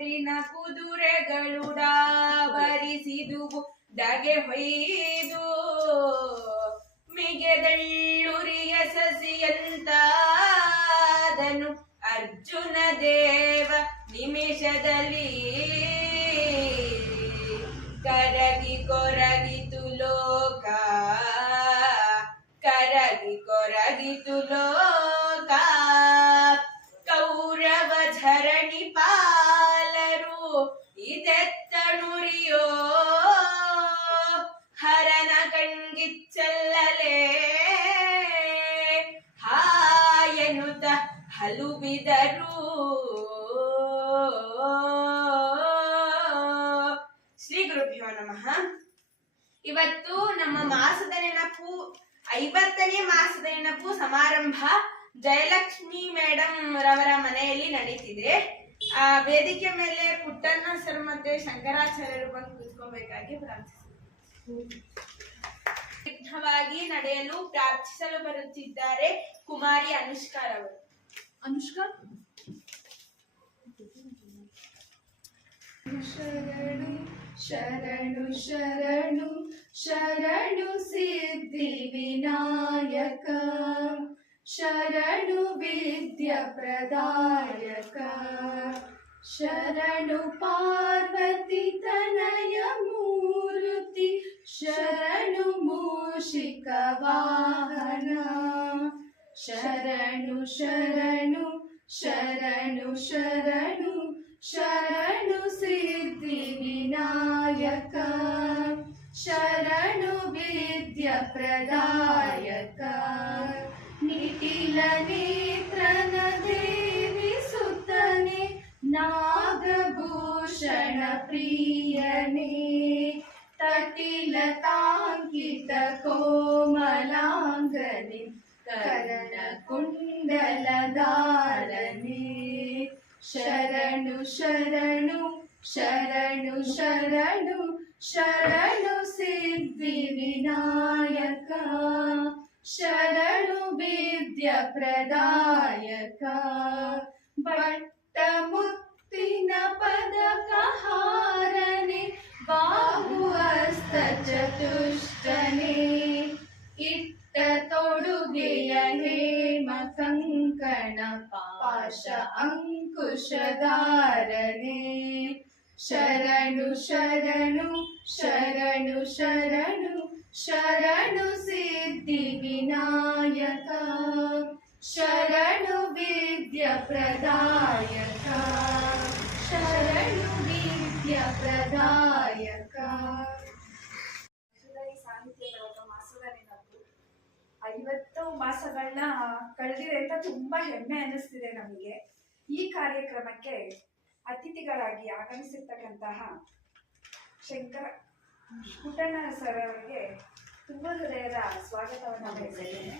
ಹೆಸರಿನ ಕುದುರೆಗಳು ಡಾವರಿಸಿದುವು ಡಗೆ ಹೊಯ್ದು ಮಿಗೆದಳ್ಳುರಿಯ ಸಸಿಯಂತಾದನು ಅರ್ಜುನ ದೇವ ನಿಮಿಷದಲ್ಲಿ ಕರಗಿ ಕೊರಗಿತು ಲೋಕ ಕರಗಿ ಕೊರಗಿತು ಲೋಕ ಕೌರವ ಧರಣಿ ಪಾಲರು ಇದೆತ್ತನುರಿಯೋ ಹರನ ಕಣ್ಗಿಚ್ಚಲ್ಲಲೇ ಹಾಯನುತ ಹಲುಬಿದರು. ಶ್ರೀ ಗುರುಭ್ಯೋ ನಮಃ. ಇವತ್ತು ನಮ್ಮ ಮಾಸದ ನೆನಪು 50ನೇ ಮಾಸದ ನೆನಪು ಸಮಾರಂಭ ಜಯಲಕ್ಷ್ಮಿ ಮೇಡಮ್ ರವರ ಮನೆಯಲ್ಲಿ ನಡೀತಿದೆ. ಆ ವೇದಿಕೆ ಮೇಲೆ ಪುಟ್ಟಣ್ಣ ಸರ್ ಮತ್ತೆ ಶಂಕರಾಚಾರ್ಯರು ಬಂದು ಕೂತ್ಕೋಬೇಕಾಗಿ ಪ್ರಾರ್ಥಿಸಿದ್ದಾರೆ. ನಡೆಯಲು ಪ್ರಾರ್ಥಿಸಲು ಬರುತ್ತಿದ್ದಾರೆ ಕುಮಾರಿ ಅನುಷ್ಕಾ ರವರು. ಅನುಷ್ಕಾ. ಶರಣು ಶರಣು ಶರಣು ಶರಣು ಸಿದ್ಧಿ ವಿನಾಯಕ ಶರಣು ವಿದ್ಯ ಪ್ರದಾಯಕ ಶರಣು ಪಾರ್ವತಿ ತನಯ ಮೂರ್ತಿ ಶರಣು ಮೂಷಿಕ ವಾಹನ ಶರಣು ಶರಣು ಶರಣು ಶರಣು ಶರಣು ಸಿದ್ಧಿ ವಿನಾಯಕ ಶರಣು ವಿದ್ಯ ಪ್ರದಾಯಕ ನಿಖಿಲ ನೇತ್ರನ ದೇವಿ ಸುತನೆ ನಾಗಭೂಷಣ ಪ್ರಿಯನೇ ತಟಿಲತಾಂಕಿತ ಕೋಮಲಾಂಗನೆ ಕರಣ ಕುಂಡಲಧಾರನೆ ಶರಣು ಶರಣು ಶರಣು ಶರಣು ಶರಣು ಸಿದ್ಧಿ ವಿನಾಯಕ ಶರಣು ವಿದ್ಯ ಪ್ರದಾಯಕ ಬಟ್ಟ ಮುತ್ತಿನ ಪದಕ ಹಾರನೆ ಬಾಹು ಹಸ್ತ ಚತುಷ್ಟನೆ ಇಟ್ಟ ತೊಡುಗೆಯ ಹೇಮ ಕಂಕಣ ಪಾಶ ಅಂಕುಶಧಾರನೆ ಶರಣು ಶರಣು ಶರಣು ಶರಣು ಶರಣು ಸಿದ್ಧಿ ವಿನಾಯಕ ಶರಣು ವಿದ್ಯ ಪ್ರದಾಯಕ ಶರಣು ವಿದ್ಯ ಪ್ರದಾಯಕ. ಸಾಹಿತ್ಯ ಬಳಗ ಮಾಸದ ನೆನಪು 50 ಮಾಸಗಳನ್ನ ಕಳೆದಿದೆ ಅಂತ ತುಂಬಾ ಹೆಮ್ಮೆ ಅನ್ನಿಸ್ತಿದೆ ನಮಗೆ. ಈ ಕಾರ್ಯಕ್ರಮಕ್ಕೆ ಅತಿಥಿಗಳಾಗಿ ಆಗಮಿಸಿರ್ತಕ್ಕಂತಹ ಪುಟ್ಟಣ್ಣ ಸರ್ ಅವರಿಗೆ ತುಂಬ ಹೃದಯದ ಸ್ವಾಗತವನ್ನು ಬಯಸಿದ್ದೇನೆ.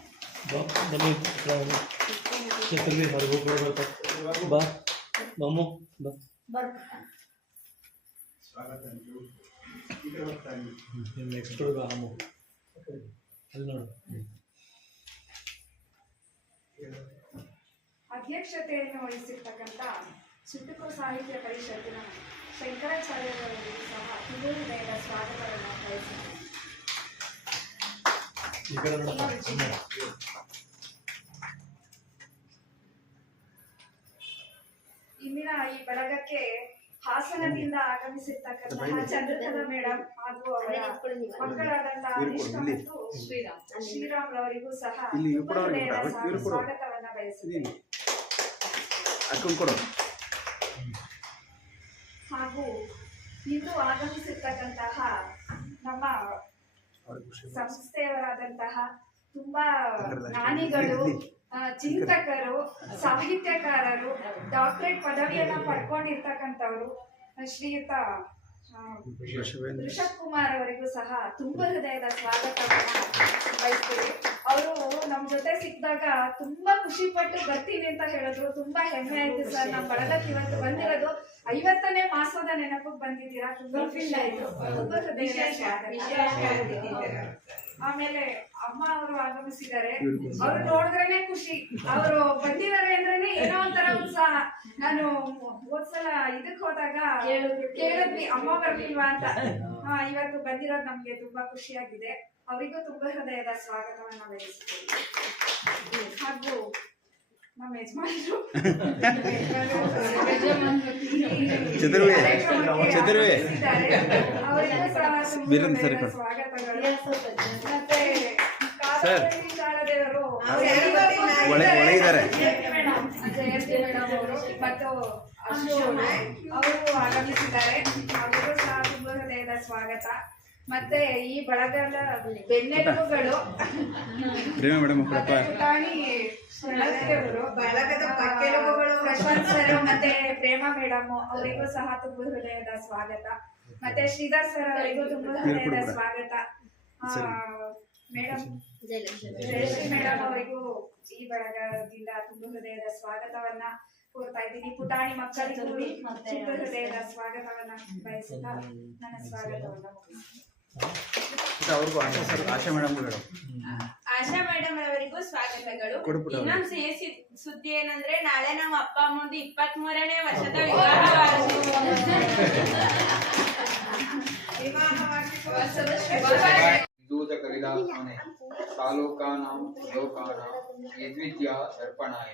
ಅಧ್ಯಕ್ಷತೆಯನ್ನು ವಹಿಸಿರ್ತಕ್ಕಂಥ ಸುಟ್ಟುಕು ಸಾಹಿತ್ಯ ಪರಿಷತ್ತಿನ ಶಂಕರಾಚಾರ್ಯರವರಿಗೂ ಸಹ ತುಂಬ ಹೃದಯದ ಸ್ವಾಗತವನ್ನು ಬಯಸಿದ್ದೇನೆ. ಇಂದಿನ ಈ ಬಳಗಕ್ಕೆ ಹಾಸನದಿಂದ ಆಗಮಿಸಿರ್ತಕ್ಕಂತಹ ಚಂದ್ರಕಲಾ ಮೇಡಮ್ ಹಾಗೂ ಅವರ ಮಕ್ಕಳಾದಂತಹ ಅನಿಷ್ಕಾ ಮತ್ತು ಶ್ರೀರಾಮ್ ರವರಿಗೂ ಸಹ ಸ್ವಾಗತವನ್ನ ಬಯಸಿದ್ದೇನೆ. ಹಾಗೂ ಇಂದು ಆಗಮಿಸಿರ್ತಕ್ಕಂತಹ ನಮ್ಮ ಸಂಸ್ಥೆಯವರಾದಂತಹ ತುಂಬಾ ಜ್ಞಾನಿಗಳು, ಚಿಂತಕರು, ಸಾಹಿತ್ಯಕಾರರು, ಡಾಕ್ಟರೇಟ್ ಪದವಿಯನ್ನ ಪಡ್ಕೊಂಡಿರ್ತಕ್ಕಂಥವ್ರು ಶ್ರೀಯುತ ಋಷಭ್ ಕುಮಾರ್ ಅವರಿಗೂ ಸಹ ತುಂಬಾ ಹೃದಯದ ಸ್ವಾಗತವನ್ನ ಬಯಸ್ತೀವಿ. ಅವರು ನಮ್ ಜೊತೆ ಸಿಕ್ಕಿದಾಗ ತುಂಬಾ ಖುಷಿ ಪಟ್ಟು ಬರ್ತೀವಿ ಅಂತ ಹೇಳಿದ್ರು. ತುಂಬಾ ಹೆಮ್ಮೆ ಆಯ್ತು ಸರ್. ನಮ್ಮ ಬಳಗಕ್ಕೆ ಇವತ್ತು ಬಂದಿರೋದು 50ನೇ ಮಾಸ ಮಾಸದ ನೆನಪಿಗೆ ಬಂದಿದ್ದೀರಾ, ತುಂಬಾ ಖುಷಿ ಆಯ್ತು. ತುಂಬಾ ಹೃದಯದ ಸ್ವಾಗತ. ಆಮೇಲೆ ಅಮ್ಮ ಅವರು ಆಗಮಿಸಿದ್ದಾರೆ. ಅವ್ರು ನೋಡಿದ್ರೇನೆ ಖುಷಿ, ಅವರು ಬಂದಿದ್ದಾರೆ ಅಂದ್ರೇನೆ ಏನೋ ಒಂಥರ ಉತ್ಸಾಹ. ನಾನು ಹೋದ್ಸಲ ಇದಕ್ ಹೋದಾಗ ಕೇಳಿದ್ವಿ ಅಮ್ಮ ಬರ್ಲಿಲ್ವಾ ಅಂತ. ಇವತ್ತು ಬಂದಿರೋದು ನಮ್ಗೆ ತುಂಬಾ ಖುಷಿಯಾಗಿದೆ. ಅವರಿಗೂ ತುಂಬಾ ಹೃದಯದ ಸ್ವಾಗತವನ್ನ ಬಯಸುತ್ತೇವೆ. ಹಾಗೂ ನಮ್ಮ ಯಜಮಾನರು ಅವರಿಗೂ ಸ್ವಾಗತಗಳು. ಮತ್ತೆ ಶಾರದೇವರು ಜಯಂತಿ ಮೇಡಮ್ ಅವರು ಮತ್ತು ಅಶೋಕ್ ಅವರು ಆಗಮಿಸಿದ್ದಾರೆ. ಅವರಿಗೂ ಸಹ ತುಂಬಾ ಹೃದಯದ ಸ್ವಾಗತ. ಮತ್ತೆ ಈ ಬಳಗದ ಬೆನ್ನೆಲುಬುಗಳು ಮತ್ತೆ ಪುಟಾಣಿ ಅವರು, ಪ್ರಶಾಂತ್ ಸರ್ ಮತ್ತೆ ಪ್ರೇಮ ಮೇಡಮ್ ಅವರಿಗೂ ಸಹ ತುಂಬಾ ಹೃದಯದ ಸ್ವಾಗತ. ಮತ್ತೆ ಶ್ರೀಧರ್ ಸರ್ ಅವರಿಗೂ ತುಂಬಾ ಹೃದಯದ ಸ್ವಾಗತ. ಮೇಡಮ್ ಜಯಶ್ರೀ ಮೇಡಮ್ ಅವರಿಗೂ ಈ ಬಳಗದಿಂದ ತುಂಬಾ ಹೃದಯದ ಸ್ವಾಗತವನ್ನ ಕೋರ್ತಾ ಇದ್ದೀನಿ. ಪುಟಾಣಿ ಮಕ್ಕಳಿಗೂ ತುಂಬಾ ಹೃದಯದ ಸ್ವಾಗತವನ್ನ ಬಯಸುತ್ತಾ ನನ್ನ ಸ್ವಾಗತವನ್ನ ಆಶಾ ಮೇಡಮ್ ಅವರಿಗೂ ಸ್ವಾಗತಗಳು. ಇನ್ನೊಂದು ಸಿಹಿ ಸುದ್ದಿ ಏನಂದ್ರೆ ನಾಳೆ ನಮ್ಮ ಅಪ್ಪ ಅಮ್ಮಂದು 23ನೇ ವರ್ಷದ ವಿವಾಹವಾರ್ಷಿಕೋತ್ಸವ ಸಾಲೋಕಾನಾಂ ಲೋಕಾನಾಂ ಯದ್ವಿದ್ಯಾ ದರ್ಪಣಾಯ.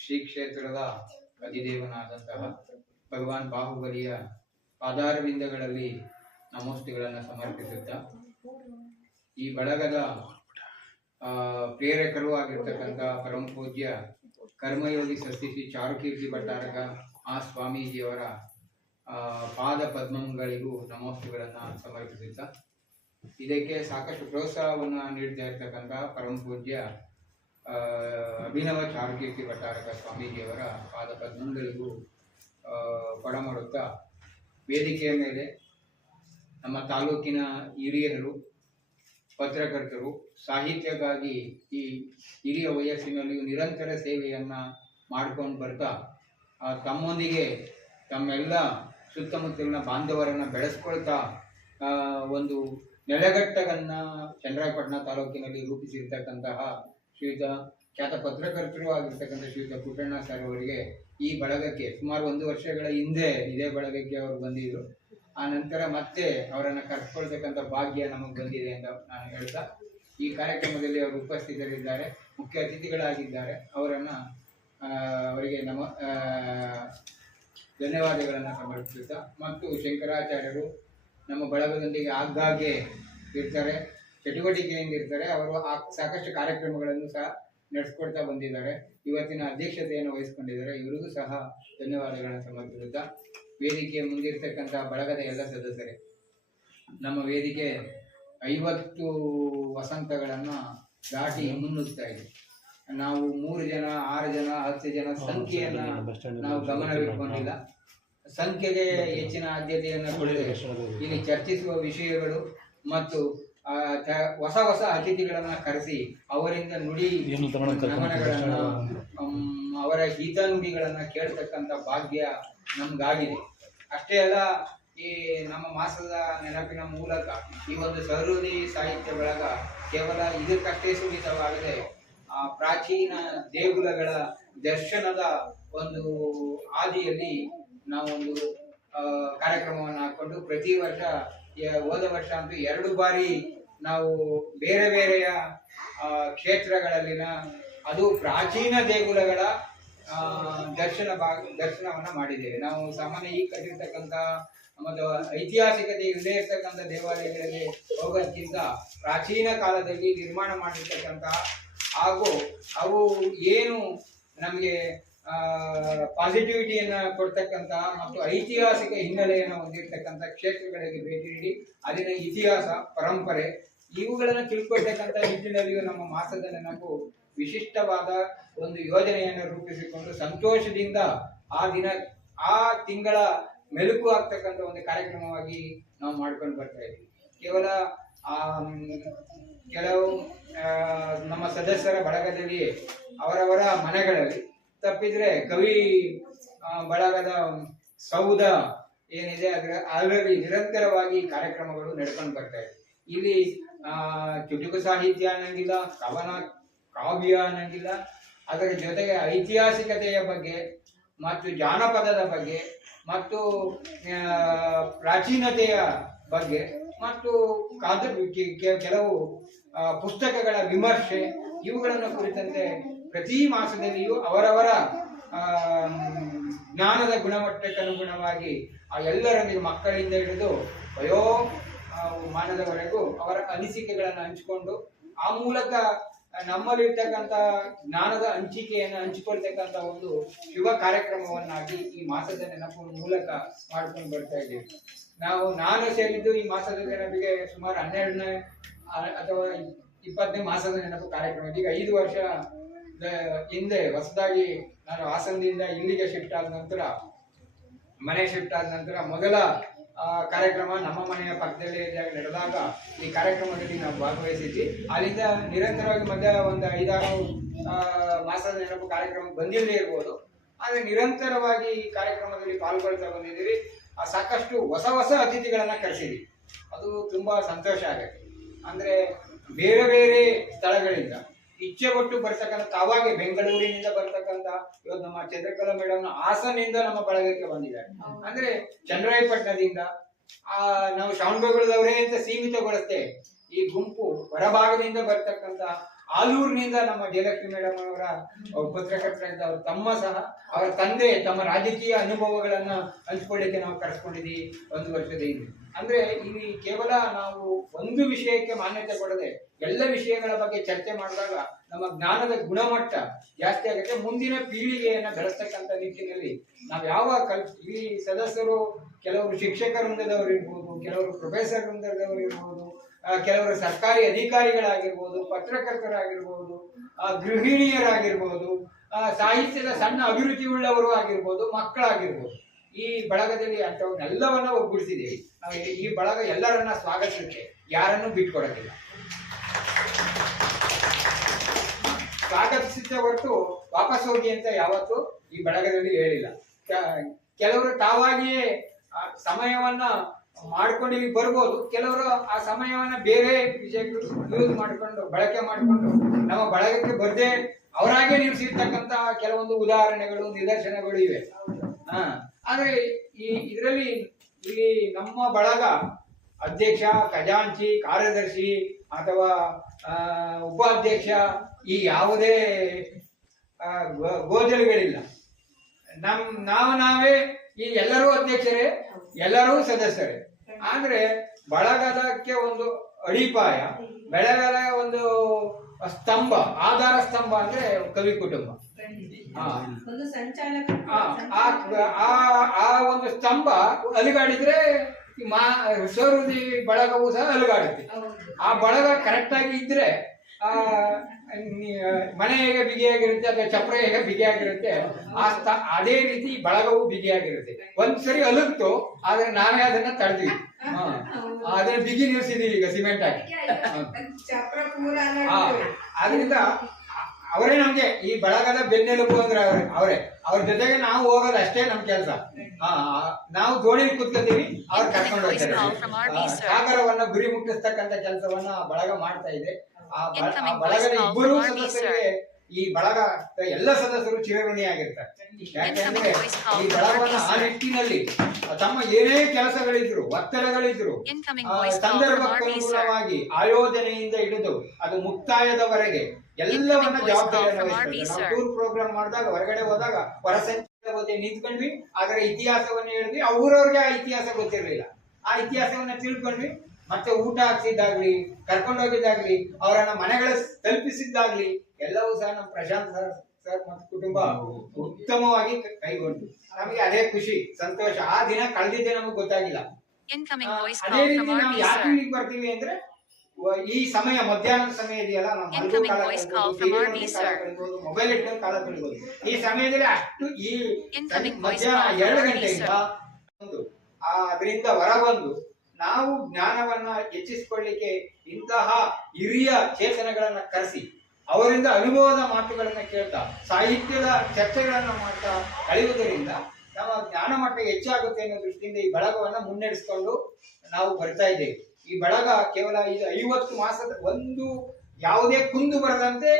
ಶ್ರೀ ಕ್ಷೇತ್ರದ ಅಧಿದೇವನಾದಂತಹ ಭಗವಾನ್ ಬಾಹುಬಲಿಯ ಪಾದಾರವಿಂದಗಳಲ್ಲಿ ನಮೋಸ್ತುಗಳನ್ನು ಸಮರ್ಪಿಸುತ್ತಾ, ಈ ಬಳಗದ ಪ್ರೇರಕರು ಆಗಿರ್ತಕ್ಕಂಥ ಪರಮ ಪೂಜ್ಯ ಕರ್ಮಯೋಗಿ ಸಸ್ತಿಶ್ರೀ ಚಾರುಕೀರ್ತಿ ಭಟ್ಟಾರಕ ಆ ಸ್ವಾಮೀಜಿಯವರ ಪಾದ ಪದ್ಮಗಳಿಗೂ ನಮೋಸ್ತುಗಳನ್ನು ಸಮರ್ಪಿಸುತ್ತಾ, ಇದಕ್ಕೆ ಸಾಕಷ್ಟು ಪ್ರೋತ್ಸಾಹವನ್ನು ನೀಡ್ತಾ ಇರ್ತಕ್ಕಂಥ ಪರಮ ಪೂಜ್ಯ ಅಭಿನವ ಚಾರುಕೀರ್ತಿ ಭಟ್ಟಾರಕ ಸ್ವಾಮೀಜಿಯವರ ಪಾದ ಪದ್ಮಗಳಿಗೂ ಕೊಡಮಾಡುತ್ತಾ, ವೇದಿಕೆಯ ಮೇಲೆ ನಮ್ಮ ತಾಲೂಕಿನ ಹಿರಿಯರು, ಪತ್ರಕರ್ತರು, ಸಾಹಿತ್ಯಕ್ಕಾಗಿ ಈ ಹಿರಿಯ ವಯಸ್ಸಿನಲ್ಲಿಯೂ ನಿರಂತರ ಸೇವೆಯನ್ನು ಮಾಡ್ಕೊಂಡು ಬರ್ತಾ ತಮ್ಮೊಂದಿಗೆ ತಮ್ಮೆಲ್ಲ ಸುತ್ತಮುತ್ತಲಿನ ಬಾಂಧವರನ್ನು ಬೆಳೆಸ್ಕೊಳ್ತಾ ಒಂದು ನೆಲೆಗಟ್ಟನ್ನು ಚನ್ನರಾಯಪಟ್ಟಣ ತಾಲೂಕಿನಲ್ಲಿ ರೂಪಿಸಿರ್ತಕ್ಕಂತಹ ಶ್ರೀಯುತ ಖ್ಯಾತ ಪತ್ರಕರ್ತರು ಆಗಿರ್ತಕ್ಕಂಥ ಶ್ರೀಯುತ ಪುಟ್ಟಣ್ಣ ಸರ್ ಅವರಿಗೆ ಈ ಬಳಗಕ್ಕೆ ಸುಮಾರು 1 ವರ್ಷಗಳ ಹಿಂದೆ ಇದೇ ಬಳಗಕ್ಕೆ ಅವರು ಬಂದಿದ್ರು. ಆ ನಂತರ ಮತ್ತೆ ಅವರನ್ನು ಕರ್ಸ್ಕೊಳ್ತಕ್ಕಂಥ ಭಾಗ್ಯ ನಮಗೆ ಬಂದಿದೆ ಅಂತ ನಾನು ಹೇಳ್ತಾ, ಈ ಕಾರ್ಯಕ್ರಮದಲ್ಲಿ ಅವರು ಉಪಸ್ಥಿತರಿದ್ದಾರೆ, ಮುಖ್ಯ ಅತಿಥಿಗಳಾಗಿದ್ದಾರೆ. ಅವರಿಗೆ ಧನ್ಯವಾದಗಳನ್ನು ಸಮರ್ಪಿಸುತ್ತಾ, ಮತ್ತು ಶಂಕರಾಚಾರ್ಯರು ನಮ್ಮ ಬಳಗದೊಂದಿಗೆ ಆಗಾಗ್ಗೆ ಇರ್ತಾರೆ, ಚಟುವಟಿಕೆಯಿಂದ ಇರ್ತಾರೆ. ಅವರು ಸಾಕಷ್ಟು ಕಾರ್ಯಕ್ರಮಗಳನ್ನು ಸಹ ನಡೆಸ್ಕೊಡ್ತಾ ಬಂದಿದ್ದಾರೆ. ಇವತ್ತಿನ ಅಧ್ಯಕ್ಷತೆಯನ್ನು ವಹಿಸಿಕೊಂಡಿದ್ದಾರೆ. ಇವರಿಗೂ ಸಹ ಧನ್ಯವಾದಗಳನ್ನು ಸಮರ್ಪಿಸುತ್ತಾ, ವೇದಿಕೆಯ ಮುಂದಿರ್ತಕ್ಕಂಥ ಬಳಗದ ಎಲ್ಲ ಸದಸ್ಯರೇ, ನಮ್ಮ ವೇದಿಕೆ 50 ವಸಂತಗಳನ್ನು ದಾಟಿ ಮುನ್ನುಗ್ತಾ ಇದೆ. ನಾವು 3 ಜನ, 6 ಜನ, 10 ಜನ ಸಂಖ್ಯೆಯನ್ನು ನಾವು ಗಮನವಿಟ್ಕೊಂಡಿಲ್ಲ. ಸಂಖ್ಯೆಗೆ ಹೆಚ್ಚಿನ ಆದ್ಯತೆಯನ್ನು ಕೊಡದೆ ಇಲ್ಲಿ ಚರ್ಚಿಸುವ ವಿಷಯಗಳು ಮತ್ತು ಹೊಸ ಹೊಸ ಅತಿಥಿಗಳನ್ನ ಕರೆಸಿ ಅವರಿಂದ ನುಡಿ ನಮನಗಳನ್ನು, ಅವರ ಹಿತ ನುಡಿಗಳನ್ನ ಕೇಳ್ತಕ್ಕಂಥ ಭಾಗ್ಯ ನಮ್ಗಾಗಿದೆ. ಅಷ್ಟೇ ಅಲ್ಲ, ಈ ನಮ್ಮ ಮಾಸದ ನೆನಪಿನ ಮೂಲಕ ಈ ಒಂದು ಸಹೃದಯಿ ಸಾಹಿತ್ಯ ಬಳಗ ಕೇವಲ ಇದಕ್ಕಷ್ಟೇ ಸೀಮಿತವಾಗದೆ ಪ್ರಾಚೀನ ದೇಗುಲಗಳ ದರ್ಶನದ ಒಂದು ಹಾದಿಯಲ್ಲಿ ನಾವೊಂದು ಕಾರ್ಯಕ್ರಮವನ್ನು ಹಾಕೊಂಡು ಪ್ರತಿ ವರ್ಷ, ಹೋದ ವರ್ಷ ಅಂತೂ 2 ಬಾರಿ ನಾವು ಬೇರೆ ಬೇರೆಯ ಕ್ಷೇತ್ರಗಳಲ್ಲಿನ ಅದು ಪ್ರಾಚೀನ ದೇಗುಲಗಳ ದರ್ಶನವನ್ನ ಮಾಡಿದ್ದೇವೆ. ನಾವು ಸಾಮಾನ್ಯ ಈಗ ಕಟ್ಟಿರ್ತಕ್ಕಂಥ ಮತ್ತು ಐತಿಹಾಸಿಕತೆ ಇಲ್ಲದೆ ಇರ್ತಕ್ಕಂಥ ದೇವಾಲಯಗಳಿಗೆ ಹೋಗೋದಕ್ಕಿಂತ ಪ್ರಾಚೀನ ಕಾಲದಲ್ಲಿ ನಿರ್ಮಾಣ ಮಾಡಿರ್ತಕ್ಕಂಥ ಹಾಗೂ ಅವು ಏನು ನಮಗೆ ಪಾಸಿಟಿವಿಟಿಯನ್ನು ಕೊಡ್ತಕ್ಕಂಥ ಮತ್ತು ಐತಿಹಾಸಿಕ ಹಿನ್ನೆಲೆಯನ್ನು ಹೊಂದಿರತಕ್ಕಂಥ ಕ್ಷೇತ್ರಗಳಿಗೆ ಭೇಟಿ ನೀಡಿ ಅಲ್ಲಿನ ಇತಿಹಾಸ, ಪರಂಪರೆ ಇವುಗಳನ್ನು ತಿಳ್ಕೊಳ್ತಕ್ಕಂಥ ನಿಟ್ಟಿನಲ್ಲಿಯೂ ನಮ್ಮ ಮಾಸದ ನೆನಪು ವಿಶಿಷ್ಟವಾದ ಒಂದು ಯೋಜನೆಯನ್ನು ರೂಪಿಸಿಕೊಂಡು ಸಂತೋಷದಿಂದ ಆ ತಿಂಗಳ ಮೆಲುಕು ಆಗ್ತಕ್ಕಂಥ ಒಂದು ಕಾರ್ಯಕ್ರಮವಾಗಿ ನಾವು ಮಾಡ್ಕೊಂಡು ಬರ್ತಾ ಇದ್ದೀವಿ. ಕೇವಲ ಕೆಲವು ನಮ್ಮ ಸದಸ್ಯರ ಬಳಗದಲ್ಲಿ ಅವರವರ ಮನೆಗಳಲ್ಲಿ, ತಪ್ಪಿದ್ರೆ ಕವಿ ಬಳಗದ ಸೌಧ ಏನಿದೆ ಅದರಲ್ಲಿ ನಿರಂತರವಾಗಿ ಕಾರ್ಯಕ್ರಮಗಳು ನಡ್ಕೊಂಡು ಬರ್ತಾ ಇದೆ. ಇಲ್ಲಿ ಚುಟುಕು ಸಾಹಿತ್ಯ ಅನ್ನಂಗಿಲ್ಲ, ಕವನ ಕಾವ್ಯ ಅನ್ನಂಗಿಲ್ಲ, ಅದರ ಜೊತೆಗೆ ಐತಿಹಾಸಿಕತೆಯ ಬಗ್ಗೆ ಮತ್ತು ಜಾನಪದದ ಬಗ್ಗೆ ಮತ್ತು ಪ್ರಾಚೀನತೆಯ ಬಗ್ಗೆ ಮತ್ತು ಕೆಲವು ಪುಸ್ತಕಗಳ ವಿಮರ್ಶೆ ಇವುಗಳನ್ನು ಕುರಿತಂತೆ ಪ್ರತಿ ಮಾಸದಲ್ಲಿಯೂ ಅವರವರ ಜ್ಞಾನದ ಗುಣಮಟ್ಟಕ್ಕೆ ಅನುಗುಣವಾಗಿ ಆ ಎಲ್ಲರೊಂದಿಗೆ ಮಕ್ಕಳಿಂದ ಹಿಡಿದು ವಯೋಮಾನದವರೆಗೂ ಅವರ ಅನಿಸಿಕೆಗಳನ್ನು ಹಂಚಿಕೊಂಡು ಆ ಮೂಲಕ ನಮ್ಮಲ್ಲಿರ್ತಕ್ಕಂಥ ಜ್ಞಾನದ ಹಂಚಿಕೆಯನ್ನು ಹಂಚಿಕೊಳ್ತಕ್ಕಂಥ ಒಂದು ಶುಭ ಕಾರ್ಯಕ್ರಮವನ್ನಾಗಿ ಈ ಮಾಸದ ನೆನಪು ಮೂಲಕ ಮಾಡ್ಕೊಂಡು ಬರ್ತಾ ಇದ್ದೀವಿ. ನಾನು ಸೇರಿದ್ದು ಈ ಮಾಸದ ನೆನಪಿಗೆ ಸುಮಾರು 12ನೇ ಅಥವಾ 20ನೇ ಮಾಸದ ನೆನಪು ಕಾರ್ಯಕ್ರಮ. ಈಗ 5 ವರ್ಷ ಹಿಂದೆ ಹೊಸದಾಗಿ ನಾನು ಹಾಸನದಿಂದ ಇಲ್ಲಿಗೆ ಮನೆ ಶಿಫ್ಟ್ ಆದ ನಂತರ ಮೊದಲ ಕಾರ್ಯಕ್ರಮ ನಮ್ಮ ಮನೆಯ ಪಕ್ಕದಲ್ಲಿ ನಡೆದಾಗ ಈ ಕಾರ್ಯಕ್ರಮದಲ್ಲಿ ನಾವು ಭಾಗವಹಿಸಿದ್ವಿ. ಅಲ್ಲಿಂದ ನಿರಂತರವಾಗಿ ಮಧ್ಯ ಒಂದು 5-6 ಮಾಸದ ನೆನಪು ಕಾರ್ಯಕ್ರಮ ಬಂದಿಲ್ಲದೆ ಇರ್ಬೋದು, ಆದರೆ ನಿರಂತರವಾಗಿ ಈ ಕಾರ್ಯಕ್ರಮದಲ್ಲಿ ಪಾಲ್ಗೊಳ್ತಾ ಬಂದಿದ್ದೀವಿ. ಸಾಕಷ್ಟು ಹೊಸ ಅತಿಥಿಗಳನ್ನ ಕರೆಸಿದ್ವಿ. ಅದು ತುಂಬಾ ಸಂತೋಷ ಆಗುತ್ತೆ. ಅಂದ್ರೆ ಬೇರೆ ಬೇರೆ ಸ್ಥಳಗಳಿಂದ ಇಚ್ಛೆ ಕೊಟ್ಟು ಬರ್ತಕ್ಕಂಥ, ತಾವಾಗೆ ಬೆಂಗಳೂರಿನಿಂದ ಬರ್ತಕ್ಕಂಥ, ಇವತ್ತು ನಮ್ಮ ಚಂದ್ರಕಲಾ ಮೇಡಮ್ ಹಾಸನಿಂದ ನಮ್ಮ ಬಳಗಕ್ಕೆ ಬಂದಿದ್ದಾರೆ. ಅಂದ್ರೆ ಚನ್ನರಾಯಪಟ್ಟಣದಿಂದ ನಾವು ಶ್ರವಣಬೆಳಗೊಳದವರೇ ಅಂತ ಸೀಮಿತಗೊಳಿಸ್ತೇವೆ. ಈ ಗುಂಪು ಹೊರಭಾಗದಿಂದ ಬರ್ತಕ್ಕಂಥ ಆಲೂರಿನಿಂದ ನಮ್ಮ ಜಯಲಕ್ಷ್ಮಿ ಮೇಡಮ್ ಅವರ ಪತ್ರಕರ್ತರಾಗಿದ್ದ ಅವ್ರ ತಮ್ಮ ಸಹ, ಅವರ ತಂದೆ ತಮ್ಮ ರಾಜಕೀಯ ಅನುಭವಗಳನ್ನ ಹಂಚ್ಕೊಳ್ಳಿಕ್ಕೆ ನಾವು ಕರೆಸ್ಕೊಂಡಿದ್ದೀವಿ 1 ವರ್ಷದ ಹಿಂದೆ. ಅಂದ್ರೆ ಇಲ್ಲಿ ಕೇವಲ ನಾವು ಒಂದು ವಿಷಯಕ್ಕೆ ಮಾನ್ಯತೆ ಕೊಡದೆ ಎಲ್ಲ ವಿಷಯಗಳ ಬಗ್ಗೆ ಚರ್ಚೆ ಮಾಡಿದಾಗ ನಮ್ಮ ಜ್ಞಾನದ ಗುಣಮಟ್ಟ ಜಾಸ್ತಿ ಆಗುತ್ತೆ. ಮುಂದಿನ ಪೀಳಿಗೆಯನ್ನ ಬೆಳೆಸ್ತಕ್ಕಂಥ ನಿಟ್ಟಿನಲ್ಲಿ ನಾವು ಈ ಸದಸ್ಯರು ಕೆಲವರು ಶಿಕ್ಷಕ ವೃಂದದವರು ಇರ್ಬೋದು, ಕೆಲವರು ಪ್ರೊಫೆಸರ್ ವೃಂದದವರು ಇರ್ಬೋದು, ಕೆಲವರು ಸರ್ಕಾರಿ ಅಧಿಕಾರಿಗಳಾಗಿರ್ಬೋದು, ಪತ್ರಕರ್ತರಾಗಿರ್ಬೋದು, ಗೃಹಿಣಿಯರಾಗಿರ್ಬೋದು, ಸಾಹಿತ್ಯದ ಸಣ್ಣ ಅಭಿರುಚಿ ಉಳ್ಳವರು ಆಗಿರ್ಬೋದು, ಮಕ್ಕಳಾಗಿರ್ಬೋದು. ಈ ಬಳಗದಲ್ಲಿ ಅಂಥವನ್ನೆಲ್ಲವನ್ನ ಒಗ್ಗೂಡಿಸಿದ್ದೀವಿ. ನಾವು ಈ ಬಳಗ ಎಲ್ಲರನ್ನ ಸ್ವಾಗತಿಸುತ್ತೆ, ಯಾರನ್ನು ಬಿಟ್ಕೊಡೋದಿಲ್ಲ. ಸ್ವಾಗತಿಸುತ್ತೆ ಹೊರತು ವಾಪಸ್ ಹೋಗಿ ಅಂತ ಯಾವತ್ತೂ ಈ ಬಳಗದಲ್ಲಿ ಹೇಳಿಲ್ಲ. ಕೆಲವರು ತಾವಾಗಿಯೇ ಸಮಯವನ್ನ ಮಾಡ್ಕೊಂಡು ಇಲ್ಲಿ ಬರ್ಬೋದು, ಕೆಲವರು ಆ ಸಮಯವನ್ನ ಬೇರೆ ವಿಷಯಕ್ಕೆ ಯೂಸ್ ಮಾಡಿಕೊಂಡು ಬಳಕೆ ಮಾಡಿಕೊಂಡು ನಮ್ಮ ಬಳಗಕ್ಕೆ ಬರ್ದೇ ಅವರಾಗೆ ನಿಲ್ಲಿಸಿರ್ತಕ್ಕಂಥ ಕೆಲವೊಂದು ಉದಾಹರಣೆಗಳು, ನಿದರ್ಶನಗಳು ಇವೆ. ಆದ್ರೆ ಇದರಲ್ಲಿ ಇಲ್ಲಿ ನಮ್ಮ ಬಳಗ ಅಧ್ಯಕ್ಷ, ಖಜಾಂಚಿ, ಕಾರ್ಯದರ್ಶಿ ಅಥವಾ ಉಪಾಧ್ಯಕ್ಷ ಈ ಯಾವುದೇ ಗೋಜಲುಗಳಿಲ್ಲ. ನಾವೇ ಈ ಎಲ್ಲರೂ ಅಧ್ಯಕ್ಷರೇ, ಎಲ್ಲರೂ ಸದಸ್ಯರೇ. ಅಂದ್ರೆ ಬಳಗದಕ್ಕೆ ಒಂದು ಅಡಿಪಾಯ, ಬೆಳಗದ ಒಂದು ಸ್ತಂಭ, ಆಧಾರ ಸ್ತಂಭ ಅಂದ್ರೆ ಕವಿ ಕುಟುಂಬ. ಆ ಒಂದು ಸ್ತಂಭ ಅಲುಗಾಡಿದ್ರೆ ಸೌರದಿ ಬಳಗವೂ ಸಹ ಅಲುಗಾಡುತ್ತೆ. ಆ ಬಳಗ ಕರೆಕ್ಟ್ ಆಗಿ ಇದ್ರೆ ಮನೆ ಹೇಗೆ ಬಿಗಿಯಾಗಿರುತ್ತೆ ಅಥವಾ ಚಪ್ರ ಹೇಗೆ ಬಿಗಿಯಾಗಿರುತ್ತೆ ಅದೇ ರೀತಿ ಬಳಗವು ಬಿಗಿಯಾಗಿರುತ್ತೆ. ಒಂದ್ಸರಿ ಅಲುಗ್ತು, ಆದ್ರೆ ನಾವೇ ಅದನ್ನ ತಡೆದ್ವಿ, ಅದನ್ನ ಬಿಗಿ ನಿಲ್ಸಿದೀವಿ ಈಗ ಸಿಮೆಂಟ್ ಹಾಕಿ. ಆದ್ರಿಂದ ಅವರೇ ನಮ್ಗೆ ಈ ಬಳಗದ ಬೆನ್ನೆಲುಬು ಅಂದ್ರೆ ಅವ್ರ ಜೊತೆಗೆ ನಾವು ಹೋಗೋದು ಅಷ್ಟೇ ನಮ್ ಕೆಲಸ. ನಾವು ದೋಣಿಲಿ ಕೂತ್ಕೊತೀವಿ, ಅವ್ರು ಕರ್ಕೊಂಡು ಹೋಗ್ತಾರೆ. ಸಾಗರವನ್ನ ಗುರಿ ಮುಟ್ಟಿಸ್ತಕ್ಕಂಥ ಕೆಲಸವನ್ನ ಬಳಗ ಮಾಡ್ತಾ ಇದೆ. ಆ ಬಳಗದ ಇಬ್ಬರು ಸದಸ್ಯರಿಗೆ ಈ ಬಳಗ ಎಲ್ಲ ಸದಸ್ಯರು ಚಿರಋಣಿಯಾಗಿರ್ತಾರೆ. ಯಾಕೆಂದ್ರೆ ಈ ಬಳಗವನ್ನ ಆ ನಿಟ್ಟಿನಲ್ಲಿ ತಮ್ಮ ಏನೇ ಕೆಲಸಗಳಿದ್ರು, ಒತ್ತಡಗಳಿದ್ರು, ಸಂದರ್ಭಕ್ಕನುಗುಣವಾಗಿ ಆಯೋಜನೆಯಿಂದ ಹಿಡಿದು ಅದು ಮುಕ್ತಾಯದವರೆಗೆ ಎಲ್ಲವನ್ನ ಜವಾಬ್ದಾರಿಯನ್ನು ವಹಿಸ್ತಾರೆ. ನಾವು ಟೂರ್ ಪ್ರೋಗ್ರಾಮ್ ಮಾಡಿದಾಗ, ಹೊರಗಡೆ ಹೋದಾಗ ಹೊರಸಂಚಾರದ ಬಗ್ಗೆ ನಿಂತ್ಕೊಂಡ್ವಿ, ಅದರ ಇತಿಹಾಸವನ್ನ ಹೇಳಿದ್ವಿ. ಊರವ್ರಿಗೆ ಆ ಇತಿಹಾಸ ಗೊತ್ತಿರಲಿಲ್ಲ, ಆ ಇತಿಹಾಸವನ್ನ ತಿಳ್ಕೊಂಡ್ವಿ. ಮತ್ತೆ ಊಟ ಹಾಕ್ಸಿದ್ದಾಗ್ಲಿ, ಕರ್ಕೊಂಡೋಗಿದ್ದಾಗ್ಲಿ, ಅವರನ್ನ ಮನೆಗಳ ತಲುಪಿಸಿದ್ದಾಗ್ಲಿ ಎಲ್ಲವೂ ಸಹ ನಮ್ಮ ಪ್ರಶಾಂತ್ ಸರ್ ಮತ್ತು ಕುಟುಂಬ ಉತ್ತಮವಾಗಿ ಕೈಗೊಂಡು ನಮಗೆ ಅದೇ ಖುಷಿ, ಸಂತೋಷ. ಆ ದಿನ ಕಳೆದಿದ್ದೆ ನಮಗೆ ಗೊತ್ತಾಗಿಲ್ಲ. ಅದೇ ರೀತಿ ನಾವು ಯಾಕೆ ಇಲ್ಲಿಗೆ ಬರ್ತೀವಿ ಅಂದ್ರೆ ಈ ಸಮಯ, ಮಧ್ಯಾಹ್ನದ ಸಮಯ ಇದೆಯಲ್ಲ, ಮೊಬೈಲ್ ಇಟ್ಕೊಂಡು ಕಾಲ ಕಳಿಬಹುದು. ಈ ಸಮಯದಲ್ಲಿ ಅಷ್ಟು ಈ ಮಧ್ಯಾಹ್ನ 2 ಗಂಟೆಯಿಂದ ಅದರಿಂದ ಹೊರಬಂದು ನಾವು ಜ್ಞಾನವನ್ನ ಹೆಚ್ಚಿಸಿಕೊಳ್ಳಿಕ್ಕೆ ಇಂತಹ ಹಿರಿಯ ಚೇತನಗಳನ್ನ ಕರೆಸಿ ಅವರಿಂದ ಅನುಭವದ ಮಾತುಗಳನ್ನ ಕೇಳ್ತಾ ಸಾಹಿತ್ಯದ ಚರ್ಚೆಗಳನ್ನ ಮಾಡ್ತಾ ಕಳೆಯುವುದರಿಂದ ನಮ್ಮ ಜ್ಞಾನ ಮಟ್ಟ ಹೆಚ್ಚಾಗುತ್ತೆ ಅನ್ನೋ ದೃಷ್ಟಿಯಿಂದ ಈ ಬಳಗವನ್ನ ಮುನ್ನಡೆಸ್ಕೊಂಡು ನಾವು ಬರ್ತಾ ಇದ್ದೇವೆ. ಈ ಬಳಗ ಕೇವಲ ಇದು 50 ಮಾಸದ ಒಂದು ಯಾವುದೇ ಕುಂದು ಬರದಂತೆ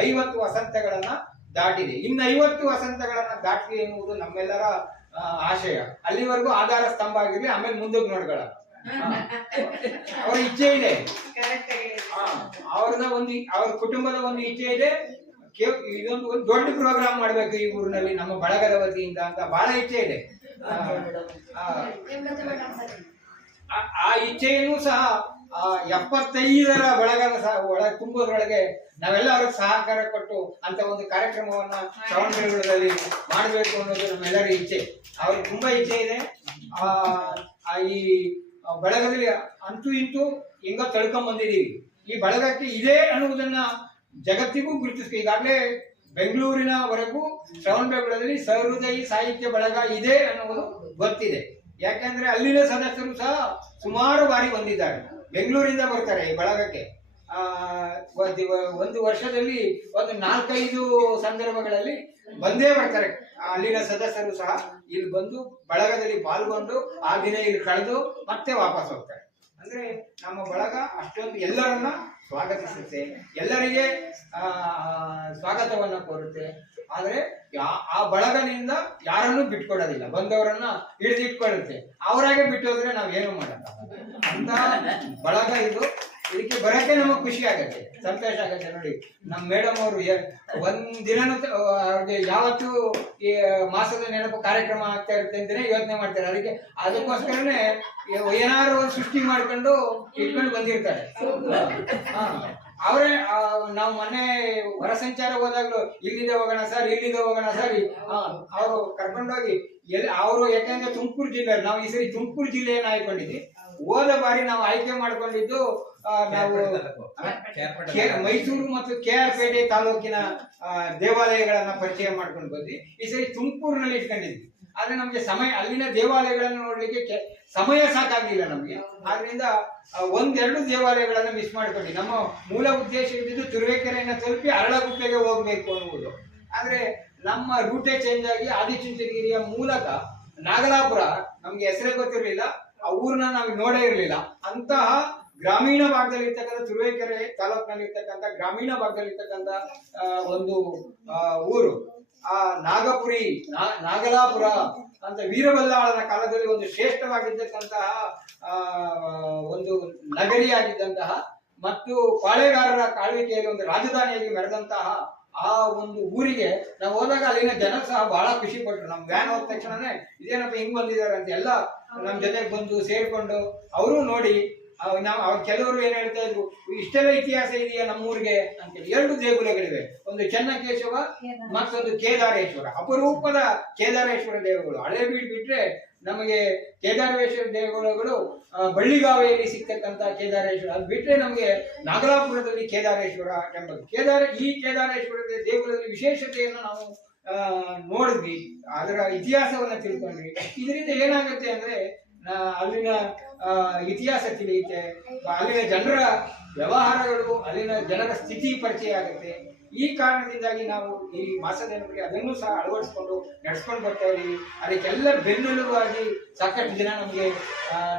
50 ವಸಂತಗಳನ್ನ ದಾಟಿದೆ. ಇನ್ನು 50 ವಸಂತಗಳನ್ನ ದಾಟಲಿ ಎನ್ನುವುದು ನಮ್ಮೆಲ್ಲರ ಆಶಯ. ಅಲ್ಲಿವರೆಗೂ ಆಧಾರ ಸ್ತಂಭ ಆಗಿರ್ಲಿ, ಆಮೇಲೆ ಮುಂದಕ್ಕೆ ನೋಡ್ಗಳ ಅವ್ರ ಇಚ್ಛೆ ಇದೆ, ಅವ್ರ ಕುಟುಂಬದ ಒಂದು ಇಚ್ಛೆ ಇದೆ. ಇದೊಂದು ದೊಡ್ಡ ಪ್ರೋಗ್ರಾಮ್ ಮಾಡ್ಬೇಕು ಈ ಊರಿನಲ್ಲಿ ನಮ್ಮ ಬಳಗದ ವತಿಯಿಂದ ಅಂತ ಬಹಳ ಇಚ್ಛೆ ಇದೆ. ಆ ಇಚ್ಛೆಯನ್ನು ಸಹ 75ರ ಬಳಗದ ಸಹ ತುಂಬೋದ್ರೊಳಗೆ ನಾವೆಲ್ಲ ಅವ್ರಿಗೆ ಸಹಕಾರ ಕೊಟ್ಟು ಅಂತ ಒಂದು ಕಾರ್ಯಕ್ರಮವನ್ನ ಶ್ರವಣಬೆಳಗೊಳದಲ್ಲಿ ಮಾಡಬೇಕು ಅನ್ನೋದು ನಮ್ಮೆಲ್ಲರ ಇಚ್ಛೆ. ಅವ್ರಿಗೆ ತುಂಬಾ ಇಚ್ಛೆ ಇದೆ. ಈ ಬಳಗದಲ್ಲಿ ಅಂತೂ ಇಂತೂ ಹೆಂಗ ತಳ್ಕೊಂಡ್ ಬಂದಿದೀವಿ. ಈ ಬಳಗಕ್ಕೆ ಇದೆ ಅನ್ನುವುದನ್ನ ಜಗತ್ತಿಗೂ ಗುರುತಿಸ್ತೀವಿ. ಈಗಾಗಲೇ ಬೆಂಗಳೂರಿನವರೆಗೂ ಶ್ರವಣಬೆಳಗೊಳದಲ್ಲಿ ಸಹೃದಯಿ ಸಾಹಿತ್ಯ ಬಳಗ ಇದೆ ಅನ್ನುವುದು ಗೊತ್ತಿದೆ. ಯಾಕೆಂದ್ರೆ ಅಲ್ಲಿನ ಸದಸ್ಯರು ಸಹ ಸುಮಾರು ಬಾರಿ ಬಂದಿದ್ದಾರೆ. ಬೆಂಗಳೂರಿಂದ ಬರ್ತಾರೆ ಈ ಬಳಗಕ್ಕೆ. ಒಂದು ವರ್ಷದಲ್ಲಿ ಒಂದು 4-5 ಸಂದರ್ಭಗಳಲ್ಲಿ ಬಂದೇ ಬರ್ತಾರೆ. ಅಲ್ಲಿನ ಸದಸ್ಯರು ಸಹ ಇಲ್ಲಿ ಬಂದು ಬಳಗದಲ್ಲಿ ಪಾಲ್ಗೊಂಡು ಆ ದಿನ ಇಲ್ಲಿ ಕಳೆದು ಮತ್ತೆ ವಾಪಸ್ ಹೋಗ್ತಾರೆ. ಅಂದ್ರೆ ನಮ್ಮ ಬಳಗ ಅಷ್ಟೊಂದು ಎಲ್ಲರನ್ನ ಸ್ವಾಗತಿಸುತ್ತೆ, ಎಲ್ಲರಿಗೆ ಸ್ವಾಗತವನ್ನ ಕೋರುತ್ತೆ. ಆದ್ರೆ ಆ ಬಳಗನಿಂದ ಯಾರನ್ನೂ ಬಿಟ್ಕೊಡೋದಿಲ್ಲ, ಬಂದವರನ್ನ ಹಿಡಿದಿಟ್ಕೊಳ್ಳುತ್ತೆ. ಅವರಾಗೆ ಬಿಟ್ಟೋದ್ರೆ ನಾವೇನು ಮಾಡಲ್ಲ ಅಂತ ಬಳಗ ಇದು. ಇದಕ್ಕೆ ಬರಕ್ಕೆ ನಮಗೆ ಖುಷಿ ಆಗತ್ತೆ, ಸಂತೋಷ ಆಗತ್ತೆ. ನೋಡಿ ನಮ್ಮ ಮೇಡಮ್ ಅವರು ಒಂದಿನೂ ಅವ್ರಿಗೆ ಯಾವತ್ತೂ ಈ ಮಾಸದ ನೆನಪು ಕಾರ್ಯಕ್ರಮ ಆಗ್ತಾ ಇರುತ್ತೆ ಅಂತಾನೆ ಯೋಚನೆ ಮಾಡ್ತಾರೆ. ಅದಕ್ಕೋಸ್ಕರನೇ ಏನಾದ್ರು ಒಂದು ಸೃಷ್ಟಿ ಮಾಡ್ಕೊಂಡು ಇಟ್ಕೊಂಡು ಬಂದಿರ್ತಾರೆ. ಅವರೇ ನಾವು ಮೊನ್ನೆ ಹೊರ ಸಂಚಾರ ಹೋದಾಗ್ಲು ಇಲ್ಲಿಂದ ಹೋಗೋಣ ಸರ್, ಇಲ್ಲಿಂದ ಹೋಗೋಣ ಸರ್, ಅವರು ಕರ್ಕೊಂಡೋಗಿ ಅವರು ಯಾಕಂದ್ರೆ ತುಮಕೂರು ಜಿಲ್ಲೆ, ನಾವು ಈ ಸರಿ ತುಮಕೂರು ಜಿಲ್ಲೆಯನ್ನು ಆಯ್ಕೊಂಡಿದ್ವಿ. ಹೋದ ಬಾರಿ ನಾವು ಆಯ್ಕೆ ಮಾಡ್ಕೊಂಡಿದ್ದು ನಾವು ಮೈಸೂರು ಮತ್ತು KR ಪೇಟೆ ತಾಲೂಕಿನ ದೇವಾಲಯಗಳನ್ನ ಪರಿಚಯ ಮಾಡ್ಕೊಂಡು ಬಂದ್ವಿ. ಈ ಸರಿ ತುಮಕೂರಿನಲ್ಲಿ ಇಟ್ಕೊಂಡಿದ್ವಿ. ಆದ್ರೆ ನಮ್ಗೆ ಸಮಯ, ಅಲ್ಲಿನ ದೇವಾಲಯಗಳನ್ನು ನೋಡ್ಲಿಕ್ಕೆ ಸಮಯ ಸಾಕಾಗ್ಲಿಲ್ಲ ನಮ್ಗೆ. ಆದ್ರಿಂದ 1-2 ದೇವಾಲಯಗಳನ್ನ ಮಿಸ್ ಮಾಡ್ಕೊಂಡ್ವಿ. ನಮ್ಮ ಮೂಲ ಉದ್ದೇಶ ಇದ್ದಿದ್ದು ತುರುವೇಕೆರೆಯನ್ನ ತಲುಪಿ ಅರಳಗುಪ್ಪೆಗೆ ಹೋಗ್ಬೇಕು ಅನ್ನುವುದು. ಆದ್ರೆ ನಮ್ಮ ರೂಟೇ ಚೇಂಜ್ ಆಗಿ ಆದಿಚುಂಚನಗಿರಿಯ ಮೂಲಕ ನಾಗಲಾಪುರ, ನಮ್ಗೆ ಹೆಸರೇ ಗೊತ್ತಿರ್ಲಿಲ್ಲ, ಆ ಊರನ್ನ ನಾವು ನೋಡೇ ಇರ್ಲಿಲ್ಲ. ಅಂತಹ ಗ್ರಾಮೀಣ ಭಾಗದಲ್ಲಿ ಇರ್ತಕ್ಕಂಥ ತುರುವೇಕೆರೆ ತಾಲೂಕಿನಲ್ಲಿ ಇರ್ತಕ್ಕಂಥ ಗ್ರಾಮೀಣ ಭಾಗದಲ್ಲಿ ಇರ್ತಕ್ಕಂಥ ಒಂದು ಊರು, ಆ ನಾಗಲಾಪುರ ಅಂತ ವೀರಬಲ್ಲಾಳನ ಕಾಲದಲ್ಲಿ ಒಂದು ಶ್ರೇಷ್ಠವಾಗಿರ್ತಕ್ಕಂತಹ ಒಂದು ನಗರಿಯಾಗಿದ್ದಂತಹ ಮತ್ತು ಪಾಳೆಗಾರರ ಆಳ್ವಿಕೆಯಲ್ಲಿ ಒಂದು ರಾಜಧಾನಿಯಾಗಿ ಮೆರೆದಂತಹ ಆ ಒಂದು ಊರಿಗೆ ನಾವು ಹೋದಾಗ ಅಲ್ಲಿನ ಜನ ಸಹ ಬಹಳ ಖುಷಿ ಪಟ್ರು. ನಮ್ ವ್ಯಾನ್ ಹೋದ ತಕ್ಷಣನೇ ಇದೇನಪ್ಪ ಹಿಂಗ್ ಬಂದಿದ್ದಾರೆ ಅಂತ ಎಲ್ಲ ನಮ್ ಜೊತೆಗೆ ಬಂದು ಸೇರ್ಕೊಂಡು ಅವರು ನೋಡಿ ಅವ್ರು ಕೆಲವರು ಏನ್ ಹೇಳ್ತಾ ಇದ್ರು, ಇಷ್ಟೆಲ್ಲ ಇತಿಹಾಸ ಇದೆಯಾ ನಮ್ಮೂರಿಗೆ ಅಂತೇಳಿ. 2 ದೇಗುಲಗಳಿವೆ, ಒಂದು ಚೆನ್ನಕೇಶವ ಮತ್ತೊಂದು ಕೇದಾರೇಶ್ವರ. ಅಪರೂಪದ ಕೇದಾರೇಶ್ವರ ದೇವಗಳು. ಹಳೇಬೀಡು ಬಿಟ್ರೆ ನಮಗೆ ಕೇದಾರೇಶ್ವರ ದೇಗುಲಗಳು ಬಳ್ಳಿಗಾವೆಯಲ್ಲಿ ಸಿಗ್ತಕ್ಕಂಥ ಕೇದಾರೇಶ್ವರ, ಅದು ಬಿಟ್ರೆ ನಮಗೆ ನಾಗಲಾಪುರದಲ್ಲಿ ಕೇದಾರೇಶ್ವರ ಎಂಬುದು. ಈ ಕೇದಾರೇಶ್ವರ ದೇಗುಲದ ವಿಶೇಷತೆಯನ್ನು ನಾವು ನೋಡಿದ್ವಿ, ಅದರ ಇತಿಹಾಸವನ್ನ ತಿಳ್ಕೊಂಡ್ವಿ. ಇದರಿಂದ ಏನಾಗುತ್ತೆ ಅಂದ್ರೆ ಅಲ್ಲಿನ ಇತಿಹಾಸ ತಿಳಿಯುತ್ತೆ, ಅಲ್ಲಿನ ಜನರ ವ್ಯವಹಾರಗಳು, ಅಲ್ಲಿನ ಜನರ ಸ್ಥಿತಿ ಪರಿಚಯ ಆಗುತ್ತೆ. ಈ ಕಾರಣದಿಂದಾಗಿ ನಾವು ಈ ಮಾಸದ ನೆನಪಿಗೆ ಅದನ್ನು ಸಹ ಅಳವಡಿಸ್ಕೊಂಡು ನಡೆಸ್ಕೊಂಡು ಬರ್ತಾ ಇದೀವಿ. ಅದಕ್ಕೆಲ್ಲ ಬೆನ್ನೆಲುಬಾಗಿ ಸಾಕಷ್ಟು ಜನ ನಮಗೆ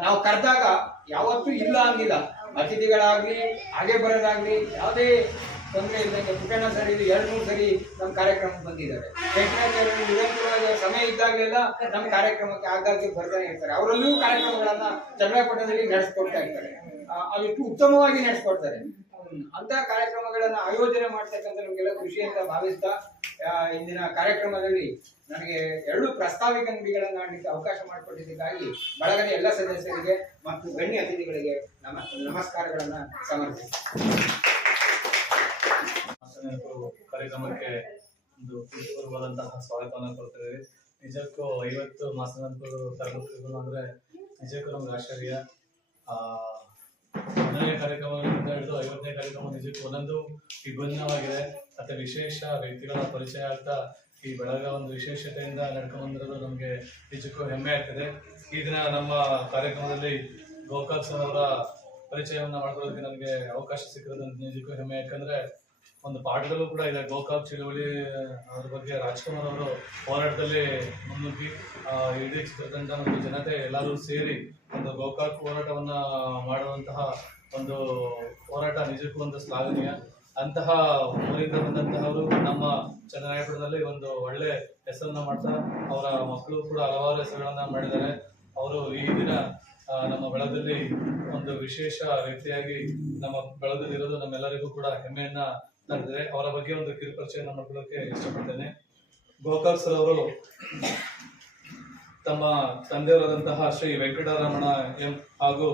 ನಾವು ಕರೆದಾಗ ಯಾವತ್ತೂ ಇಲ್ಲ ಅಂದಿಲ್ಲ. ಅತಿಥಿಗಳಾಗ್ಲಿ, ಹಾಗೆ ಬರೋದಾಗ್ಲಿ ಯಾವುದೇ ತೊಂದರೆ ಇಲ್ಲದಂಗೆ ಪುಟ್ಟಣ್ಣ ಸರ್ ಇದು 2-3 ಸರಿ ನಮ್ಮ ಕಾರ್ಯಕ್ರಮಕ್ಕೆ ಬಂದಿದ್ದಾರೆ. ನಿರಂತರವಾಗಿ ಸಮಯ ಇದ್ದಾಗಲೆಲ್ಲ ನಮ್ಮ ಕಾರ್ಯಕ್ರಮಕ್ಕೆ ಆಗಾಗ್ಗೆ ಬರ್ತಾನೆ ಇರ್ತಾರೆ. ಅವರಲ್ಲೂ ಕಾರ್ಯಕ್ರಮಗಳನ್ನ ಚನ್ನಪಟ್ಟಣದಲ್ಲಿ ನಡೆಸ್ಕೊಡ್ತಾ ಇರ್ತಾರೆ. ಅದು ಉತ್ತಮವಾಗಿ ನಡೆಸ್ಕೊಡ್ತಾರೆ. ಅಂತ ಕಾರ್ಯಕ್ರಮಗಳನ್ನ ಆಯೋಜನೆ ಮಾಡ್ತಕ್ಕಂಥ ನಮಗೆಲ್ಲ ಖುಷಿ ಅಂತ ಭಾವಿಸ್ತಾ, ಇಂದಿನ ಕಾರ್ಯಕ್ರಮದಲ್ಲಿ ನನಗೆ 2 ಪ್ರಾಸ್ತಾವಿಕ ನುಡಿಗಳನ್ನ ಆಡಲಿಕ್ಕೆ ಅವಕಾಶ ಮಾಡಿಕೊಟ್ಟಿದ್ದಕ್ಕಾಗಿ ಬಳಗದ ಎಲ್ಲ ಸದಸ್ಯರಿಗೆ ಮತ್ತು ಗಣ್ಯ ಅತಿಥಿಗಳಿಗೆ ನಮಸ್ಕಾರಗಳನ್ನ ಸಮರ್ಪಿಸ್ತೀನಿ. ಕಾರ್ಯಕ್ರಮಕ್ಕೆ ಒಂದು ಪೂರ್ವವಾದಂತಹ ಸ್ವಾಗತವನ್ನು ಕೊಡ್ತಿದ್ದೀವಿ. ನಿಜಕ್ಕೂ 50 ಮಾಸದಂತೂ ತರಗತಿಗಳು ಅಂದ್ರೆ ನಿಜಕ್ಕೂ ನಮ್ಗೆ ಆಶ್ಚರ್ಯ. 1ನೇ ಕಾರ್ಯಕ್ರಮದಿಂದ ಹಿಡಿದು 50ನೇ ಕಾರ್ಯಕ್ರಮ ನಿಜಕ್ಕೂ ಒಂದೊಂದು ವಿಭಿನ್ನವಾಗಿದೆ. ಮತ್ತೆ ವಿಶೇಷ ವ್ಯಕ್ತಿಗಳ ಪರಿಚಯ ಆಗ್ತಾ ಈ ಬಳಗ ಒಂದು ವಿಶೇಷತೆಯಿಂದ ನಡ್ಕೊಂಡು ಬಂದಿರೋದು ನಮಗೆ ನಿಜಕ್ಕೂ ಹೆಮ್ಮೆ ಆಗ್ತದೆ. ಈ ದಿನ ನಮ್ಮ ಕಾರ್ಯಕ್ರಮದಲ್ಲಿ ಗೋಕಾಕ್ ಸರ್ ಅವರ ಪರಿಚಯವನ್ನು ಮಾಡ್ಕೊಳ್ಳೋದಕ್ಕೆ ನನಗೆ ಅವಕಾಶ ಸಿಕ್ಕಿರೋದು ನಿಜಕ್ಕೂ ಹೆಮ್ಮೆ. ಯಾಕಂದ್ರೆ ಒಂದು ಪಾಠದಲ್ಲೂ ಕೂಡ ಇದೆ. ಗೋಕಾಕ್ ಚಳುವಳಿ ಅದ್ರ ಬಗ್ಗೆ ರಾಜ್ಕುಮಾರ್ ಅವರು ಹೋರಾಟದಲ್ಲಿ ಮುನ್ನುಗ್ಗಿ ಇಡೀ ಚಿತ್ರತಂಡ ಮತ್ತು ಜನತೆ ಎಲ್ಲರೂ ಸೇರಿ ಒಂದು ಗೋಕಾಕ್ ಹೋರಾಟವನ್ನ ಮಾಡುವಂತಹ ಒಂದು ಹೋರಾಟ ನಿಜಕ್ಕೂ ಒಂದು ಶ್ಲಾಘನೀಯ. ಅಂತಹ ಊರಿಂದ ಬಂದಂತಹವರು ನಮ್ಮ ಚನ್ನರಾಯಪುರದಲ್ಲಿ ಒಂದು ಒಳ್ಳೆ ಹೆಸರನ್ನ ಮಾಡ್ತಾ ಅವರ ಮಕ್ಕಳು ಕೂಡ ಹಲವಾರು ಹೆಸರುಗಳನ್ನ ಮಾಡಿದ್ದಾರೆ. ಅವರು ಈ ದಿನ ನಮ್ಮ ಬೆಳದಲ್ಲಿ ಒಂದು ವಿಶೇಷ ರೀತಿಯಾಗಿ ನಮ್ಮ ಬೆಳದಲ್ಲಿರೋದು ನಮ್ಮೆಲ್ಲರಿಗೂ ಕೂಡ ಹೆಮ್ಮೆಯನ್ನ ತಂದಿದೆ. ಅವರ ಬಗ್ಗೆ ಒಂದು ಕಿರುಪರಿಚಯನ ಮಾಡ್ಕೊಳ್ಳೋಕೆ ಇಷ್ಟಪಡ್ತೇನೆ. ಗೋಕಾಕ್ ಸರ್ ಅವರು ತಮ್ಮ ತಂದೆಯವರಾದಂತಹ ಶ್ರೀ ವೆಂಕಟರಮಣ ಎಂ ಹಾಗೂ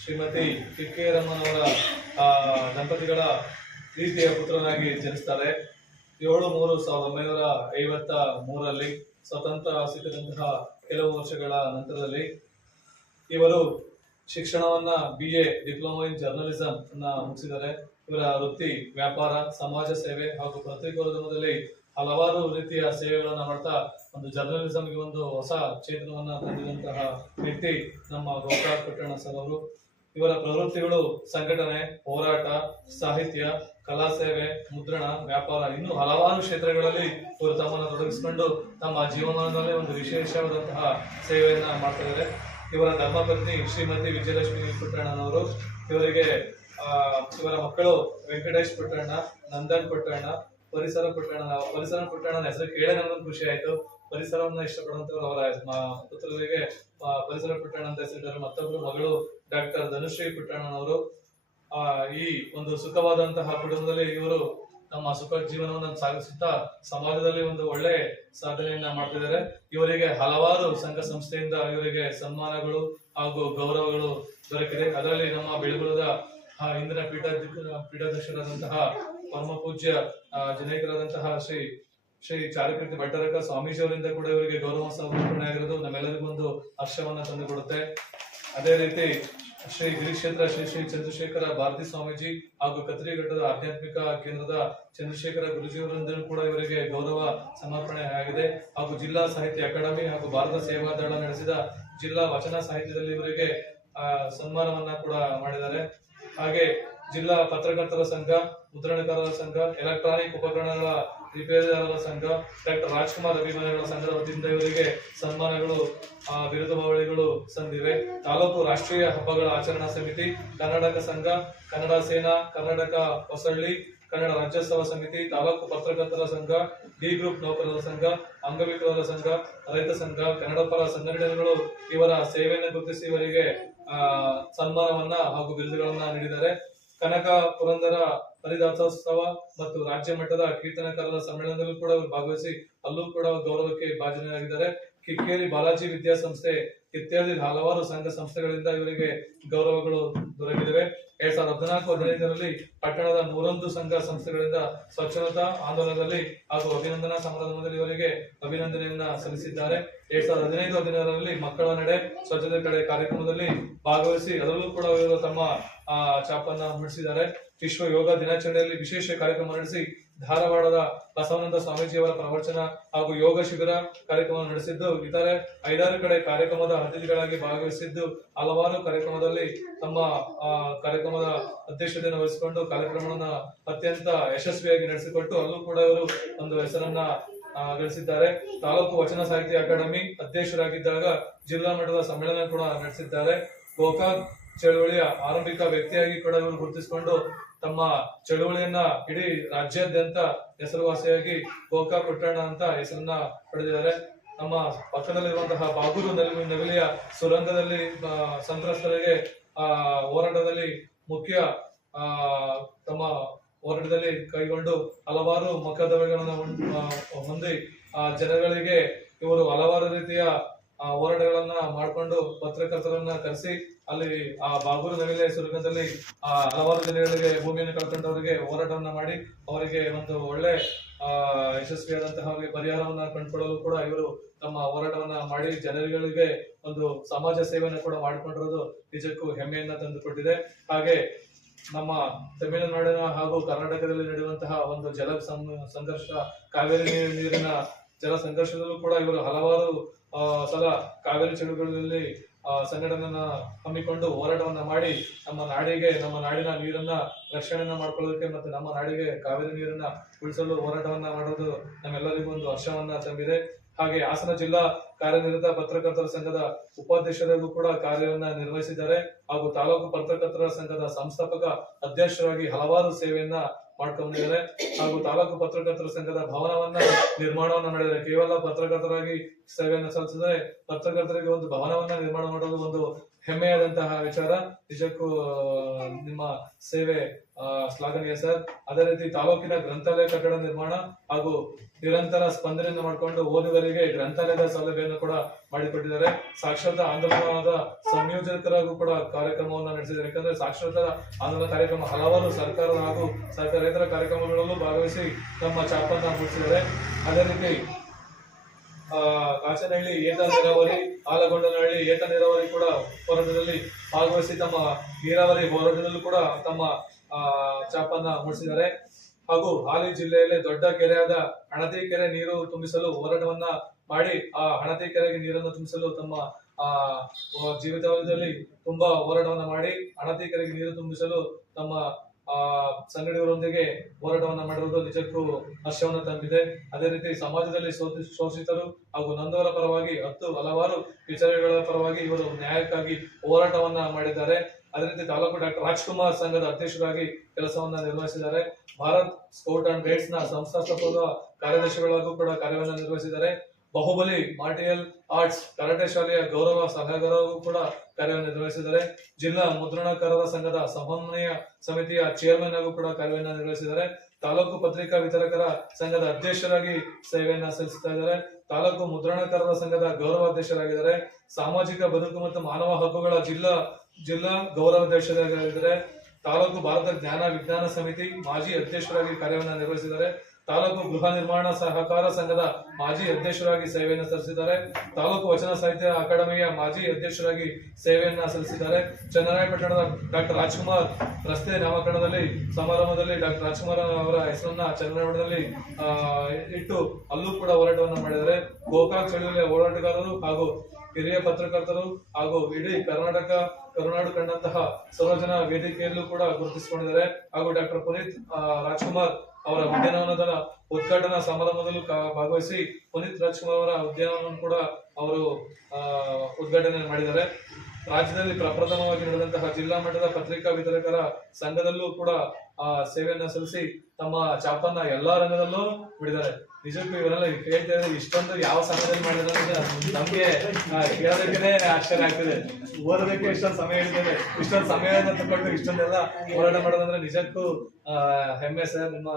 ಶ್ರೀಮತಿ ಕಿಕ್ಕೇರಮ್ಮನವರ ದಂಪತಿಗಳ ಪ್ರೀತಿಯ ಪುತ್ರನಾಗಿ ಜನಿಸ್ತಾರೆ. 7/3/1953 ಸ್ವತಂತ್ರ ಸಿಕ್ಕಿದಂತಹ ಕೆಲವು ವರ್ಷಗಳ ನಂತರದಲ್ಲಿ ಇವರು ಶಿಕ್ಷಣವನ್ನ BA ಡಿಪ್ಲೊಮಾ ಇನ್ ಜರ್ನಲಿಸಂ ಅನ್ನ ಮುಗಿಸಿದ್ದಾರೆ. ಇವರ ವೃತ್ತಿ ವ್ಯಾಪಾರ, ಸಮಾಜ ಸೇವೆ ಹಾಗೂ ಪತ್ರಿಕೋದ್ಯಮದಲ್ಲಿ ಹಲವಾರು ರೀತಿಯ ಸೇವೆಗಳನ್ನ ಮಾಡ್ತಾ ಒಂದು ಜರ್ನಲಿಸಂಗೆ ಒಂದು ಹೊಸ ಚೇತನವನ್ನ ತಂದಿದಂತಹ ವ್ಯಕ್ತಿ ನಮ್ಮ ಗೋಕಾಕ್ ಪಟ್ಟಣ ಸರ್ ಅವರು. ಇವರ ಪ್ರವೃತ್ತಿಗಳು ಸಂಘಟನೆ, ಹೋರಾಟ, ಸಾಹಿತ್ಯ, ಕಲಾ ಸೇವೆ, ಮುದ್ರಣ, ವ್ಯಾಪಾರ ಇನ್ನೂ ಹಲವಾರು ಕ್ಷೇತ್ರಗಳಲ್ಲಿ ಇವರು ತಮ್ಮನ್ನು ತೊಡಗಿಸಿಕೊಂಡು ತಮ್ಮ ಜೀವನದಲ್ಲಿ ಒಂದು ವಿಶೇಷವಾದಂತಹ ಸೇವೆಯನ್ನ ಮಾಡ್ತಾ ಇದ್ದಾರೆ. ಇವರ ಧರ್ಮಪತ್ನಿ ಶ್ರೀಮತಿ ವಿಜಯಲಕ್ಷ್ಮಿ ಪುಟ್ಟಣ್ಣನವರು. ಇವರ ಮಕ್ಕಳು ವೆಂಕಟೇಶ್ ಪುಟ್ಟಣ್ಣ, ನಂದನ್ ಪುಟ್ಟಣ್ಣ, ಪರಿಸರ ಪುಟ್ಟಣ್ಣನ ಹೆಸರು ಕೇಳೇ ನನಗೊಂದು ಖುಷಿ ಆಯ್ತು. ಪರಿಸರವನ್ನ ಇಷ್ಟಪಡುವಂತವ್ರು ಅವರ ಪುತ್ರರಿಗೆ ಪರಿಸರ ಪುಟ್ಟಣ್ಣ ಅಂತ ಹೆಸರಿದ್ದಾರೆ. ಮತ್ತೊಬ್ಬರು ಮಗಳು ಡಾಕ್ಟರ್ ಧನುಶ್ರೀ ಪುಟ್ಟಣ್ಣನವರು. ಈ ಒಂದು ಸುಖವಾದಂತಹ ಕುಟುಂಬದಲ್ಲಿ ಇವರು ತಮ್ಮ ಸುಖ ಜೀವನವನ್ನು ಸಾಗಿಸುತ್ತಾ ಸಮಾಜದಲ್ಲಿ ಒಂದು ಒಳ್ಳೆ ಸಾಧನೆಯನ್ನ ಮಾಡ್ತಿದ್ದಾರೆ. ಇವರಿಗೆ ಹಲವಾರು ಸಂಘ ಸಂಸ್ಥೆಯಿಂದ ಇವರಿಗೆ ಸನ್ಮಾನಗಳು ಹಾಗೂ ಗೌರವಗಳು ದೊರಕಿದೆ. ಅದರಲ್ಲಿ ನಮ್ಮ ಬೆಳಗುಳದ ಇಂದಿನ ಪೀಠಾಧ್ಯಕ್ಷರಾದಂತಹ ಪರಮ ಪೂಜ್ಯ ಜನೈಕರಾದಂತಹ ಶ್ರೀ ಚಾರುಕೀರ್ತಿ ಭಟ್ಟರಕ ಸ್ವಾಮೀಜಿ ಅವರಿಂದ ಕೂಡ ಇವರಿಗೆ ಗೌರವ ಸಮರ್ಪಣೆ ಆಗಿರೋದು ನಮ್ಮೆಲ್ಲರಿಗೂ ಒಂದು ಹರ್ಷವನ್ನ ತಂದುಕೊಡುತ್ತೆ. ಅದೇ ರೀತಿ ಶ್ರೀ ಗಿರಿಕ್ಷೇತ್ರ ಶ್ರೀ ಚಂದ್ರಶೇಖರ ಭಾರತಿ ಸ್ವಾಮೀಜಿ ಹಾಗೂ ಕತ್ರಿಘಟ್ಟದ ಆಧ್ಯಾತ್ಮಿಕ ಕೇಂದ್ರದ ಚಂದ್ರಶೇಖರ ಗುರುಜಿಯವರಿಂದಲೂ ಕೂಡ ಇವರಿಗೆ ಗೌರವ ಸಮರ್ಪಣೆ ಆಗಿದೆ. ಹಾಗೂ ಜಿಲ್ಲಾ ಸಾಹಿತ್ಯ ಅಕಾಡೆಮಿ ಹಾಗೂ ಭಾರತ ಸೇವಾ ದಳ ನಡೆಸಿದ ಜಿಲ್ಲಾ ವಚನ ಸಾಹಿತ್ಯದಲ್ಲಿ ಇವರಿಗೆ ಸನ್ಮಾನವನ್ನ ಕೂಡ ಮಾಡಿದ್ದಾರೆ. ಹಾಗೆ ಜಿಲ್ಲಾ ಪತ್ರಕರ್ತರ ಸಂಘ, ಮುದ್ರಣಕಾರರ ಸಂಘ, ಎಲೆಕ್ಟ್ರಾನಿಕ್ ಉಪಕರಣಗಳ ರಿಪೇರಿದಾರರ ಸಂಘ, ಡಾಕ್ಟರ್ ರಾಜ್ಕುಮಾರ್ ಅಭಿಮಾನಿಗಳ ಸಂಘದ ವತಿಯಿಂದ ಇವರಿಗೆ ಸನ್ಮಾನಗಳು, ಬಿರುದು ಬವಳಿಗಳು ಸಂದಿವೆ. ತಾಲೂಕು ರಾಷ್ಟ್ರೀಯ ಹಬ್ಬಗಳ ಆಚರಣಾ ಸಮಿತಿ, ಕರ್ನಾಟಕ ಸಂಘ, ಕನ್ನಡ ಸೇನಾ, ಕರ್ನಾಟಕ ಹೊಸಳ್ಳಿ, ಕನ್ನಡ ರಾಜ್ಯೋತ್ಸವ ಸಮಿತಿ, ತಾಲೂಕು ಪತ್ರಕರ್ತರ ಸಂಘ, ಡಿ ಗ್ರೂಪ್ ನೌಕರರ ಸಂಘ, ಅಂಗವಿಕಲರ ಸಂಘ, ರೈತ ಸಂಘ, ಕನ್ನಡ ಪರ ಸಂಘಟನೆಗಳು ಇವರ ಸೇವೆಯನ್ನು ಗುರುತಿಸಿ ಇವರಿಗೆ ಸನ್ಮಾನವನ್ನ ಹಾಗೂ ಬಿರುದುಗಳನ್ನ ನೀಡಿದ್ದಾರೆ. ಕನಕ ಪುರಂದರ ಹರಿದಾಸೋತ್ಸವ ಮತ್ತು ರಾಜ್ಯ ಮಟ್ಟದ ಕೀರ್ತನಕಾರರ ಸಮ್ಮೇಳನದಲ್ಲೂ ಕೂಡ ಇವರು ಭಾಗವಹಿಸಿ ಅಲ್ಲೂ ಕೂಡ ಗೌರವಕ್ಕೆ ಭಾಜನರಾಗಿದ್ದಾರೆ. ಕಿಕ್ಕೇರಿ ಬಾಲಾಜಿ ವಿದ್ಯಾಸಂಸ್ಥೆ ಇತ್ಯಾದಿ ಹಲವಾರು ಸಂಘ ಸಂಸ್ಥೆಗಳಿಂದ ಇವರಿಗೆ ಗೌರವಗಳು ದೊರಕಿವೆ. 2014-15ರಲ್ಲಿ ಪಟ್ಟಣದ 101 ಸಂಘ ಸಂಸ್ಥೆಗಳಿಂದ ಸ್ವಚ್ಛತಾ ಆಂದೋಲನದಲ್ಲಿ ಹಾಗೂ ಅಭಿನಂದನಾ ಸಮಾರಂಭದಲ್ಲಿ ಇವರಿಗೆ ಅಭಿನಂದನೆಯನ್ನ ಸಲ್ಲಿಸಿದ್ದಾರೆ. 2015-16ರಲ್ಲಿ ಮಕ್ಕಳ ನಡೆ ಸ್ವಚ್ಛತೆ ಕಡೆ ಕಾರ್ಯಕ್ರಮದಲ್ಲಿ ಭಾಗವಹಿಸಿ ಅದರಲ್ಲೂ ಕೂಡ ಇವರು ತಮ್ಮ ಛಾಪನ್ನ ಮೂಡಿಸಿದ್ದಾರೆ. ವಿಶ್ವ ಯೋಗ ದಿನಾಚರಣೆಯಲ್ಲಿ ವಿಶೇಷ ಕಾರ್ಯಕ್ರಮ ನಡೆಸಿ ಧಾರವಾಡದ ಬಸವಾನಂದ ಸ್ವಾಮೀಜಿಯವರ ಪ್ರವಚನ ಹಾಗೂ ಯೋಗ ಶಿಬಿರ ಕಾರ್ಯಕ್ರಮ ನಡೆಸಿದ್ದು, ಇತರೆ 5-6 ಕಡೆ ಕಾರ್ಯಕ್ರಮದ ಅತಿಥಿಗಳಾಗಿ ಭಾಗವಹಿಸಿದ್ದು, ಹಲವಾರು ಕಾರ್ಯಕ್ರಮದಲ್ಲಿ ತಮ್ಮ ಕಾರ್ಯಕ್ರಮದ ಅಧ್ಯಕ್ಷತೆಯನ್ನು ವಹಿಸಿಕೊಂಡು ಕಾರ್ಯಕ್ರಮವನ್ನ ಅತ್ಯಂತ ಯಶಸ್ವಿಯಾಗಿ ನಡೆಸಿಕೊಟ್ಟು ಅಲ್ಲೂ ಕೂಡ ಇವರು ಒಂದು ಹೆಸರನ್ನ ಗಳಿಸಿದ್ದಾರೆ. ತಾಲೂಕು ವಚನ ಸಾಹಿತ್ಯ ಅಕಾಡೆಮಿ ಅಧ್ಯಕ್ಷರಾಗಿದ್ದಾಗ ಜಿಲ್ಲಾ ಮಟ್ಟದ ಸಮ್ಮೇಳನ ಕೂಡ ನಡೆಸಿದ್ದಾರೆ. ಗೋಕಾಕ್ ಚಳುವಳಿಯ ಆರಂಭಿಕ ವ್ಯಕ್ತಿಯಾಗಿ ಕೂಡ ಇವರು ಗುರುತಿಸಿಕೊಂಡು ತಮ್ಮ ಚಳುವಳಿಯನ್ನ ಇಡೀ ರಾಜ್ಯಾದ್ಯಂತ ಹೆಸರುವಾಸಿಯಾಗಿ ಗೋಕಾಕ್ ಪುಟ್ಟಣ್ಣ ಅಂತ ಹೆಸರನ್ನ ಪಡೆದಿದ್ದಾರೆ. ನಮ್ಮ ಪಕ್ಕದಲ್ಲಿರುವಂತಹ ಬಾಗೂರು ನವಿಲಿಯ ಸುರಂಗದಲ್ಲಿ ಸಂತ್ರಸ್ತರಿಗೆ ಹೋರಾಟದಲ್ಲಿ ಮುಖ್ಯ ತಮ್ಮ ಹೋರಾಟದಲ್ಲಿ ಕೈಗೊಂಡು ಹಲವಾರು ಮೊಕದ್ದಮೆಗಳನ್ನು ಹೊಂದಿ ಜನಗಳಿಗೆ ಇವರು ಹಲವಾರು ರೀತಿಯ ಹೋರಾಟಗಳನ್ನ ಮಾಡಿಕೊಂಡು ಪತ್ರಕರ್ತರನ್ನ ಕರೆಸಿ ಅಲ್ಲಿ ಬಾಗೂರು ನವಿಲೆ ಸುರಂಗದಲ್ಲಿ ಹಲವಾರು ಜನಗಳಿಗೆ ಭೂಮಿಯನ್ನು ಕಳ್ಕೊಂಡವರಿಗೆ ಹೋರಾಟವನ್ನ ಮಾಡಿ ಅವರಿಗೆ ಒಂದು ಒಳ್ಳೆ ಯಶಸ್ವಿಯಾದಂತಹ ಪರಿಹಾರವನ್ನ ಕಂಡುಕೊಳ್ಳಲು ಕೂಡ ಇವರು ತಮ್ಮ ಹೋರಾಟವನ್ನ ಮಾಡಿ ಜನರಿಗೆ ಒಂದು ಸಮಾಜ ಸೇವೆಯನ್ನು ಕೂಡ ಮಾಡಿಕೊಂಡಿರೋದು ನಿಜಕ್ಕೂ ಹೆಮ್ಮೆಯನ್ನ ತಂದುಕೊಟ್ಟಿದೆ. ಹಾಗೆ ನಮ್ಮ ತಮಿಳುನಾಡಿನ ಹಾಗೂ ಕರ್ನಾಟಕದಲ್ಲಿ ನಡೆಯುವಂತಹ ಒಂದು ಜಲ ಸಂಘರ್ಷ, ಕಾವೇರಿ ನೀರಿನ ಜಲ ಸಂಘರ್ಷದಲ್ಲೂ ಕೂಡ ಇವರು ಹಲವಾರು ಸಲ ಕಾವೇರಿ ಚಳುವಳಿಯಲ್ಲಿ ಸಂಘಟನೆಯನ್ನ ಹಮ್ಮಿಕೊಂಡು ಹೋರಾಟವನ್ನ ಮಾಡಿ ನಮ್ಮ ನಾಡಿಗೆ, ನಮ್ಮ ನಾಡಿನ ನೀರನ್ನ ರಕ್ಷಣೆಯನ್ನ ಮಾಡ್ಕೊಳ್ಳೋದಕ್ಕೆ ಮತ್ತೆ ನಮ್ಮ ನಾಡಿಗೆ ಕಾವೇರಿ ನೀರನ್ನ ಉಳಿಸಲು ಹೋರಾಟವನ್ನ ಮಾಡೋದು ನಮ್ಮೆಲ್ಲರಿಗೂ ಒಂದು ಹರ್ಷವನ್ನ ತಂದಿದೆ. ಹಾಗೆ ಹಾಸನ ಜಿಲ್ಲಾ ಕಾರ್ಯನಿರತ ಪತ್ರಕರ್ತರ ಸಂಘದ ಉಪಾಧ್ಯಕ್ಷರಾಗೂ ಕೂಡ ಕಾರ್ಯವನ್ನ ನಿರ್ವಹಿಸಿದ್ದಾರೆ. ಹಾಗೂ ತಾಲೂಕು ಪತ್ರಕರ್ತರ ಸಂಘದ ಸಂಸ್ಥಾಪಕ ಅಧ್ಯಕ್ಷರಾಗಿ ಹಲವಾರು ಸೇವೆಯನ್ನ ಮಾಡ್ಕೊಂಡಿದ್ದಾರೆ. ಹಾಗೂ ತಾಲೂಕು ಪತ್ರಕರ್ತರ ಸಂಘದ ಭವನವನ್ನ ನಿರ್ಮಾಣವನ್ನ ಮಾಡಿದ್ದಾರೆ. ಕೇವಲ ಪತ್ರಕರ್ತರಾಗಿ ಸೇವೆಯನ್ನು ಸಲ್ಲಿಸಿದರೆ ಪತ್ರಕರ್ತರಿಗೆ ಒಂದು ಭವನವನ್ನ ನಿರ್ಮಾಣ ಮಾಡೋದು ಒಂದು ಹೆಮ್ಮೆಯಾದಂತಹ ವಿಚಾರ. ನಿಜಕ್ಕೂ ನಿಮ್ಮ ಸೇವೆ ಶ್ಲಾಘನೀಯ ಸರ್. ಅದೇ ರೀತಿ ತಾಲೂಕಿನ ಗ್ರಂಥಾಲಯ ಕಟ್ಟಡ ನಿರ್ಮಾಣ ಹಾಗೂ ನಿರಂತರ ಸ್ಪಂದನೆಯನ್ನು ಮಾಡಿಕೊಂಡು ಓದುಗರಿಗೆ ಗ್ರಂಥಾಲಯದ ಸೌಲಭ್ಯವನ್ನು ಕೂಡ ಮಾಡಿಕೊಟ್ಟಿದ್ದಾರೆ. ಸಾಕ್ಷರತಾ ಆಂದೋಲನದ ಸಂಯೋಜಕರಾಗೂ ಕೂಡ ಕಾರ್ಯಕ್ರಮವನ್ನು ನಡೆಸಿದ್ದಾರೆ. ಯಾಕಂದ್ರೆ ಸಾಕ್ಷರತಾ ಆಂದೋಲನ ಕಾರ್ಯಕ್ರಮ ಹಲವಾರು ಸರ್ಕಾರದ ಹಾಗೂ ಸರ್ಕಾರೇತರ ಕಾರ್ಯಕ್ರಮಗಳಲ್ಲೂ ಭಾಗವಹಿಸಿ ನಮ್ಮ ಛಾಪನ್ನ ಮೂಡಿಸಿದ್ದಾರೆ. ಅದೇ ರೀತಿ ಕಾಚನಹಳ್ಳಿ ಏತ ನೀರಾವರಿ, ಆಲಗೊಂಡನಹಳ್ಳಿ ಏತ ನೀರಾವರಿ ಕೂಡ ಹೋರಾಟದಲ್ಲಿ ಭಾಗವಹಿಸಿ ತಮ್ಮ ನೀರಾವರಿ ಹೋರಾಟದಲ್ಲೂ ಕೂಡ ತಮ್ಮ ಛಾಪನ್ನ ಮೂಡಿಸಿದ್ದಾರೆ. ಹಾಗೂ ಹಾಲಿ ಜಿಲ್ಲೆಯಲ್ಲಿ ದೊಡ್ಡ ಕೆರೆಯಾದ ಹಣತಿ ಕೆರೆ ನೀರು ತುಂಬಿಸಲು ಹೋರಾಟವನ್ನ ಮಾಡಿ ಆ ಹಣತಿ ಕೆರೆಗೆ ನೀರನ್ನು ತುಂಬಿಸಲು ತಮ್ಮ ಜೀವಿತಾವಧಿಯಲ್ಲಿ ತುಂಬಾ ಹೋರಾಟವನ್ನ ಮಾಡಿ ಹಣತಿ ಕೆರೆಗೆ ನೀರು ತುಂಬಿಸಲು ತಮ್ಮ ಸಂಘಟನೆಗಳೊಂದಿಗೆ ಹೋರಾಟವನ್ನ ಮಾಡಿರುವುದು ನಿಜಕ್ಕೂ ಹರ್ಷವನ್ನು ತಂದಿದೆ. ಅದೇ ರೀತಿ ಸಮಾಜದಲ್ಲಿ ಶೋಷಿತರು ಹಾಗೂ ನೊಂದವರ ಪರವಾಗಿ ಹಲವಾರು ವಿಚಾರಗಳ ಪರವಾಗಿ ಇವರು ನ್ಯಾಯಕ್ಕಾಗಿ ಹೋರಾಟವನ್ನ ಮಾಡಿದ್ದಾರೆ. ಅದೇ ರೀತಿ ತಾಲೂಕು ಡಾಕ್ಟರ್ ರಾಜ್ಕುಮಾರ್ ಸಂಘದ ಅಧ್ಯಕ್ಷರಾಗಿ ಕೆಲಸವನ್ನ ನಿರ್ವಹಿಸಿದ್ದಾರೆ. ಭಾರತ್ ಸ್ಕೌಟ್ ಅಂಡ್ ಗೈಡ್ಸ್ ನ ಸಂಸ್ಥಾಪಕ ಕಾರ್ಯದರ್ಶಿಗಳಾಗೂ ಕೂಡ ಕಾರ್ಯವನ್ನ ನಿರ್ವಹಿಸಿದ್ದಾರೆ. ಬಾಹುಬಲಿ ಮಾರ್ಟಿಯಲ್ ಆರ್ಟ್ಸ್ ಕರಾಟೆ ಶಾಲೆಯ ಗೌರವ ಸಲಹೆಗಾರರು ಕೂಡ ಕಾರ್ಯವನ್ನು ನಿರ್ವಹಿಸಿದ್ದಾರೆ. ಜಿಲ್ಲಾ ಮುದ್ರಣಕಾರರ ಸಂಘದ ಸಮನ್ವಯ ಸಮಿತಿಯ ಚೇರ್ಮನ್ ಆಗೂ ಕೂಡ ಕಾರ್ಯವನ್ನು ನಿರ್ವಹಿಸಿದ್ದಾರೆ. ತಾಲೂಕು ಪತ್ರಿಕಾ ವಿತರಕರ ಸಂಘದ ಅಧ್ಯಕ್ಷರಾಗಿ ಸೇವೆಯನ್ನ ಸಲ್ಲಿಸ್ತಾ ಇದ್ದಾರೆ. ತಾಲೂಕು ಮುದ್ರಣಕಾರರ ಸಂಘದ ಗೌರವಾಧ್ಯಕ್ಷರಾಗಿದ್ದಾರೆ. ಸಾಮಾಜಿಕ ಬದುಕು ಮತ್ತು ಮಾನವ ಹಕ್ಕುಗಳ ಜಿಲ್ಲಾ ಗೌರವಾಧ್ಯಕ್ಷರಾಗಿದ್ದಾರೆ. ತಾಲೂಕು ಭಾರತ ಜ್ಞಾನ ವಿಜ್ಞಾನ ಸಮಿತಿ ಮಾಜಿ ಅಧ್ಯಕ್ಷರಾಗಿ ಕಾರ್ಯವನ್ನು ನಿರ್ವಹಿಸಿದ್ದಾರೆ. ತಾಲೂಕು ಗೃಹ ನಿರ್ಮಾಣ ಸಹಕಾರ ಸಂಘದ ಮಾಜಿ ಅಧ್ಯಕ್ಷರಾಗಿ ಸೇವೆಯನ್ನು ಸಲ್ಲಿಸಿದ್ದಾರೆ. ತಾಲೂಕು ವಚನ ಸಾಹಿತ್ಯ ಅಕಾಡೆಮಿಯ ಮಾಜಿ ಅಧ್ಯಕ್ಷರಾಗಿ ಸೇವೆಯನ್ನ ಸಲ್ಲಿಸಿದ್ದಾರೆ. ಚನ್ನರಾಯಪಟ್ಟಣದ ಡಾಕ್ಟರ್ ರಾಜ್ಕುಮಾರ್ ರಸ್ತೆ ನಾಮಕರಣದಲ್ಲಿ ಸಮಾರಂಭದಲ್ಲಿ ಡಾಕ್ಟರ್ ರಾಜ್ಕುಮಾರ್ ಅವರ ಹೆಸರನ್ನ ಚನ್ನರಾಯಪಟ್ಟಣದಲ್ಲಿ ಇಟ್ಟು ಅಲ್ಲೂ ಕೂಡ ಹೋರಾಟವನ್ನು ಮಾಡಿದ್ದಾರೆ. ಗೋಕಾಕ್ ಚಳುವಳಿಯ ಹೋರಾಟಗಾರರು ಹಾಗೂ ಹಿರಿಯ ಪತ್ರಕರ್ತರು ಹಾಗೂ ಇಡೀ ಕರುನಾಡು ಕಂಡಂತಹ ಸರ್ವಜನ ವೇದಿಕೆಯಲ್ಲೂ ಕೂಡ ಗುರುತಿಸಿಕೊಂಡಿದ್ದಾರೆ. ಹಾಗೂ ಡಾಕ್ಟರ್ ಪುನೀತ್ ರಾಜ್ಕುಮಾರ್ ಅವರ ಉದ್ಯಾನವನದ ಉದ್ಘಾಟನಾ ಸಮಾರಂಭದಲ್ಲೂ ಭಾಗವಹಿಸಿ ಪುನೀತ್ ರಾಜ್ಕುಮಾರ್ ಅವರ ಉದ್ಯಾನವನವನ್ನು ಕೂಡ ಅವರು ಉದ್ಘಾಟನೆ ಮಾಡಿದ್ದಾರೆ. ರಾಜ್ಯದಲ್ಲಿ ಪ್ರಪ್ರಥಮವಾಗಿ ನಡೆದಂತಹ ಜಿಲ್ಲಾ ಮಟ್ಟದ ಪತ್ರಿಕಾ ವಿತರಕರ ಸಂಘದಲ್ಲೂ ಕೂಡ ಸೇವೆಯನ್ನ ಸಲ್ಲಿಸಿ ತಮ್ಮ ಛಾಪನ್ನ ಎಲ್ಲಾ ರಂಗದಲ್ಲೂ ಬಿಡಿದ್ದಾರೆ. ನಿಜಕ್ಕೂ ಇವರೆಲ್ಲ ಕೇಳ್ತಾ ಇದ್ರೆ ಇಷ್ಟೊಂದು ಯಾವ ಸಮಯದಲ್ಲಿ ಮಾಡಿದ್ರೆ ನಮ್ಗೆ ಕೇಳೋದಕ್ಕೆ ಆಶ್ಚರ್ಯ ಆಗ್ತದೆ. ಓದೋದಕ್ಕೆ ಇಷ್ಟೊಂದು ಸಮಯ ಇರ್ತದೆ. ಇಷ್ಟೊಂದು ಸಮಯವನ್ನು ತಗೊಂಡು ಇಷ್ಟೊಂದೆಲ್ಲ ಹೋರಾಟ ಮಾಡೋದಂದ್ರೆ ನಿಜಕ್ಕೂ ಹೆಮ್ಮೆ ಸರ್. ನಿಮ್ಮ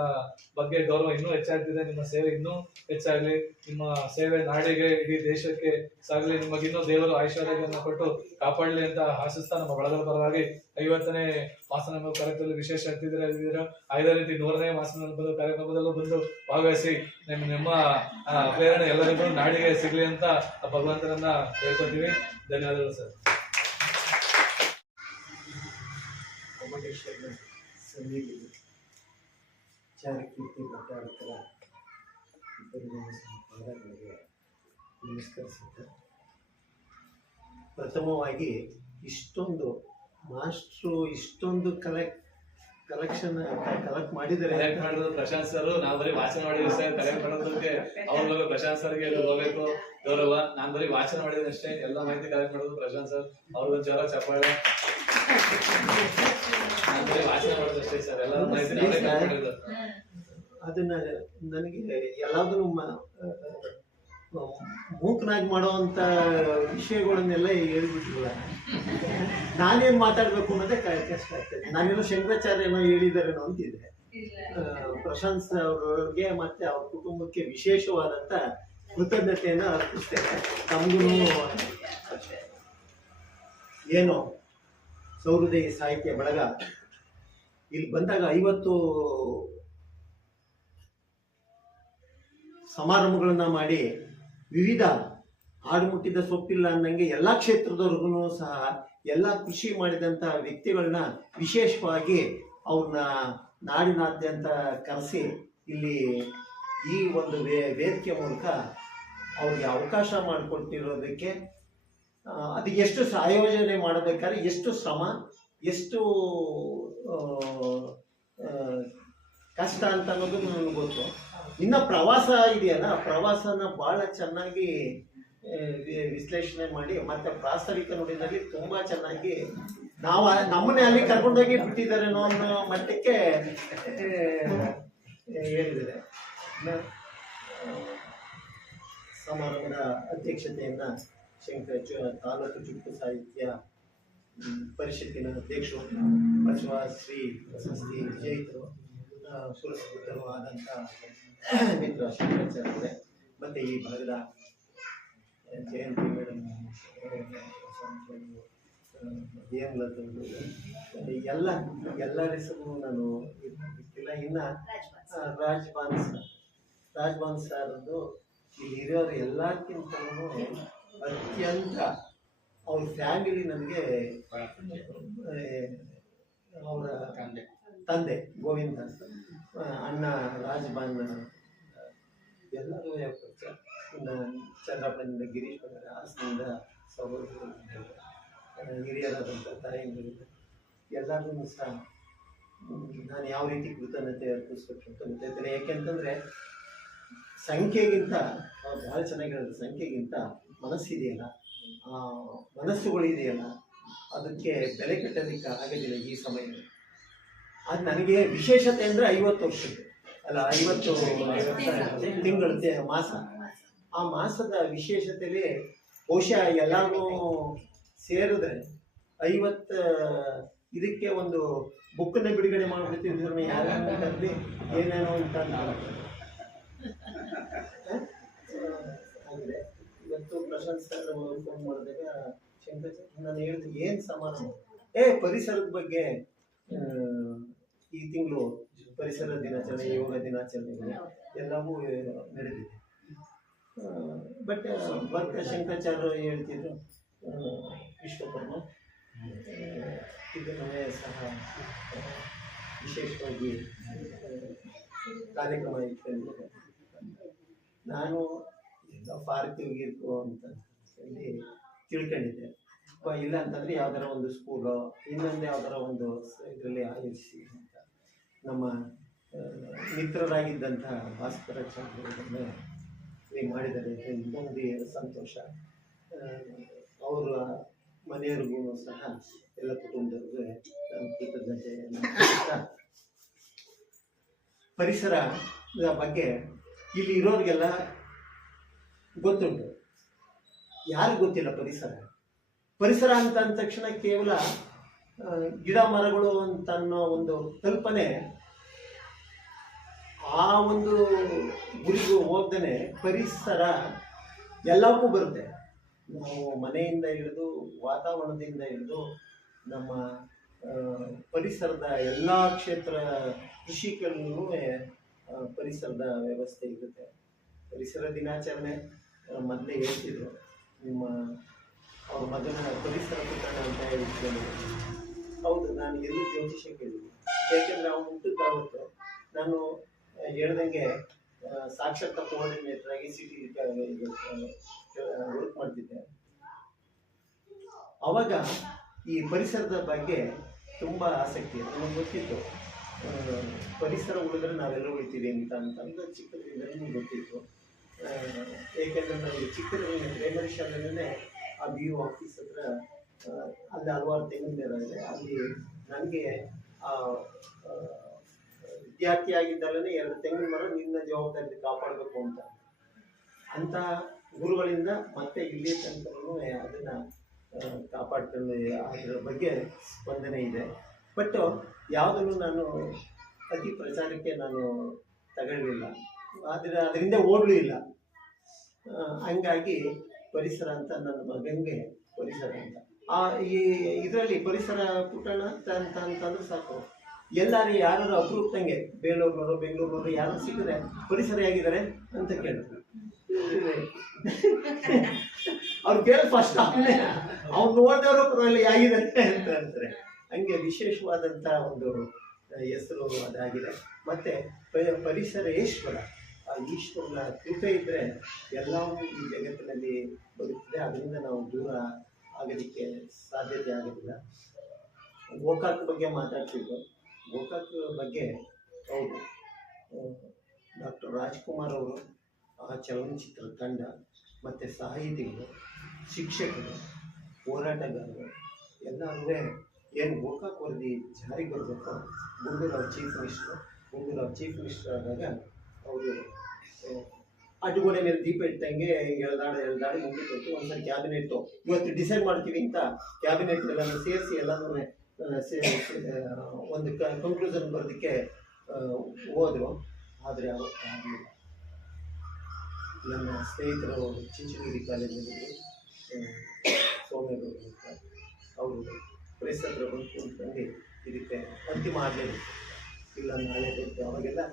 ಬಗ್ಗೆ ಗೌರವ ಇನ್ನೂ ಹೆಚ್ಚಾಗ್ತಿದೆ. ನಿಮ್ಮ ಸೇವೆ ಇನ್ನೂ ಹೆಚ್ಚಾಗ್ಲಿ. ನಿಮ್ಮ ಸೇವೆ ನಾಡಿಗೆ ಇಡೀ ದೇಶಕ್ಕೆ ಸಾಗಲಿ. ನಿಮಗೆ ಇನ್ನೂ ದೇವರು ಆಶೀರ್ವಾದಗಳನ್ನು ಕೊಟ್ಟು ಕಾಪಾಡಲಿ ಅಂತ ಆಶಿಸ್ತಾ ನಮ್ಮ ಬಳಗದ ಪರವಾಗಿ 50ನೇ ಮಾಸನ ಕಾರ್ಯಕ್ರಮದಲ್ಲಿ ವಿಶೇಷ ಅತಿಥಿಯಾಗಿದ್ದೀರಾ. ಅದೇ ರೀತಿ 100ನೇ ಮಾಸನ ಕಾರ್ಯಕ್ರಮದಲ್ಲೂ ಬಂದು ಭಾಗವಹಿಸಿ ನಿಮ್ಮ ಪ್ರೇರಣೆ ಎಲ್ಲರಿಗೂ ನಾಡಿಗೆ ಸಿಗ್ಲಿ ಅಂತ ಭಗವಂತನನ್ನ ಹೇಳ್ಕೊತೀವಿ. ಧನ್ಯವಾದಗಳು ಸರ್. ಚಾರಕೀರ್ತಿ ಭಟ್ಟಾರಕರ ಪಾದಗಳಿಗೆ ನಮಸ್ಕರಿಸುತ್ತೆ. ಪ್ರಥಮವಾಗಿ ಇಷ್ಟೊಂದು ಮಾಸ್ಟ್ರು ಇಷ್ಟೊಂದು ಕಲೆಕ್ಟ್ ಮಾಡಿದ್ದಾರೆ. ಪ್ರಶಾಂತ್ ಸರ್ ನಾವು ಬರೀ ವಾಚನ ಮಾಡಿದ್ವಿ ಸರ್. ಕಲೆಕ್ಟ್ ಮಾಡೋದಕ್ಕೆ ಅವ್ರ ಪ್ರಶಾಂತ್ ಸರ್ಗೆ ಹೋಗ್ಬೇಕು ಗೌರವ. ನಾನ್ ಬರೀ ವಾಚನ ಮಾಡಿದ್ರೆ ಅಷ್ಟೇ. ಎಲ್ಲ ಮಾಹಿತಿ ಕಲೆಕ್ಟ್ ಮಾಡೋದು ಪ್ರಶಾಂತ್ ಸರ್. ಅವ್ರಿಗೊಂದು ಜೋರ ಚಪ್ಪಾಳೆ. ನಾನ್ ಬರೀ ವಾಚನ ಮಾಡೋದಷ್ಟೇ ಸರ್. ಎಲ್ಲ ಮಾಹಿತಿ ಮಾಡಿರೋದು. ಅದನ್ನ ನನಗೆ ಎಲ್ಲಾದ್ರೂ ಮೂಕನಾಗಿ ಮಾಡುವಂತ ವಿಷಯಗಳನ್ನೆಲ್ಲ ಹೇಳ್ಬಿಟ್ಟಿಲ್ಲ. ನಾನೇನ್ ಮಾತಾಡ್ಬೇಕು ಅನ್ನೋದೇ ಕಷ್ಟ ಆಗ್ತದೆ. ನಾನೇನೋ ಶಂಕರಾಚಾರ್ಯ ಏನೋ ಹೇಳಿದಾರೇನೋ ಅಂತಿದ್ರೆ ಪ್ರಶಾಂತ್ ಅವ್ರಿಗೆ ಮತ್ತೆ ಅವ್ರ ಕುಟುಂಬಕ್ಕೆ ವಿಶೇಷವಾದಂತ ಕೃತಜ್ಞತೆಯನ್ನು ಅರ್ಪಿಸ್ತೇನೆ. ತಮಗೂ ಏನು ಸೌಹೃದಯ ಸಾಹಿತ್ಯ ಬಳಗ ಇಲ್ಲಿ ಬಂದಾಗ 50 ಸಮಾರಂಭಗಳನ್ನ ಮಾಡಿ ವಿವಿಧ ಆಡುಮುಟ್ಟಿದ ಸೊಪ್ಪಿಲ್ಲ ಅನ್ನಂಗೆ ಎಲ್ಲ ಕ್ಷೇತ್ರದವ್ರಿಗೂ ಸಹ ಎಲ್ಲ ಕೃಷಿ ಮಾಡಿದಂಥ ವ್ಯಕ್ತಿಗಳನ್ನ ವಿಶೇಷವಾಗಿ ಅವ್ರನ್ನ ನಾಡಿನಾದ್ಯಂತ ಕರೆಸಿ ಇಲ್ಲಿ ಈ ಒಂದು ವೇದಿಕೆ ಮೂಲಕ ಅವ್ರಿಗೆ ಅವಕಾಶ ಮಾಡಿಕೊಟ್ಟಿರೋದಕ್ಕೆ ಅದು ಎಷ್ಟು ಆಯೋಜನೆ ಮಾಡಬೇಕಾದ್ರೆ ಎಷ್ಟು ಶ್ರಮ, ಎಷ್ಟು ಕಷ್ಟ ಅಂತ ಅನ್ನೋದು ನನಗೆ ಗೊತ್ತು. ಇನ್ನು ಪ್ರವಾಸ ಇದೆಯಲ್ಲ, ಪ್ರವಾಸನ ಭಾಳ ಚೆನ್ನಾಗಿ ವಿಶ್ಲೇಷಣೆ ಮಾಡಿ ಮತ್ತೆ ಪ್ರಾಸ್ತಾವಿಕ ನುಡಿನಲ್ಲಿ ತುಂಬ ಚೆನ್ನಾಗಿ ನಾವು ನಮ್ಮನ್ನೇ ಅಲ್ಲಿ ಕರ್ಕೊಂಡೋಗಿ ಬಿಟ್ಟಿದ್ದಾರೇನೋ ಅನ್ನೋ ಮಟ್ಟಕ್ಕೆ ಹೇಳಿದ್ದಾರೆ. ಸಮಾರಂಭದ ಅಧ್ಯಕ್ಷತೆಯನ್ನು ತಾಲೂಕು ಚುಟುಕು ಸಾಹಿತ್ಯ ಪರಿಷತ್ತಿನ ಅಧ್ಯಕ್ಷರು ಬಸವಶ್ರೀ ಪ್ರಶಸ್ತಿ ವಿಜೇತರು ಪುರಸ್ಕೃತರು ಆದಂಥ ಮಿತ್ರ ಶಂಕರಾಚಾರ್ಯ ಮತ್ತು ಈ ಭಾಗದ ಜಯಂತಿ ಮೇಡಮ್, ಎಲ್ಲರ ಹೆಸರು ನಾನು ಗೊತ್ತಿಲ್ಲ. ಇನ್ನು ರಾಜ್ಬಾನ್ ಸರ್ದು ಇಲ್ಲಿ ಇರೋರು ಎಲ್ಲಕ್ಕಿಂತಲೂ ಅತ್ಯಂತ ಅವ್ರ ಫ್ಯಾಮಿಲಿ ನನಗೆ ಅವರ ತಂದೆ ಗೋವಿಂದ ಅಣ್ಣ ರಾಜ್ಬಾನ್ ಎಲ್ಲರೂ ಪರಿಚಯ. ಇನ್ನು ಚಂದ್ರಪ್ಪನಿಂದ ಗಿರೀಶ್ ಬಂದರೆ ಹಾಸನಿಂದ ಸಹೋದರರು ಹಿರಿಯರಾದಂಥ ತಾಯಿಗಳಿಂದ ಎಲ್ಲರಿಗೂ ಸಹ ನಾನು ಯಾವ ರೀತಿ ಕೃತಜ್ಞತೆ ಅರ್ಪಿಸ್ಬೇಕು ಅಂತ ಗೊತ್ತಾಯ್ತಾರೆ. ಯಾಕೆಂತಂದರೆ ಸಂಖ್ಯೆಗಿಂತ ಭಾಳ ಚೆನ್ನಾಗಿ ಹೇಳಿದ್ರು, ಸಂಖ್ಯೆಗಿಂತ ಮನಸ್ಸಿದೆಯಲ್ಲ, ಮನಸ್ಸುಗಳಿದೆಯಲ್ಲ ಅದಕ್ಕೆ ಬೆಲೆ ಕಟ್ಟೋದಕ್ಕೆ ಆಗೋದಿಲ್ಲ ಈ ಸಮಯದಲ್ಲಿ. ಅದು ನನಗೆ ವಿಶೇಷತೆ ಅಂದರೆ 50 ವರ್ಷದ್ದು ಅಲ್ಲ, 50 ತಿಂಗಳು ಮಾಸ. ಆ ಮಾಸದ ವಿಶೇಷತೆಯಲ್ಲಿ ಬಹುಶಃ ಎಲ್ಲರೂ ಸೇರಿದ್ರೆ 50 ಇದಕ್ಕೆ ಒಂದು ಬುಕ್ಕನ್ನು ಬಿಡುಗಡೆ ಮಾಡಿಬಿಡ್ತಿದ್ರು. ಯಾರು ಏನೇನೋ ಅಂತ ಆಗಿದೆ. ಇವತ್ತು ಪ್ರಶಾಂತ್ ಸರ್ ಫೋನ್ ಮಾಡಿದಾಗ ಶಂಕರ್ ನಾನು ಹೇಳಿದೆ, ಏನು ಸಮಾರಂಭ ಪರಿಸರದ ಬಗ್ಗೆ ಈ ತಿಂಗಳು ಪರಿಸರ ದಿನಾಚರಣೆ, ಯೋಗ ದಿನಾಚರಣೆ ಎಲ್ಲವೂ ನಡೆದಿದೆ. ಬಟ್ ಶಂಕರಾಚಾರ್ಯ ಹೇಳ್ತಿದ್ರು ವಿಶ್ವಕರ್ಮ ಇದನ್ನೇ ಸಹ ವಿಶೇಷವಾಗಿ ಕಾರ್ಯಕ್ರಮ ಇಟ್ಕೊಂಡಿದ್ದೆ. ನಾನು ಪಾರ್ಕ್ ಗೀರ್ಕು ಅಂತ ಹೇಳಿ ತಿಳ್ಕೊಂಡಿದ್ದೆ. ಇಲ್ಲ ಅಂತಂದರೆ ಯಾವ್ದಾರ ಒಂದು ಸ್ಕೂಲು, ಇನ್ನೊಂದು ಯಾವ್ದಾರ ಒಂದು ಇದರಲ್ಲಿ ಆಯೋಜಿಸಿ ಅಂತ ನಮ್ಮ ಮಿತ್ರರಾಗಿದ್ದಂಥ ಭಾಸ್ಕರಾಚಾರ್ಯರನ್ನೇ ಮಾಡಿದ್ದಾರೆ. ಇನ್ನೊಂದು ಸಂತೋಷ. ಅವರ ಮನೆಯವ್ರಿಗೂ ಸಹ ಎಲ್ಲ ಕುಟುಂಬದವ್ರಿಗೆ ನಮ್ಮ ಕೃತಜ್ಞತೆಯನ್ನು. ಪರಿಸರದ ಬಗ್ಗೆ ಇಲ್ಲಿ ಇರೋರಿಗೆಲ್ಲ ಗೊತ್ತುಂಟು, ಯಾರಿಗೂ ಗೊತ್ತಿಲ್ಲ ಪರಿಸರ ಅಂತ ಅಂದ ತಕ್ಷಣ ಕೇವಲ ಗಿಡ ಮರಗಳು ಅಂತ ಅನ್ನೋ ಒಂದು ಕಲ್ಪನೆ, ಆ ಒಂದು ಗುರಿಗೂ ಹೋಗ್ದೇ ಪರಿಸರ ಎಲ್ಲವೂ ಬರುತ್ತೆ. ನಾವು ಮನೆಯಿಂದ ಹಿಡಿದು ವಾತಾವರಣದಿಂದ ಹಿಡಿದು ನಮ್ಮ ಪರಿಸರದ ಎಲ್ಲ ಕ್ಷೇತ್ರ ಕೃಷಿಗಳಲ್ಲೂ ಪರಿಸರದ ವ್ಯವಸ್ಥೆ ಇರುತ್ತೆ. ಪರಿಸರ ದಿನಾಚರಣೆ ಮೊದಲೇ ಹೇಳ್ತಿದ್ರು, ನಿಮ್ಮ ಅವ್ರ ಮಗನ ಪರಿಸರ ಪುತ್ರಣ ಅಂತ ಹೇಳ್ತಿದ್ರು. ಹೌದು, ನಾನು ಎಲ್ಲೂ ಜ್ಯೋತಿಷ್ಯ ಕೇಳಿದ್ವಿ. ಯಾಕೆಂದರೆ ಅವನು ಹುಟ್ಟಿದ ಅವತ್ತು ನಾನು ಹೇಳ್ದಂಗೆ ಸಾಕ್ಷರತಾ ಕೋಆರ್ಡಿನೇಟರ್ ಆಗಿ ಸಿಟಿ ವರ್ಕ್ ಮಾಡ್ತಿದ್ದೆ. ಅವಾಗ ಈ ಪರಿಸರದ ಬಗ್ಗೆ ತುಂಬ ಆಸಕ್ತಿ ನನಗೆ ಗೊತ್ತಿತ್ತು. ಪರಿಸರ ಉಳಿದ್ರೆ ನಾವೆಲ್ಲ ಉಳಿತೀವಿ ಅಂತಂದು ಚಿಕ್ಕದ್ರಿಂದ ಗೊತ್ತಿತ್ತು. ಏಕೆಂದರೆ ನನಗೆ ಚಿಕ್ಕದ್ರಿಂದ ಪ್ರೈಮರಿ ಶಾಲೆಯಲ್ಲೇ ಆ ಬಿ ಯು ಆಫೀಸ್ ಹತ್ರ ಅಲ್ಲಿ ಹಲವಾರು ತೆಂಗಿನ ಮರ ಇದೆ. ಅಲ್ಲಿ ನನಗೆ ವಿದ್ಯಾರ್ಥಿಯಾಗಿದ್ದಲ್ಲೇ 2 ತೆಂಗಿನ ಮರ ನಿನ್ನ ಜವಾಬ್ದಾರಿ ಕಾಪಾಡಬೇಕು ಅಂತ ಗುರುಗಳಿಂದ ಮತ್ತೆ ಇಲ್ಲಿ ತನಕನೂ ಅದನ್ನು ಕಾಪಾಡ್ಕೊಂಡು ಅದರ ಬಗ್ಗೆ ಸ್ಪಂದನೆ ಇದೆ. ಬಟ್ ಯಾವುದನ್ನು ನಾನು ಅತಿ ಪ್ರಚಾರಕ್ಕೆ ನಾನು ತಗೊಳ್ಳಿಲ್ಲ, ಆದರೆ ಅದರಿಂದ ಓಡಲೂ ಇಲ್ಲ. ಹಂಗಾಗಿ ಪರಿಸರ ಅಂತ ನನ್ನ ಮಗನಿಗೆ ಪರಿಸರ ಅಂತ ಈ ಇದರಲ್ಲಿ ಪರಿಸರ ಪುಟಣ ಅಂತಂದ್ರೆ ಸಾಕು. ಎಲ್ಲರೂ ಯಾರು ಅಪರೂಪದಂಗೆ ಬೇಲೂರಿನವರು ಬೆಂಗಳೂರಿನವರು ಯಾರು ಸಿಕ್ಕಿದ್ರೆ ಪರಿಸರ ಹೇಗಿದ್ದಾರೆ ಅಂತ ಕೇಳಿದ್ರು. ಅವ್ರು ಕೇಳಿ ಫಸ್ಟ್ ಅವ್ರು ನೋಡಿದವರು ಪರವಾಗಿಲ್ಲ ಹೇಗಿದ್ದಾರೆ ಅಂತ ಅಂತಾರೆ. ಹಂಗೆ ವಿಶೇಷವಾದಂಥ ಒಂದು ಹೆಸರು ಅದಾಗಿದೆ. ಮತ್ತು ಪರಿಸರೇಶ್ವರ, ಆ ಈಶ್ವರನ ಕೃಪೆ ಇದ್ದರೆ ಎಲ್ಲವೂ ಈ ಜಗತ್ತಿನಲ್ಲಿ ಬರುತ್ತದೆ. ಅದರಿಂದ ನಾವು ದೂರ ಆಗೋದಕ್ಕೆ ಸಾಧ್ಯತೆ ಆಗೋದಿಲ್ಲ. ಗೋಕಾಕ್ ಬಗ್ಗೆ ಮಾತಾಡ್ತಿದ್ರು. ಗೋಕಾಕ್ ಬಗ್ಗೆ ಹೌದು, ಡಾಕ್ಟರ್ ರಾಜ್ಕುಮಾರ್ ಅವರು, ಆ ಚಲನಚಿತ್ರ ತಂಡ ಮತ್ತು ಸಾಹಿತಿಗಳು, ಶಿಕ್ಷಕರು, ಹೋರಾಟಗಾರರು ಎಲ್ಲರೂ ಏನು ಗೋಕಾಕ್ ವರದಿ ಜಾರಿಗೆ ಬರಬೇಕು, ಗುಂಡೂರಾವ್ ಚೀಫ್ ಮಿನಿಸ್ಟರ್ ಆದಾಗ ಅವರು ಅಡ್ಡುಗೋಡೆ ಮೇಲೆ ದೀಪ ಇಟ್ಟಂಗೆ ಎಳ್ದಾಡಿ ಮುಗಿತು. ಒಂದ್ಸರಿ ಕ್ಯಾಬಿನೆಟ್ಟು ಇವತ್ತು ಡಿಸೈಡ್ ಮಾಡ್ತೀವಿ ಅಂತ ಕ್ಯಾಬಿನೆಟ್ ಎಲ್ಲನೂ ಸೇರಿಸಿ ಎಲ್ಲನೂ ಒಂದು ಕನ್ಕ್ಲೂಷನ್ ಬರೋದಕ್ಕೆ ಹೋದರು. ಆದರೆ ಅವತ್ತು ಆಗಲಿಲ್ಲ. ನನ್ನ ಸ್ನೇಹಿತರು ಚಿಂಚನಗಿರಿ ಕಾಲೇಜಲ್ಲಿ ಸೋಮೇಗೌಡರು ಅಂತ ಅವರು ಪ್ರೆಸ್ ಹತ್ರ ಬಂದು ಕೂತ್ಕೊಂಡು ಇದಕ್ಕೆ ಅಂತಿಮ ಆಗಲೇಬೇಕು, ಇಲ್ಲ ನಾಳೆ ಬೇಕು. ಅವಾಗೆಲ್ಲ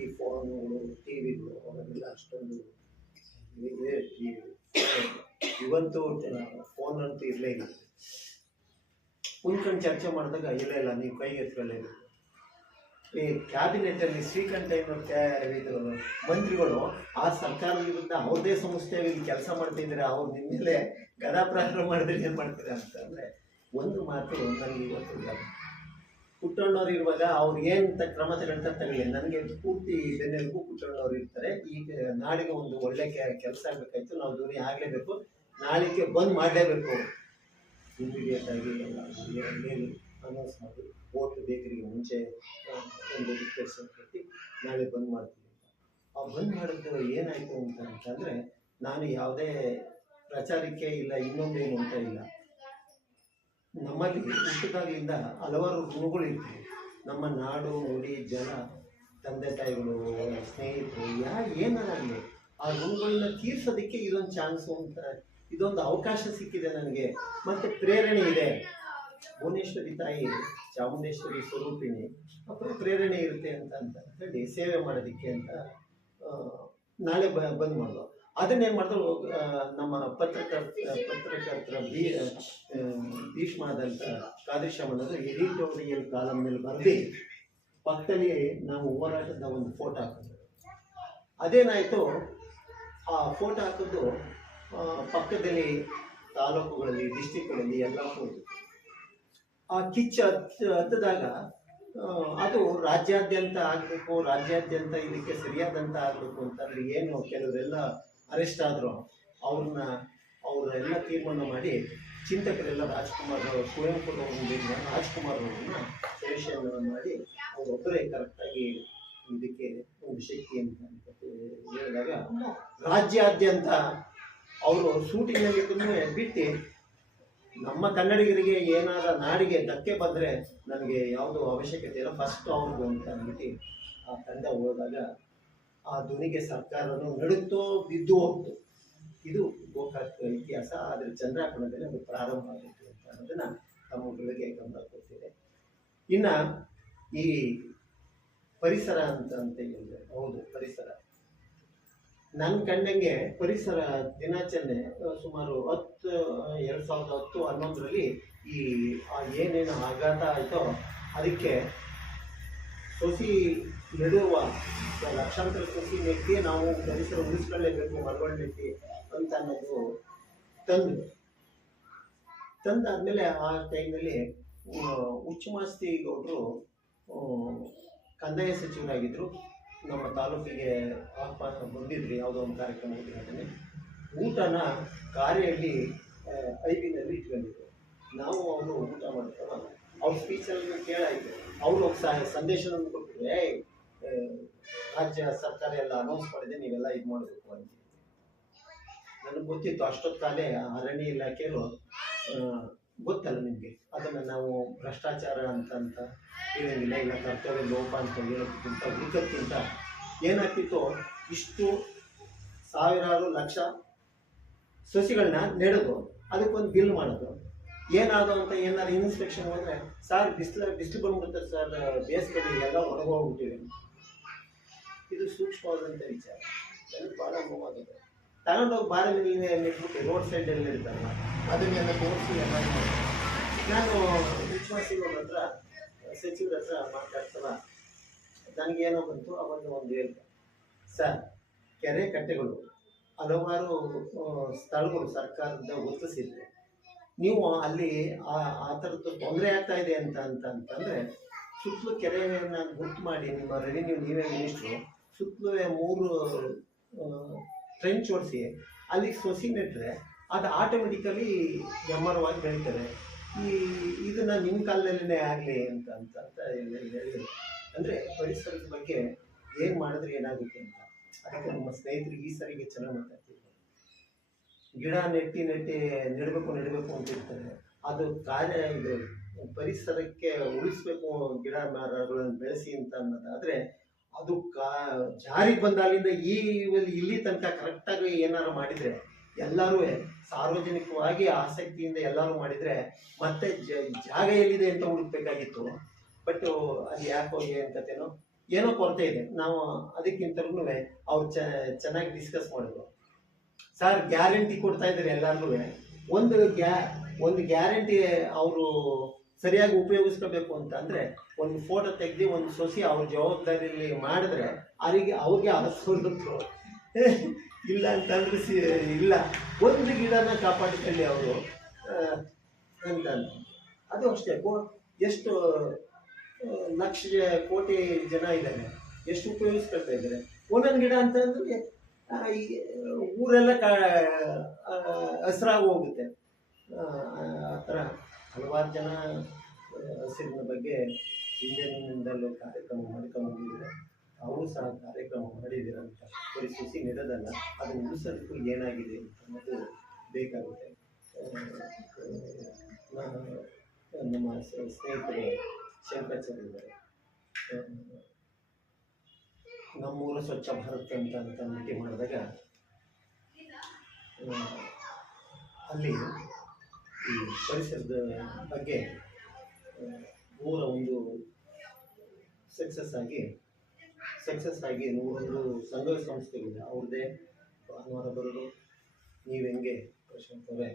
ಈ ಫೋನುಗಳು, ಟಿ ವಿಗಳು ಅವಾಗೆಲ್ಲ ಅಷ್ಟೊಂದು ಇವತ್ತು ಫೋನ್ ಅಂತೂ ಇರಲೇ ಇಲ್ಲ. ಕುಂತ್ಕೊಂಡು ಚರ್ಚೆ ಮಾಡಿದಾಗ ಇಲ್ಲ ನೀವು ಕೈ ಎತ್ಕೊಳ್ಳೇಬೇಕು. ಈ ಕ್ಯಾಬಿನೆಟ್ಟಲ್ಲಿ ಶ್ರೀಕಂಠಯ್ಯನವ್ರ ಮಂತ್ರಿಗಳು ಆ ಸರ್ಕಾರದ ವಿರುದ್ಧ ಅವ್ರದೇ ಸಂಸ್ಥೆಯಲ್ಲಿ ಕೆಲಸ ಮಾಡ್ತಿದ್ರೆ ಅವ್ರು ನಿಮ್ಮ ಮೇಲೆ ಗದಾಪ್ರಹಾರ ಮಾಡಿದ್ರೆ ಏನು ಮಾಡ್ತಾರೆ ಅಂತಂದರೆ ಒಂದು ಮಾತು ನನಗೆ ಇವತ್ತು ಪುಟ್ಟಣ್ಣವ್ರು ಇರುವಾಗ ಅವ್ರು ಏನು ಕ್ರಮ ತಗೊಳ್ಳಿ, ನನಗೆ ಪೂರ್ತಿ ಬೆನ್ನೆಲುಬು ಪುಟ್ಟಣ್ಣವ್ರು ಇರ್ತಾರೆ. ಈಗ ನಾಳೆಗೆ ಒಂದು ಒಳ್ಳೆ ಕೆಲಸ ಆಗಬೇಕಾಯ್ತು, ನಾವು ಧ್ವನಿ ಆಗಲೇಬೇಕು, ನಾಳೆಗೆ ಬಂದ್ ಮಾಡಲೇಬೇಕು. ಇಮಿಡಿಯೇಟ್ ಆಗಿ ಎಲ್ಲ ಮೇಲೆ ಅನೌನ್ಸ್ ಮಾಡಿ ಓಟ್ ಬೇಕರಿಗೆ ಮುಂಚೆ ಒಂದು ರಿಕ್ವೆಸ್ಟ್ ಕಟ್ಟಿ ನಾಳೆ ಬಂದ್ ಮಾಡ್ತೀವಿ ಅಂತ. ಆ ಬಂದ್ ಮಾಡಿದ್ದು ಏನಾಯಿತು ಅಂತಂದರೆ, ನಾನು ಯಾವುದೇ ಪ್ರಚಾರಕ್ಕೆ ಇಲ್ಲ ಇನ್ನೊಂದೇನು ಅಂತ ಇಲ್ಲ. ನಮ್ಮಲ್ಲಿ ಹುಟ್ಟುದಾಗಲಿಂದ ಹಲವಾರು ಋಣಗಳು ಇರ್ತವೆ. ನಮ್ಮ ನಾಡು, ನುಡಿ, ಜನ, ತಂದೆ ತಾಯಿಗಳು, ಸ್ನೇಹಿತರು, ಏನಾಗಲಿ ಆ ಋಣಗಳನ್ನ ತೀರ್ಸೋದಕ್ಕೆ ಇದೊಂದು ಚಾನ್ಸು ಅಂತ, ಇದೊಂದು ಅವಕಾಶ ಸಿಕ್ಕಿದೆ ನನಗೆ. ಮತ್ತು ಪ್ರೇರಣೆ ಇದೆ. ಭುವನೇಶ್ವರಿ ತಾಯಿ, ಚಾಮುಂಡೇಶ್ವರಿ ಸ್ವರೂಪಿಣಿ ಅப்புறம் ಪ್ರೇರಣೆ ಇರುತ್ತೆ ಅಂತ ಹೇಳಿ ಸೇವೆ ಮಾಡೋದಕ್ಕೆ ಅಂತ ನಾಳೆ ಬಂದ್ ಮಾಡೋದು. ಅದನ್ನೇನು ಮಾಡಿದ್ರು, ನಮ್ಮ ಪತ್ರಕರ್ತರ ಭೀಷ್ಮಾದಂಥ ಕಾದೃಶ್ಯಮಣ್ಣರು ಎಡಿಟೋರಿಯಲ್ ಕಾಲಮ್ನಲ್ಲಿ ಬರೆದು ಪಕ್ಕದಲ್ಲಿ ನಾವು ಹೋರಾಟದ ಒಂದು ಫೋಟೋ ಹಾಕಿದ್ರು. ಅದೇನಾಯಿತು, ಆ ಫೋಟೋ ಹಾಕಿದ್ದು ಪಕ್ಕದಲ್ಲಿ ತಾಲೂಕುಗಳಲ್ಲಿ, ಡಿಸ್ಟಿಕ್ಗಳಲ್ಲಿ ಎಲ್ಲ ಹೋಯಿತು. ಆ ಕಿಚ್ಚು ಹತ್ತಿದಾಗ ಅದು ರಾಜ್ಯಾದ್ಯಂತ ಆಗಬೇಕು, ರಾಜ್ಯಾದ್ಯಂತ ಇದಕ್ಕೆ ಸರಿಯಾದಂಥ ಆಗಬೇಕು ಅಂತಂದ್ರೆ ಏನು ಕೆಲವರೆಲ್ಲ ಅರೆಸ್ಟ್ ಆದರು. ಅವರೆಲ್ಲ ತೀರ್ಮಾನ ಮಾಡಿ ಚಿಂತಕರೆಲ್ಲ ಕುವೆಂಪು ರಾಜ್ಕುಮಾರ್ ಅವ್ರನ್ನ ಸೆಲೆಕ್ಷನ್ ಮಾಡಿ ಅವರೊಬ್ಬರೇ ಕರೆಕ್ಟಾಗಿ ಇದಕ್ಕೆ ಒಂದು ಶಕ್ತಿ ಅಂತ ಹೇಳಿದಾಗ ರಾಜ್ಯಾದ್ಯಂತ ಅವರು ಶೂಟಿಂಗ್ನಲ್ಲಿ ಬಿಟ್ಟು ನಮ್ಮ ಕನ್ನಡಿಗರಿಗೆ ಏನಾದ ನಾಡಿಗೆ ಧಕ್ಕೆ ಬಂದರೆ ನನಗೆ ಯಾವುದೋ ಅವಶ್ಯಕತೆ ಇಲ್ಲ, ಫಸ್ಟ್ ಅವ್ರಿಗೂ ಅಂತ ಅಂದ್ಬಿಟ್ಟು ಆ ತಂಡ ಹೋದಾಗ ಆ ಧ್ವನಿಗೆ ಸರ್ಕಾರನೂ ನಡುತ್ತೋ ಬಿದ್ದು ಹೋಗ್ತು. ಇದು ಗೋಕಾಕ್ ಇತಿಹಾಸ. ಆದರೆ ಚಂದ್ರಾಪುರದಲ್ಲಿ ಅದು ಪ್ರಾರಂಭ ಆಗಿತ್ತು ಅಂತ ಅನ್ನೋದನ್ನು ತಮ್ಮಗಳಿಗೆ ಗಮನ ಕೊಡ್ತಿದೆ. ಇನ್ನು ಈ ಪರಿಸರ ಅಂತ ಹೇಳಿದ್ರೆ, ಹೌದು ಪರಿಸರ, ನನ್ನ ಕಂಡಂಗೆ ಪರಿಸರ ದಿನಾಚರಣೆ ಸುಮಾರು 2010-11ರಲ್ಲಿ ಈ ಏನೇನು ಆಘಾತ ಆಯಿತೋ ಅದಕ್ಕೆ ಸೊಸಿ ನೆಡುವ ಲಕ್ಷಾಂತರ ಸೊಸಿ ನೆಟ್ಟಿ ನಾವು ಪರಿಸರ ಉಳಿಸ್ಕೊಳ್ಳೇಬೇಕು, ಮರಗಳು ನೆಟ್ಟಿ ಅಂತ ಅನ್ನೋದು ತಂದಾದ್ಮೇಲೆ ಆ ಟೈಮ್ನಲ್ಲಿ ಹುಚ್ಚುಮಾಸ್ತಿ ಗೌಡರು ಕಂದಾಯ ಸಚಿವರಾಗಿದ್ದರು. ನಮ್ಮ ತಾಲೂಕಿಗೆ ಬಂದಿದ್ರಿ ಯಾವುದೋ ಒಂದು ಕಾರ್ಯಕ್ರಮ ಉದ್ಘಾಟನೆ. ಊಟನ ಕಾರೆಯಲ್ಲಿ ಐಬಿನಲ್ಲಿ ಇಟ್ಕೊಂಡಿದ್ರು. ನಾವು ಅವರು ಊಟ ಮಾಡ್ತಾರ ಅವ್ರ ಸ್ಪೀಚಲ್ಲಿ ಕೇಳಾಯಿತು. ಅವರು ಸಂದೇಶವನ್ನು ಕೊಟ್ಟಿದ್ರು, ರಾಜ್ಯ ಸರ್ಕಾರ ಎಲ್ಲ ಅನೌನ್ಸ್ ಮಾಡಿದೆ, ನೀವೆಲ್ಲ ಇದು ಮಾಡಬೇಕು ಅಂತ. ನನಗೆ ಗೊತ್ತಿತ್ತು ಅಷ್ಟೊತ್ತು ಕಾಲೇ ಅರಣ್ಯ ಇಲಾಖೆಯವರು ಗೊತ್ತಲ್ಲ ನಿಮಗೆ, ಅದನ್ನು ನಾವು ಭ್ರಷ್ಟಾಚಾರ ಅಂತ ಹೇಳೋಂಗಿಲ್ಲ, ಇಲ್ಲ ಕರ್ತವ್ಯ ಲೋಪ ಅಂತ ಹೇಳೋದಕ್ಕಿಂತ ಹುಡುಕಕ್ಕಿಂತ ಏನಾಗ್ತಿತ್ತು, ಇಷ್ಟು ಸಾವಿರಾರು ಲಕ್ಷ ಸಸಿಗಳನ್ನ ನೆಡೋದು, ಅದಕ್ಕೊಂದು ಬಿಲ್ ಮಾಡೋದು. ಏನಾದ್ರು ಅಂತ ಏನಾದ್ರು ಇನ್ಸ್ಪೆಕ್ಷನ್ ಹೋದರೆ, ಸರ್ ಬಿಸಿಲು ಬಂದ್ಬಿಡುತ್ತೆ ಸರ್, ಬೇಸಿಗೆಯಲ್ಲಿ ಎಲ್ಲ ಒಣಗೋಗ್ಬಿಟ್ಟಿದೆ. ಇದು ಸೂಕ್ಷ್ಮವಾದಂಥ ವಿಚಾರ. ನನಗೆ ಭಾಳ ನೋವಾಗಿದೆ. ತಗೊಂಡೋಗಿ ಬಾರ ನೆಟ್ಬಿಟ್ಟು ರೋಡ್ ಸೈಡಲ್ಲಿ ಇರ್ತಾರಲ್ಲ, ಅದನ್ನೆಲ್ಲ ತೋರಿಸಿ ಎಲ್ಲ ಮಾಡಿ. ನಾನು ವಿಶ್ವಾಸಿಗಳ ಹತ್ರ, ಸಚಿವರ ಹತ್ರ ಮಾತಾಡ್ತಾರ, ನನಗೇನೋ ಬಂತು. ಒಂದು ಹೇಳ್ತಾರೆ, ಸರ್ ಕೆರೆ ಕಟ್ಟೆಗಳು ಹಲವಾರು ಸ್ಥಳಗಳು ಸರ್ಕಾರದಿಂದ ಒತ್ತಿಸಿದ್ರೆ ನೀವು ಅಲ್ಲಿ ಆ ಥರದ್ದು ತೊಂದರೆ ಆಗ್ತಾ ಇದೆ ಅಂತಂದ್ರೆ ಸುತ್ತಲೂ ಕೆರೆಯನ್ನ ಗುರ್ತು ಮಾಡಿ ನಿಮ್ಮ ರೆವಿನ್ಯೂ ನೀವೇ ಮಿನಿಸ್ಟ್ರು ಸುತ್ತಲೂ 3 ಟ್ರೆಂಚ್ ಹೊಡಿಸಿ ಅಲ್ಲಿಗೆ ಸೊಸಿ ನೆಟ್ಟರೆ ಅದು ಆಟೋಮೆಟಿಕಲಿ ಗಮನವಾಗಿ ಬೆಳೀತದೆ. ಇದನ್ನ ನಿಮ್ಮ ಕಾಲದಲ್ಲೇ ಆಗಲಿ ಅಂತ ಹೇಳಿದ್ರು. ಅಂದರೆ ಪರಿಸರದ ಬಗ್ಗೆ ಏನು ಮಾಡಿದ್ರೆ ಏನಾಗುತ್ತೆ ಅಂತ. ಅದಕ್ಕೆ ನಮ್ಮ ಸ್ನೇಹಿತರಿಗೆ ಈ ಸರಿಗೆ ಚೆನ್ನಾಗಿ ಮಾತಾಡ್ತಿದ್ರು. ಗಿಡ ನೆಟ್ಟಿ ನೆಡಬೇಕು ಅಂತಿರ್ತಾರೆ. ಅದು ಇದು ಪರಿಸರಕ್ಕೆ ಉಳಿಸ್ಬೇಕು, ಗಿಡ ಮರಗಳನ್ನು ಬೆಳೆಸಿ ಅಂತ ಅನ್ನೋದಾದ್ರೆ ಅದು ಜಾರಿಗೆ ಬಂದಾಗಿಂದ ಇಲ್ಲಿ ತನಕ ಕರೆಕ್ಟಾಗಿ ಏನಾರು ಮಾಡಿದರೆ ಎಲ್ಲರೂ ಸಾರ್ವಜನಿಕವಾಗಿ ಆಸಕ್ತಿಯಿಂದ ಎಲ್ಲರೂ ಮಾಡಿದರೆ ಮತ್ತೆ ಜಾಗ ಎಲ್ಲಿದೆ ಅಂತ ಹುಡುಕ್ಬೇಕಾಗಿತ್ತು. ಬಟ್ ಅದು ಯಾಕೋ ಏನ್ಕತೇನೋ ಏನೋ ಕೊರತೆ ಇದೆ. ನಾವು ಅದಕ್ಕಿಂತಲೂ ಅವ್ರು ಚೆನ್ನಾಗಿ ಡಿಸ್ಕಸ್ ಮಾಡಿದ್ರು. ಸರ್ ಗ್ಯಾರಂಟಿ ಕೊಡ್ತಾ ಇದ್ದಾರೆ ಎಲ್ಲರಿಗೂ. ಒಂದು ಗ್ಯಾರಂಟಿ ಅವರು ಸರಿಯಾಗಿ ಉಪಯೋಗಿಸ್ಕೋಬೇಕು ಅಂತ ಅಂದರೆ ಒಂದು ಫೋಟೋ ತೆಗೆದು ಒಂದು ಸೊಸಿ ಅವ್ರ ಜವಾಬ್ದಾರಿಯಲ್ಲಿ ಮಾಡಿದ್ರೆ ಅವ್ರಿಗೆ ಅನಿಸ್ಕೊಳ್ಬೇಕು. ಇಲ್ಲ ಅಂತಂದ್ರೆ ಇಲ್ಲ, ಒಂದು ಗಿಡನ ಕಾಪಾಡಿಕೊಳ್ಳಿ ಅವರು ಅಂತ. ಅದು ಅಷ್ಟೇ. ಎಷ್ಟು ಲಕ್ಷ ಕೋಟಿ ಜನ ಇದ್ದಾರೆ, ಎಷ್ಟು ಉಪಯೋಗಿಸ್ಕೊಳ್ತಾ ಇದ್ದಾರೆ ಒಂದೊಂದು ಗಿಡ ಅಂತಂದ್ರೆ ಊರೆಲ್ಲ ಹಸಿರಾಗಿ ಹೋಗುತ್ತೆ. ಆ ಥರ ಹಲವಾರು ಜನ ಹಸಿರಿನ ಬಗ್ಗೆ ಹಿಂದಿನಿಂದಲೂ ಕಾರ್ಯಕ್ರಮ ಮಾಡ್ಕೊಂಡ್ಬಂದಿದ್ದಾರೆ. ಅವರು ಸಹ ಕಾರ್ಯಕ್ರಮ ಮಾಡಿದ್ದೀರ ಅಂತ ಬರೀ ಸುಸಿ ನೆಡೋದಲ್ಲ, ಅದನ್ನು ಉಳಿಸೋದಕ್ಕೂ ಏನಾಗಿದೆ ಅನ್ನೋದು ಬೇಕಾಗುತ್ತೆ. ನಮ್ಮ ಸ್ನೇಹಿತರು ಶಂಕರಾಚಾರ್ಯ ಇದ್ದಾರೆ. ನಮ್ಮೂರು ಸ್ವಚ್ಛ ಭಾರತ್ ಅಂತ ಭೇಟಿ ಮಾಡಿದಾಗ ಅಲ್ಲಿ ಈ ಪರಿಸರದ ಬಗ್ಗೆ ನೂರ ಒಂದು ಸಕ್ಸಸ್ ಆಗಿ 101 ಸಂಘ ಸಂಸ್ಥೆಗಳಿದೆ. ಅವ್ರದ್ದೇ ಭಾನುವಾರ ಬರೋದು. ನೀವು ಹೆಂಗೆ ಪ್ರಶಾಂತ್ ಅವರೇ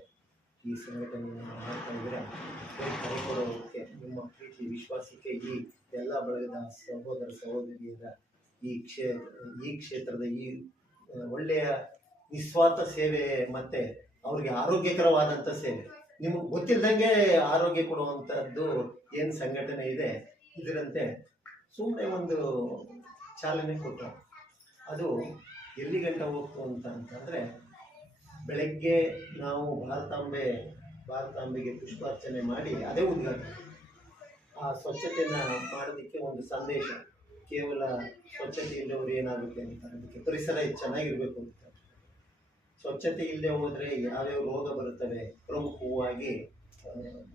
ಈ ಸಂಘಟನೆಯನ್ನು ಮಾಡ್ತಾ ಇದ್ದೀರಾ, ಕರೆಕೊಡೋಕ್ಕೆ ನಿಮ್ಮ ಪ್ರೀತಿ ವಿಶ್ವಾಸಕ್ಕೆ ಈ ಎಲ್ಲ ಬಳಗದ ಸಹೋದರ ಸಹೋದರಿಯರ ಈ ಕ್ಷೇತ್ರದ ಈ ಒಳ್ಳೆಯ ನಿಸ್ವಾರ್ಥ ಸೇವೆ ಮತ್ತು ಅವ್ರಿಗೆ ಆರೋಗ್ಯಕರವಾದಂಥ ಸೇವೆ, ನಿಮಗೆ ಗೊತ್ತಿಲ್ಲದಂಗೆ ಆರೋಗ್ಯ ಕೊಡುವಂಥದ್ದು ಏನು ಸಂಘಟನೆ ಇದೆ, ಇದರಂತೆ ಸುಮ್ಮನೆ ಒಂದು ಚಾಲನೆ ಕೊಟ್ಟರು. ಅದು ಎಲ್ಲಿ ಗಂಟ ಹೋಗ್ತು ಅಂತಂದರೆ ಬೆಳಗ್ಗೆ ನಾವು ಭಾರತಾಂಬೆಗೆ ಪುಷ್ಪಾರ್ಚನೆ ಮಾಡಿ ಅದೇ ಉದ್ಘಾಟನೆ. ಆ ಸ್ವಚ್ಛತೆಯನ್ನು ಮಾಡೋದಕ್ಕೆ ಒಂದು ಸಂದೇಶ, ಕೇವಲ ಸ್ವಚ್ಛತೆ ಇಲ್ಲದವ್ರು ಏನಾಗುತ್ತೆ ಅಂತ, ಅದಕ್ಕೆ ಪರಿಸರ ಚೆನ್ನಾಗಿರಬೇಕು ಅಂತ. ಸ್ವಚ್ಛತೆ ಇಲ್ಲದೆ ಹೋದರೆ ಯಾವ್ಯಾವ ರೋಗ ಬರುತ್ತವೆ, ಪ್ರಮುಖವಾಗಿ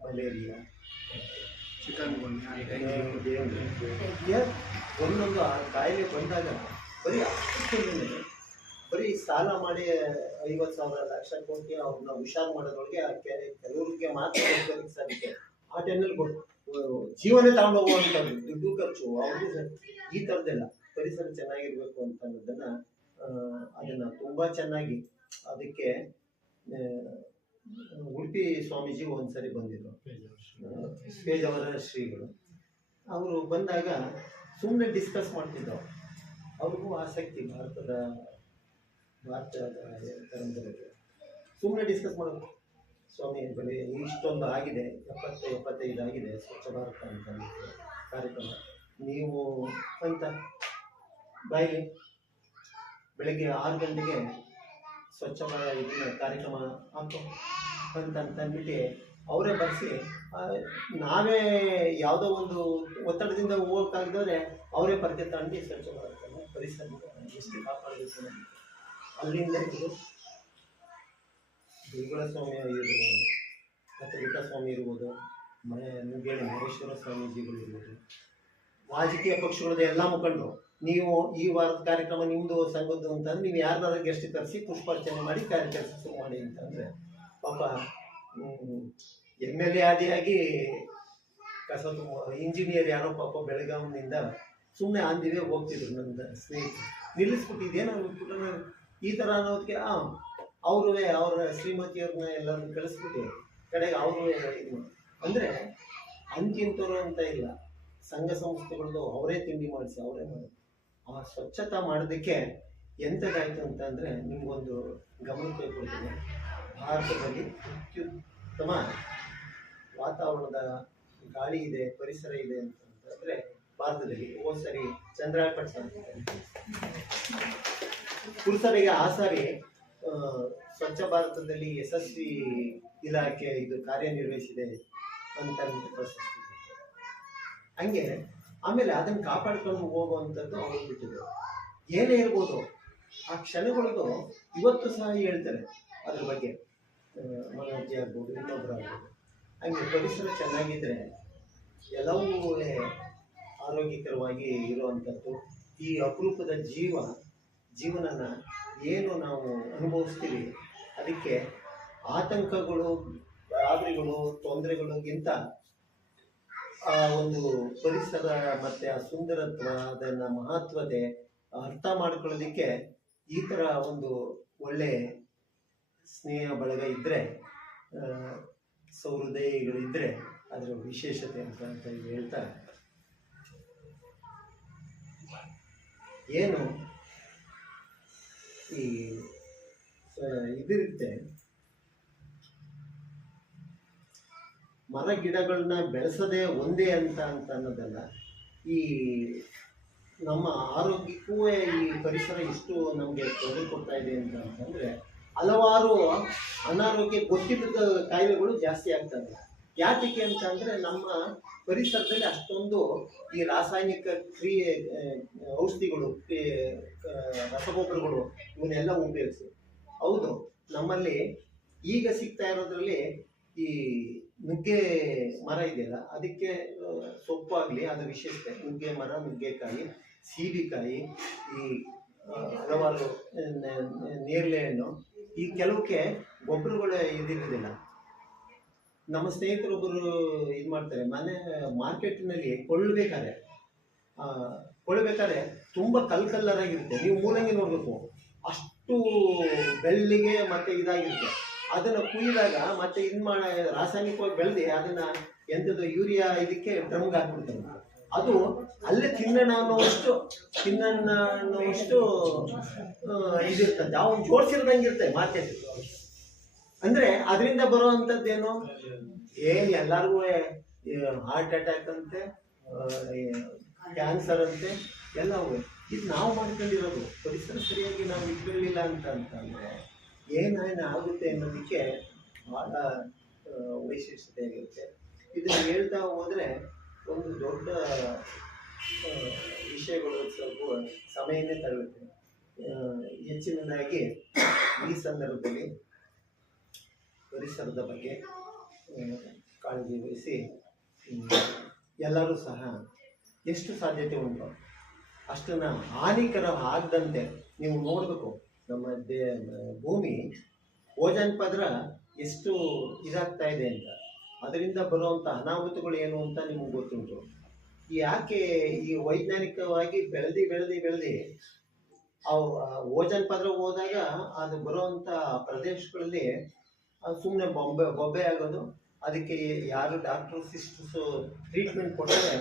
ಮಲೇರಿಯಾ, ಒಂದೊಂದು ಆ ಕಾಯಿಲೆ ಬಂದಾಗ ಬರೀ ಸಾಲ ಮಾಡಿ 50,000 ಲಕ್ಷ ಕೋಟಿ ಅವ್ರನ್ನ ಹುಷಾರು ಮಾಡೋದ್ರೊಳಗೆ ಕೆಲವ್ರಿಗೆ ಮಾತ್ರ ಸಾಧ್ಯತೆ. ಆ ಟೈಮಲ್ಲಿ ಜೀವನೇ ತಗೊಂಡು ಹೋಗುವಂಥದ್ದು, ದುಡ್ಡು ಖರ್ಚು ಅವ್ರಿಗೆ ಈ ಥರದ್ದೆಲ್ಲ. ಪರಿಸರ ಚೆನ್ನಾಗಿರ್ಬೇಕು ಅಂತ ಅನ್ನೋದನ್ನು ಅದನ್ನು ತುಂಬ ಚೆನ್ನಾಗಿ ಅದಕ್ಕೆ ಉಡುಪಿ ಸ್ವಾಮೀಜಿ ಒಂದ್ಸರಿ ಬಂದಿದ್ರು, ಪೇಜಾವರ ಶ್ರೀಗಳು. ಅವರು ಬಂದಾಗ ಸುಮ್ಮನೆ ಡಿಸ್ಕಸ್ ಮಾಡ್ತಿದ್ರು. ಅವ್ರಿಗೂ ಆಸಕ್ತಿ ಭಾರತದ ಸುಮ್ಮನೆ ಡಿಸ್ಕಸ್ ಮಾಡೋದು. ಸ್ವಾಮಿ ಬಳಿ ಇಷ್ಟೊಂದು ಆಗಿದೆ, 70-75 ಆಗಿದೆ ಸ್ವಚ್ಛ ಭಾರತ ಅಂತ ಕಾರ್ಯಕ್ರಮ. ನೀವು ಅಂತ ಬಾಯಿಲಿ ಬೆಳಗ್ಗೆ 6 ಗಂಟೆಗೆ ಸ್ವಚ್ಛ ಇದನ್ನ ಕಾರ್ಯಕ್ರಮ ಹಾಕೋ ಅಂತಂದ್ಬಿಟ್ಟು ಅವರೇ ಬರೆಸಿ, ನಾವೇ ಯಾವುದೋ ಒಂದು ಒತ್ತಡದಿಂದ ಹೋಗೋಕ್ಕಾಗಿದ್ರೆ ಅವರೇ ಪರಕೆ ತಗೊಂಡು ಸ್ವಚ್ಛ ಭಾರತನ ಪರಿಸರ ಎಷ್ಟು ಕಾಪಾಡಬೇಕು. ಅಲ್ಲಿಂದ ದುರ್ಗಳ ಸ್ವಾಮಿ ಇರ್ಬೋದು, ಮತ್ತು ವಿಠಸ್ವಾಮಿ ಇರ್ಬೋದು, ನುಗ್ಗೇಳಿ ಮಹೇಶ್ವರ ಸ್ವಾಮೀಜಿಗಳು ಇರ್ಬೋದು, ರಾಜಕೀಯ ಪಕ್ಷಗಳದ್ದು ಎಲ್ಲ ಮುಖಂಡರು, ನೀವು ಈ ವಾರದ ಕಾರ್ಯಕ್ರಮ ನಿಮ್ಮದು ಸಂಘದ್ದು ಅಂತಂದ್ರೆ ನೀವು ಯಾರನ್ನಾದ್ರೂ ಗೆಸ್ಟ್ ಕರೆಸಿ ಪುಷ್ಪಾರ್ಚನೆ ಮಾಡಿ ಕೆಲಸ ಶುರು ಮಾಡಿ ಅಂತಂದರೆ ಪಾಪ MLA ಆದಿಯಾಗಿ ಇಂಜಿನಿಯರ್ ಯಾರೋ ಪಾಪ ಬೆಳಗಾವಿನಿಂದ ಸುಮ್ಮನೆ ಆಂದಿವೇ ಹೋಗ್ತಿದ್ರು. ನನ್ನ ಸ್ನೇಹಿತರು ನಿಲ್ಲಿಸ್ಬಿಟ್ಟಿದ್ದೇನೋ ಈ ಥರ ಅನ್ನೋದಕ್ಕೆ ಅವರ ಶ್ರೀಮತಿಯವ್ರನ್ನ ಎಲ್ಲರನ್ನ ಕಳಿಸ್ಬಿಟ್ಟು ಕಡೆಗೆ ಅವರು ಇದು ಅಂದರೆ ಅಂತಿಂತರು ಅಂತ ಇಲ್ಲ, ಸಂಘ ಸಂಸ್ಥೆಗಳದ್ದು ಅವರೇ ತಿಂಡಿ ಮಾಡಿಸಿ ಅವರೇ ಮಾಡೋದು. ಆ ಸ್ವಚ್ಛತಾ ಮಾಡೋದಕ್ಕೆ ಎಂಥದ್ದಾಯಿತು ಅಂತಂದರೆ ನಿಮಗೊಂದು ಗಮನಕ್ಕೆ ಕೊಡ್ತೀನಿ. ಭಾರತದಲ್ಲಿ ಉತ್ತಮ ವಾತಾವರಣದ ಗಾಳಿ ಇದೆ, ಪರಿಸರ ಇದೆ ಅಂತಂದ್ರೆ ಭಾರತದಲ್ಲಿ ಹೋದ್ ಸರಿ ಚಂದ್ರಾಯಪಟ್ಟ ಪುರುಷರಿಗೆ ಆ ಸಾರಿ ಸ್ವಚ್ಛ ಭಾರತದಲ್ಲಿ ಯಶಸ್ವಿ ಇಲಾಖೆ ಇದು ಕಾರ್ಯನಿರ್ವಹಿಸಿದೆ ಅಂತ ಪ್ರಶಸ್ತಿ. ಹಂಗೆ ಆಮೇಲೆ ಅದನ್ನು ಕಾಪಾಡ್ಕೊಂಡು ಹೋಗುವಂಥದ್ದು ಅವ್ರು ಬಿಟ್ಟಿದ್ರು. ಏನೇ ಇರ್ಬೋದು ಆ ಕ್ಷಣಗಳದ್ದು ಇವತ್ತು ಸಹ ಹೇಳ್ತಾರೆ ಅದ್ರ ಬಗ್ಗೆ, ಮನೋಜಿ ಆಗ್ಬೋದು, ಇನ್ನೊಬ್ರು ಆಗ್ಬೋದು. ಹಂಗೆ ಪರಿಸರ ಚೆನ್ನಾಗಿದ್ರೆ ಎಲ್ಲವೂ ಆರೋಗ್ಯಕರವಾಗಿ ಇರುವಂಥದ್ದು. ಈ ಅಪರೂಪದ ಜೀವನನ ಏನು ನಾವು ಅನುಭವಿಸ್ತೀವಿ, ಅದಕ್ಕೆ ಆತಂಕಗಳು, ಗಾಬರಿಗಳು, ತೊಂದರೆಗಳಿಗಿಂತ ಆ ಒಂದು ಪರಿಸರ ಮತ್ತು ಆ ಸುಂದರತ್ವ, ಅದನ್ನು ಮಹತ್ವತೆ ಅರ್ಥ ಮಾಡ್ಕೊಳ್ಳೋದಕ್ಕೆ ಈ ಥರ ಒಂದು ಒಳ್ಳೆ ಸ್ನೇಹ ಬಳಗ ಇದ್ದರೆ, ಸೌಹೃದಯಗಳಿದ್ದರೆ ಅದರ ವಿಶೇಷತೆ ಅಂತ ಹೇಳ್ತಾ, ಏನು ಈ ಇದಿರುತ್ತೆ, ಮರ ಗಿಡಗಳನ್ನ ಬೆಳೆಸೋದೇ ಒಂದೇ ಅಂತ ಅನ್ನೋದಲ್ಲ, ಈ ನಮ್ಮ ಆರೋಗ್ಯಕ್ಕೂ ಈ ಪರಿಸರ ಎಷ್ಟು ನಮಗೆ ತೊಂದರೆ ಕೊಡ್ತಾ ಇದೆ ಅಂತಂದರೆ ಹಲವಾರು ಅನಾರೋಗ್ಯ ಗೊತ್ತಿಲ್ಲದ ಕಾಯಿಲೆಗಳು ಜಾಸ್ತಿ ಆಗ್ತವೆ. ಯಾತಕ್ಕೆ ಅಂತ ಅಂದರೆ ನಮ್ಮ ಪರಿಸರದಲ್ಲಿ ಅಷ್ಟೊಂದು ಈ ರಾಸಾಯನಿಕ ಕ್ರಿಯೆ, ಔಷಧಿಗಳು, ರಸಗೊಬ್ಬರಗಳು ಇವನ್ನೆಲ್ಲ ಉಪಯೋಗಿಸಿ. ಹೌದು, ನಮ್ಮಲ್ಲಿ ಈಗ ಸಿಗ್ತಾ ಇರೋದ್ರಲ್ಲಿ ಈ ನುಗ್ಗೆ ಮರ ಇದೆಯಲ್ಲ, ಅದಕ್ಕೆ ಸೊಪ್ಪಾಗಲಿ ಅದು ವಿಶೇಷತೆ. ನುಗ್ಗೆ ಮರ, ನುಗ್ಗೆಕಾಯಿ, ಸೀಬೆಕಾಯಿ, ಈ ಹಲವಾರು ನೇರಳೆ ಹಣ್ಣು, ಈ ಕೆಲವಕ್ಕೆ ಗೊಬ್ಬರಗಳು ಇದಿರೋದಿಲ್ಲ. ನಮ್ಮ ಸ್ನೇಹಿತರೊಬ್ಬರು ಇದು ಮಾಡ್ತಾರೆ, ಮಾರ್ಕೆಟ್ನಲ್ಲಿ ಕೊಳ್ಳಬೇಕಾದ್ರೆ ತುಂಬ ಕಲ್ಲರಾಗಿರುತ್ತೆ. ನೀವು ಮೂಲಂಗಿ ನೋಡಬೇಕು, ಅಷ್ಟು ಬೆಳ್ಳಿಗೆ ಮತ್ತೆ ಇದಾಗಿರುತ್ತೆ. ಅದನ್ನು ಕುಯ್ದಾಗ ಮತ್ತೆ ರಾಸಾಯನಿಕವಾಗಿ ಬೆಳೆದು ಅದನ್ನು ಎಂಥದ್ದು ಯೂರಿಯಾ ಇದಕ್ಕೆ ಡ್ರಮ್ಗೆ ಹಾಕ್ಬಿಡ್ತಾರೆ. ಅದು ಅಲ್ಲೇ ತಿನ್ನೋಣ ಅನ್ನೋಷ್ಟು ಇದಿರ್ತದೆ. ಅವ್ನು ಜೋಡಿಸಿರ್ದಂಗೆ ಇರ್ತದೆ ಮಾರ್ಕೆಟ್. ಅಂದರೆ ಅದರಿಂದ ಬರುವಂಥದ್ದೇನು, ಏನು ಎಲ್ಲರಿಗೂ ಹಾರ್ಟ್ ಅಟ್ಯಾಕ್ ಅಂತೆ, ಕ್ಯಾನ್ಸರ್ ಅಂತೆ ಎಲ್ಲವೂ. ಇದು ನಾವು ಮಾಡ್ಕೊಂಡಿರೋದು. ಪರಿಸರ ಸರಿಯಾಗಿ ನಾವು ಇಟ್ಕೊಳ್ಳಿಲ್ಲ ಅಂತಂದರೆ ಏನೇನು ಆಗುತ್ತೆ ಅನ್ನೋದಕ್ಕೆ ಭಾಳ ವೈಶಿಷ್ಟ್ಯತೆ ಆಗಿರುತ್ತೆ. ಇದನ್ನು ಹೇಳ್ತಾ ಹೋದರೆ ಒಂದು ದೊಡ್ಡ ವಿಷಯಗಳು ಸ್ವಲ್ಪ ಸಮಯನೇ ತಗೊಳುತ್ತೆ. ಹೆಚ್ಚಿನದಾಗಿ ಈ ಸಂದರ್ಭದಲ್ಲಿ ಪರಿಸರದ ಬಗ್ಗೆ ಕಾಳಜಿ ವಹಿಸಿ ಎಲ್ಲರೂ ಸಹ ಎಷ್ಟು ಸಾಧ್ಯತೆ ಉಂಟು ಅಷ್ಟನ್ನು ಹಾನಿಕರ ಆಗದಂತೆ ನೀವು ನೋಡಬೇಕು. ನಮ್ಮ ಭೂಮಿ ಓಜೋನ್ ಪದರ ಎಷ್ಟು ಇದಾಗ್ತಾ ಇದೆ ಅಂತ, ಅದರಿಂದ ಬರುವಂಥ ಅನಾಹುತಗಳು ಏನು ಅಂತ ನಿಮಗೆ ಗೊತ್ತುಂಟು. ಯಾಕೆ ಈ ವೈಜ್ಞಾನಿಕವಾಗಿ ಬೆಳೆದು ಓಜೋನ್ ಪದರ ಹೋದಾಗ ಅದು ಬರುವಂಥ ಪ್ರದೇಶಗಳಲ್ಲಿ ಸುಮ್ಮನೆ ಬೊಬ್ಬೆ ಆಗೋದು. ಅದಕ್ಕೆ ಯಾರು ಡಾಕ್ಟರ್ ಸಿಸ್ಟರ್ಸು ಟ್ರೀಟ್ಮೆಂಟ್ ಕೊಟ್ಟರೆ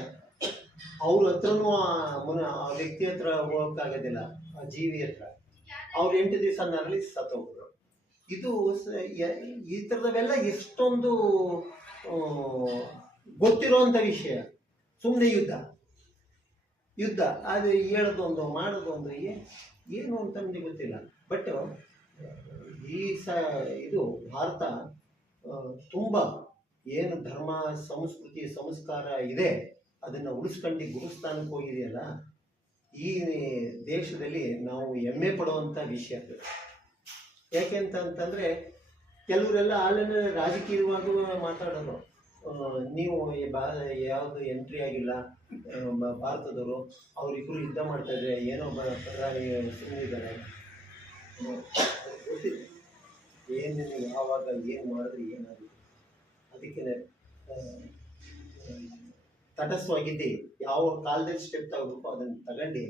ಅವ್ರ ಹತ್ರನೂ ಆ ವ್ಯಕ್ತಿ ಹತ್ರ ಹೋಗೋಕ್ಕಾಗೋದಿಲ್ಲ, ಆ ಜೀವಿ ಹತ್ರ. ಅವ್ರು 8 ದಿವಸ ನರಳಿ ಸತ್ತೋಗ್ರು. ಇದು ಈ ಥರದವೆಲ್ಲ ಎಷ್ಟೊಂದು ಗೊತ್ತಿರೋವಂಥ ವಿಷಯ. ಸುಮ್ಮನೆ ಯುದ್ಧ ಅದು ಹೇಳೋದೊಂದು ಮಾಡೋದೊಂದು ಏನು ಅಂತ ನನಗೆ ಗೊತ್ತಿಲ್ಲ. ಬಟ್ ಇದು ಭಾರತ ತುಂಬ ಏನು ಧರ್ಮ, ಸಂಸ್ಕೃತಿ, ಸಂಸ್ಕಾರ ಇದೆ ಅದನ್ನು ಉಳಿಸ್ಕೊಂಡು ಗುರುಸ್ಥಾನಕ್ಕೆ ಹೋಗಿದೆಯಲ್ಲ, ಈ ದೇಶದಲ್ಲಿ ನಾವು ಹೆಮ್ಮೆ ಪಡುವಂಥ ವಿಷಯ. ಯಾಕೆ ಅಂತಂದರೆ ಕೆಲವರೆಲ್ಲ ಆಳನ್ನು ರಾಜಕೀಯವಾಗಿ ಮಾತಾಡೋದು, ನೀವು ಯಾವುದು ಎಂಟ್ರಿ ಆಗಿಲ್ಲ ಭಾರತದವರು, ಅವರಿಬ್ಬರು ಯುದ್ಧ ಮಾಡ್ತಾಯಿದ್ರೆ ಏನೋ ಪ್ರಧಾನಿ ಸುಮ್ಮನಿದ್ದಾರೆ. ಗೊತ್ತಿದೆ ಏನೇನು ಯಾವಾಗ ಏನು ಮಾಡಿದ್ರೆ ಏನಾಗುತ್ತೆ. ಅದಕ್ಕೆ ತಟಸ್ಥವಾಗಿದ್ದು ಯಾವ ಕಾಲದಲ್ಲಿ ಸ್ಟೆಪ್ ತಗೋಬೇಕು ಅದನ್ನು ತಗೊಂಡು.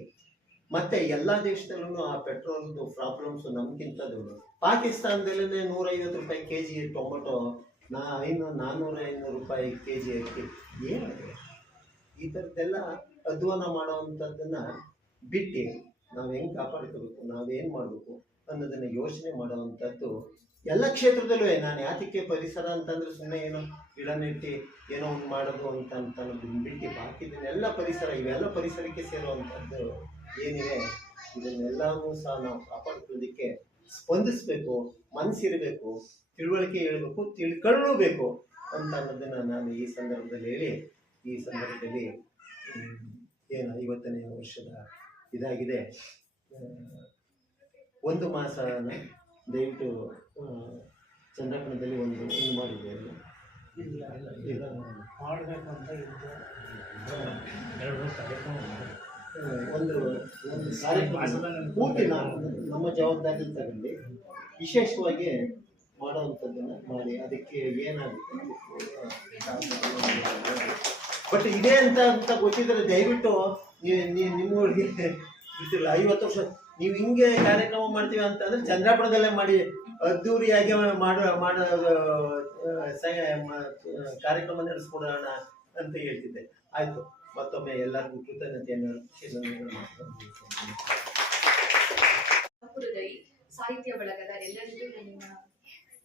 ಮತ್ತು ಎಲ್ಲ ದೇಶದಲ್ಲೂ ಆ ಪೆಟ್ರೋಲ್ದು ಪ್ರಾಬ್ಲಮ್ಸು ನಮಗಿಂತ ದೊಡ್ಡ. ಪಾಕಿಸ್ತಾನದಲ್ಲೇ 150 ರೂಪಾಯಿ kg ಟೊಮೊಟೊ, 400-500 ರೂಪಾಯಿ kg ಅಕ್ಕಿ. ಏನಾಗಿದೆ ಈ ಥರದ್ದೆಲ್ಲ ಅಧ್ವಾನ ಮಾಡೋವಂಥದ್ದನ್ನು ಬಿಟ್ಟು ನಾವು ಹೆಂಗೆ ಕಾಪಾಡ್ಕೋಬೇಕು, ನಾವೇನು ಮಾಡಬೇಕು ಅನ್ನೋದನ್ನು ಯೋಚನೆ ಮಾಡೋವಂಥದ್ದು ಎಲ್ಲ ಕ್ಷೇತ್ರದಲ್ಲೂ ನಾನು ಯಾತಕ್ಕೆ ಪರಿಸರ ಅಂತಂದ್ರೆ ಸುಮ್ಮನೆ ಏನೋ ಗಿಡ ನೆಟ್ಟಿ ಏನೋ ಒಂದು ಮಾಡೋದು ಅಂತ ಅನ್ನೋದನ್ನ ಬಿಟ್ಟು ಬಾಕಿದನ್ನೆಲ್ಲ ಪರಿಸರ ಇವೆಲ್ಲ ಪರಿಸರಕ್ಕೆ ಸೇರುವಂಥದ್ದು ಏನಿದೆ ಇದನ್ನೆಲ್ಲವೂ ಸಹ ನಾವು ಕಾಪಾಡ್ಕೊಳ್ಳೋದಕ್ಕೆ ಸ್ಪಂದಿಸಬೇಕು, ಮನಸ್ಸಿರಬೇಕು, ತಿಳುವಳಿಕೆ ಹೇಳಬೇಕು, ತಿಳ್ಕೊಳ್ಳಬೇಕು ಅಂತ ಅನ್ನೋದನ್ನು ನಾನು ಈ ಸಂದರ್ಭದಲ್ಲಿ ಹೇಳಿ, ಈ ಸಂದರ್ಭದಲ್ಲಿ ಏನು 50ನೇ ವರ್ಷದ ಇದಾಗಿದೆ, 1 ಮಾಸನ ದಯವಿಟ್ಟು ಚಂದ್ರಕಣದಲ್ಲಿ ಒಂದು ಮಾಡಿದೆ ಒಂದು ಕಾರ್ಯಕ್ರಮ ಪೂರ್ತಿ ನಮ್ಮ ಜವಾಬ್ದಾರಿ ತಗೊಂಡು ವಿಶೇಷವಾಗಿ ಮಾಡೋವಂಥದ್ದನ್ನು ಮಾಡಿ ಅದಕ್ಕೆ ಏನಾಗುತ್ತೆ ಬಟ್ ಇದೆ ಅಂತ ಗೊತ್ತಿದ್ರೆ ದಯವಿಟ್ಟು ನಿಮ್ಮೂರಿಗೆ ಗೊತ್ತಿಲ್ಲ 50 ವರ್ಷ ನೀವು ಹಿಂಗೆ ಕಾರ್ಯಕ್ರಮ ಮಾಡ್ತೀವಿ ಅಂತಂದ್ರೆ ಚಂದ್ರಾಪುರದಲ್ಲೇ ಮಾಡಿ ಅದ್ದೂರಿಯಾಗಿ ಮಾಡೋ ಕಾರ್ಯಕ್ರಮ ನಡೆಸ್ಕೊಡೋಣ ಅಂತ ಹೇಳ್ತಿದ್ದೆ. ಆಯ್ತು, ಮತ್ತೊಮ್ಮೆ ಎಲ್ಲರಿಗೂ ಕೃತಜ್ಞತೆಯನ್ನು ಸಾಹಿತ್ಯ ಬಳಗದ ಎಲ್ಲರಿಗೂ ನನ್ನ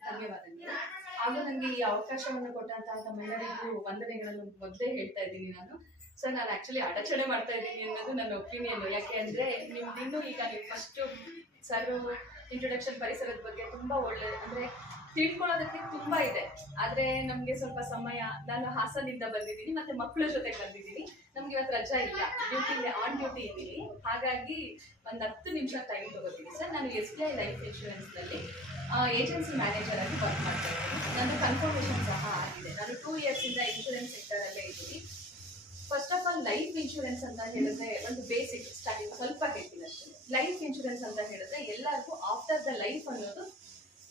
ಧನ್ಯವಾದಗಳು. ಹಾಗೂ ನನಗೆ ಈ ಅವಕಾಶವನ್ನು ಕೊಟ್ಟಂತಹ ತಮ್ಮೆಲ್ಲರಿಗೂ ವಂದನೆಗಳನ್ನು ಮೊದಲೇ ಹೇಳ್ತಾ ಇದ್ದೀನಿ ನಾನು. ಸೊ ನಾನು ಆ್ಯಕ್ಚುಲಿ ಅಡಚಣೆ ಮಾಡ್ತಾ ಇದ್ದೀನಿ ಅನ್ನೋದು ನನ್ನ ಒಪಿನಿಯನ್. ಯಾಕೆ ಅಂದರೆ ನಿಮ್ದಿನ್ನೂ ಈಗ ನೀವು ಫಸ್ಟು ಸರ್ ಇಂಟ್ರೊಡಕ್ಷನ್ ಪರಿಸರದ ಬಗ್ಗೆ ತುಂಬ ಒಳ್ಳೆ ಅಂದರೆ ತಿಳ್ಕೊಳ್ಳೋದಕ್ಕೆ ತುಂಬ ಇದೆ. ಆದರೆ ನಮಗೆ ಸ್ವಲ್ಪ ಸಮಯ, ನಾನು ಹಾಸನಿಂದ ಬಂದಿದ್ದೀನಿ ಮತ್ತು ಮಕ್ಕಳ ಜೊತೆಗೆ ಬಂದಿದ್ದೀನಿ. ನಮ್ಗೆ ಇವತ್ತು ರಜಾ ಇಲ್ಲ, ಆನ್ ಡ್ಯೂಟಿ ಇದ್ದೀನಿ. ಹಾಗಾಗಿ ಒಂದು 10 ನಿಮಿಷ ಟೈಮ್ ತಗೋತೀನಿ ಸರ್. ನಾನು SBI ಲೈಫ್ ಇನ್ಶೂರೆನ್ಸ್ನಲ್ಲಿ ಏಜೆನ್ಸಿ ಮ್ಯಾನೇಜರ್ ಆಗಿ ವರ್ಕ್ ಮಾಡ್ತಾ ಇದ್ದೀನಿ. ನನ್ನ ಕನ್ಫರ್ಮೇಷನ್ ಸಹ ಆಗಿದೆ. ನಾನು 2 ಇಯರ್ಸಿಂದ ಇನ್ಶೂರೆನ್ಸ್ ಸೆಕ್ಟರಲ್ಲೇ ಇದ್ದೀನಿ. First of all life insurance ಅಂತ ಹೇಳಿದ್ರೆ ಒಂದು ಬೇಸಿಕ್ ಸ್ಟಾರ್ಟಿಂಗ್ ಸ್ವಲ್ಪ ಹೇಳ್ತೀನಿ ಅಷ್ಟೇ. ಲೈಫ್ ಇನ್ಶೂರೆನ್ಸ್ ಅಂತ ಹೇಳಿದ್ರೆ ಎಲ್ಲರಿಗೂ ಆಫ್ಟರ್ ದ ಲೈಫ್ ಅನ್ನೋದು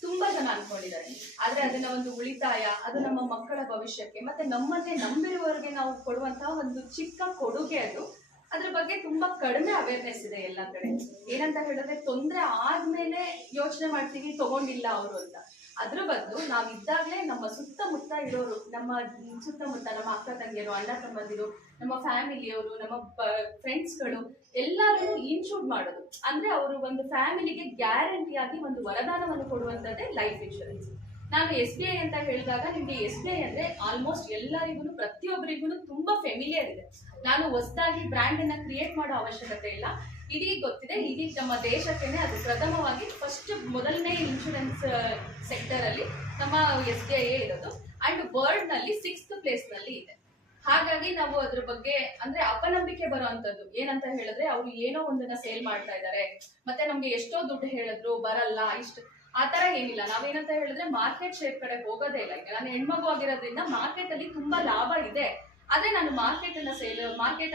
ತುಂಬಾ ಜನ ಅನ್ಕೊಂಡಿದ್ದಾರೆ. ಆದ್ರೆ ಅದನ್ನ ಒಂದು ಉಳಿತಾಯ, ಅದು ನಮ್ಮ ಮಕ್ಕಳ ಭವಿಷ್ಯಕ್ಕೆ ಮತ್ತೆ ನಮ್ಮನ್ನೇ ನಂಬಿರುವವರಿಗೆ ನಾವು ಕೊಡುವಂತಹ ಒಂದು ಚಿಕ್ಕ ಕೊಡುಗೆ. ಅದು ಅದ್ರ ಬಗ್ಗೆ ತುಂಬಾ ಕಡಿಮೆ ಅವೇರ್ನೆಸ್ ಇದೆ ಎಲ್ಲ ಕಡೆ. ಏನಂತ ಹೇಳಿದ್ರೆ ತೊಂದರೆ ಆದ್ಮೇಲೆ ಯೋಚನೆ ಮಾಡ್ತೀವಿ ತಗೊಂಡಿಲ್ಲ ಅವರು ಅಂತ. ಅದ್ರ ಬದಲು ನಾವಿದ್ದಾಗಲೇ ನಮ್ಮ ಸುತ್ತಮುತ್ತ ಇರೋರು, ನಮ್ಮ ಸುತ್ತಮುತ್ತ ನಮ್ಮ ಅಕ್ಕ ತಂಗಿಯರು, ಅಣ್ಣ ತಮ್ಮಂದಿರು, ನಮ್ಮ ಫ್ಯಾಮಿಲಿಯವರು, ನಮ್ಮ ಫ್ರೆಂಡ್ಸ್ಗಳು ಎಲ್ಲರೂ ಇನ್ಶೂರ್ ಮಾಡೋದು. ಅಂದ್ರೆ ಅವರು ಒಂದು ಫ್ಯಾಮಿಲಿಗೆ ಗ್ಯಾರಂಟಿಯಾಗಿ ಒಂದು ವರದಾನವನ್ನು ಕೊಡುವಂಥದ್ದೇ ಲೈಫ್ ಇನ್ಶೂರೆನ್ಸ್. ನಾನು SBI ಅಂತ ಹೇಳಿದಾಗ ನಿಮಗೆ SBI ಅಂದ್ರೆ ಆಲ್ಮೋಸ್ಟ್ ಎಲ್ಲರಿಗೂ ಪ್ರತಿಯೊಬ್ಬರಿಗೂ ತುಂಬಾ ಫೆಮಿಲಿಯರ್ ಇದೆ. ನಾನು ಹೊಸದಾಗಿ ಬ್ರ್ಯಾಂಡ್ ಅನ್ನ ಕ್ರಿಯೇಟ್ ಮಾಡೋ ಅವಶ್ಯಕತೆ ಇಲ್ಲ. ಇಡೀ ಗೊತ್ತಿದೆ, ಇಡೀ ನಮ್ಮ ದೇಶಕ್ಕೇನೆ ಅದು ಪ್ರಥಮವಾಗಿ ಮೊದಲನೇ ಇನ್ಶೂರೆನ್ಸ್ ಸೆಕ್ಟರ್ ಅಲ್ಲಿ ನಮ್ಮ SBI ಇರೋದು. ಅಂಡ್ ವರ್ಲ್ಡ್ ನಲ್ಲಿ 6th ಪ್ಲೇಸ್ ನಲ್ಲಿ ಇದೆ. ಹಾಗಾಗಿ ನಾವು ಅದ್ರ ಬಗ್ಗೆ ಅಂದ್ರೆ ಅಪನಂಬಿಕೆ ಬರುವಂತದ್ದು ಏನಂತ ಹೇಳಿದ್ರೆ ಅವರು ಏನೋ ಒಂದನ್ನ ಸೇಲ್ ಮಾಡ್ತಾ ಇದ್ದಾರೆ, ಮತ್ತೆ ನಮ್ಗೆ ಎಷ್ಟೋ ದುಡ್ಡು ಹೇಳಿದ್ರು ಬರಲ್ಲ, ಇಷ್ಟು ಆ ತರ ಏನಿಲ್ಲ. ನಾವೇನಂತ ಹೇಳಿದ್ರೆ ಮಾರ್ಕೆಟ್ ಶೇರ್ ಕಡೆ ಹೋಗೋದೇ ಇಲ್ಲ. ಈಗ ನಾನು ಹೆಣ್ಮಗು ಆಗಿರೋದ್ರಿಂದ ಮಾರ್ಕೆಟ್ ಅಲ್ಲಿ ತುಂಬಾ ಲಾಭ ಇದೆ. ಆದ್ರೆ ನಾನು ಮಾರ್ಕೆಟ್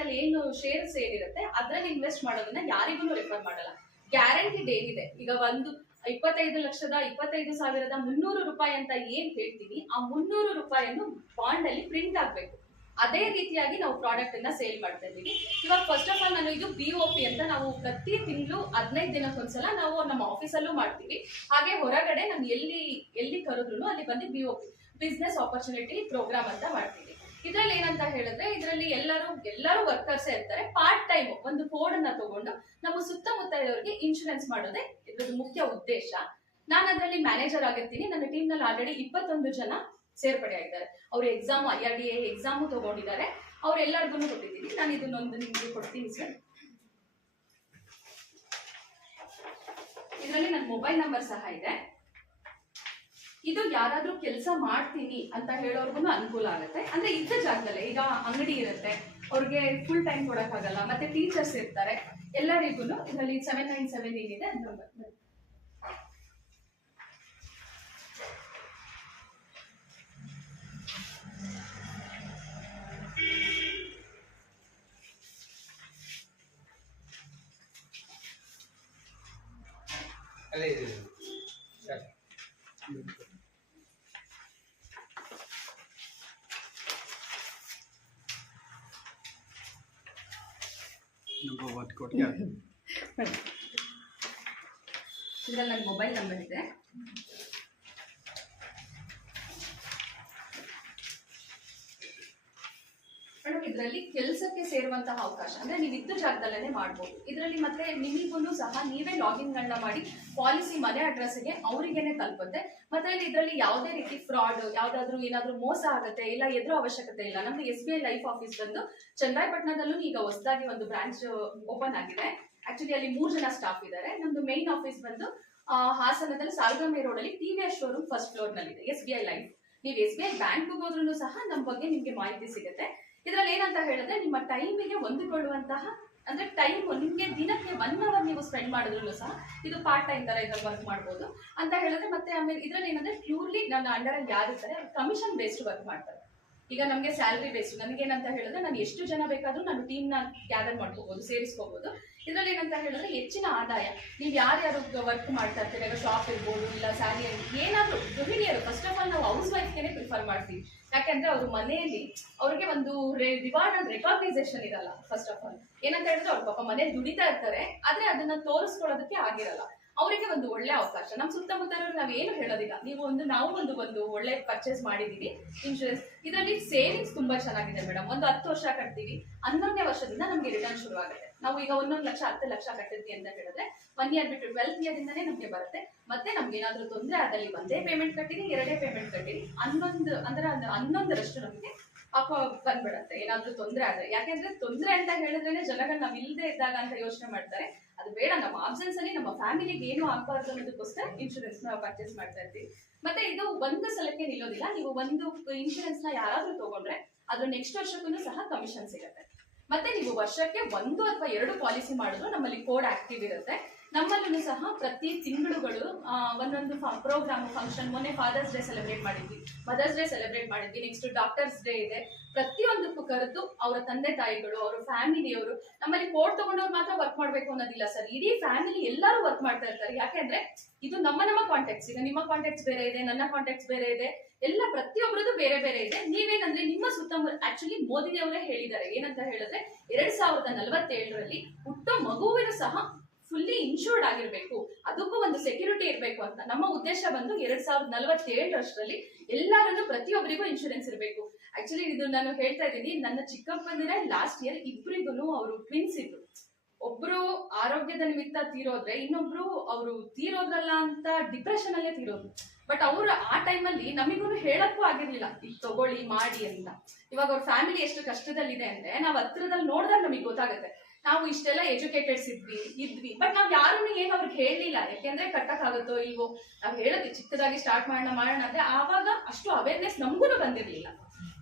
ಅಲ್ಲಿ ಏನು ಶೇರ್ ಸೇಲ್ ಇರುತ್ತೆ ಅದ್ರಲ್ಲಿ ಇನ್ವೆಸ್ಟ್ ಮಾಡೋದನ್ನ ಯಾರಿಗೂ ರೆಫರ್ ಮಾಡಲ್ಲ. ಗ್ಯಾರಂಟಿಡ್ ಏನಿದೆ, ಈಗ ಒಂದು 25,25,300 ರೂಪಾಯಿ ಅಂತ ಏನ್ ಹೇಳ್ತೀವಿ, ಆ 300 ರೂಪಾಯಿಯನ್ನು ಬಾಂಡ್ ಅಲ್ಲಿ ಪ್ರಿಂಟ್ ಆಗ್ಬೇಕು. ಅದೇ ರೀತಿಯಾಗಿ ನಾವು ಪ್ರಾಡಕ್ಟ್ ಅನ್ನ ಸೇಲ್ ಮಾಡ್ತಾ ಇದ್ದೀವಿ. ಇವಾಗ ಫಸ್ಟ್ ಆಫ್ ಆಲ್ ನಾನು ಇದು BOP ಅಂತ ನಾವು ಪ್ರತಿ ತಿಂಗಳು 15 ದಿನಕ್ಕೊಂದ್ಸಲ ನಾವು ನಮ್ಮ ಆಫೀಸಲ್ಲೂ ಮಾಡ್ತೀವಿ. ಹಾಗೆ ಹೊರಗಡೆ ನಾನು ಎಲ್ಲಿ ಕರೆದ್ರು ಅಲ್ಲಿ ಬಂದು BOP ಬಿಸ್ನೆಸ್ ಆಪರ್ಚುನಿಟಿ ಪ್ರೋಗ್ರಾಮ್ ಅಂತ ಮಾಡ್ತೀವಿ. ಇದ್ರಲ್ಲಿ ಏನಂತ ಹೇಳಿದ್ರೆ ಇದರಲ್ಲಿ ಎಲ್ಲರೂ ವರ್ಕರ್ಸೇ ಇರ್ತಾರೆ. ಪಾರ್ಟ್ ಟೈಮ್ ಒಂದು ಕೋಡ್ ಅನ್ನ ತಗೊಂಡು ನಮ್ಮ ಸುತ್ತಮುತ್ತ ಇರೋರಿಗೆ ಇನ್ಶೂರೆನ್ಸ್ ಮಾಡೋದೇ ಇದ್ರದ್ದು ಮುಖ್ಯ ಉದ್ದೇಶ. ನಾನು ಅದರಲ್ಲಿ ಮ್ಯಾನೇಜರ್ ಆಗಿರ್ತೀನಿ. ನನ್ನ ಟೀಮ್ ನಲ್ಲಿ ಆಲ್ರೆಡಿ 21 ಜನ ಸೇರ್ಪಡೆ ಆಗಿದ್ದಾರೆ. ಅವರು ಎಕ್ಸಾಮ್ IRDA ಎಕ್ಸಾಮು ತಗೊಂಡಿದ್ದಾರೆ. ಅವ್ರೆಲ್ಲರಿಗೂ ಕೊಟ್ಟಿದ್ದೀನಿ. ನಾನು ಇದನ್ನೊಂದು ನಿಮ್ಗೆ ಕೊಡ್ತೀನಿ ಸರ್. ಇದರಲ್ಲಿ ನನ್ನ ಮೊಬೈಲ್ ನಂಬರ್ ಸಹ ಇದೆ. ಇದು ಯಾರಾದ್ರೂ ಕೆಲಸ ಮಾಡ್ತೀನಿ ಅಂತ ಹೇಳೋರ್ಗು ಅನುಕೂಲ ಆಗುತ್ತೆ. ಅಂದ್ರೆ ಇದ್ದ ಜಾಗದಲ್ಲೇ, ಈಗ ಅಂಗಡಿ ಇರುತ್ತೆ, ಅವ್ರಿಗೆ ಫುಲ್ ಟೈಮ್ ಕೊಡಕ್ಕಾಗಲ್ಲ, ಮತ್ತೆ ಟೀಚರ್ಸ್ ಇರ್ತಾರೆ, ಎಲ್ಲರಿಗೂ ಇದರಲ್ಲಿ 797 ಏನಿದೆ ನಂಬರ್. ಅಲ್ಲೇ ಇದೆ ಸರ್. ಇದರಲ್ಲಿ ನನ್ನ ಮೊಬೈಲ್ ನಂಬರ್ ಇದೆ. ಮೇಡಮ್ ಇದರಲ್ಲಿ ಕೆಲಸಕ್ಕೆ ಸೇರುವಂತಹ ಅವಕಾಶ ಅಂದ್ರೆ ನೀವು ಇದ್ದ ಜಾಗದಲ್ಲೇ ಮಾಡ್ಬೋದು. ಇದರಲ್ಲಿ ಮತ್ತೆ ನಿಮಗೂ ಸಹ ನೀವೇ ಲಾಗಿನ್ ಗಳನ್ನ ಮಾಡಿ ಪಾಲಿಸಿ ಮನೆ ಅಡ್ರೆಸ್ಗೆ ಅವರಿಗೇನೆ ತಲುಪುತ್ತೆ. ಮತ್ತೆ ಇದರಲ್ಲಿ ಯಾವುದೇ ರೀತಿ ಫ್ರಾಡ್, ಯಾವ್ದಾದ್ರು ಏನಾದ್ರು ಮೋಸ ಆಗುತ್ತೆ ಇಲ್ಲ ಎದುರು ಅವಶ್ಯಕತೆ ಇಲ್ಲ. ನಮ್ದು SBI ಲೈಫ್ ಆಫೀಸ್ ಬಂದು ಚನ್ನರಾಯಪಟ್ಟಣದಲ್ಲೂ ಈಗ ಹೊಸದಾಗಿ ಒಂದು ಬ್ರಾಂಚ್ ಓಪನ್ ಆಗಿದೆ. ಆಕ್ಚುಲಿ ಅಲ್ಲಿ 3 ಜನ ಸ್ಟಾಫ್ ಇದ್ದಾರೆ. ನಮ್ದು ಮೇನ್ ಆಫೀಸ್ ಬಂದು ಹಾಸನದಲ್ಲಿ ಸಾಲ್ಗಮೆ ರೋಡ್ ಅಲ್ಲಿ TVS ಶೋರೂಮ್ ಫಸ್ಟ್ ಫ್ಲೋರ್ ನಲ್ಲಿ ಇದೆ SBI ಲೈಫ್. ನೀವು SBI ಬ್ಯಾಂಕ್ ಹೋದ್ರೂ ಸಹ ನಮ್ಮ ಬಗ್ಗೆ ನಿಮ್ಗೆ ಮಾಹಿತಿ ಸಿಗುತ್ತೆ. ಇದ್ರಲ್ಲಿ ಏನಂತ ಹೇಳಿದ್ರೆ ನಿಮ್ಮ ಟೈಮಿಗೆ ಹೊಂದಿಕೊಳ್ಳುವಂತಹ ಅಂದ್ರೆ ಟೈಮ್ ನಿಮ್ಗೆ ದಿನಕ್ಕೆ 1 ಅವರ್ ನೀವು ಸ್ಪೆಂಡ್ ಮಾಡಿದ್ರು ಸಹ ಇದು ಪಾರ್ಟ್ ಟೈಮ್ ತರ ಇದ್ರಲ್ಲಿ ವರ್ಕ್ ಮಾಡ್ಬೋದು ಅಂತ ಹೇಳಿದ್ರೆ. ಮತ್ತೆ ಆಮೇಲೆ ಇದ್ರಲ್ಲಿ ಏನಂದ್ರೆ ಪ್ಯೂರ್ಲಿ ನನ್ನ ಅಂಡರ್ ಅಲ್ಲಿ ಯಾರು ಇರ್ತಾರೆ ಕಮಿಷನ್ ಬೇಸ್ಡ್ ವರ್ಕ್ ಮಾಡ್ತಾರೆ. ಈಗ ನಮಗೆ ಸ್ಯಾಲರಿ ಬೇಸ್ಡ್ ನನಗೇನಂತ ಹೇಳಿದ್ರೆ ನಾನು ಎಷ್ಟು ಜನ ಬೇಕಾದ್ರೂ ನಾನು ಟೀಮ್ ನ ಗ್ಯಾದರ್ ಮಾಡ್ಕೋಬಹುದು, ಸೇರಿಸ್ಕೋಬಹುದು. ಇದ್ರಲ್ಲಿ ಏನಂತ ಹೇಳಿದ್ರೆ ಹೆಚ್ಚಿನ ಆದಾಯ ನೀವು ಯಾರ್ಯಾರು ವರ್ಕ್ ಮಾಡ್ತಾ ಇರ್ತೀರಿ, ಈಗ ಶಾಪ್ ಇರ್ಬೋದು ಇಲ್ಲ ಸ್ಯಾರಿ ಏನಾದ್ರು ಗೃಹಿಣಿಯರು ಫಸ್ಟ್ ಆಫ್ ಆಲ್ ನಾವು ಹೌಸ್ ವೈಫ್ಗೆ ಪ್ರಿಫರ್ ಮಾಡ್ತೀವಿ. ಯಾಕಂದ್ರೆ ಅವ್ರ ಮನೆಯಲ್ಲಿ ಅವ್ರಿಗೆ ಒಂದು ರಿವಾರ್ಡ್ ಅಂಡ್ ರೆಕಾಗ್ನೈಸೇಷನ್ ಇರಲ್ಲ. ಫಸ್ಟ್ ಆಫ್ ಆಲ್ ಏನಂತ ಹೇಳಿದ್ರೆ ಅವ್ರ ಪಾಪ ಮನೇಲಿ ದುಡಿತಾ ಇರ್ತಾರೆ, ಆದ್ರೆ ಅದನ್ನ ತೋರಿಸ್ಕೊಳ್ಳೋದಕ್ಕೆ ಆಗಿರಲ್ಲ. ಅವರಿಗೆ ಒಂದು ಒಳ್ಳೆ ಅವಕಾಶ. ನಮ್ಮ ಸುತ್ತಮುತ್ತ ನಾವ್ ಏನು ಹೇಳೋದಿಲ್ಲ, ನಾವು ಒಂದು ಒಳ್ಳೆ ಪರ್ಚೇಸ್ ಮಾಡಿದೀವಿ ಇನ್ಶೂರೆನ್ಸ್. ಇದರಲ್ಲಿ ಸೇವಿಂಗ್ಸ್ ತುಂಬಾ ಚೆನ್ನಾಗಿದೆ ಮೇಡಮ್. ಒಂದು 10 ವರ್ಷ ಕಟ್ತೀವಿ, 11ನೇ ವರ್ಷದಿಂದ ನಮ್ಗೆ ರಿಟರ್ನ್ ಶುರು ಆಗುತ್ತೆ. ನಾವು ಈಗ 11 ಲಕ್ಷ 10 ಲಕ್ಷ ಕಟ್ಟಿದ್ವಿ ಅಂತ ಹೇಳಿದ್ರೆ 1 ಇಯರ್ ಬಿಟ್ಟು 12th ಇಯರ್ ಇಂದಾನೇ ನಮ್ಗೆ ಬರುತ್ತೆ. ಮತ್ತೆ ನಮ್ಗೆ ಏನಾದ್ರೂ ತೊಂದರೆ ಆದಲ್ಲಿ ಒಂದೇ ಪೇಮೆಂಟ್ ಕಟ್ಟಿರಿ, 2 ಪೇಮೆಂಟ್ ಕಟ್ಟಿರಿ, 11ರಷ್ಟು ನಮ್ಗೆ ಬಂದ್ಬಿಡತ್ತೆ ಏನಾದ್ರೂ ತೊಂದರೆ ಆದ್ರೆ. ಯಾಕೆಂದ್ರೆ ತೊಂದರೆ ಅಂತ ಹೇಳಿದ್ರೇನೆ ಜನಗಳು ನಾವ್ ಇಲ್ಲದೆ ಇದ್ದಾಗ ಅಂತ ಯೋಚನೆ ಮಾಡ್ತಾರೆ. ಅದು ಬೇಡ, ನಮ್ಮ ಆಬ್ಸೆನ್ಸ್ ಅಲ್ಲಿ ನಮ್ಮ ಫ್ಯಾಮಿಲಿಗೆ ಏನು ಆಗ್ಬಾರ್ದು ಅನ್ನೋದಕ್ಕೋಸ್ಕರ ಇನ್ಶೂರೆನ್ಸ್ ನ ಪರ್ಚೇಸ್ ಮಾಡ್ತಾ ಇರ್ತೀವಿ. ಮತ್ತೆ ಇದು ಒಂದು ಸಲಕ್ಕೆ ನಿಲ್ಲೋದಿಲ್ಲ. ನೀವು ಒಂದು ಇನ್ಶೂರೆನ್ಸ್ ನ ಯಾರಾದ್ರೂ ತಗೊಂಡ್ರೆ ಅದ್ರ ನೆಕ್ಸ್ಟ್ ವರ್ಷಕ್ಕೂ ಸಹ ಕಮಿಷನ್ ಸಿಗುತ್ತೆ. ಮತ್ತೆ ನೀವು ವರ್ಷಕ್ಕೆ 1 ಅಥವಾ 2 ಪಾಲಿಸಿ ಮಾಡಿದ್ರು ನಮ್ಮಲ್ಲಿ ಕೋಡ್ ಆಕ್ಟಿವ್ ಇರುತ್ತೆ. ನಮ್ಮಲ್ಲೂ ಸಹ ಪ್ರತಿ ತಿಂಗಳುಗಳು ಒಂದೊಂದು ಪ್ರೋಗ್ರಾಮ್ ಫಂಕ್ಷನ್, ಮೊನ್ನೆ ಫಾದರ್ಸ್ ಡೇ ಸೆಲೆಬ್ರೇಟ್ ಮಾಡಿದ್ವಿ, ಮದರ್ಸ್ ಡೇ ಸೆಲೆಬ್ರೇಟ್ ಮಾಡಿದ್ವಿ, ನೆಕ್ಸ್ಟ್ ಡಾಕ್ಟರ್ಸ್ ಡೇ ಇದೆ. ಪ್ರತಿಯೊಂದಕ್ಕೂ ಕರೆದು ಅವರ ತಂದೆ ತಾಯಿಗಳು, ಅವರ ಫ್ಯಾಮಿಲಿಯವರು, ನಮ್ಮಲ್ಲಿ ಕೋಡ್ ತಗೊಂಡವ್ರು ಮಾತ್ರ ವರ್ಕ್ ಮಾಡ್ಬೇಕು ಅನ್ನೋದಿಲ್ಲ ಸರ್, ಇಡೀ ಫ್ಯಾಮಿಲಿ ಎಲ್ಲರೂ ವರ್ಕ್ ಮಾಡ್ತಾ ಇರ್ತಾರೆ. ಯಾಕೆಂದ್ರೆ ಇದು ನಮ್ಮ ಕಾಂಟ್ಯಾಕ್ಟ್ಸ್. ಈಗ ನಿಮ್ಮ ಕಾಂಟ್ಯಾಕ್ಟ್ಸ್ ಬೇರೆ ಇದೆ, ನನ್ನ ಕಾಂಟ್ಯಾಕ್ಟ್ಸ್ ಬೇರೆ ಇದೆ, ಎಲ್ಲ ಪ್ರತಿಯೊಬ್ಬರದ್ದು ಬೇರೆ ಬೇರೆ ಇದೆ. ನೀವೇನಂದ್ರೆ ನಿಮ್ಮ ಸುತ್ತಮುತ್ತ ಆಕ್ಚುಲಿ ಮೋದಿಯವರೇ ಹೇಳಿದ್ದಾರೆ ಏನಂತ ಹೇಳಿದ್ರೆ 2047ರಲ್ಲಿ ಹುಟ್ಟೋ ಮಗುವಿನ ಸಹ ಫುಲ್ಲಿ ಇನ್ಶೂರ್ಡ್ ಆಗಿರ್ಬೇಕು, ಅದಕ್ಕೂ ಒಂದು ಸೆಕ್ಯೂರಿಟಿ ಇರಬೇಕು ಅಂತ. ನಮ್ಮ ಉದ್ದೇಶ ಬಂದು 2047ರಷ್ಟರಲ್ಲಿ ಎಲ್ಲರನ್ನು ಪ್ರತಿಯೊಬ್ಬರಿಗೂ ಇನ್ಶೂರೆನ್ಸ್ ಇರಬೇಕು. ಆಕ್ಚುಲಿ ಇದು ನಾನು ಹೇಳ್ತಾ ಇದ್ದೀನಿ, ನನ್ನ ಚಿಕ್ಕಪ್ಪಂದಿರ ಲಾಸ್ಟ್ ಇಯರ್ ಇಬ್ಬರಿಗೂ ಅವರು ಟ್ವಿನ್ಸ್ ಇದ್ರು. ಒಬ್ರು ಆರೋಗ್ಯದ ನಿಮಿತ್ತ ತೀರೋದ್ರೆ, ಇನ್ನೊಬ್ರು ಅವರು ತೀರೋದ್ರಲ್ಲ ಅಂತ ಡಿಪ್ರೆಷನ್ ಅಲ್ಲೇ ತೀರೋದು. ಬಟ್ ಅವ್ರು ಆ ಟೈಮಲ್ಲಿ ನಮಿಗೂ ಹೇಳಕ್ಕೂ ಆಗಿರ್ಲಿಲ್ಲ ಇದು ತಗೊಳ್ಳಿ ಮಾಡಿ ಅಂತ. ಇವಾಗ ಅವ್ರ ಫ್ಯಾಮಿಲಿ ಎಷ್ಟು ಕಷ್ಟದಲ್ಲಿದೆ ಅಂದ್ರೆ ನಾವು ಹತ್ರದಲ್ಲಿ ನೋಡಿದಾಗ ನಮಗೆ ಗೊತ್ತಾಗುತ್ತೆ. ನಾವು ಇಷ್ಟೆಲ್ಲ ಎಜುಕೇಟೆಡ್ಸ್ ಇದ್ವಿ ಬಟ್ ನಾವ್ ಯಾರನ್ನು ಏನು ಅವ್ರಿಗೆ ಹೇಳಲಿಲ್ಲ. ಯಾಕೆಂದ್ರೆ ಕಟ್ಟಕ್ಕಾಗುತ್ತೋ ಇಲ್ವೋ, ನಾವ್ ಹೇಳೋದು ಚಿಕ್ಕದಾಗಿ ಸ್ಟಾರ್ಟ್ ಮಾಡೋಣ ಅಂದ್ರೆ ಆವಾಗ ಅಷ್ಟು ಅವೇರ್ನೆಸ್ ನಮಗೂ ಬಂದಿರ್ಲಿಲ್ಲ.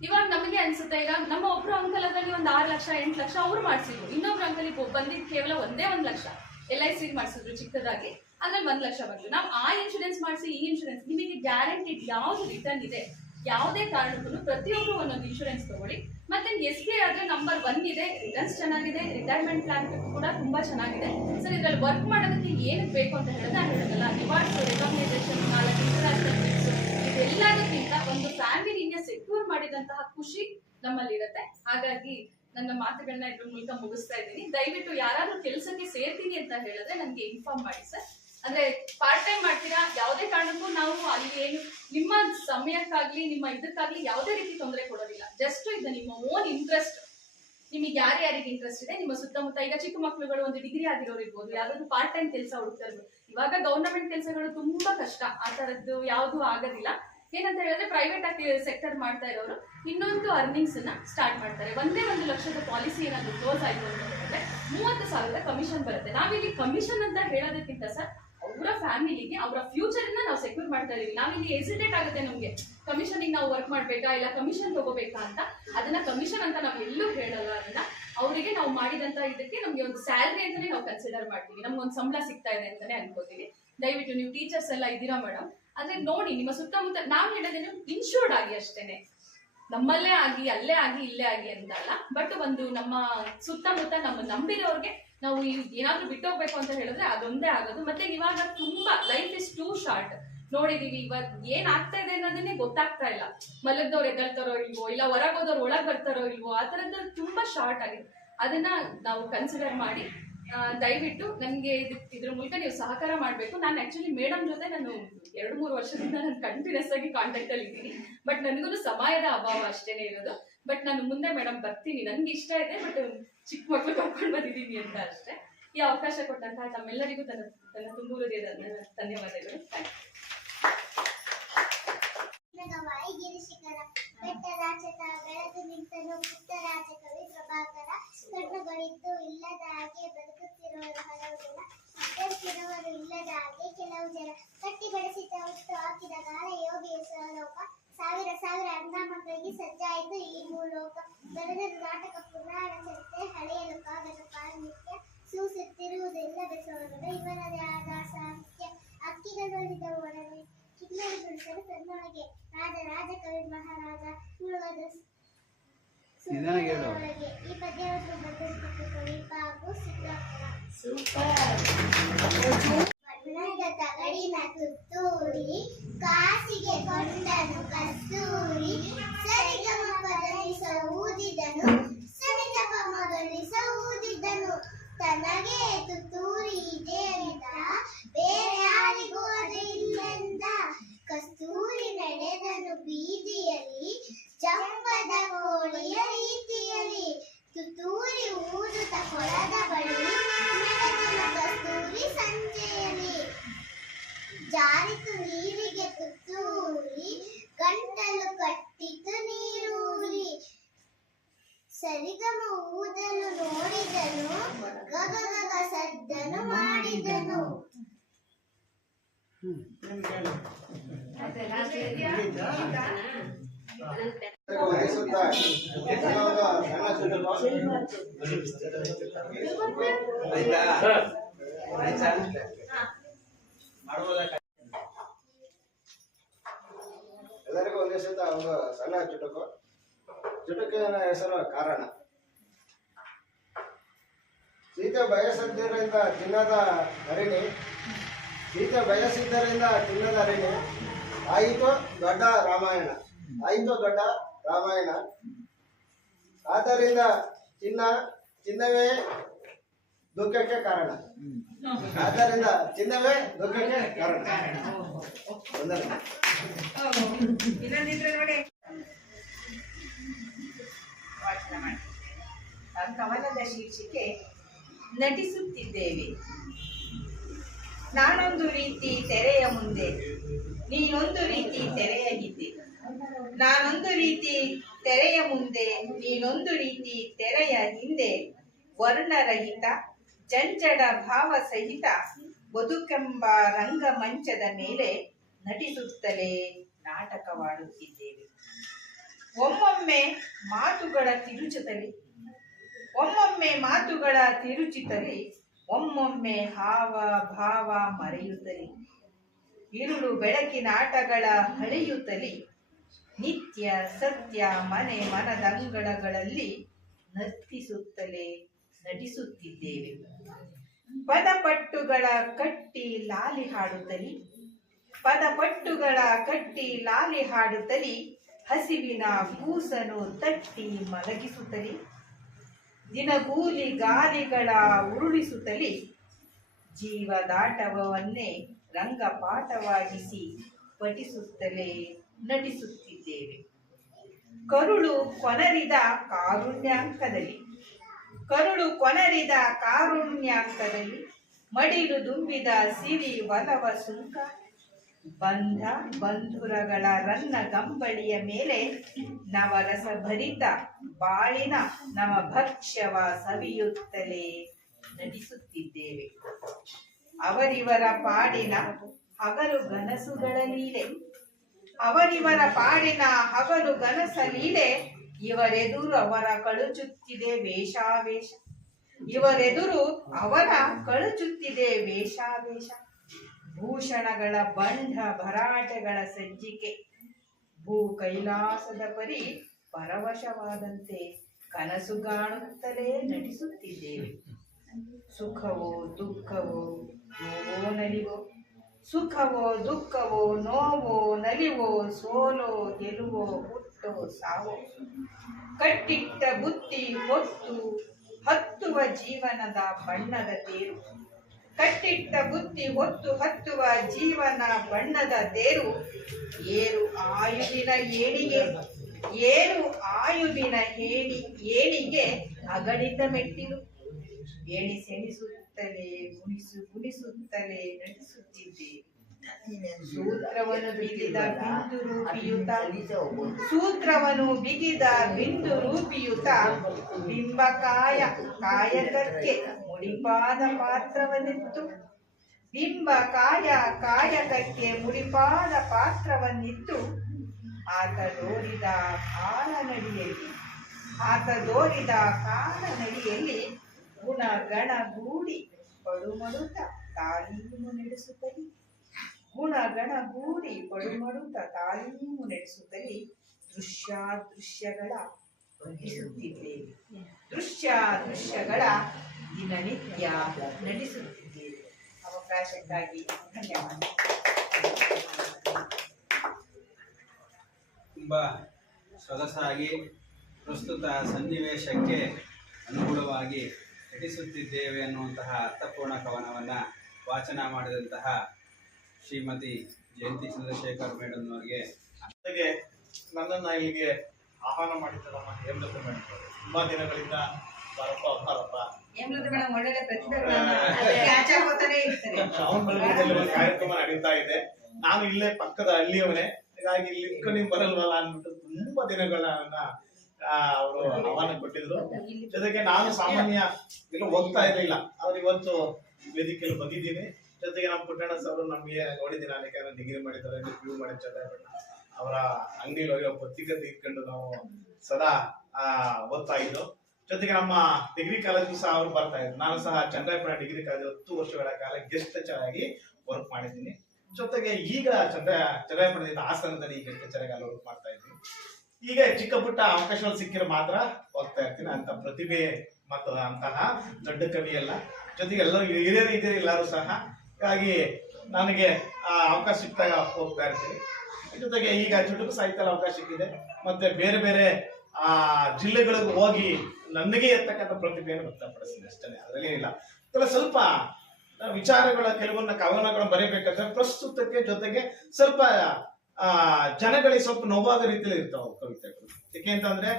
ಇವಾಗ ನಮಗೆ ಅನ್ಸುತ್ತೆ, ಈಗ ನಮ್ಮ ಒಬ್ರು ಅಂಕಲ್ ಅದರಲ್ಲಿ ಒಂದು 6 ಲಕ್ಷ 8 ಲಕ್ಷ ಅವ್ರು ಮಾಡಿಸಿದ್ರು, ಇನ್ನೊಬ್ರು ಅಂಕಲ್ ಬಂದಿದ್ ಕೇವಲ 1 ಲಕ್ಷ LIC ಮಾಡಿಸಿದ್ರು ಚಿಕ್ಕದಾಗಿ, ಅದ್ರಲ್ಲಿ 1 ಲಕ್ಷ ಬಂದ್ರು. ನಾವು ಆ ಇನ್ಶೂರೆನ್ಸ್ ಮಾಡಿಸಿ ಈ ಇನ್ಶೂರೆನ್ಸ್ ನಿಮಗೆ ಗ್ಯಾರಂಟಿಡ್ ಯಾವ್ದು ರಿಟರ್ನ್ ಇದೆ, ಯಾವುದೇ ಕಾರಣಕ್ಕೂ ಪ್ರತಿಯೊಬ್ರು ಒಂದೊಂದು ಇನ್ಶೂರೆನ್ಸ್ ತಗೊಳ್ಳಿ. ಮತ್ತೆ SBI ಆದ್ರೆ ನಂಬರ್ 1 ಇದೆ, ರಿಟರ್ನ್ಸ್ ಚೆನ್ನಾಗಿದೆ, ರಿಟೈರ್ಮೆಂಟ್ ಪ್ಲಾನ್ ಕೂಡ ತುಂಬಾ ಚೆನ್ನಾಗಿದೆ ಸರ್. ಇದ್ರಲ್ಲಿ ವರ್ಕ್ ಮಾಡೋದಕ್ಕೆ ಏನಕ್ಕೆ ಬೇಕು ಅಂತ ಹೇಳಿದ್ರೆ ನಾನು ಹೇಳೋದಲ್ಲ, ರಿವಾರ್ಡ್ಸ್, ರೆಕಗ್ನೈಸೇಷನ್, 4 ಇಂಟರ್ನ್ಯಾಷನಲ್ ಟ್ರಿಪ್ಸ್, ಇದೆಲ್ಲದಕ್ಕಿಂತ ಒಂದು ಫ್ಯಾಮಿಲಿನ ಸೆಕ್ಯೂರ್ ಮಾಡಿದಂತಹ ಖುಷಿ ನಮ್ಮಲ್ಲಿ ಇರುತ್ತೆ. ಹಾಗಾಗಿ ನನ್ನ ಮಾತುಗಳನ್ನ ಇದ್ರ ಮೂಲಕ ಮುಗಿಸ್ತಾ ಇದ್ದೀನಿ. ದಯವಿಟ್ಟು ಯಾರಾದ್ರೂ ಕೆಲಸಕ್ಕೆ ಸೇರ್ತೀನಿ ಅಂತ ಹೇಳಿದ್ರೆ ನನಗೆ ಇನ್ಫಾರ್ಮ್ ಮಾಡಿ ಸರ್. ಅಂದ್ರೆ ಪಾರ್ಟ್ ಟೈಮ್ ಮಾಡ್ತೀರಾ, ಯಾವುದೇ ಕಾರಣಕ್ಕೂ ನಾವು ಅಲ್ಲಿ ಏನು ನಿಮ್ಮ ಸಮಯಕ್ಕಾಗ್ಲಿ ನಿಮ್ಮ ಇದಕ್ಕಾಗ್ಲಿ ಯಾವುದೇ ರೀತಿ ತೊಂದರೆ ಕೊಡೋದಿಲ್ಲ. ಜಸ್ಟ್ ಇದು ನಿಮ್ಮ ಓನ್ ಇಂಟ್ರೆಸ್ಟ್, ನಿಮಗೆ ಯಾರ್ಯಾರಿಗೆ ಇಂಟ್ರೆಸ್ಟ್ ಇದೆ ನಿಮ್ಮ ಸುತ್ತಮುತ್ತ. ಈಗ ಚಿಕ್ಕ ಮಕ್ಕಳುಗಳು ಒಂದು ಡಿಗ್ರಿ ಆಗಿರೋರು ಇರ್ಬೋದು, ಯಾವ್ದಾದ್ರು ಪಾರ್ಟ್ ಟೈಮ್ ಕೆಲಸ ಹುಡುಕ್ತಾ ಇರ್ಬೋದು. ಇವಾಗ ಗವರ್ನಮೆಂಟ್ ಕೆಲಸಗಳು ತುಂಬಾ ಕಷ್ಟ, ಆ ತರದ್ದು ಯಾವ್ದು ಆಗೋದಿಲ್ಲ. ಏನಂತ ಹೇಳಿದ್ರೆ ಪ್ರೈವೇಟ್ ಆಗಿ ಸೆಕ್ಟರ್ ಮಾಡ್ತಾ ಇರೋರು ಇನ್ನೊಂದು ಅರ್ನಿಂಗ್ಸ್ ನ ಸ್ಟಾರ್ಟ್ ಮಾಡ್ತಾರೆ. 1 ಲಕ್ಷದ ಪಾಲಿಸಿ ಏನಾದ್ರು ಕ್ಲೋಸ್ ಆಯ್ತು ಅಂತ ಹೇಳಿದ್ರೆ 30,000 ಕಮಿಷನ್ ಬರುತ್ತೆ. ನಾವಿಲ್ಲಿ ಕಮಿಷನ್ ಅಂತ ಹೇಳೋದಕ್ಕಿಂತ ಸರ್ ಅವರ ಫ್ಯಾಮಿಲಿಗೆ ಅವರ ಫ್ಯೂಚರ್ ನಾವು ಸೆಕ್ಯೂರ್ ಮಾಡ್ತಾ ಇದೀವಿ. ನಾವಿಲ್ಲಿ ಹೆಸಿಟೇಟ್ ಆಗುತ್ತೆ ನಮ್ಗೆ, ಕಮಿಷನ್ ನಾವು ವರ್ಕ್ ಮಾಡ್ಬೇಕಾ ಇಲ್ಲ ಕಮಿಷನ್ ತಗೋಬೇಕಾ ಅಂತ. ಅದನ್ನ ಕಮಿಷನ್ ಅಂತ ನಾವು ಎಲ್ಲೂ ಹೇಳಲ್ಲ. ಅದನ್ನ ಅವರಿಗೆ ನಾವು ಮಾಡಿದಂತ ಇದಕ್ಕೆ ನಮ್ಗೆ ಒಂದು ಸ್ಯಾಲ್ರಿ ಅಂತಾನೆ ನಾವು ಕನ್ಸಿಡರ್ ಮಾಡ್ತೀವಿ, ನಮ್ಗೊಂದು ಸಂಬಳ ಸಿಗ್ತಾ ಇದೆ ಅಂತಾನೆ ಅನ್ಕೋತೀವಿ. ದಯವಿಟ್ಟು ನೀವು ಟೀಚರ್ಸ್ ಎಲ್ಲ ಇದ್ದೀರಾ ಮೇಡಮ್, ಅಂದ್ರೆ ನೋಡಿ ನಿಮ್ಮ ಸುತ್ತಮುತ್ತ ನಾವು ಹೇಳೋದೇನು ಇನ್ಶೂರ್ಡ್ ಆಗಿ ಅಷ್ಟೇನೆ, ನಮ್ಮಲ್ಲೇ ಆಗಿ ಅಲ್ಲೇ ಆಗಿ ಇಲ್ಲೇ ಆಗಿ ಅಂತಲ್ಲ. ಬಟ್ ಒಂದು ನಮ್ಮ ಸುತ್ತಮುತ್ತ ನಮ್ಮ ನಂಬಿರೋರ್ಗೆ ನಾವು ಏನಾದ್ರೂ ಬಿಟ್ಟೋಗ್ಬೇಕು ಅಂತ ಹೇಳಿದ್ರೆ ಅದೊಂದೇ ಆಗೋದು. ಮತ್ತೆ ಇವಾಗ ತುಂಬಾ ಲೈಫ್ ಇಸ್ ಟೂ ಶಾರ್ಟ್ ನೋಡಿದೀವಿ. ಇವಾಗ ಏನ್ ಆಗ್ತಾ ಇದೆ ಅನ್ನೋದನ್ನೇ ಗೊತ್ತಾಗ್ತಾ ಇಲ್ಲ. ಮಲಗ್ದವ್ರು ಎದ್ದೇಳ್ತಾರೋ ಇಲ್ವೋ, ಇಲ್ಲ ಹೊರಗೋದವ್ರು ಒಳಗ್ ಬರ್ತಾರೋ ಇಲ್ವೋ, ಆ ತರದ್ದು ತುಂಬಾ ಶಾರ್ಟ್ ಆಗಿದೆ. ಅದನ್ನ ನಾವು ಕನ್ಸಿಡರ್ ಮಾಡಿ ದಯವಿಟ್ಟು ನನಗೆ ಇದ್ರ ಮೂಲಕ ನೀವು ಸಹಕಾರ ಮಾಡಬೇಕು. ನಾನು ಆಕ್ಚುಲಿ ಮೇಡಮ್ ಜೊತೆ ನಾನು 2-3 ವರ್ಷದಿಂದ ನಾನು ಕಂಟಿನ್ಯೂಸ್ ಆಗಿ ಕಾಂಟ್ಯಾಕ್ಟ್ ಅಲ್ಲಿ ಇದ್ದೀನಿ. ಬಟ್ ನನಗೂ ಸಮಯದ ಅಭಾವ ಅಷ್ಟೇನೆ ಇರೋದು. ಬಟ್ ನಾನು ಮುಂದೆ ಮೇಡಮ್ ಬರ್ತೀನಿ, ನನ್ಗೆ ಇಷ್ಟ ಇದೆ, ಬಟ್ ಚಿಕ್ಕ ಮಕ್ಳು ಕರ್ಕೊಂಡು ಬಂದಿದ್ದೀನಿ ಅಂತ ಅಷ್ಟೇ. ಈ ಅವಕಾಶ ಕೊಟ್ಟಂತಹ ತಮ್ಮೆಲ್ಲರಿಗೂ ನನ್ನ ತುಂಬು ಹೃದಯದ ಧನ್ಯವಾದಗಳು. ಗಿರಿಶಿಖರ ಬೆಟ್ಟರಾಚಕ ಬೆಳೆದು ನಿಂತನು ಪುಟ್ಟರಾಜ ಕವಿ ಪ್ರಭಾಕರ. ಕಣ್ಣುಗಳಿದ್ದು ಇಲ್ಲದ ಹಾಗೆ ಬದುಕುತ್ತಿರುವರು ಹಲವು ಜನ, ಇದ್ದಕ್ಕಿರುವರು ಇಲ್ಲದ ಹಾಗೆ ಕೆಲವು ಜನ. ಕಟ್ಟಿ ಬೆಳೆಸಿದ ಹುಟ್ಟು ಹಾಕಿದ ಗಾಳ ಯೋಗಿಯ ಸ್ವಲೋಕ. ಸಾವಿರ ಸಾವಿರ ಅಣ್ಣ ಮಕ್ಕಳಿಗೆ ಸಜ್ಜಾಯಿತು ಈ ಭೂಲೋಕ. ಬರೆದರು ನಾಟಕ ಪುರಾಣ ಚರಿತ್ರೆ ಹಳೆಯಲು ಕಾಗದ ಪಾಂಡಿತ್ಯ. ಸೂಸುತ್ತಿರುವುದಿಲ್ಲದ ಸೋಲಗಳು ಇವರದೇ ಆದ ಸಾಹಿತ್ಯ. ಅಕ್ಕಿಗಳಿದ್ದವು ಒಡನೆ ಕಿನ್ನರಿ ಗುಡಿಸಲು ತನ್ನೊಳಗೆ ರಾಜ ಕವಿ ಮಹಾರಾಜ ಮುಳುಗದ ಸುಮ್ಮನೆಯೊಳಗೆ. ಈ ಪದ್ಯವನ್ನು ಬರೆದಿರುವ ಕವಿ ಬಾಬು ಸಿದ್ದಾಪುರ. ಬಣ್ಣದ ತಗಡಿನ ತುತ್ತೂರಿ ಕಾಸಿಗೆ ಕೊಂಡನು ಕಸ್ತೂರಿ. ಸರಿಗಮಪದನಿಸ ಊದಿದನು ಸರಿಗಮಗನಿಸ ಊದಿದನು. ತನಗೆ ತುತ್ತೂರಿ ಇದೆ ಅಂತ ಬೇರೆ ಯಾರಿಗೂ ಅದು ಇಲ್ಲೆಂದ. ಕಸ್ತೂರಿ ನಡೆದನು ಬೀದಿಯಲ್ಲಿ ಜಂಬದ ಕೋಳಿಯ ರೀತಿಯಲ್ಲಿ. ತುತ್ತೂರಿ ಊದುತ್ತ ಕೊಳದ ಬಳಿ ನಡೆದನು ಕಸ್ತೂರಿ ಸಂಜೆಯಲ್ಲಿ. ಜಾರಿತು ನೀರಿಗೆ ತುತ್ತೂರಿ ಗಂಟಲು ಕಟ್ಟಿತು ನೀರೂರಿ. ಸರಿಗಮ ಊದಲು ನೋಡಿದನು ಗಗಗಗ ಸದ್ದನು ಮಾಡಿದನು. ಎಲ್ಲರಿಗೂ ಒಂದೇ ಸತ ಒಂದು ಸಣ್ಣ ಚುಟುಕು. ಚುಟುಕಿನ ಹೆಸರು ಕಾರಣ. ಸೀತೆ ಬಯಸಿದ್ದರಿಂದ ಚಿನ್ನದ ಹರಿಣಿ. ಸೀತೆ ಬಯಸಿದ್ದರಿಂದ ಚಿನ್ನದ ಹರಿಣಿ. ಆಯಿತು ದೊಡ್ಡ ರಾಮಾಯಣ. ಆಯಿತು ದೊಡ್ಡ ರಾಮಾಯಣ. ಆದ್ದರಿಂದ ಚಿನ್ನವೇ ದುಃಖಕ್ಕೆ ಕಾರಣ. ಆದ್ದರಿಂದ ಚಿನ್ನವೇ ದುಃಖಕ್ಕೆ ಕಾರಣ. ಇನ್ನೊಂದಿದ್ರೆ ನೋಡಿ ವಾಚನ ಮಾಡಿ. ಕವನದ ಶೀರ್ಷಿಕೆ ನಟಿಸುತ್ತಿದ್ದೇವೆ. ನಾನೊಂದು ರೀತಿ ತೆರೆಯ ಮುಂದೆ, ನೀನೊಂದು ರೀತಿ ತೆರೆಯ ಹಿಂದೆ. ನಾನೊಂದು ರೀತಿ ತೆರೆಯ ಮುಂದೆ, ನೀನೊಂದು ರೀತಿ ತೆರೆಯ ಹಿಂದೆ. ವರ್ಣರಹಿತ ಜಂಜಡ ಭಾವ ಸಹಿತ ಬದುಕೆಂಬ ರಂಗಮಂಚದ ಮೇಲೆ ನಟಿಸುತ್ತಲೇ ನಾಟಕವಾಡುತ್ತಿದ್ದೇವೆ. ಒಮ್ಮೊಮ್ಮೆ ಮಾತುಗಳ ತಿರುಚುತ್ತಲೇ, ಒಮ್ಮೊಮ್ಮೆ ಮಾತುಗಳ ತಿರುಚುತ್ತಲೇ, ಒಮ್ಮೊಮ್ಮೆ ಹಾವ ಭಾವ ಮರೆಯುತ್ತಲೇ, ಇರುಳು ಬೆಳಕಿನ ಆಟಗಳ ಹಳೆಯುತ್ತಲೇ, ನಿತ್ಯ ಸತ್ಯ ಮನೆ ಮನದಂಗಳಗಳಲ್ಲಿ ನರ್ತಿಸುತ್ತಲೇ ನಟಿಸುತ್ತಿದ್ದೇವೆ. ಪದಪಟ್ಟುಗಳ ಕಟ್ಟಿ ಲಾಲಿ ಹಾಡುತ್ತಲೇ, ಪದಪಟ್ಟುಗಳ ಕಟ್ಟಿ ಲಾಲಿ ಹಾಡುತ್ತಲೇ, ಹಸಿವಿನ ಕೂಸನು ತಟ್ಟಿ ಮಲಗಿಸುತ್ತಲೇ, ದಿನಗೂಲಿ ಗಾಲಿಗಳ ಉರುಳಿಸುತ್ತಲೇ, ಜೀವದಾಟವನ್ನೇ ರಂಗಪಾಠವಾಗಿಸಿ ಪಠಿಸುತ್ತಲೇ ನಟಿಸುತ್ತಿದ್ದೇವೆ. ಕರುಳು ಕೊನರಿದ ಕಾರುಣ್ಯಾಂಕದಲ್ಲಿ, ಕರುಳು ಕೊನರಿದ ಕಾರುಣ್ಯಾಂಕದಲ್ಲಿ, ಮಡಿಲು ದುಂಬಿದ ಸಿರಿ ಒಲವ ಸುಂಕ, ಬಂಧ ಬಂಧುರಗಳ ರನ್ನ ಗಂಬಳಿಯ ಮೇಲೆ ನವರಸ ಭರಿತ ಬಾಳಿನ ನವಭಕ್ಷ್ಯವ ಸವಿಯುತ್ತಲೇ ನಟಿಸುತ್ತಿದ್ದೇವೆ. ಅವರಿವರ ಪಾಡಿನ ಹಗಲು ಗನಸುಗಳ ಲೀಲೆ, ಅವರಿವರ ಪಾಡಿನ ಹಗಲು ಗನಸ ಲೀಲೆ, ಇವರೆದುರು ಅವರ ಕಳುಚುತ್ತಿದೆ ವೇಷಾವೇಶ, ಇವರೆದುರು ಅವರ ಕಳುಚುತ್ತಿದೆ ವೇಷಾವೇಶ. ಭೂಷಣಗಳ ಬಂಢ ಭರಾಟೆಗಳ ಸಜ್ಜಿಕೆ, ಭೂ ಕೈಲಾಸದ ಪರಿ ಪರವಶವಾದಂತೆ ಕನಸುಗಾಣುತ್ತಲೇ ನಟಿಸುತ್ತಿದ್ದೇವೆ. ಸುಖವೋ ದುಃಖವೋ ನೋವೋ ನಲಿವೋ, ಸುಖವೋ ದುಃಖವೋ ನೋವೋ ನಲಿವೋ, ಸೋಲೋ ಗೆಲುವೋ ಹುಟ್ಟೋ ಸಾವೋ, ಕಟ್ಟಿಟ್ಟ ಬುತ್ತಿ ಹೊತ್ತು ಹತ್ತುವ ಜೀವನದ ಬಣ್ಣದ ತೇರು, ಕಟ್ಟಿಟ್ಟ ಬುತ್ತಿ ಹೊತ್ತು ಹತ್ತುವ ಜೀವನ ಬಣ್ಣದ ತೇರು. ಏರು ಆಯುಧಿನ ಏಣಿಗೆ ಏಳು ಆಯುವಿನ ಏಳಿಗೆ ಅಗಣಿತ ಮೆಟ್ಟಿಲು. ಎಣಿಸೆಣಿಸುತ್ತಲೇ ಗುಣಿಸುತ್ತಲೇ ನಡೆಸುತ್ತಿದ್ದೇವೆ. ಸೂತ್ರವನ್ನು ಬಿಗಿದ ಬಿಂದು ರೂಪಿಯುತ ಬಿಂಬಕಾಯ ಕಾಯಕಕ್ಕೆ ಮುಡಿಪಾದ ಪಾತ್ರವನ್ನಿತ್ತು. ಕಾಯಕಕ್ಕೆ ಮುಡಿಪಾದ ಪಾತ್ರವನ್ನಿತ್ತು. ಆತ ದೋರಿದ ಕಾಲನಡಿಯಲ್ಲಿ ಗುಣಗಣಗೂಡಿ ಪಡುಮಡುತ್ತ ತಾಲೀಮು ನಡೆಸುತ್ತಲೇ ದೃಶ್ಯಗಳ ದಿನನಿತ್ಯ ನಡೆಸುತ್ತಿದ್ದೇವೆ. ಅವಕಾಶಕ್ಕಾಗಿ ಧನ್ಯವಾದ. ತುಂಬಾ ಸೊಗಸಾಗಿ ಪ್ರಸ್ತುತ ಸನ್ನಿವೇಶಕ್ಕೆ ಅನುಗುಣವಾಗಿ ನಟಿಸುತ್ತಿದ್ದೇವೆ ಅನ್ನುವಂತಹ ಅರ್ಥಪೂರ್ಣ ಕವನವನ್ನು ವಾಚನ ಮಾಡಿದಂತಹ ಶ್ರೀಮತಿ ಜಯಂತಿ ಚಂದ್ರಶೇಖರ್ ಮೇಡಮ್ ಅವರಿಗೆ ಜೊತೆಗೆ ನನ್ನನ್ನು ಇಲ್ಲಿಗೆ ಆಹ್ವಾನ ಮಾಡಿದ್ದರಮ್ಮ ಹೇಮಲತ ಮೇಡಮ್ ತುಂಬಾ ದಿನಗಳಿಂದ ಶ್ರಾವಣಬೆಳಗೊಳದಲ್ಲಿ ಒಂದು ಕಾರ್ಯಕ್ರಮ ನಡೀತಾ ಇದೆ. ನಾನು ಇಲ್ಲೇ ಪಕ್ಕದ ಹಳ್ಳಿಯವನೇ, ಹೀಗಾಗಿ ಇಲ್ಲಿ ನೀವು ಬರಲ್ವಲ್ಲ ಅಂದ್ಬಿಟ್ಟು ತುಂಬಾ ದಿನಗಳನ್ನ ಅವರು ಆಹ್ವಾನ ಕೊಟ್ಟಿದ್ರು. ಜೊತೆಗೆ ನಾನು ಸಾಮಾನ್ಯ ಎಲ್ಲ ಹೋಗ್ತಾ ಇರ್ಲಿಲ್ಲ, ಅವ್ರು ಇವತ್ತು ವೇದಿಕೆಯಲ್ಲಿ ಬಂದಿದ್ದೀನಿ. ಜೊತೆಗೆ ನಮ್ಮ ಪುಟ್ಟಣ್ಣ ಸರ್ ನಮಗೆ ನೋಡಿದ್ದೀನಿ, ನಾನು ಡಿಗ್ರಿ ಮಾಡಿದ್ದಾರೆ, PU ಮಾಡಿದ್ದಾರೆ. ಅವರ ಅಂಗಡಿಯಲ್ಲಿ ಹೋಗಿ ಪತ್ರಿಕೆ ತೆಗೆದುಕೊಂಡು ನಾವು ಸದಾ ಓದ್ತಾ ಇದ್ದು. ಜೊತೆಗೆ ನಮ್ಮ ಡಿಗ್ರಿ ಕಾಲೇಜು ಸಹ ಅವ್ರು ಬರ್ತಾ ಇದ್ರು. ನಾನು ಸಹ ಚಂದ್ರಾಯಪುರ ಡಿಗ್ರಿ ಕಾಲೇಜ್ 10 ವರ್ಷಗಳ ಕಾಲ ಗೆಸ್ಟ್ ಟೀಚರ್ ಆಗಿ ವರ್ಕ್ ಮಾಡಿದ್ದೀನಿ. ಜೊತೆಗೆ ಈಗ ಚಂದ್ರಾಯಪುರದಿಂದ ಹಾಸನದಲ್ಲಿ ಗೆಸ್ಟ್ ಟೀಚರ್ ಆಗಿ ವರ್ಕ್ ಮಾಡ್ತಾ ಇದ್ದೀನಿ. ಈಗ ಚಿಕ್ಕ ಪುಟ್ಟ ಅವಕಾಶಗಳು ಸಿಕ್ಕಿದ್ರೆ ಮಾತ್ರ ಹೋಗ್ತಾ ಇರ್ತೀನಿ. ಅಂತ ಪ್ರತಿಭೆ ಮತ್ತು ಅಂತಹ ದೊಡ್ಡ ಕವಿ ಅಲ್ಲ. ಜೊತೆಗೆ ಎಲ್ಲರೂ ಹಿರಿಯರು ಇದ್ದೀರಿ ಎಲ್ಲರೂ ಸಹ, ಹಾಗಾಗಿ ನನಗೆ ಅವಕಾಶ ಸಿಕ್ಕಾಗ ಹೋಗ್ತಾ ಇರ್ತೀನಿ. ಜೊತೆಗೆ ಈಗ ಚುಟುಕು ಸಾಹಿತ್ಯ ಅವಕಾಶ ಸಿಕ್ಕಿದೆ, ಮತ್ತೆ ಬೇರೆ ಬೇರೆ ಜಿಲ್ಲೆಗಳಿಗೆ ಹೋಗಿ ನನಗೆ ಇರ್ತಕ್ಕಂಥ ಪ್ರತಿಭೆಯನ್ನು ವ್ಯಕ್ತಪಡಿಸ್ತೀನಿ ಅಷ್ಟೇ, ಅದರಲ್ಲೇನಿಲ್ಲ. ಸ್ವಲ್ಪ ವಿಚಾರಗಳ ಕೆಲವನ್ನ ಕವನಗಳು ಬರೀಬೇಕಾದ್ರೆ ಪ್ರಸ್ತುತಕ್ಕೆ ಜೊತೆಗೆ ಸ್ವಲ್ಪ ಜನಗಳಿಗೆ ಸ್ವಲ್ಪ ನೋವಾದ ರೀತಿಯಲ್ಲಿ ಇರ್ತಾವ ಕವಿತೆಗಳು. ಯಾಕೆ ಅಂತಂದ್ರೆ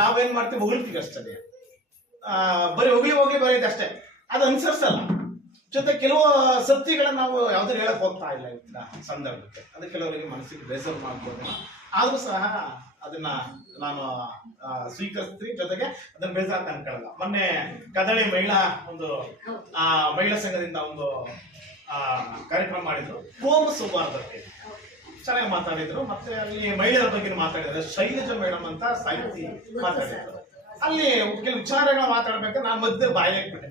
ನಾವೇನ್ ಮಾಡ್ತೀವಿ, ಹೊಗಳ್ತೀವಿ ಅಷ್ಟೇ, ಬರೀ ಹೋಗ್ಲಿ ಬರೀದೆ ಅಷ್ಟೇ, ಅದು ಅನುಸರಿಸಲ್ಲ. ಜೊತೆ ಕೆಲವು ಸತ್ಯಗಳನ್ನ ನಾವು ಯಾವ್ದು ಹೇಳಕ್ ಹೋಗ್ತಾ ಇಲ್ಲ ಇವತ್ತಿನ ಸಂದರ್ಭಕ್ಕೆ. ಅದು ಕೆಲವರಿಗೆ ಮನಸ್ಸಿಗೆ ಬೇಸರ ಮಾಡ್ಬೋದು, ಆದ್ರೂ ಸಹ ಅದನ್ನ ನಾನು ಸ್ವೀಕರಿಸ್ತೀನಿ. ಜೊತೆಗೆ ಅದನ್ನ ಬೇಸರ ಅಂತ ಅನ್ಕೊಳ್ಳಲ್ಲ. ಮೊನ್ನೆ ಕದಳಿ ಮಹಿಳಾ ಸಂಘದಿಂದ ಒಂದು ಕಾರ್ಯಕ್ರಮ ಮಾಡಿದ್ರು, ಕೋಮ ಸೌಹಾರ್ದತೆ ಚೆನ್ನಾಗಿ ಮಾತಾಡಿದ್ರು. ಮತ್ತೆ ಅಲ್ಲಿ ಮಹಿಳೆಯರ ಬಗ್ಗೆ ಮಾತಾಡಿದ್ರು. ಶೈಲಜಾ ಮೇಡಮ್ ಅಂತ ಸಾಹಿತಿ ಮಾತಾಡಿದ್ರು. ಅಲ್ಲಿ ಕೆಲವು ವಿಚಾರಗಳನ್ನ ಮಾತಾಡ್ಬೇಕಾದ್ರೆ ನಾನು ಮಧ್ಯೆ ಬಾಯಿ ಹಾಕ್ಬಿಟ್ಟೆ.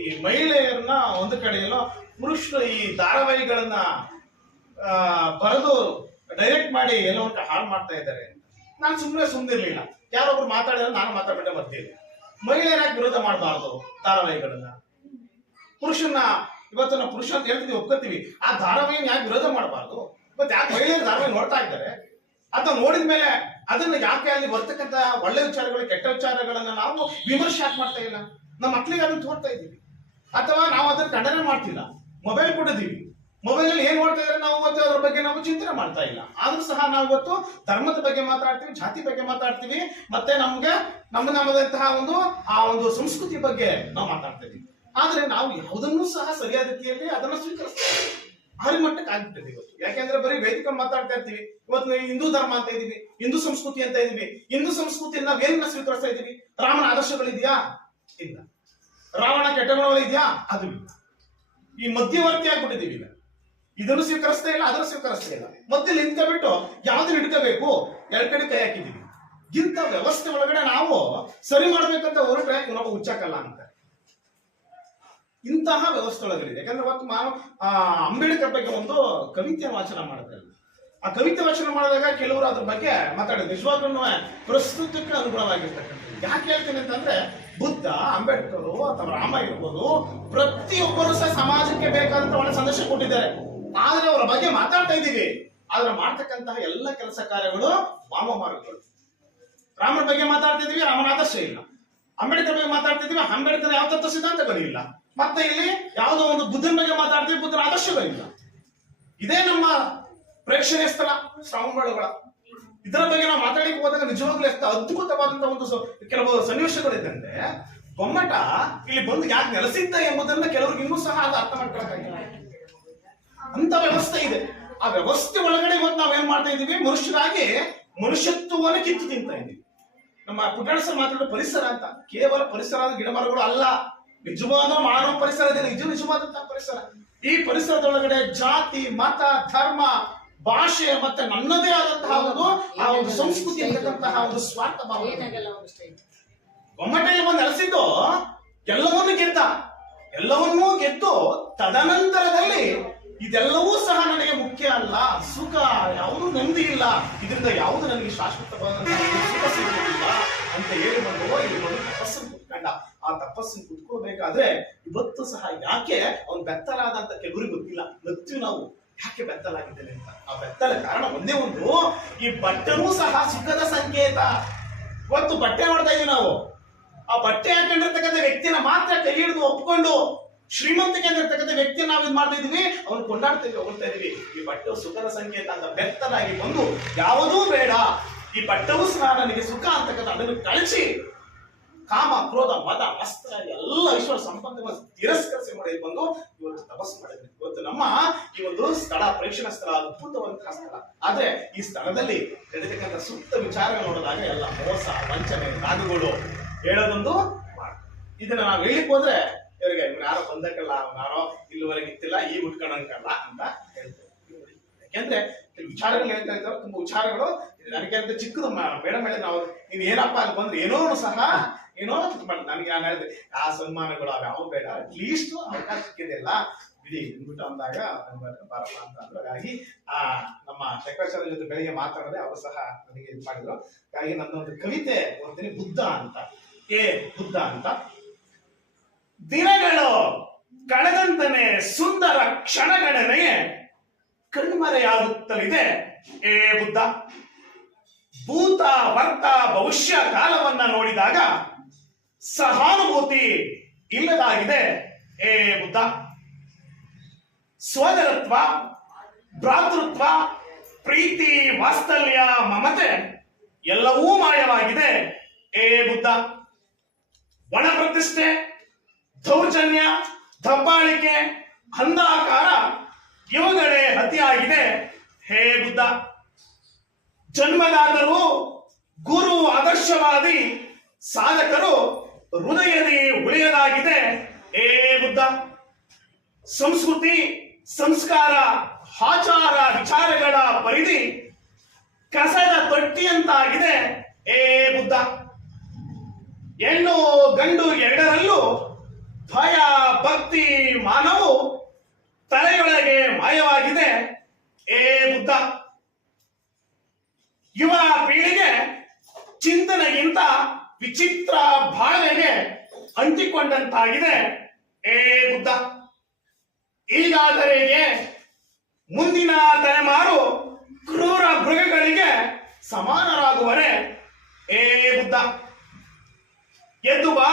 ಈ ಮಹಿಳೆಯರನ್ನ ಒಂದು ಕಡೆಯಲ್ಲೋ ಪುರುಷರು ಈ ಧಾರಾವಾಹಿಗಳನ್ನ ಬರೆದು ಡೈರೆಕ್ಟ್ ಮಾಡಿ ಎಲ್ಲೋ ಹಾಳು ಮಾಡ್ತಾ ಇದ್ದಾರೆ. ನಾನು ಸುಮ್ಮನಿರ್ಲಿಲ್ಲ. ಯಾರೊಬ್ರು ಮಾತಾಡಿದ್ರೆ ನಾನು ಮಾತಾಡ್ಬಿಟ್ಟೆ ಮಧ್ಯೆ. ಮಹಿಳೆಯರಾಗಿ ವಿರೋಧ ಮಾಡಬಾರ್ದು ಧಾರಾವಾಹಿಗಳನ್ನ. ಪುರುಷನ ಇವತ್ತು ನಾವು ಪುರುಷ ಅಂತ ಹೇಳ್ತೀವಿ, ಒಪ್ಕೋತೀವಿ. ಆ ಧಾರಾವಾಹಿನ ಯಾಕೆ ವಿರೋಧ ಮಾಡಬಾರ್ದು? ಮತ್ತೆ ಯಾಕೆ ಮಹಿಳೆಯರು ಧಾರಾವಾಹಿ ನೋಡ್ತಾ ಇದ್ದಾರೆ? ಅದನ್ನ ನೋಡಿದ್ಮೇಲೆ ಅದನ್ನ ಯಾಕೆ ಅಲ್ಲಿ ಬರ್ತಕ್ಕಂಥ ಒಳ್ಳೆ ವಿಚಾರಗಳು ಕೆಟ್ಟ ವಿಚಾರಗಳನ್ನ ನಾವು ವಿಮರ್ಶೆ ಯಾಕೆ ಮಾಡ್ತಾ ಇಲ್ಲ? ನಮ್ಮ ಮಕ್ಳಿಗೆ ಅದನ್ನ ತೋರ್ತಾ ಇದ್ದೀವಿ, ಅಥವಾ ನಾವು ಅದನ್ನ ಖಂಡನೆ ಮಾಡ್ತಿಲ್ಲ. ಮೊಬೈಲ್ ಕೊಟ್ಟಿದ್ದೀವಿ, ಮೊಬೈಲ್ ಅಲ್ಲಿ ಏನ್ ನೋಡ್ತಾ ಇದ್ರೆ ನಾವು ಮತ್ತೆ ಅದ್ರ ಬಗ್ಗೆ ನಾವು ಚಿಂತನೆ ಮಾಡ್ತಾ ಇಲ್ಲ. ಆದ್ರೂ ಸಹ ನಾವು ಇವತ್ತು ಧರ್ಮದ ಬಗ್ಗೆ ಮಾತಾಡ್ತೀವಿ, ಜಾತಿ ಬಗ್ಗೆ ಮಾತಾಡ್ತೀವಿ, ಮತ್ತೆ ನಮ್ಮದಂತಹ ಒಂದು ಸಂಸ್ಕೃತಿ ಬಗ್ಗೆ ನಾವು ಮಾತಾಡ್ತಾ ಇದೀವಿ. ಆದ್ರೆ ನಾವು ಯಾವುದನ್ನೂ ಸಹ ಸರಿಯಾದ ರೀತಿಯಲ್ಲಿ ಅದನ್ನ ಸ್ವೀಕರಿಸ್ತೀವಿ. ಆರಿ ಮಟ್ಟಕ್ಕೆ ಆಗ್ಬಿಟ್ಟಿದೆ ಇವತ್ತು. ಯಾಕೆಂದ್ರೆ ಬರೀ ವೇದಿಕೆ ಮಾತಾಡ್ತಾ ಇರ್ತೀವಿ. ಇವತ್ತು ನಾವು ಹಿಂದೂ ಧರ್ಮ ಅಂತ ಇದೀವಿ, ಹಿಂದೂ ಸಂಸ್ಕೃತಿ ಅಂತ ಇದೀವಿ. ಹಿಂದೂ ಸಂಸ್ಕೃತಿಯನ್ನ ನಾವೇನ ಸ್ವೀಕರಿಸ್ತಾ ಇದೀವಿ? ರಾಮನ ಆದರ್ಶಗಳಿದೆಯಾ? ಇಲ್ಲ. ರಾವಣ ಕೆಟ್ಟ ಗುಣಗಳಿದೆಯಾ? ಅದು ಇಲ್ಲ. ಈ ಮಧ್ಯವರ್ತಿ ಆಗ್ಬಿಟ್ಟಿದೀವಿ. ಈಗ ಇದನ್ನು ಸ್ವೀಕರಿಸ್ತಾ ಇಲ್ಲ, ಅದನ್ನು ಸ್ವೀಕರಿಸ್ತಾ ಇಲ್ಲ. ಮತ್ತೆ ನಿಂತ್ಕೊಬಿಟ್ಟು ಯಾವ್ದನ್ನ ಹಿಡ್ಕೋಬೇಕು, ಎರಡು ಕಡೆ ಕೈ ಹಾಕಿದೀವಿ. ಇಂಥ ವ್ಯವಸ್ಥೆ ಒಳಗಡೆ ನಾವು ಸರಿ ಮಾಡ್ಬೇಕಂತ ಹೊರಟ್ರೆ ಇವನೊಬ್ಬ ಹುಚ್ಚಕ್ಕಲ್ಲ ಅಂತ ಇಂತಹ ವ್ಯವಸ್ಥೆ ಒಳಗಡೆ. ಯಾಕಂದ್ರೆ ಇವತ್ತು ನಾನು ಅಂಬೇಡ್ಕರ್ ಬಗ್ಗೆ ಒಂದು ಕವಿತೆ ವಾಚನ ಮಾಡಿದ್ರೆ, ಆ ಕವಿತೆ ವಾಚನ ಮಾಡಿದಾಗ ಕೆಲವರು ಅದ್ರ ಬಗ್ಗೆ ಮಾತಾಡಿದ್ರು. ನಿಜವಾಗ್ಲೂ ಪ್ರಸ್ತುತಕ್ಕೆ ಅನುಗುಣವಾಗಿರ್ತಕ್ಕಂಥ. ಯಾಕೆ ಹೇಳ್ತೀನಿ ಅಂತಂದ್ರೆ, ಬುದ್ಧ, ಅಂಬೇಡ್ಕರ್ ಅಥವಾ ರಾಮ ಇರ್ಬೋದು, ಪ್ರತಿಯೊಬ್ಬರು ಸಹ ಸಮಾಜಕ್ಕೆ ಬೇಕಾದಂತ ಒಳ್ಳೆ ಸಂದೇಶ ಕೊಟ್ಟಿದ್ದಾರೆ. ಆದ್ರೆ ಅವರ ಬಗ್ಗೆ ಮಾತಾಡ್ತಾ ಇದ್ದೀವಿ, ಆದ್ರೆ ಮಾಡ್ತಕ್ಕಂತಹ ಎಲ್ಲ ಕೆಲಸ ಕಾರ್ಯಗಳು ವಾಮ ಮಾರ್ಗಗಳು. ರಾಮನ ಬಗ್ಗೆ ಮಾತಾಡ್ತಿದೀವಿ, ರಾಮನ ಆದರ್ಶ ಇಲ್ಲ. ಅಂಬೇಡ್ಕರ್ ಬಗ್ಗೆ ಮಾತಾಡ್ತಿದೀವಿ, ಅಂಬೇಡ್ಕರ್ ಯಾವ ತತ್ವ ಸಿದ್ಧಾಂತಗಳು ಇಲ್ಲ. ಮತ್ತೆ ಇಲ್ಲಿ ಯಾವುದೋ ಒಂದು ಬುದ್ಧನ ಬಗ್ಗೆ ಮಾತಾಡ್ತೀವಿ, ಬುದ್ಧನ ಆದರ್ಶಗಳಿಲ್ಲ. ಇದೇ ನಮ್ಮ ಪ್ರೇಕ್ಷಣೀಯ ಸ್ಥಳ ಶ್ರಾವಣಬೆಳಗೊಳ. ಇದರ ಬಗ್ಗೆ ನಾವು ಮಾತಾಡಲಿಕ್ಕೆ ಹೋದಾಗ ನಿಜವಾಗ್ಲೂ ಎಷ್ಟು ಅದ್ಭುತವಾದಂತಹ ಒಂದು ಕೆಲವು ಸನ್ನಿವೇಶಗಳಿದ್ದಂತೆ ಗೊಮ್ಮಟ ಇಲ್ಲಿ ಬಂದು ಯಾಕೆ ನೆಲೆಸಿದ್ದ ಎಂಬುದನ್ನ ಕೆಲವ್ರಿಗೆ ಇನ್ನೂ ಸಹ ಅದು ಅರ್ಥ ಮಾಡ್ಕೊಳ್ಳೋಕ್ಕಾಗಿಲ್ಲ. ಅಂತ ವ್ಯವಸ್ಥೆ ಇದೆ. ಆ ವ್ಯವಸ್ಥೆ ಒಳಗಡೆ ಇವತ್ತು ನಾವೇನ್ ಮಾಡ್ತಾ ಇದೀವಿ, ಮನುಷ್ಯರಾಗಿ ಮನುಷ್ಯತ್ವವನ್ನು ಕಿತ್ತು ತಿಂತಾ ಇದ್ದೀವಿ. ನಮ್ಮ ಪುಟ್ಟಣ ಸರ್ ಮಾತಾಡೋ ಪರಿಸರ ಅಂತ, ಕೇವಲ ಪರಿಸರ ಗಿಡ ಮರಗಳು ಅಲ್ಲ, ನಿಜವಾದ ಮಾನವ ಪರಿಸರ ಇದೆ, ನಿಜವಾದಂತಹ ಪರಿಸರ. ಈ ಪರಿಸರದೊಳಗಡೆ ಜಾತಿ, ಮತ, ಧರ್ಮ, ಭಾಷೆ ಮತ್ತೆ ನನ್ನದೇ ಆದಂತಹ ಆ ಒಂದು ಸಂಸ್ಕೃತಿ ಅಂತಕ್ಕಂತಹ ಒಂದು ಸ್ವಾರ್ಥ ಭಾವ. ಗೊಮ್ಮಟೆಯಲ್ಲಿ ಬಂದು ನೆಲೆಸಿದ್ದು ಎಲ್ಲವನ್ನೂ ಗೆದ್ದು ತದನಂತರದಲ್ಲಿ ಇದೆಲ್ಲವೂ ಸಹ ನನಗೆ ಮುಖ್ಯ ಅಲ್ಲ, ಸುಖ ಯಾವುದು ನೆಮ್ಮದಿ ಇಲ್ಲ, ಇದರಿಂದ ಯಾವುದು ನನಗೆ ಶಾಶ್ವತವಾದಂತಹ ಸುಖ ಸಿಗುವುದಿಲ್ಲ ಅಂತ ಹೇಳಿ ಇಲ್ಲಿ ಬಂದು ತಪಸ್ಸನ್ನು ಕುತ್ಕೊಂಡ. ಆ ತಪಸ್ಸನ್ನು ಕುತ್ಕೋಬೇಕಾದ್ರೆ ಇವತ್ತು ಸಹ ಯಾಕೆ ಅವ್ನು ಬೆತ್ತಲಾದಂತ ಕೆಲವರಿಗೆ ಗೊತ್ತಿಲ್ಲ. ನಗ್ತೀವಿ ನಾವು, ಯಾಕೆ ಬೆತ್ತಲಾಗಿದ್ದೇನೆ ಅಂತ. ಆ ಬೆತ್ತಲ ಕಾರಣ ಒಂದೇ ಒಂದು, ಈ ಬಟ್ಟೆನೂ ಸಹ ಸುಖದ ಸಂಕೇತ. ಇವತ್ತು ಬಟ್ಟೆ ನೋಡ್ತಾ ಇದೀವಿ ನಾವು, ಆ ಬಟ್ಟೆ ಹಾಕೊಂಡಿರ್ತಕ್ಕಂಥ ವ್ಯಕ್ತಿನ ಮಾತ್ರ ಕೈ ಹಿಡಿದು ಒಪ್ಕೊಂಡು ಶ್ರೀಮಂತಿಕೆ ಅಂದಿರ್ತಕ್ಕಂಥ ವ್ಯಕ್ತಿ ನಾವು ಇದು ಮಾಡ್ತಾ ಇದೀವಿ, ಅವ್ನು ಕೊಂಡಾಡ್ತೇವೆ, ಹೋಗ್ತಾ ಇದೀವಿ. ಈ ಬಟ್ಟೆ ಸುಖದ ಸಂಕೇತ ಅಂತ ಬೆತ್ತಲಾಗಿ ಬಂದು ಯಾವುದೂ ಬೇಡ, ಈ ಬಟ್ಟೆವೂ ಸಹ ನನಗೆ ಸುಖ ಅಂತಕ್ಕಂಥ ಅದನ್ನು ಕಳಿಸಿ ಕಾಮ, ಕ್ರೋಧ, ಮದ, ಅಸ್ತ್ರ ಎಲ್ಲ ಐಶ್ವರ್ಯ ಸಂಪತ್ತನ್ನು ತಿರಸ್ಕರಿಸಿ ಮಾಡಿ ಬಂದು ಇವತ್ತು ತಪಸ್ಸು ಮಾಡಿದ್ವಿ. ಇವತ್ತು ನಮ್ಮ ಈ ಒಂದು ಸ್ಥಳ, ಪ್ರೇಕ್ಷಣೀಯ ಸ್ಥಳ, ಅದ್ಭುತವಂತಹ ಸ್ಥಳ. ಆದ್ರೆ ಈ ಸ್ಥಳದಲ್ಲಿ ನಡೀತಕ್ಕಂಥ ಸೂಕ್ತ ವಿಚಾರಗಳು ನೋಡಿದಾಗ ಎಲ್ಲ ಮೋಸ, ವಂಚನೆ, ಕಾದುಗಳು ಹೇಳೋದೊಂದು ಇದನ್ನ ನಾವು ಹೇಳಿಕ್ ಹೋದ್ರೆ ಇವರಿಗೆ ಯಾರೋ ಬಂದಕ್ಕಲ್ಲ, ಯಾರೋ ಇಲ್ಲಿವರೆಗೆ ಇತ್ತಿಲ್ಲ, ಈಗ ಉಟ್ಕೊಳಂಕಲ್ಲ ಅಂತ ಹೇಳ್ತೇವೆ. ಯಾಕೆಂದ್ರೆ ಕೆಲವು ವಿಚಾರಗಳು ಹೇಳ್ತಾ ಇದ್ದಾರೆ, ತುಂಬಾ ವಿಚಾರಗಳು ನನಗೆ ಅಂತ ಚಿಕ್ಕದು ಮೇಡಮ್ ಹೇಳಿದ್ರೆ ನಾವು ನೀವ್ ಏನಪ್ಪಾ ಅಲ್ಲಿ ಬಂದ್ರೆ ಏನೋ ನನಗೆ ನಾನು ಹೇಳಿದೆ ಆ ಸನ್ಮಾನಗಳು ಅವು ಬೇಡ, ಅಟ್ಲೀಸ್ಟ್ ಅವಕಾಶ ಸಿಕ್ಕಿದೆಲ್ಲ ಬಿಡಿ ಅಂದ್ಬಿಟ್ಟು ಅಂದಾಗ ಬರಲ್ಲ ಅಂತ ಅಂದ್ರು. ಹಾಗಾಗಿ ನಮ್ಮ ಶಂಕರಾಚಾರ್ಯ ಜೊತೆ ಬೆಳಿಗ್ಗೆ ಮಾತಾಡದೆ ಅವರು ಸಹ ನನಗೆ ಇದು ಮಾಡಿದ್ರು. ಹಾಗಾಗಿ ನನ್ನೊಂದು ಕವಿತೆ ಓದ್ತೀನಿ, ಬುದ್ಧ ಅಂತ. ಬುದ್ಧ ಅಂತ. ದಿನಗಳು ಕಳೆದಂತನೇ ಸುಂದರ ಕ್ಷಣಗಣನೆಯೇ ಕಣ್ಮರೆಯಾಗುತ್ತಲಿದೆ ಬುದ್ಧ. ಭೂತ, ವರ್ತ, ಭವಿಷ್ಯ ಕಾಲವನ್ನ ನೋಡಿದಾಗ ಸಹಾನುಭೂತಿ ಇಲ್ಲದಾಗಿದೆ ಬುದ್ಧ. ಸೋದರತ್ವ, ಭ್ರಾತೃತ್ವ, ಪ್ರೀತಿ, ವಾತ್ಸಲ್ಯ, ಮಮತೆ ಎಲ್ಲವೂ ಮಾಯವಾಗಿದೆ ಬುದ್ಧ. ಒಣ ಪ್ರತಿಷ್ಠೆ, ದೌರ್ಜನ್ಯ, ದಬ್ಬಾಳಿಕೆ, ಅಂಧಾಕಾರ ಇವುಗಳೇ ಅತಿಯಾಗಿದೆ ಬುದ್ಧ. ಜನ್ಮದಾತರು, ಗುರು, ಆದರ್ಶವಾದಿ ಸಾಧಕರು ಹೃದಯದಿ ಉಳಿಯದಾಗಿದೆ ಬುದ್ಧ. ಸಂಸ್ಕೃತಿ, ಸಂಸ್ಕಾರ, ಆಚಾರ, ವಿಚಾರಗಳ ಪರಿಧಿ ಕಸದ ತೊಟ್ಟಿಯಂತಾಗಿದೆ ಬುದ್ಧ. ಹೆಣ್ಣು ಗಂಡು ಎರಡರಲ್ಲೂ ಭಯ, ಭಕ್ತಿ, ಮಾನವು ತಲೆಯೊಳಗೆ ಮಾಯವಾಗಿದೆ ಬುದ್ಧ. ಯುವ ಪೀಳಿಗೆ ಚಿಂತನೆಗಿಂತ ವಿಚಿತ್ರ ಭಾವನೆಗೆ ಅಂಟಿಕೊಂಡಂತಾಗಿದೆ ಬುದ್ಧ. ಈಗಾದರೆ ಮುಂದಿನ ತಲೆಮಾರು ಕ್ರೂರ ಮೃಗಗಳಿಗೆ ಸಮಾನರಾಗುವರೆ ಬುದ್ಧ. ಎದ್ದು ಬಾ,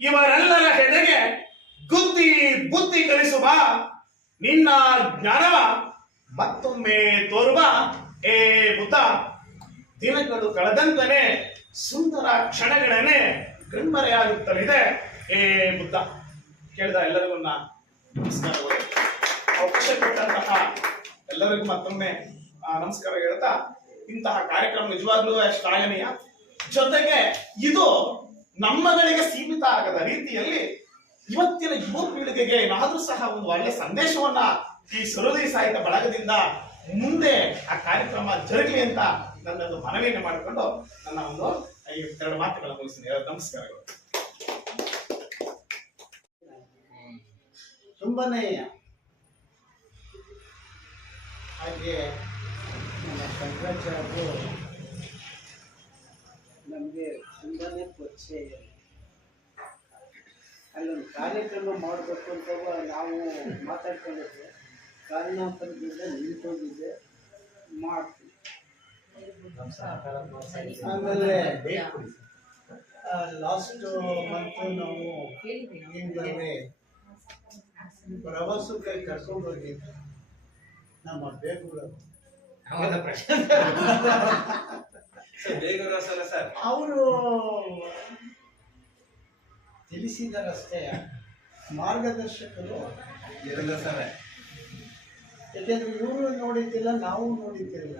ಇವರೆಲ್ಲರ ಹೆದೆಗೆ ಗುದ್ದಿ ಬುದ್ಧಿ ಕಲಿಸುವ, ನಿನ್ನ ಜ್ಞಾನವ ಮತ್ತೊಮ್ಮೆ ತೋರುವ ಬುದ್ಧ. ದಿನಗಳು ಕಳೆದಂತನೇ ಸುಂದರ ಕ್ಷಣಗಳನ್ನೇ ಕಣ್ಮರೆಯಾಗುತ್ತಲಿದೆ ಬುದ್ಧ. ಕೇಳಿದ ಎಲ್ಲರಿಗೂ ನಮಸ್ಕಾರಗಳು. ಅವಕಾಶ ಕೊಟ್ಟಂತಹ ಎಲ್ಲರಿಗೂ ಮತ್ತೊಮ್ಮೆ ನಮಸ್ಕಾರ ಹೇಳ್ತಾ, ಇಂತಹ ಕಾರ್ಯಕ್ರಮ ನಿಜವಾಗ್ಲೂ ಶ್ಲಾಘನೀಯ. ಜೊತೆಗೆ ಇದು ನಮ್ಮಗಳಿಗೆ ಸೀಮಿತ ಆಗದ ರೀತಿಯಲ್ಲಿ ಇವತ್ತಿನ ಯುವ ಪೀಳಿಗೆಗೆ ಏನಾದ್ರೂ ಸಹ ಒಂದು ಒಳ್ಳೆ ಸಂದೇಶವನ್ನ ಈ ಸರೋದರಿ ಸಾಹಿತ್ಯ ಬಳಗದಿಂದ ಮುಂದೆ ಆ ಕಾರ್ಯಕ್ರಮ ಜರುಗಲಿ ಅಂತ ನನ್ನೊಂದು ಮನವಿಯನ್ನು ಮಾಡಿಕೊಂಡು ನನ್ನ ಒಂದು 2 ಮಾತುಗಳನ್ನು ಮುಗಿಸ್ತೀನಿ. ನಮಸ್ಕಾರಗಳು. ತುಂಬಾನೇ ಹಾಗೆ ನಮ್ಮ ಶಂಕರಾಚಾರ್ಯರು ನಮಗೆ ತುಂಬಾನೇ ಪರಿಚಯ ಇದೆ. ಅಲ್ಲೊಂದು ಕಾರ್ಯಕ್ರಮ ಮಾಡಬೇಕು ಅಂತ ನಾವು ಮಾತಾಡ್ಕೊಂಡಿದ್ದೆ, ಕಾರಣಾಂತರದಿಂದ ನಿಂತ್ಕೊಂಡಿದ್ದೆ, ಮಾಡ್ತೀವಿ. ಆಮೇಲೆ ಲಾಸ್ಟ್ ಮಂತ್ ನಾವು ಈಗಾಗಲೇ ಪ್ರವಾಸಕ್ಕೆ ಕರ್ಕೊಂಡು ಹೋಗಿದ್ವಿ ನಮ್ಮ ಬೇಗೂರು. ಬೇಗ ರೋಸಲ್ಲ ಸರ್. ಅವರು ತಿಳಿಸಿದಾರಷ್ಟೇ, ಮಾರ್ಗದರ್ಶಕರು ಇರಲ್ಲ ಸರ್. ಯಾಕೆಂದ್ರೆ ಇವರು ನೋಡಿದ್ದಿಲ್ಲ, ನಾವು ನೋಡಿದ್ದಿಲ್ಲ.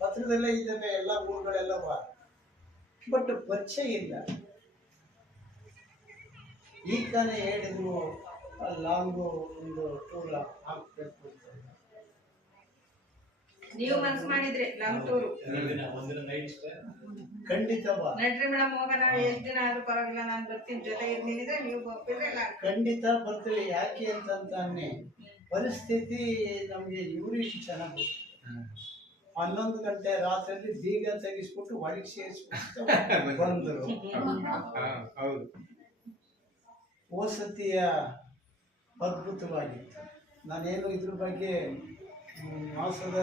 ಪತ್ರದಲ್ಲೇ ಇದ್ದಾವೆ ಎಲ್ಲ ಊರುಗಳೆಲ್ಲ, ಬಟ್ ಪರಿಚಯ ಇಲ್ಲ. ಈಗ ತಾನೇ ಹೇಳಿದ್ರು ಲಾಂಗು ಒಂದು ಟೂರ್ ಹಾಕ್ಬೇಕು ಅಂತ. ನೀವು ಮನ್ಸು ಮಾಡಿದ್ರಿ ಲಾಂಗ್ ಟೂರ್ ಒಂದಿನ ನೈಟ್ ಸ್ಟೇ ಖಂಡಿತವಾ ನಡ್ರಿ ಮೇಡಮ್ ಹೋಗೋಣ, ಎಷ್ಟ್ ದಿನ ಆದ್ರೂ ಪರವಾಗಿಲ್ಲ ನಾನು ಬರ್ತೀನಿ ಜೊತೆ ಇರ್ತೀನಿ ನೀವು ಒಪ್ಪಿದ್ರೆ ಖಂಡಿತ ಬರ್ತೀವಿ. ಯಾಕೆ ಅಂತಂತಾನೆ ಪರಿಸ್ಥಿತಿ ನಮ್ಗೆ ಇವ್ರಿಷ್ಟು ಚೆನ್ನಾಗಿ 11 ಗಂಟೆ ರಾತ್ರಿಯಲ್ಲಿ ಬೀಗ ತೆಗಿಸ್ಬಿಟ್ಟು ಹೊರಗೆ ಸೇರಿಸ್ಬಿಟ್ಟು ಬಂದರು. ಹೌದು, ವಸತಿಯ ಅದ್ಭುತವಾಗಿತ್ತು. ನಾನೇನು ಇದ್ರ ಬಗ್ಗೆ ಮಾಸದ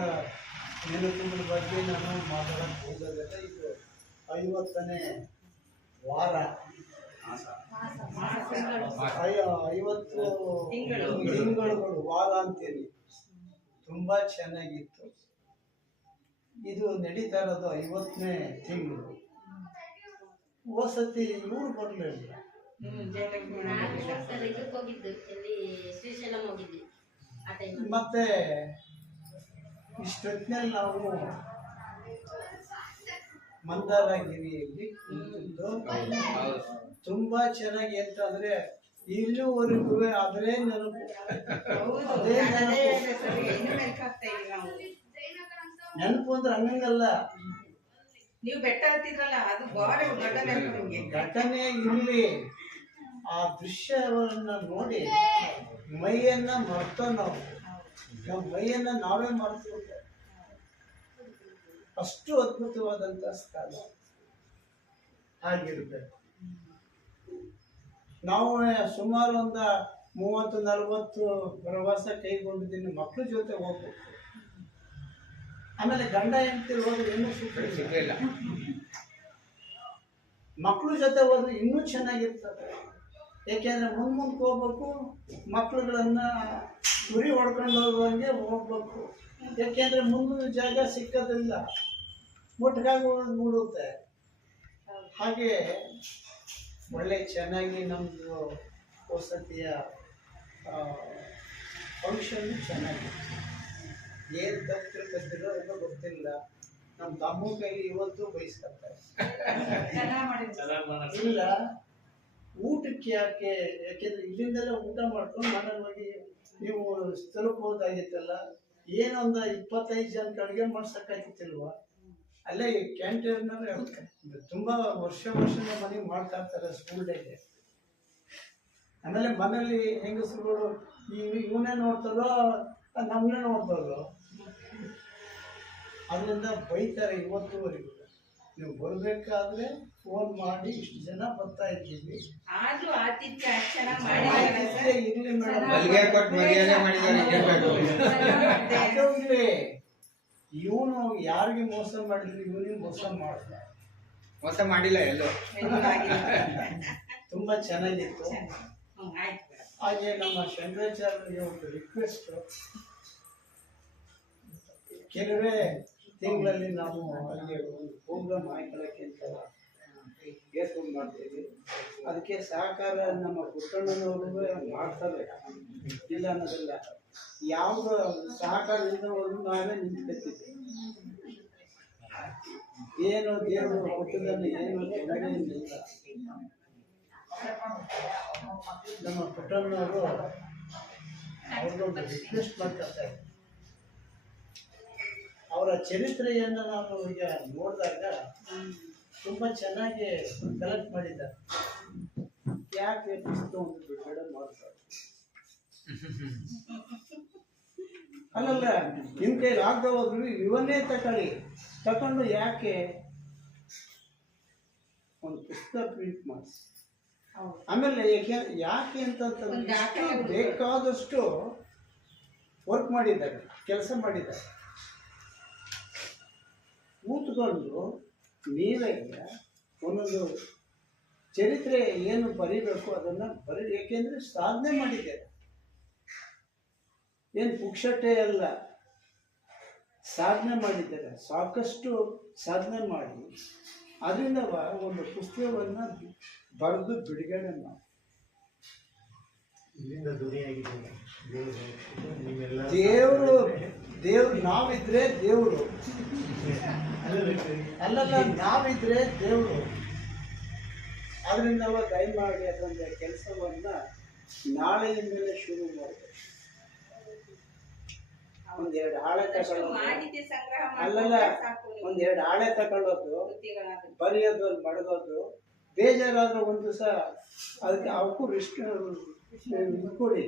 ನೆನಪುಗಳ ಬಗ್ಗೆ ನಾನು ಮಾತಾಡಕ್ಕೆ ಹೋಗೋದಿಲ್ಲ. ಇದು 50ನೇ ವಾರ, 50 ತಿಂಗಳುಗಳು ವಾರ ಅಂತೇಳಿ ತುಂಬಾ ಚೆನ್ನಾಗಿತ್ತು. ಇದು ನಡೀತಾ ಇರೋದು 50ನೇ ತಿಂಗಳು. ವಸತಿ ಇವ್ರು ಬರಲಿಲ್ಲ. ಮತ್ತೆ ಇಷ್ಟೊತ್ತಿನಲ್ಲಿ ನಾವು ಮಂದಾರಗಿರಿಯಲ್ಲಿ ಕುಂತಿದ್ದು ತುಂಬಾ ಚೆನ್ನಾಗಿ ಅಂತ ಅಂದ್ರೆ ಇಲ್ಲಿವರೆಗೂ ಅದೇ ನೆನಪು, ಅದೇ ನೆನಪು ಅಂದ್ರೆ ಹಂಗಲ್ಲ. ನೀವು ಬೆಟ್ಟ ಹತ್ತಿದ್ರಲ್ಲ ಅದು ಬಾರಿ ದೊಡ್ಡ ನೆನಪು ನಿಮ್ಗೆ. ಘಟನೆ ಇರಲಿ, ಆ ದೃಶ್ಯವನ್ನ ನೋಡಿ ಮೈಯನ್ನ ಮರ್ತೋ ನಾವು, ನಮ್ಮ ಮೈಯನ್ನ ನಾವೇ ಮರ್ತಿರ್ತೇವೆ. ಅಷ್ಟು ಅದ್ಭುತವಾದಂತ ಸ್ಥಳ ಆಗಿರ್ಬೇಕು. ನಾವು ಸುಮಾರು ಒಂದು 30-40 ಪ್ರವಾಸ ಕೈಗೊಂಡಿದ್ದೀನಿ. ಮಕ್ಕಳ ಜೊತೆ ಹೋಗ್ಬೇಕು. ಆಮೇಲೆ ಗಂಡ ಹೆಂಡತಿ ಹೋದ್ರೆ ಇನ್ನೂ ಸಿಕ್ಕಿಲ್ಲ. ಮಕ್ಕಳ ಜೊತೆ ಹೋದ್ರೆ ಇನ್ನೂ ಚೆನ್ನಾಗಿರ್ತದೆ. ಯಾಕೆಂದ್ರೆ ಮುಂದಕ್ಕೆ ಹೋಗ್ಬೇಕು, ಮಕ್ಕಳುಗಳನ್ನ ಗುರಿ ಹೊಡ್ಕೊಂಡು ಹೋಗುವಂಗೆ ಹೋಗ್ಬೇಕು. ಯಾಕೆಂದ್ರೆ ಮುಂದಿನ ಜಾಗ ಸಿಕ್ಕದಿಲ್ಲ, ಮುಟ್ಟಾಗಿ ಮೂಡುತ್ತೆ. ಹಾಗೆ ಒಳ್ಳೆ ಚೆನ್ನಾಗಿ ನಮ್ಮದು ವಸತಿಯ ಫಂಕ್ಷನ್ ಚೆನ್ನಾಗಿ ಏನು ತಪ್ಪು ಗೊತ್ತಿರೋ ಏನೋ ಗೊತ್ತಿಲ್ಲ. ನಮ್ಮ ತಮ್ಮ ಕೈಲಿ ಇವತ್ತು ಬಯಸ್ಕೊತಾರೆ ಇಲ್ಲ ಊಟಕ್ಕೆ. ಯಾಕೆಂದ್ರೆ ಇಲ್ಲಿಂದೆಲ್ಲ ಊಟ ಮಾಡ್ಕೊಂಡು ಮನೇಲಿ ಹೋಗಿ ನೀವು ತಲುಪಬಹುದಾಗಿತ್ತಲ್ಲ. ಏನೊಂದು 25 ಜನಕ್ಕೆ ಅಡುಗೆ ಮಾಡ್ಸಕ್ಕಾಗಿತ್ತಿಲ್ವಾ? ಅಲ್ಲೇ ಕ್ಯಾಂಟೀನ್ನಲ್ಲಿ ತುಂಬಾ ವರ್ಷ ಮನೆಗೆ ಮಾಡ್ತಾ ಇರ್ತಾರೆ ಸ್ಕೂಲ್ ಡೇಗೆ. ಆಮೇಲೆ ಮನೇಲಿ ಹೆಂಗಸರುಗಳು ಇವನೇ ನೋಡ್ತಾರೋ ನಮ್ಮನ್ನೇ ನೋಡ್ತಾರೋ, ಅದರಿಂದ ಬೈತಾರೆ ಇವತ್ತುವರೆಗೂ. ನೀವು ಬರ್ಬೇಕಾದ್ರೆ ಫೋನ್ ಮಾಡಿ ಇಷ್ಟು ಜನ ಬರ್ತಾ ಇದ್ದೀವಿ. ಆದ್ರೂ ಆತಿಥ್ಯ ಇರ್ಲಿ ಮೇಡಮ್, ಇವನು ಯಾರಿಗೆ ಮೋಸ ಮಾಡಿದ್ರು ಇವನಿಗೆ ಮೋಸ ಮಾಡ್ದ. ಮೋಸ ಮಾಡಿಲ್ಲ ಎಲ್ಲೋ. ತುಂಬಾ ಚೆನ್ನಾಗಿತ್ತು. ಹಾಗೆ ನಮ್ಮ ಶಂಕರಾಚಾರ್ಯರಿಗೆ ಒಂದು ರಿಕ್ವೆಸ್ಟ್, ಕೆಲವೇ ತಿಂಗಳಲ್ಲಿ ನಾವು ಅಲ್ಲಿ ಒಂದು ಪ್ರೋಗ್ರಾಮ್ ಹಾಕೊಳ್ಳೋಕ್ಕೆ ಅಂತ ಏರ್ಪಾಡು ಮಾಡ್ತೀವಿ. ಅದಕ್ಕೆ ಸಹಕಾರ ನಮ್ಮ ಪುಟ್ಟಣ್ಣನವರು ಮಾಡ್ತಾರೆ, ಇಲ್ಲ ಅನ್ನೋದಿಲ್ಲ. ಯಾವ್ದು ಸಹಕಾರದಿಂದ ನಾವೇ ನಿಂತ್ಕೊತೀವಿ. ಏನು ದೇವರು ಕೊಟ್ಟದನ್ನು ಏನು ತೊಂದರೆಯಿಲ್ಲ. ನಮ್ಮ ಪುಟ್ಟಣ್ಣನವರು ಅವ್ರನ್ನೊಂದು ರಿಕ್ವೆಸ್ಟ್ ಮಾಡ್ತಾರೆ. ಅವರ ಚರಿತ್ರೆಯನ್ನು ನಾನು ಈಗ ನೋಡಿದಾಗ ತುಂಬಾ ಚೆನ್ನಾಗಿ ಕಲೆಕ್ಟ್ ಮಾಡಿದ್ದಾರೆ. ಯಾಕೆ ಪುಸ್ತಕ ಒಂದು ಬಿಡುಗಡೆ ಮಾಡ್ತಾರೆ? ಅಲ್ಲಲ್ಲ, ನಿಮ್ ಕೈಲಿ ಆಗದೆ ಹೋದ್ರು ಇವನ್ನೇ ತಕೊಂಡು ಯಾಕೆ ಒಂದು ಪುಸ್ತಕ ಪ್ರಿಂಟ್ ಮಾಡಿಸಿ. ಆಮೇಲೆ ಯಾಕೆ ಅಂತಂದ್ರೆ ಬೇಕಾದಷ್ಟು ವರ್ಕ್ ಮಾಡಿದ್ದಾರೆ, ಕೆಲಸ ಮಾಡಿದ್ದಾರೆ. ಕೂತ್ಕೊಂಡು ನೀವೇ ಒಂದೊಂದು ಚರಿತ್ರೆ ಏನು ಬರಿಬೇಕು ಅದನ್ನ ಏಕೆಂದ್ರೆ ಸಾಧನೆ ಮಾಡಿದ್ದಾರೆ. ಏನು ಪುಕ್ಷಟೆ ಅಲ್ಲ, ಸಾಧನೆ ಮಾಡಿದ್ದಾರೆ, ಸಾಕಷ್ಟು ಸಾಧನೆ ಮಾಡಿ ಅದರಿಂದ ಒಂದು ಪುಸ್ತಕವನ್ನು ಬರೆದು ಬಿಡುಗಡೆ ಮಾಡಿ ಇಲ್ಲಿಂದ ಧ್ವನಿಯಾಗಿದ್ದೇನೆ. ದೇವ್ರು ನಾವಿದ್ರೆ ದೇವರು ಅಲ್ಲಲ್ಲ, ನಾವಿದ್ರೆ ದೇವರು. ಅದರಿಂದ ದಯಮಾಡಿ ಅದೊಂದು ಕೆಲಸವನ್ನ ನಾಳೆಯಿಂದಲೇ ಶುರು ಮಾಡಬೇಕು. ಒಂದೆರಡು ಹಾಳೆ ತಗೊಳ್ಳೋದು, ಮಾಹಿತಿ ಸಂಗ್ರಹ ಅಲ್ಲಲ್ಲ, ಒಂದೆರಡು ಹಾಳೆ ತಗೊಳ್ಳೋದು, ಬರೆಯೋದು, ಅಲ್ಲಿ ಮಡಗೋದು. ಬೇಜಾರಾದ್ರೆ ಒಂದು ದಿವಸ ಅದಕ್ಕೆ ಅವಕ್ಕೂ ರೆಸ್ಟ್ ಕೊಡಿ.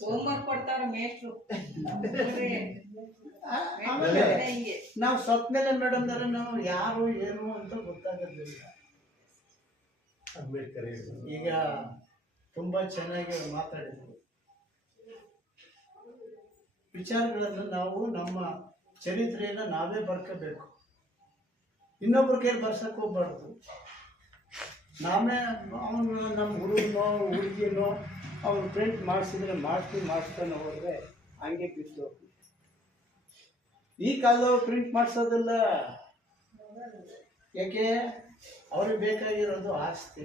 ಹೋಮ್ವರ್ಕ್ ಕೊಡ್ತಾರ ಮೇಷ್ಟ್ರು. ಆಮೇಲೆ ನಾವು ಸ್ವಪ್ನೇಲೆ ಮೇಡಮ್ ನಾವು ಯಾರು ಏನು ಅಂತ ಗೊತ್ತಾಗೋದಿಲ್ಲ. ಅಂಬೇಡ್ಕರ್ ಈಗ ತುಂಬಾ ಚೆನ್ನಾಗಿ ಮಾತಾಡಿದ್ರು. ವಿಚಾರಗಳನ್ನು ನಾವು ನಮ್ಮ ಚರಿತ್ರೆಯನ್ನು ನಾವೇ ಬರ್ಕೋಬೇಕು, ಇನ್ನೊಬ್ರ ಕೈಯಲ್ಲಿ ಬರ್ಸಕ್ಕೆ ಹೋಗ್ಬಾರ್ದು. ನಾವೇ ಅವನು ನಮ್ಮ ಹುಡುಗನೋ ಹುಡುಗಿನೋ ಅವ್ರು ಪ್ರಿಂಟ್ ಮಾಡಿಸಿದ್ರೆ ಮಾಡಿಸ್ತಾನೆ ಹೋದ್ರೆ ಹಂಗೆ ಬಿದ್ದು. ಈ ಕಾಲದವ್ರು ಪ್ರಿಂಟ್ ಮಾಡಿಸೋದಿಲ್ಲ. ಯಾಕೆ? ಅವ್ರಿಗೆ ಬೇಕಾಗಿರೋದು ಆಸ್ತಿ,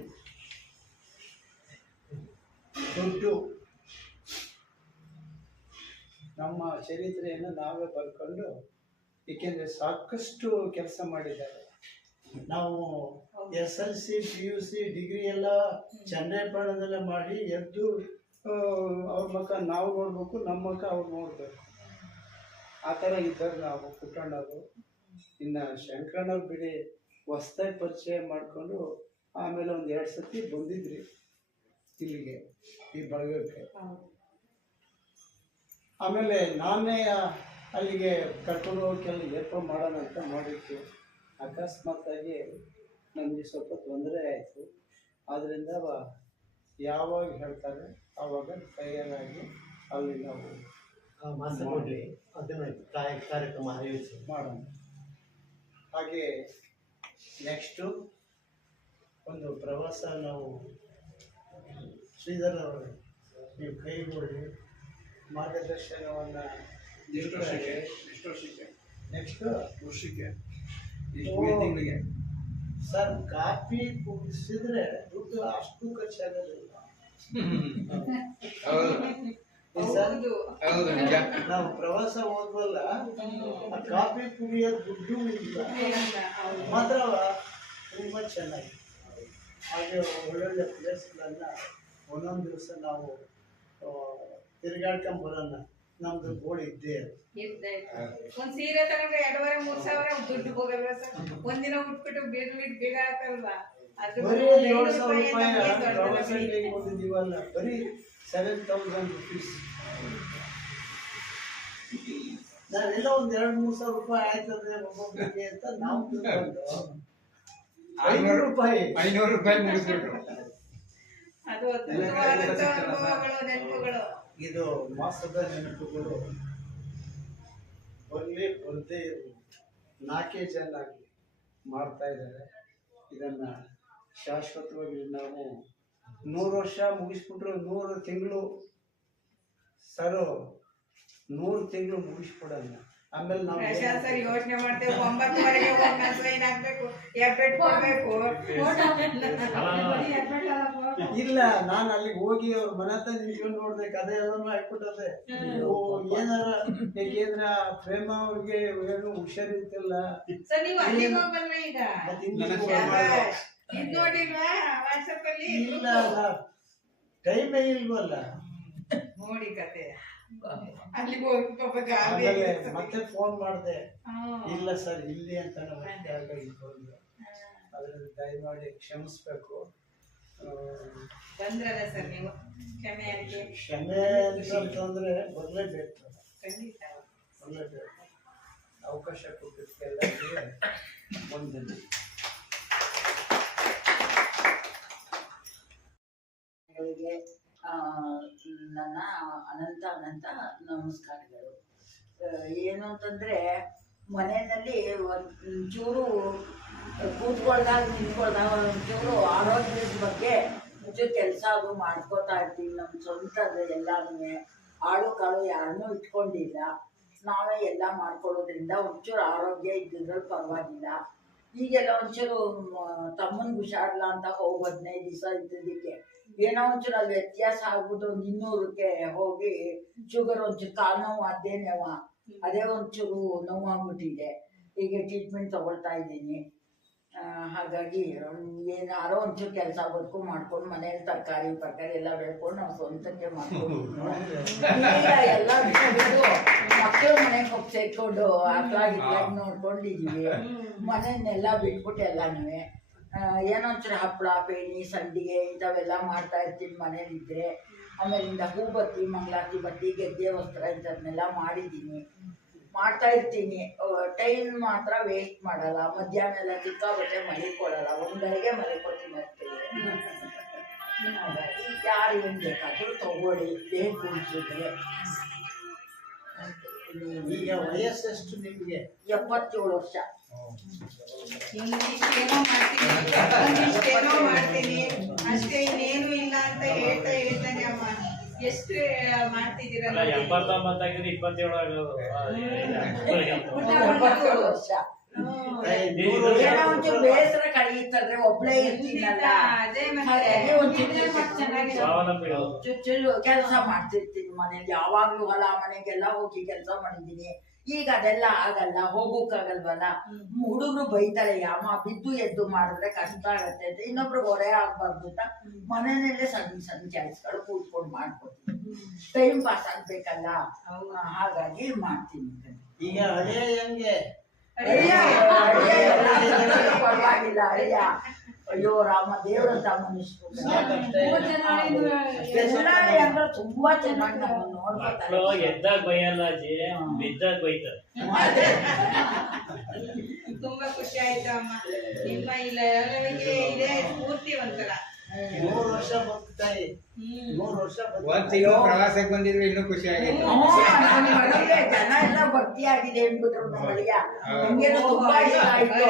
ದುಡ್ಡು. ನಮ್ಮ ಚರಿತ್ರೆಯನ್ನು ನಾವೇ ಬರ್ಕೊಂಡು, ಏಕೆಂದರೆ ಸಾಕಷ್ಟು ಕೆಲಸ ಮಾಡಿದ್ದಾರೆ. ನಾವು SLC PUC ಡಿಗ್ರಿ ಎಲ್ಲ ಚನ್ನಪಟ್ಟಣದಲ್ಲೇ ಮಾಡಿ ಎದ್ದು ಅವ್ರ ಮಕ್ಕ ನಾವು ನೋಡ್ಬೇಕು, ನಮ್ಮ ಮಕ್ಕ ಅವ್ರು ನೋಡ್ಬೇಕು. ಆ ಥರ ಇದ್ದಾರೆ ನಾವು ಪುಟ್ಟಣ್ಣವರು. ಇನ್ನು ಶಂಕರಣ್ಣವ್ರು ಬಿಡಿ, ಹೊಸ್ದಾಗಿ ಪರಿಚಯ ಮಾಡಿಕೊಂಡು ಆಮೇಲೆ ಒಂದು 2 ಸತಿ ಬಂದಿದ್ರಿ ಇಲ್ಲಿಗೆ, ಈ ಬಳಗಕ್ಕೆ. ಆಮೇಲೆ ನಾನೇ ಅಲ್ಲಿಗೆ ಕರ್ಕೊಂಡು ಹೋಗೋಕ್ಕೆಲ್ಲ ಏರ್ಪಾಡು ಮಾಡೋಣ ಅಂತ ಮಾಡಿತ್ತು. ಅಕಸ್ಮಾತ್ತಾಗಿ ನಮಗೆ ಸ್ವಲ್ಪ ತೊಂದರೆ ಆಯಿತು. ಆದ್ದರಿಂದ ಯಾವಾಗ ಹೇಳ್ತಾರೆ ಆವಾಗ ತಯಾರಾಗಿ ಅಲ್ಲಿ ನಾವು ಮಾಸದಲ್ಲಿ ಅದನ್ನು ಕಾರ್ಯಕ್ರಮ ಆಯೋಜಿಸಿ ಮಾಡೋಣ. ಹಾಗೆ ನೆಕ್ಸ್ಟು ಒಂದು ಪ್ರವಾಸ ನಾವು ಶ್ರೀಧರ್ ಅವರು ನೀವು ಕೈಗೂಡಿ ಮಾರ್ಗದರ್ಶನವನ್ನು ನೆಕ್ಸ್ಟ್ ವರ್ಷಕ್ಕೆ ತಿಂಗಳಿಗೆ ಸರ್ ಕಾಫಿ ಕುಡಿಸಿದ್ರೆ ದುಡ್ಡು ಅಷ್ಟು ಖರ್ಚಾಗೋದಿಲ್ಲ. ನಾವು ಪ್ರವಾಸ ಹೋದ್ವಲ್ಲ, ಆ ಕಾಫಿ ಕುಡಿಯೋ ದುಡ್ಡು ಇಲ್ಲ, ಮಾತ್ರ ತುಂಬ ಚೆನ್ನಾಗಿ. ಹಾಗೆ ಒಳ್ಳೊಳ್ಳೆ ಪ್ಲೇಸ್ಗಳನ್ನ ಒಂದೊಂದು ದಿವಸ ನಾವು ತಿರುಗಾಡ್ಕೊಂಬರೋಣ. ನಮ್ದು ಗೋಳು ಇದ್ದೇ ಒಂದ್ ಸೀರೆ ತಗೊಂಡ್ರೆ 2,500-3,000 ದುಡ್ಡು ಹೋಗಲ್ವ ಸರ್? ಒಂದಿನ ಉಟ್ಬಿಟ್ಟು ಬೇಗ ಹಾಕಲ್ವಾ? ಬರೀ 7,000 ರೂಪಾಯಿ ಪ್ರವಾಸಕ್ಕೆ ಬಂದಿದ್ದೀವಲ್ಲ, ಬರೀ 7,000 ರೂಪೀಸ್. ನಾವೆಲ್ಲ ಒಂದ್ 2,000-3,000 ರೂಪಾಯಿ ಆಯ್ತದೆ ಒಬ್ಬೊಬ್ಬರಿಗೆ ಅಂತ ನಾವು ತಿಳ್ಕೊಂಡು 500 ರೂಪಾಯಿ ಮುಗಿಸ್ಬಿಟ್ರು. ಅದು ಅನುಭವಗಳು, ನೆನಪುಗಳು. ಇದು ಮಾಸದ ನೆನಪುಗಳು. ಬರ್ದೇ ಇರಲಿ, 4 ಜನ ಆಗಲಿ ಮಾಡ್ತಾ ಇದ್ದಾರೆ. ಇದನ್ನ ಶಾಶ್ವತವಾಗಿ ನಾವು 100 ವರ್ಷ ಮುಗಿಸ್ಬಿಟ್ರು 100 ತಿಂಗಳು ಸರ್, 100 ತಿಂಗಳು ಮುಗಿಸ್ಬಿಡೋಣ. ಆಮೇಲೆ ನಾವು ಸರ್ ಯೋಚನೆ ಮಾಡ್ತೇವೆ, 9ವರೆಗೆ ಹೋಗಿ ಸೈನ್ ಹಾಕ್ಬೇಕು, ಎಫೆಕ್ಟ್ ಕೊಡ್ಬೇಕು. ಇಲ್ಲ, ನಾನು ಅಲ್ಲಿಗೆ ಹೋಗಿ ಅವ್ರ ಮನೆ ಹತ್ರ ನಿಂತ್ಕೊಂಡು ನೋಡ್ಬೇಕು, ಅದೇ ಎಲ್ಲಾನು ಹಾಕ್ಬಿಟ್ಟದೆ. ಏನಾರ ಯಾಕೆಂದ್ರೆ ಪ್ರೇಮ ಅವ್ರಿಗೆ ಏನು ಹುಷಾರಿರ್ತಿಲ್ಲ. ಸರ್ ನೀವು ಅಲ್ಲಿಗೆ ಹೋಗಲ್ವ ಈಗ? ಇದ್ ನೋಡಿಲ್ವಾ ವಾಟ್ಸಪ್ ಅಲ್ಲಿ? ಇಲ್ಲ, ಟೈಮೇ ಇಲ್ವಲ್ಲ ನೋಡಿ ಕತೆ. ಅಲ್ಲಿಗೆ ಹೋಗಿ ಮತ್ತೆ ಫೋನ್ ಮಾಡಿದೆ, ಇಲ್ಲ ಸರ್ ಇಲ್ಲಿ ಅಂತ ಅದ್ರಲ್ಲಿ ದಯಮಾಡಿ ಕ್ಷಮಿಸ್ಬೇಕು. ಬಂದ್ರಲ್ಲ ಸರ್ ನೀವು, ಕ್ಷಮೆ ಅಂತಂದ್ರೆ ಬರ್ಲೇಬೇಕು, ಬರ್ಲೇಬೇಕು. ಅವಕಾಶ ಕೊಟ್ಟಿದ್ದಕ್ಕೆಲ್ಲ ಒಂದಿನ ನನ್ನ ಅನಂತ ನಮಸ್ಕಾರಗಳು. ಏನು ಅಂತಂದರೆ, ಮನೆಯಲ್ಲಿ ಒಂಚೂರು ಕೂತ್ಕೊಳ್ದಾಗ ನಿಂತ್ಕೊಳ್ದಾಗ ಒಂಚೂರು ಆರೋಗ್ಯದ ಬಗ್ಗೆ ಒಂಚೂರು ಕೆಲಸ ಅದು ಮಾಡ್ಕೋತಾ ಇರ್ತೀವಿ. ನಮ್ಮ ಸ್ವಂತದ ಎಲ್ಲನೂ ಆಳು ಕಾಳು ಯಾರನ್ನೂ ಇಟ್ಕೊಂಡಿಲ್ಲ. ನಾವೇ ಎಲ್ಲ ಮಾಡ್ಕೊಳ್ಳೋದ್ರಿಂದ ಒಂಚೂರು ಆರೋಗ್ಯ ಇದ್ದಿದ್ರಲ್ಲಿ ಪರವಾಗಿಲ್ಲ. ಈಗೆಲ್ಲ ಒಂಚೂರು ತಮ್ಮನಿಗೆ ಹುಷಾರಿಲ್ಲ ಅಂತ ಹೋಗಿ 15 ದಿವಸ ಇದ್ದಿದ್ದಕ್ಕೆ ಏನೋ ಒಂಚೂರು ಅಲ್ಲಿ ವ್ಯತ್ಯಾಸ ಆಗ್ಬಿಟ್ಟು 200ಕ್ಕೆ ಹೋಗಿ ಶುಗರ್ ಒಂಚೂರು ಕಾಲು ನೋವು ಅದೇ ಒಂಚೂರು ನೋವಾಗ್ಬಿಟ್ಟಿದೆ. ಈಗ ಟ್ರೀಟ್ಮೆಂಟ್ ತಗೊಳ್ತಾ ಇದ್ದೀನಿ. ಹಾಗಾಗಿ ಏನಾರೋ ಒಂಚೂರು ಕೆಲಸ ಬದುಕು ಮಾಡ್ಕೊಂಡು ಮನೇಲಿ ತರಕಾರಿ ಎಲ್ಲ ಬೆಳ್ಕೊಂಡು ನಾವು ಸ್ವಂತಕ್ಕೆ ಮಾಡ್ಕೊಂಡು ಎಲ್ಲ ಬಿಟ್ಟು ಮಕ್ಕಳು ಮನೆಗೆ ಹೋಗಿ ಸೇರ್ಕೊಂಡು ಆಟ್ಲಾಗಿ ನೋಡ್ಕೊಂಡಿದೀವಿ. ಮನೆಯನ್ನೆಲ್ಲ ಬಿಟ್ಬಿಟ್ಟು ಎಲ್ಲಾನು ಏನೋ ಒಂಚೂರು ಹಪ್ಪಳ ಪೇಣಿ ಸಂಡಿಗೆ ಇಂಥವೆಲ್ಲ ಮಾಡ್ತಾ ಇರ್ತೀನಿ ಮನೇಲಿದ್ರೆ. ಆಮೇಲಿಂದ ಹೂಬತ್ತಿ ಮಂಗಳಾರತಿ ಬತ್ತಿ ಗೆದ್ದೆ ವಸ್ತ್ರ ಇಂಥದ್ನೆಲ್ಲ ಮಾಡಿದ್ದೀನಿ, ಮಾಡ್ತಾ ಇರ್ತೀನಿ. ಟೈಮ್ ಮಾತ್ರ ವೇಸ್ಟ್ ಮಾಡಲ್ಲ. ಮಧ್ಯಾಹ್ನ ಎಲ್ಲ ಸಿಕ್ಕಾಬಟ್ಟೆ ಮಲಿಕೊಳ್ಳಲ್ಲ, 1 ಗಂಟೆಗೆ ಮಲಿಕೊಳ್ತೀನಿ ಹೋಗ್ತೀವಿ. ಹಾಗಾಗಿ ಯಾರು ಏನು ಬೇಕಾದರೂ ತಗೊಳ್ಳಿ, ಬೇಕು ಅನ್ಸಿದ್ರೆ. ಈಗ ವಯಸ್ಸೆಷ್ಟು ನಿಮಗೆ? 77 ವರ್ಷ. ಇನ್ನಿಷ್ಟೇನೋ ಮಾಡ್ತೀನಿ ಅಷ್ಟೇ, ಇನ್ನೇನು ಇಲ್ಲ ಅಂತ ಹೇಳ್ತಾನೆ ಅಮ್ಮ. ಎಷ್ಟು ಮಾಡ್ತಿದ್ದೀರಲ್ಲ? 77 ವರ್ಷ. ಏನೋ ಒಂಚೂರು ಬೇಸರ ಕಳೆಯುತ್ತಂದ್ರೆ ಒಬ್ಳೇ ಇರ್ತೀನಲ್ಲ, ಕೆಲಸ ಮಾಡ್ತಿರ್ತೀನಿ ಮನೇಲಿ. ಯಾವಾಗ್ಲೂ ಹೊಲ ಮನೆಗೆಲ್ಲ ಹೋಗಿ ಕೆಲಸ ಮಾಡಿದ್ದೀನಿ. ಈಗ ಅದೆಲ್ಲ ಆಗಲ್ಲ, ಹೋಗೋಕ್ಕಾಗಲ್ವಲ್ಲ. ಹುಡುಗರು ಬೈತಾರೆ, ಅಮ್ಮ ಬಿದ್ದು ಎದ್ದು ಮಾಡಿದ್ರೆ ಕಷ್ಟ ಆಗತ್ತೆ ಅಂತ. ಇನ್ನೊಬ್ರು ಹೊರೆ ಆಗ್ಬಾರ್ದು ಅಂತ ಮನೆಯಲ್ಲೇ ಸಣ್ಣ ಕೆಲಸಗಳು ಕೂತ್ಕೊಂಡು ಮಾಡ್ಕೊತೀನಿ. ಟೈಮ್ ಪಾಸ್ ಆಗ್ಬೇಕಲ್ಲ, ಹಾಗಾಗಿ ಮಾಡ್ತೀನಿ. ಈಗ ಹಳೆ ಹೆಂಗೆ? ಪರವಾಗಿಲ್ಲ ಅಳಿಯ. ಅಯ್ಯೋ ರಾಮ, ದೇವರಂತ ಮನುಷ್ಯರು ಅಂದ್ರೆ ತುಂಬಾ ಚೆನ್ನಾಗಿ ನಾವು ನೋಡ್ತಾರೆ. ಎದ್ದಾಗ ಬೈಯಲ್ಲ ಅಜ್ಜಿ, ಬಿದ್ದಾಗ ಬೈತಾರೆ. ತುಂಬಾ ಖುಷಿ ಆಯ್ತು ಅಮ್ಮ. ನಿಮ್ಮ ಇದೇ ಸ್ಫೂರ್ತಿ ಒಂಥರ. 3 ವರ್ಷ ಬದುಕ್ತಾಯಿ, 3 ವರ್ಷ ಪ್ರವಾಸಕ್ಕೆ ಬಂದಿದ್ರೆ ಇನ್ನೂ ಖುಷಿ ಆಗಿತ್ತು. ಜನ ಎಲ್ಲ ಭಕ್ತಿ ಆಗಿದೆ ಅಂದ್ಬಿಟ್ರು ನಮ್ಮಳಿಯ. ನಮ್ಗೇನೋ ತುಂಬಾ ಇಷ್ಟ ಆಯ್ತು.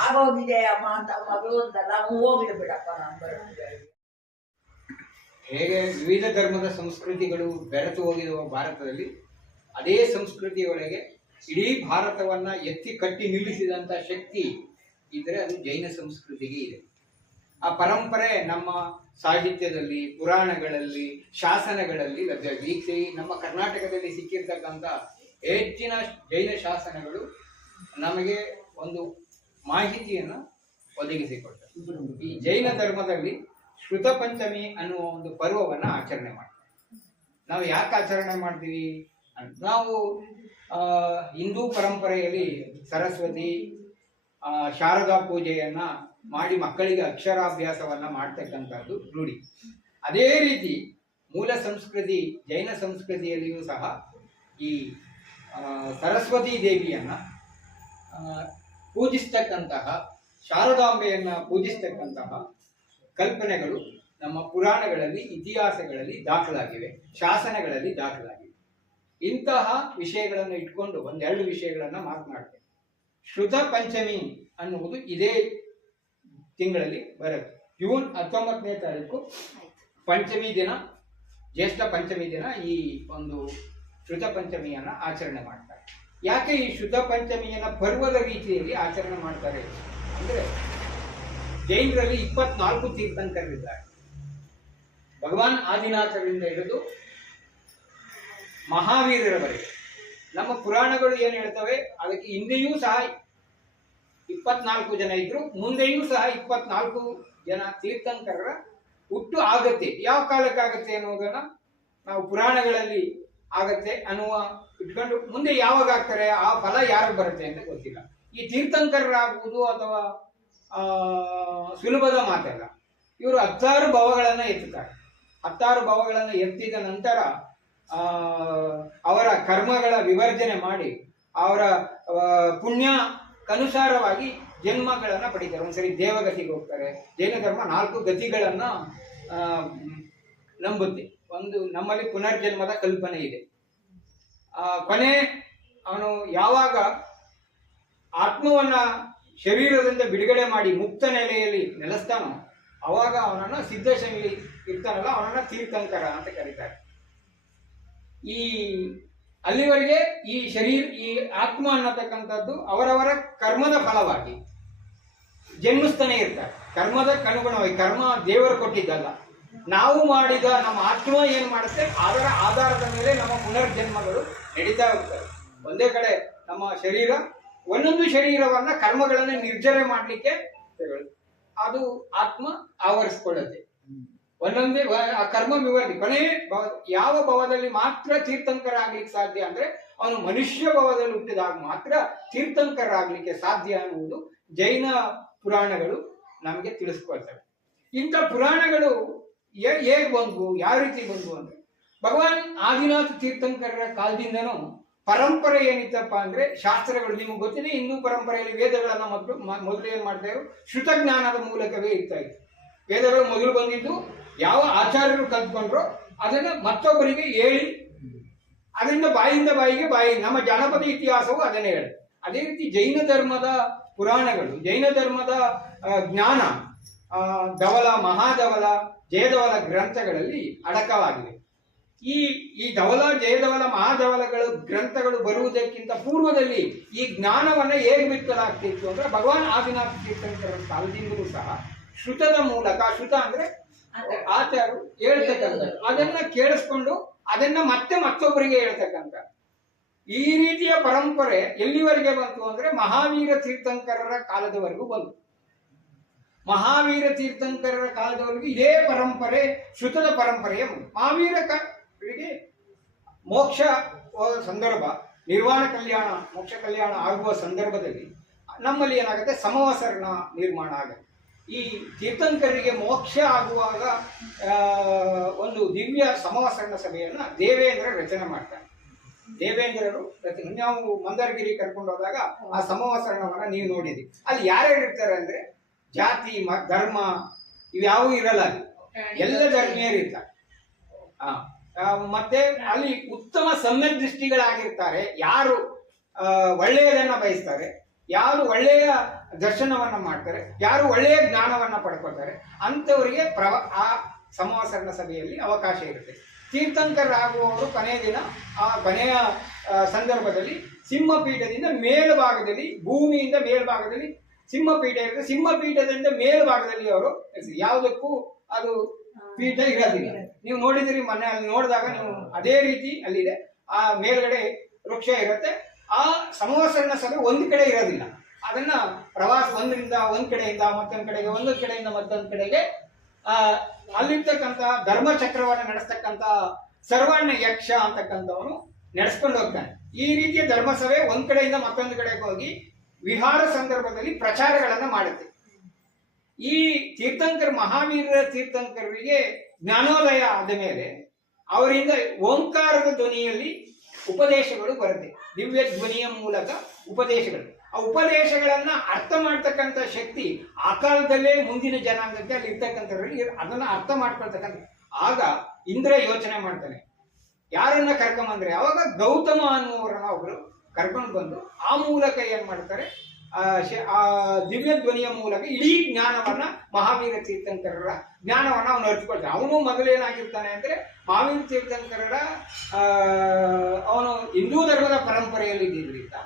ಆಗೋಗಿದೆ ಅಮ್ಮ ಅಂತ ಮಗಳು ಅಂತಲ್ಲ, ಹೋಗ್ಲಿ ಬಿಡಪ್ಪ ನಾನು ಬರ್ತೀನಿ. ಹೇಗೆ ವಿವಿಧ ಧರ್ಮದ ಸಂಸ್ಕೃತಿಗಳು ಬೆರೆತು ಹೋಗಿರುವ ಭಾರತದಲ್ಲಿ, ಅದೇ ಸಂಸ್ಕೃತಿಯೊಳಗೆ ಇಡೀ ಭಾರತವನ್ನ ಎತ್ತಿ ಕಟ್ಟಿ ನಿಲ್ಲಿಸಿದಂತ ಶಕ್ತಿ ಇದ್ರೆ ಅದು ಜೈನ ಸಂಸ್ಕೃತಿಗೆ ಇದೆ. ಆ ಪರಂಪರೆ ನಮ್ಮ ಸಾಹಿತ್ಯದಲ್ಲಿ, ಪುರಾಣಗಳಲ್ಲಿ, ಶಾಸನಗಳಲ್ಲಿ ಲಭ್ಯವಿದೆ. ಈಗ ನಮ್ಮ ಕರ್ನಾಟಕದಲ್ಲಿ ಸಿಕ್ಕಿರ್ತಕ್ಕಂಥ ಹೆಚ್ಚಿನ ಜೈನ ಶಾಸನಗಳು ನಮಗೆ ಒಂದು ಮಾಹಿತಿಯನ್ನು ಒದಗಿಸಿಕೊಡ್ತವೆ. ಈ ಜೈನ ಧರ್ಮದಲ್ಲಿ ಶ್ರುತ ಪಂಚಮಿ ಅನ್ನುವ ಒಂದು ಪರ್ವವನ್ನು ಆಚರಣೆ ಮಾಡ್ತೀವಿ. ನಾವು ಯಾಕೆ ಆಚರಣೆ ಮಾಡ್ತೀವಿ? ನಾವು ಹಿಂದೂ ಪರಂಪರೆಯಲ್ಲಿ ಸರಸ್ವತಿ ಶಾರದಾ ಪೂಜೆಯನ್ನ ಮಾಡಿ ಮಕ್ಕಳಿಗೆ ಅಕ್ಷರಾಭ್ಯಾಸವನ್ನ ಮಾಡ್ತಕ್ಕಂಥದ್ದು ರೂಢಿ. ಅದೇ ರೀತಿ ಮೂಲ ಸಂಸ್ಕೃತಿ ಜೈನ ಸಂಸ್ಕೃತಿಯಲ್ಲಿಯೂ ಸಹ ಈ ಸರಸ್ವತಿ ದೇವಿಯನ್ನ ಪೂಜಿಸ್ತಕ್ಕಂತಹ, ಶಾರದಾಂಬೆಯನ್ನ ಪೂಜಿಸ್ತಕ್ಕಂತಹ ಕಲ್ಪನೆಗಳು ನಮ್ಮ ಪುರಾಣಗಳಲ್ಲಿ, ಇತಿಹಾಸಗಳಲ್ಲಿ ದಾಖಲಾಗಿವೆ, ಶಾಸನಗಳಲ್ಲಿ ದಾಖಲಾಗಿವೆ. ಇಂತಹ ವಿಷಯಗಳನ್ನು ಇಟ್ಕೊಂಡು 1-2 ವಿಷಯಗಳನ್ನ ಮಾತನಾಡ್ತೇವೆ. ಶ್ರುತ ಪಂಚಮಿ ಅನ್ನುವುದು ಇದೇ ತಿಂಗಳಲ್ಲಿ ಬರುತ್ತೆ. ಜೂನ್ 19ನೇ ತಾರೀಕು ಪಂಚಮಿ ದಿನ, ಜ್ಯೇಷ್ಠ ಪಂಚಮಿ ದಿನ ಈ ಒಂದು ಶ್ರುತ ಪಂಚಮಿಯನ್ನ ಆಚರಣೆ ಮಾಡ್ತಾರೆ. ಯಾಕೆ ಈ ಶ್ರುತ ಪಂಚಮಿಯನ್ನ ಪರ್ವದ ರೀತಿಯಲ್ಲಿ ಆಚರಣೆ ಮಾಡ್ತಾರೆ ಅಂದ್ರೆ, ಜೈನರಲ್ಲಿ 24 ತೀರ್ಥಂಕರಿದ್ದಾರೆ. ಭಗವಾನ್ ಆದಿನಾಥರಿಂದ ಹಿಡಿದು ಮಹಾವೀರರವರೆಗೆ. ನಮ್ಮ ಪುರಾಣಗಳು ಏನ್ ಹೇಳ್ತವೆ, ಅದಕ್ಕೆ ಹಿಂದೆಯೂ ಸಹ 24 ಜನ ಇದ್ರು, ಮುಂದೆಯೂ ಸಹ 24 ಜನ ತೀರ್ಥಂಕರರ ಹುಟ್ಟು ಆಗತ್ತೆ. ಯಾವ ಕಾಲಕ್ಕಾಗತ್ತೆ ಅನ್ನೋದನ್ನ ನಾವು ಪುರಾಣಗಳಲ್ಲಿ ಆಗತ್ತೆ ಅನ್ನುವ ಇಟ್ಕೊಂಡು, ಮುಂದೆ ಯಾವಾಗ ಆಗ್ತಾರೆ, ಆ ಫಲ ಯಾರು ಬರುತ್ತೆ ಅಂತ ಗೊತ್ತಿಲ್ಲ. ಈ ತೀರ್ಥಂಕರರಾಗುವುದು ಅಥವಾ ಸುಲಭದ ಮಾತಲ್ಲ. ಇವರು 16 ಭವಗಳನ್ನ ಎತ್ತುತ್ತಾರೆ. 16 ಭವಗಳನ್ನು ಎತ್ತಿದ ನಂತರ ಅವರ ಕರ್ಮಗಳ ವಿವರ್ಜನೆ ಮಾಡಿ ಅವರ ಪುಣ್ಯಕ್ಕನುಸಾರವಾಗಿ ಜನ್ಮಗಳನ್ನ ಪಡಿತಾರೆ. ಒಂದ್ಸರಿ ದೇವಗತಿಗೆ ಹೋಗ್ತಾರೆ. ಜೈನ ಧರ್ಮ 4 ಗತಿಗಳನ್ನ ನಂಬುತ್ತೆ. ಒಂದು, ನಮ್ಮಲ್ಲಿ ಪುನರ್ಜನ್ಮದ ಕಲ್ಪನೆ ಇದೆ. ಕೊನೆ ಅವನು ಯಾವಾಗ ಆತ್ಮವನ್ನ ಶರೀರದಿಂದ ಬಿಡುಗಡೆ ಮಾಡಿ ಮುಕ್ತ ನೆಲೆಯಲ್ಲಿ ನೆಲೆಸ್ತಾನೋ ಅವಾಗ ಅವನನ್ನ ಸಿದ್ಧಶೈಲಿ ಇರ್ತಾನಲ್ಲ, ಅವನನ್ನ ತೀರ್ಥಂಕರ ಅಂತ ಕರೀತಾರೆ. ಈ ಅಲ್ಲಿವರೆಗೆ ಈ ಈ ಆತ್ಮ ಅನ್ನತಕ್ಕಂಥದ್ದು ಅವರವರ ಕರ್ಮದ ಫಲವಾಗಿ ಜನ್ಮಿಸ್ತಾನೆ ಇರ್ತಾರೆ. ಕರ್ಮದ ಅನುಗುಣವಾಗಿ, ಕರ್ಮ ದೇವರು ಕೊಟ್ಟಿದ್ದಲ್ಲ, ನಾವು ಮಾಡಿದ ನಮ್ಮ ಆತ್ಮ ಏನ್ ಮಾಡುತ್ತೆ ಅದರ ಆಧಾರದ ಮೇಲೆ ನಮ್ಮ ಪುನರ್ಜನ್ಮಗಳು ನಡೀತಾ ಹೋಗ್ತವೆ. ಒಂದೇ ಕಡೆ ನಮ್ಮ ಶರೀರ, ಒಂದೊಂದು ಶರೀರವನ್ನ ಕರ್ಮಗಳನ್ನು ನಿರ್ಜರೆ ಮಾಡ್ಲಿಕ್ಕೆ ಅದು ಆತ್ಮ ಆವರಿಸ್ಕೊಳ್ಳುತ್ತೆ. ಒಂದೊಂದೇ ಆ ಕರ್ಮ ವಿವರಣೆ ಕೊನೆ ಯಾವ ಭವದಲ್ಲಿ ಮಾತ್ರ ತೀರ್ಥಂಕರಾಗ್ಲಿಕ್ಕೆ ಸಾಧ್ಯ ಅಂದ್ರೆ ಅವನು ಮನುಷ್ಯ ಭವದಲ್ಲಿ ಹುಟ್ಟಿದಾಗ ಮಾತ್ರ ತೀರ್ಥಂಕರಾಗ್ಲಿಕ್ಕೆ ಸಾಧ್ಯ ಅನ್ನುವುದು ಜೈನ ಪುರಾಣಗಳು ನಮಗೆ ತಿಳಿಸ್ಕೊಳ್ತವೆ. ಇಂಥ ಪುರಾಣಗಳು ಹೇಗೆ ಬಂದ್ವು, ಯಾವ ರೀತಿ ಬಂದ್ವು ಅಂದ್ರೆ ಭಗವಾನ್ ಆದಿನಾಥ ತೀರ್ಥಂಕರರ ಕಾಲದಿಂದನೂ ಪರಂಪರೆ ಏನಿತ್ತಪ್ಪ ಅಂದ್ರೆ ಶಾಸ್ತ್ರಗಳು ನಿಮಗೆ ಗೊತ್ತಿದೆ. ಹಿಂದೂ ಪರಂಪರೆಯಲ್ಲಿ ವೇದಗಳನ್ನ ಮೊದಲು ಏನ್ ಮಾಡ್ತಾ ಇದ್ರು, ಶ್ರುತಜ್ಞಾನದ ಮೂಲಕವೇ ಇರ್ತಾ ಇತ್ತು. ವೇದಗಳು ಮೊದಲು ಬಂದಿದ್ದು ಯಾವ ಆಚಾರ್ಯರು ಕಲ್ತ್ಕೊಂಡ್ರು ಅದನ್ನ ಮತ್ತೊಬ್ಬರಿಗೆ ಹೇಳಿ, ಅದರಿಂದ ಬಾಯಿಂದ ಬಾಯಿ ನಮ್ಮ ಜಾನಪದ ಇತಿಹಾಸವು ಅದನ್ನೇ ಹೇಳಿ. ಅದೇ ರೀತಿ ಜೈನ ಧರ್ಮದ ಪುರಾಣಗಳು, ಜೈನ ಧರ್ಮದ ಜ್ಞಾನ ಧವಲ, ಮಹಾಧವಲ, ಜಯಧವಲ ಗ್ರಂಥಗಳಲ್ಲಿ ಅಡಕವಾಗಿವೆ. ಈ ಧವಲ, ಜಯಧವಲ, ಮಹಾಧವಲಗಳು ಗ್ರಂಥಗಳು ಬರುವುದಕ್ಕಿಂತ ಪೂರ್ವದಲ್ಲಿ ಈ ಜ್ಞಾನವನ್ನ ಹೇಗೆ ಬಿತ್ತಲಾಗ್ತಿತ್ತು ಅಂದ್ರೆ ಭಗವಾನ್ ಆದಿನಾಥ ತೀರ್ಥಂಕರ ಕಾಲದಿಂದಲೂ ಸಹ ಶ್ರುತದ ಮೂಲಕ, ಶ್ರುತ ಅಂದ್ರೆ ಆಚಾರ್ಯರು ಹೇಳ್ತಕ್ಕಂಥ ಅದನ್ನ ಕೇಳಿಸ್ಕೊಂಡು ಅದನ್ನ ಮತ್ತೊಬ್ಬರಿಗೆ ಹೇಳ್ತಕ್ಕಂಥ ಈ ರೀತಿಯ ಪರಂಪರೆ ಎಲ್ಲಿವರೆಗೆ ಬಂತು ಅಂದ್ರೆ ಮಹಾವೀರ ತೀರ್ಥಂಕರರ ಕಾಲದವರೆಗೂ ಬಂತು. ಮಹಾವೀರ ತೀರ್ಥಂಕರರ ಕಾಲದವರೆಗೂ ಇದೇ ಪರಂಪರೆ, ಶ್ರುತದ ಪರಂಪರೆಯ ಮಹಾವೀರರಿಗೆ ಮೋಕ್ಷ ಸಂದರ್ಭ, ನಿರ್ವಾಣ ಕಲ್ಯಾಣ, ಮೋಕ್ಷ ಕಲ್ಯಾಣ ಆಗುವ ಸಂದರ್ಭದಲ್ಲಿ ನಮ್ಮಲ್ಲಿ ಏನಾಗುತ್ತೆ, ಸಮವಸರಣ ನಿರ್ಮಾಣ ಆಗುತ್ತೆ. ಈ ತೀರ್ಥಂಕರರಿಗೆ ಮೋಕ್ಷ ಆಗುವಾಗ ಒಂದು ದಿವ್ಯ ಸಮವಸರಣ ಸಭೆಯನ್ನ ದೇವೇಂದ್ರ ರಚನೆ ಮಾಡ್ತಾರೆ. ದೇವೇಂದ್ರರು ರಚನೆ, ನಾವು ಮಂದಾರಗಿರಿ ಕರ್ಕೊಂಡು ಹೋದಾಗ ಆ ಸಮವಸರಣವನ್ನ ನೀವು ನೋಡಿದ್ರಿ. ಅಲ್ಲಿ ಯಾರ್ಯಾರು ಇರ್ತಾರೆ ಅಂದ್ರೆ ಜಾತಿ, ಧರ್ಮ ಇವ್ಯಾವೂ ಇರಲ್ಲ, ಅಲ್ಲಿ ಎಲ್ಲ ಧರ್ಮೀಯರು ಇರ್ತಾರೆ. ಮತ್ತೆ ಅಲ್ಲಿ ಉತ್ತಮ ಸಮ್ಯಕ್ ದೃಷ್ಟಿಗಳಾಗಿರ್ತಾರೆ. ಯಾರು ಒಳ್ಳೆಯದನ್ನ ಬಯಸ್ತಾರೆ, ಯಾರು ಒಳ್ಳೆಯ ದರ್ಶನವನ್ನ ಮಾಡ್ತಾರೆ, ಯಾರು ಒಳ್ಳೆಯ ಜ್ಞಾನವನ್ನ ಪಡ್ಕೊಳ್ತಾರೆ ಅಂಥವರಿಗೆ ಆ ಸಮವಸರಣ ಸಭೆಯಲ್ಲಿ ಅವಕಾಶ ಇರುತ್ತೆ. ತೀರ್ಥಂಕರಾಗುವವರು ಕೊನೆಯ ದಿನ, ಆ ಕೊನೆಯ ಸಂದರ್ಭದಲ್ಲಿ ಸಿಂಹಪೀಠದಿಂದ ಮೇಲ್ಭಾಗದಲ್ಲಿ, ಭೂಮಿಯಿಂದ ಮೇಲ್ಭಾಗದಲ್ಲಿ ಸಿಂಹಪೀಠ ಇರುತ್ತೆ. ಸಿಂಹಪೀಠದಿಂದ ಮೇಲ್ಭಾಗದಲ್ಲಿ ಅವರು ಯಾವುದಕ್ಕೂ ಅದು ಪೀಠ ಇರೋದಿಲ್ಲ. ನೀವು ನೋಡಿದಿರಿ ಮೊನ್ನೆ, ಅಲ್ಲಿ ನೋಡಿದಾಗ ನೀವು ಅದೇ ರೀತಿ ಅಲ್ಲಿದೆ. ಆ ಮೇಲ್ಗಡೆ ವೃಕ್ಷ ಇರುತ್ತೆ. ಆ ಸಮವಸರಣ ಸಭೆ ಒಂದು ಕಡೆ ಇರೋದಿಲ್ಲ. ಅದನ್ನ ಪ್ರವಾಸ ಒಂದ್ ಕಡೆಯಿಂದ ಮತ್ತೊಂದ್ ಕಡೆಗೆ, ಒಂದೊಂದ್ ಕಡೆಯಿಂದ ಮತ್ತೊಂದ್ ಕಡೆಗೆ ಅಲ್ಲಿರ್ತಕ್ಕಂಥ ಧರ್ಮಚಕ್ರವನ್ನು ನಡೆಸ್ತಕ್ಕಂಥ ಸರ್ವಣ್ಣ ಯಕ್ಷ ಅಂತಕ್ಕಂಥವನು ನಡೆಸ್ಕೊಂಡು ಹೋಗ್ತಾನೆ. ಈ ರೀತಿಯ ಧರ್ಮಸಭೆ ಒಂದ್ ಕಡೆಯಿಂದ ಮತ್ತೊಂದು ಕಡೆಗೆ ಹೋಗಿ ವಿಹಾರ ಸಂದರ್ಭದಲ್ಲಿ ಪ್ರಚಾರಗಳನ್ನ ಮಾಡುತ್ತೆ. ಈ ಮಹಾವೀರ ತೀರ್ಥಂಕರರಿಗೆ ಜ್ಞಾನೋದಯ ಆದ ಮೇಲೆ ಅವರಿಂದ ಓಂಕಾರದ ಧ್ವನಿಯಲ್ಲಿ ಉಪದೇಶಗಳು ಬರುತ್ತೆ. ದಿವ್ಯ ಧ್ವನಿಯ ಮೂಲಕ ಉಪದೇಶಗಳು. ಆ ಉಪದೇಶಗಳನ್ನ ಅರ್ಥ ಮಾಡ್ತಕ್ಕಂಥ ಶಕ್ತಿ ಆ ಕಾಲದಲ್ಲೇ ಮುಂದಿನ ಜನಾಂಗಕ್ಕೆ ಅಲ್ಲಿ ಇರ್ತಕ್ಕಂಥವ್ರಿಗೆ ಅದನ್ನ ಅರ್ಥ ಮಾಡ್ಕೊಳ್ತಕ್ಕಂಥ. ಆಗ ಇಂದ್ರ ಯೋಚನೆ ಮಾಡ್ತಾನೆ, ಯಾರನ್ನ ಕರ್ಕೊಂಬಂದ್ರೆ ಅವಾಗ ಗೌತಮ ಅನ್ನುವರನ್ನ ಒಬ್ರು ಕರ್ಕೊಂಡು ಬಂದು ಆ ಮೂಲಕ ಏನ್ ಮಾಡ್ತಾರೆ, ಆ ದಿವ್ಯ ಧ್ವನಿಯ ಮೂಲಕ ಇಡೀ ಜ್ಞಾನವನ್ನ, ಮಹಾವೀರ ತೀರ್ಥಂಕರರ ಜ್ಞಾನವನ್ನ ಅವನು ಅರಿತುಕೊಳ್ತಾನೆ. ಅವನು ಮೊದಲೇನಾಗಿರ್ತಾನೆ ಅಂದ್ರೆ ಮಹಾವೀರ ತೀರ್ಥಂಕರರ ಅವನು ಹಿಂದೂ ಧರ್ಮದ ಪರಂಪರೆಯಲ್ಲಿ ಇದ್ದಿದ್ರಿಂದ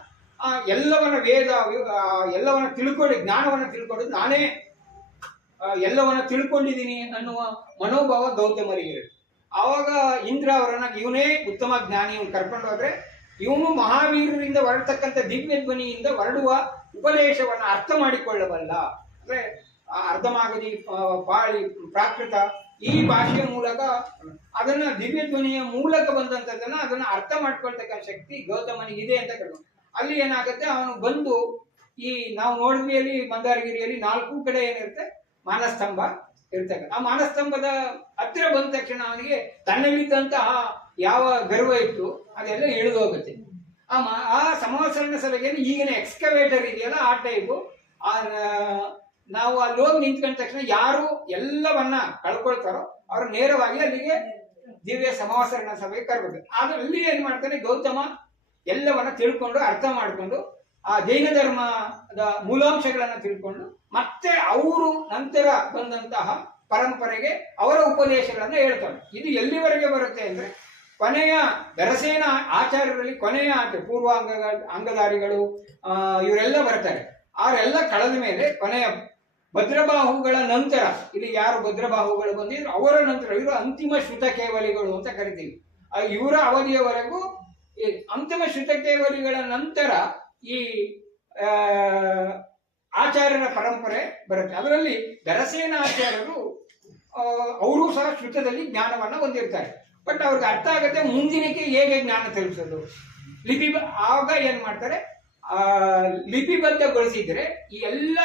ಎಲ್ಲವನ್ನ ವೇದ ಎಲ್ಲವನ್ನ ತಿಳ್ಕೊಂಡು, ಜ್ಞಾನವನ್ನ ತಿಳ್ಕೊಂಡು ನಾನೇ ಎಲ್ಲವನ್ನ ತಿಳ್ಕೊಂಡಿದ್ದೀನಿ ಅನ್ನುವ ಮನೋಭಾವ ಗೌತಮರಿಗಿರುತ್ತೆ. ಆವಾಗ ಇಂದ್ರ ಅವರನ್ನ ಇವನೇ ಉತ್ತಮ ಜ್ಞಾನಿ, ಇವನು ಕರ್ಕೊಂಡು ಹೋದ್ರೆ ಇವನು ಮಹಾವೀರರಿಂದ ಹೊರಡ್ತಕ್ಕಂಥ ದಿವ್ಯ ಧ್ವನಿಯಿಂದ ಹೊರಡುವ ಉಪದೇಶವನ್ನ ಅರ್ಥ ಮಾಡಿಕೊಳ್ಳಬಲ್ಲ. ಅಂದ್ರೆ ಅರ್ಧಮಾಗದಿ, ಪಾಳಿ, ಪ್ರಾಕೃತ ಈ ಭಾಷೆಯ ಮೂಲಕ ಅದನ್ನ ದಿವ್ಯ ಧ್ವನಿಯ ಮೂಲಕ ಬಂದಂತದನ್ನ ಅದನ್ನ ಅರ್ಥ ಮಾಡ್ಕೊಳ್ತಕ್ಕಂಥ ಶಕ್ತಿ ಗೌತಮನಿಗಿದೆ ಅಂತ ಕರ್ಕೊಂಡು ಅಲ್ಲಿ ಏನಾಗುತ್ತೆ, ಅವನು ಬಂದು ಈ ನಾವು ನೋಡಿದ್ವಿ ಅಲ್ಲಿ ಮಂದಾರಗಿರಿಯಲ್ಲಿ 4 ಕಡೆ ಏನಿರುತ್ತೆ ಮಾನಸ್ತಂಭ ಇರ್ತಕ್ಕಂಥ. ಆ ಮಾನಸ್ತಂಭದ ಹತ್ತಿರ ಬಂದ ತಕ್ಷಣ ಅವನಿಗೆ ತನ್ನಲ್ಲಿದ್ದಂತಹ ಯಾವ ಗರ್ವ ಇತ್ತು ಅದೆಲ್ಲ ಇಳಿದು ಹೋಗುತ್ತೆ. ಆ ಸಮವಸರಣ ಸಭೆಯಲ್ಲಿ ಈಗಿನ ಎಕ್ಸ್ಕವೇಟರ್ ಇದೆಯಲ್ಲ ಆ ಟೈಪು, ನಾವು ಅಲ್ಲಿ ಹೋಗಿ ನಿಂತ್ಕೊಂಡ ತಕ್ಷಣ ಯಾರು ಎಲ್ಲವನ್ನ ಕಳ್ಕೊಳ್ತಾರೋ ಅವ್ರು ನೇರವಾಗಿ ಅಲ್ಲಿಗೆ ದಿವ್ಯ ಸಮವಸರಣ ಸಭೆಗೆ ಕರ್ಬೇಕು. ಆದ್ರೆ ಅಲ್ಲಿ ಏನ್ ಮಾಡ್ತಾನೆ ಗೌತಮ, ಎಲ್ಲವನ್ನ ತಿಳ್ಕೊಂಡು ಅರ್ಥ ಮಾಡ್ಕೊಂಡು ಆ ಜೈನ ಧರ್ಮದ ಮೂಲಾಂಶಗಳನ್ನ ತಿಳ್ಕೊಂಡು ಮತ್ತೆ ಅವರು ನಂತರ ಬಂದಂತಹ ಪರಂಪರೆಗೆ ಅವರ ಉಪದೇಶಗಳನ್ನ ಹೇಳ್ತಾರೆ. ಇದು ಎಲ್ಲಿವರೆಗೆ ಬರುತ್ತೆ ಅಂದ್ರೆ ಕೊನೆಯ ದರಸೇನ ಆಚಾರ್ಯರಲ್ಲಿ ಕೊನೆಯ ಪೂರ್ವ ಅಂಗಧಾರಿಗಳು ಇವರೆಲ್ಲ ಬರ್ತಾರೆ. ಅವರೆಲ್ಲ ಕಳೆದ ಮೇಲೆ ಕೊನೆಯ ಭದ್ರಬಾಹುಗಳ ನಂತರ, ಇಲ್ಲಿ ಯಾರು ಭದ್ರಬಾಹುಗಳು ಬಂದಿದ್ರು ಅವರ ನಂತರ ಇವರು ಅಂತಿಮ ಶ್ರುತ ಕೇವಲಿಗಳು ಅಂತ ಕರಿತೀವಿ. ಇವರ ಅವಧಿಯವರೆಗೂ ಈ ಅಂತಿಮ ಶ್ರುತ ಕೇವಲಿಗಳ ನಂತರ ಈ ಆಚಾರ್ಯರ ಪರಂಪರೆ ಬರುತ್ತೆ. ಅದರಲ್ಲಿ ದರಸೇನ ಆಚಾರ್ಯರು ಅವರು ಸಹ ಶ್ರುತದಲ್ಲಿ ಜ್ಞಾನವನ್ನ ಹೊಂದಿರ್ತಾರೆ. ಬಟ್ ಅವ್ರಿಗೆ ಅರ್ಥ ಆಗುತ್ತೆ ಮುಂದಿನಕ್ಕೆ ಹೇಗೆ ಜ್ಞಾನ ತಲುಪಿಸೋದು. ಆಗ ಏನ್ ಮಾಡ್ತಾರೆ, ಲಿಪಿಬದ್ಧಗೊಳಿಸಿದ್ರೆ ಈ ಎಲ್ಲ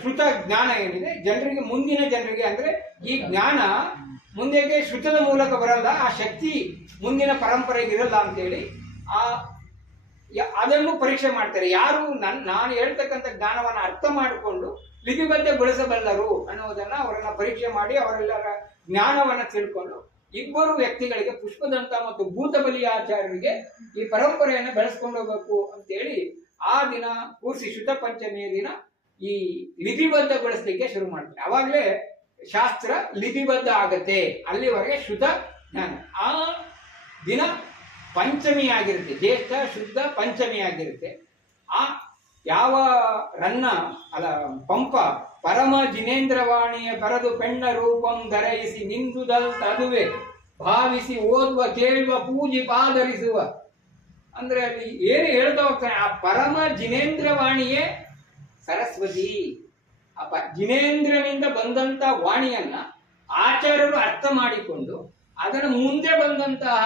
ಶ್ರುತ ಜ್ಞಾನ ಏನಿದೆ ಜನರಿಗೆ, ಮುಂದಿನ ಜನರಿಗೆ ಅಂದ್ರೆ ಈ ಜ್ಞಾನ ಮುಂದೆಗೆ ಶ್ರುತದ ಮೂಲಕ ಬರಲ್ಲ, ಆ ಶಕ್ತಿ ಮುಂದಿನ ಪರಂಪರೆಗೆ ಇರಲ್ಲ ಅಂತೇಳಿ ಅದನ್ನು ಪರೀಕ್ಷೆ ಮಾಡ್ತಾರೆ. ಯಾರು ನಾನು ಹೇಳ್ತಕ್ಕಂಥ ಜ್ಞಾನವನ್ನು ಅರ್ಥ ಮಾಡಿಕೊಂಡು ಲಿಪಿಬದ್ಧಗೊಳಿಸಬಲ್ಲರು ಅನ್ನೋದನ್ನ ಅವರನ್ನ ಪರೀಕ್ಷೆ ಮಾಡಿ ಅವರೆಲ್ಲರ ಜ್ಞಾನವನ್ನ ತಿಳ್ಕೊಂಡು ಇಬ್ಬರು ವ್ಯಕ್ತಿಗಳಿಗೆ, ಪುಷ್ಪದಂತ ಮತ್ತು ಭೂತಬಲಿ ಆಚಾರ್ಯರಿಗೆ ಈ ಪರಂಪರೆಯನ್ನು ಬೆಳೆಸ್ಕೊಂಡು ಹೋಗ್ಬೇಕು ಅಂತೇಳಿ ಆ ದಿನ ಕೂರಿಸಿ ಶ್ರುತ ಪಂಚಮಿಯ ದಿನ ಈ ಲಿಪಿಬದ್ಧಗೊಳಿಸ್ಲಿಕ್ಕೆ ಶುರು ಮಾಡ್ತಾರೆ. ಅವಾಗಲೇ ಶಾಸ್ತ್ರ ಲಿಪಿಬದ್ಧ ಆಗತ್ತೆ. ಅಲ್ಲಿವರೆಗೆ ಶ್ರುತ ಜ್ಞಾನ. ಆ ದಿನ ಪಂಚಮಿ ಆಗಿರುತ್ತೆ, ಜ್ಯೇಷ್ಠ ಶುದ್ಧ ಪಂಚಮಿ ಆಗಿರುತ್ತೆ. ಆ ಯಾವ ಪಂಪ ಪರಮ ಜಿನೇಂದ್ರವಾಣಿಯ ಬರೆದು ಪೆಣ್ಣ ರೂಪಂ ಧರಯಿಸಿ ನಿಂದುದಲ್ ತದುವೆ ಭಾವಿಸಿ ಓದುವ ಕೇಳುವ ಪೂಜಿ ಪಾದರಿಸುವ ಅಂದ್ರೆ ಅಲ್ಲಿ ಏನು ಹೇಳ್ತಾ ಹೋಗ್ತಾನೆ, ಆ ಪರಮ ಜಿನೇಂದ್ರವಾಣಿಯೇ ಸರಸ್ವತಿ. ಜಿನೇಂದ್ರನಿಂದ ಬಂದಂತ ವಾಣಿಯನ್ನ ಆಚಾರ್ಯರು ಅರ್ಥ ಮಾಡಿಕೊಂಡು ಅದನ್ನು ಮುಂದೆ ಬಂದಂತಹ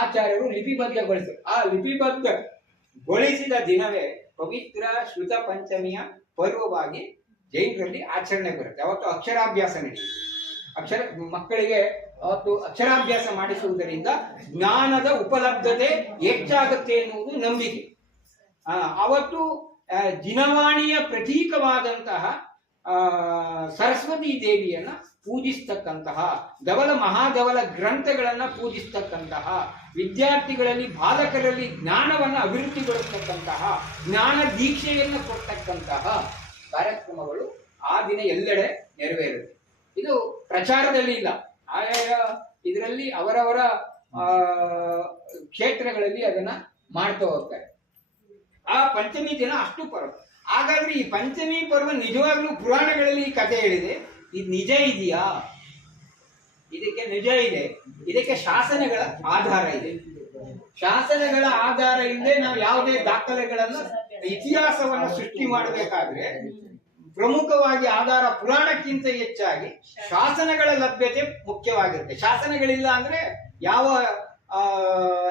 ಆಚಾರ್ಯರು ಲಿಪಿಬದ್ಧಗೊಳಿಸಿದರು. ಆ ಲಿಪಿಬದ್ಧಗೊಳಿಸಿದ ದಿನವೇ ಪವಿತ್ರ ಶ್ರುತ ಪಂಚಮಿಯ ಪರ್ವವಾಗಿ ಜೈನರಲ್ಲಿ ಆಚರಣೆ ಬರುತ್ತೆ. ಅವತ್ತು ಅಕ್ಷರಾಭ್ಯಾಸ ನಡೆಯುತ್ತೆ. ಮಕ್ಕಳಿಗೆ ಅವತ್ತು ಅಕ್ಷರಾಭ್ಯಾಸ ಮಾಡಿಸುವುದರಿಂದ ಜ್ಞಾನದ ಉಪಲಬ್ಧತೆ ಹೆಚ್ಚಾಗುತ್ತೆ ಎನ್ನುವುದು ನಂಬಿಕೆ. ಅವತ್ತು ಜಿನವಾಣಿಯ ಪ್ರತೀಕವಾದಂತಹ ಸರಸ್ವತಿ ದೇವಿಯನ್ನ ಪೂಜಿಸ್ತಕ್ಕಂತಹ, ಧವಲ ಮಹಾಧವಲ ಗ್ರಂಥಗಳನ್ನ ಪೂಜಿಸ್ತಕ್ಕಂತಹ, ವಿದ್ಯಾರ್ಥಿಗಳಲ್ಲಿ ಬಾಲಕರಲ್ಲಿ ಜ್ಞಾನವನ್ನ ಅಭಿವೃದ್ಧಿಗೊಳಿಸ್ತಕ್ಕಂತಹ, ಜ್ಞಾನ ದೀಕ್ಷೆಯನ್ನು ಕೊಡ್ತಕ್ಕಂತಹ ಕಾರ್ಯಕ್ರಮಗಳು ಆ ದಿನ ಎಲ್ಲೆಡೆ ನೆರವೇರುತ್ತೆ. ಇದು ಪ್ರಚಾರದಲ್ಲಿ ಇಲ್ಲ, ಆಯಾಯ ಇದರಲ್ಲಿ ಅವರವರ ಕ್ಷೇತ್ರಗಳಲ್ಲಿ ಅದನ್ನ ಮಾಡ್ತಾ ಹೋಗ್ತಾರೆ. ಆ ಪಂಚಮಿ ದಿನ ಅಷ್ಟು ಪರ್ವ. ಹಾಗಾದ್ರೆ ಈ ಪಂಚಮಿ ಪರ್ವ ನಿಜವಾಗ್ಲೂ ಪುರಾಣಗಳಲ್ಲಿ ಈ ಕಥೆ ಹೇಳಿದೆ, ಇದು ನಿಜ ಇದೆಯಾ? ಇದಕ್ಕೆ ನಿಜ ಇದೆ, ಇದಕ್ಕೆ ಶಾಸನಗಳ ಆಧಾರ ಇದೆ. ಶಾಸನಗಳ ಆಧಾರ ಇಲ್ಲದೆ ನಾವು ಯಾವುದೇ ದಾಖಲೆಗಳನ್ನ, ಇತಿಹಾಸವನ್ನ ಸೃಷ್ಟಿ ಮಾಡಬೇಕಾದ್ರೆ ಪ್ರಮುಖವಾಗಿ ಆಧಾರ ಪುರಾಣಕ್ಕಿಂತ ಹೆಚ್ಚಾಗಿ ಶಾಸನಗಳ ಲಭ್ಯತೆ ಮುಖ್ಯವಾಗಿರುತ್ತೆ. ಶಾಸನಗಳಿಲ್ಲ ಅಂದ್ರೆ ಯಾವ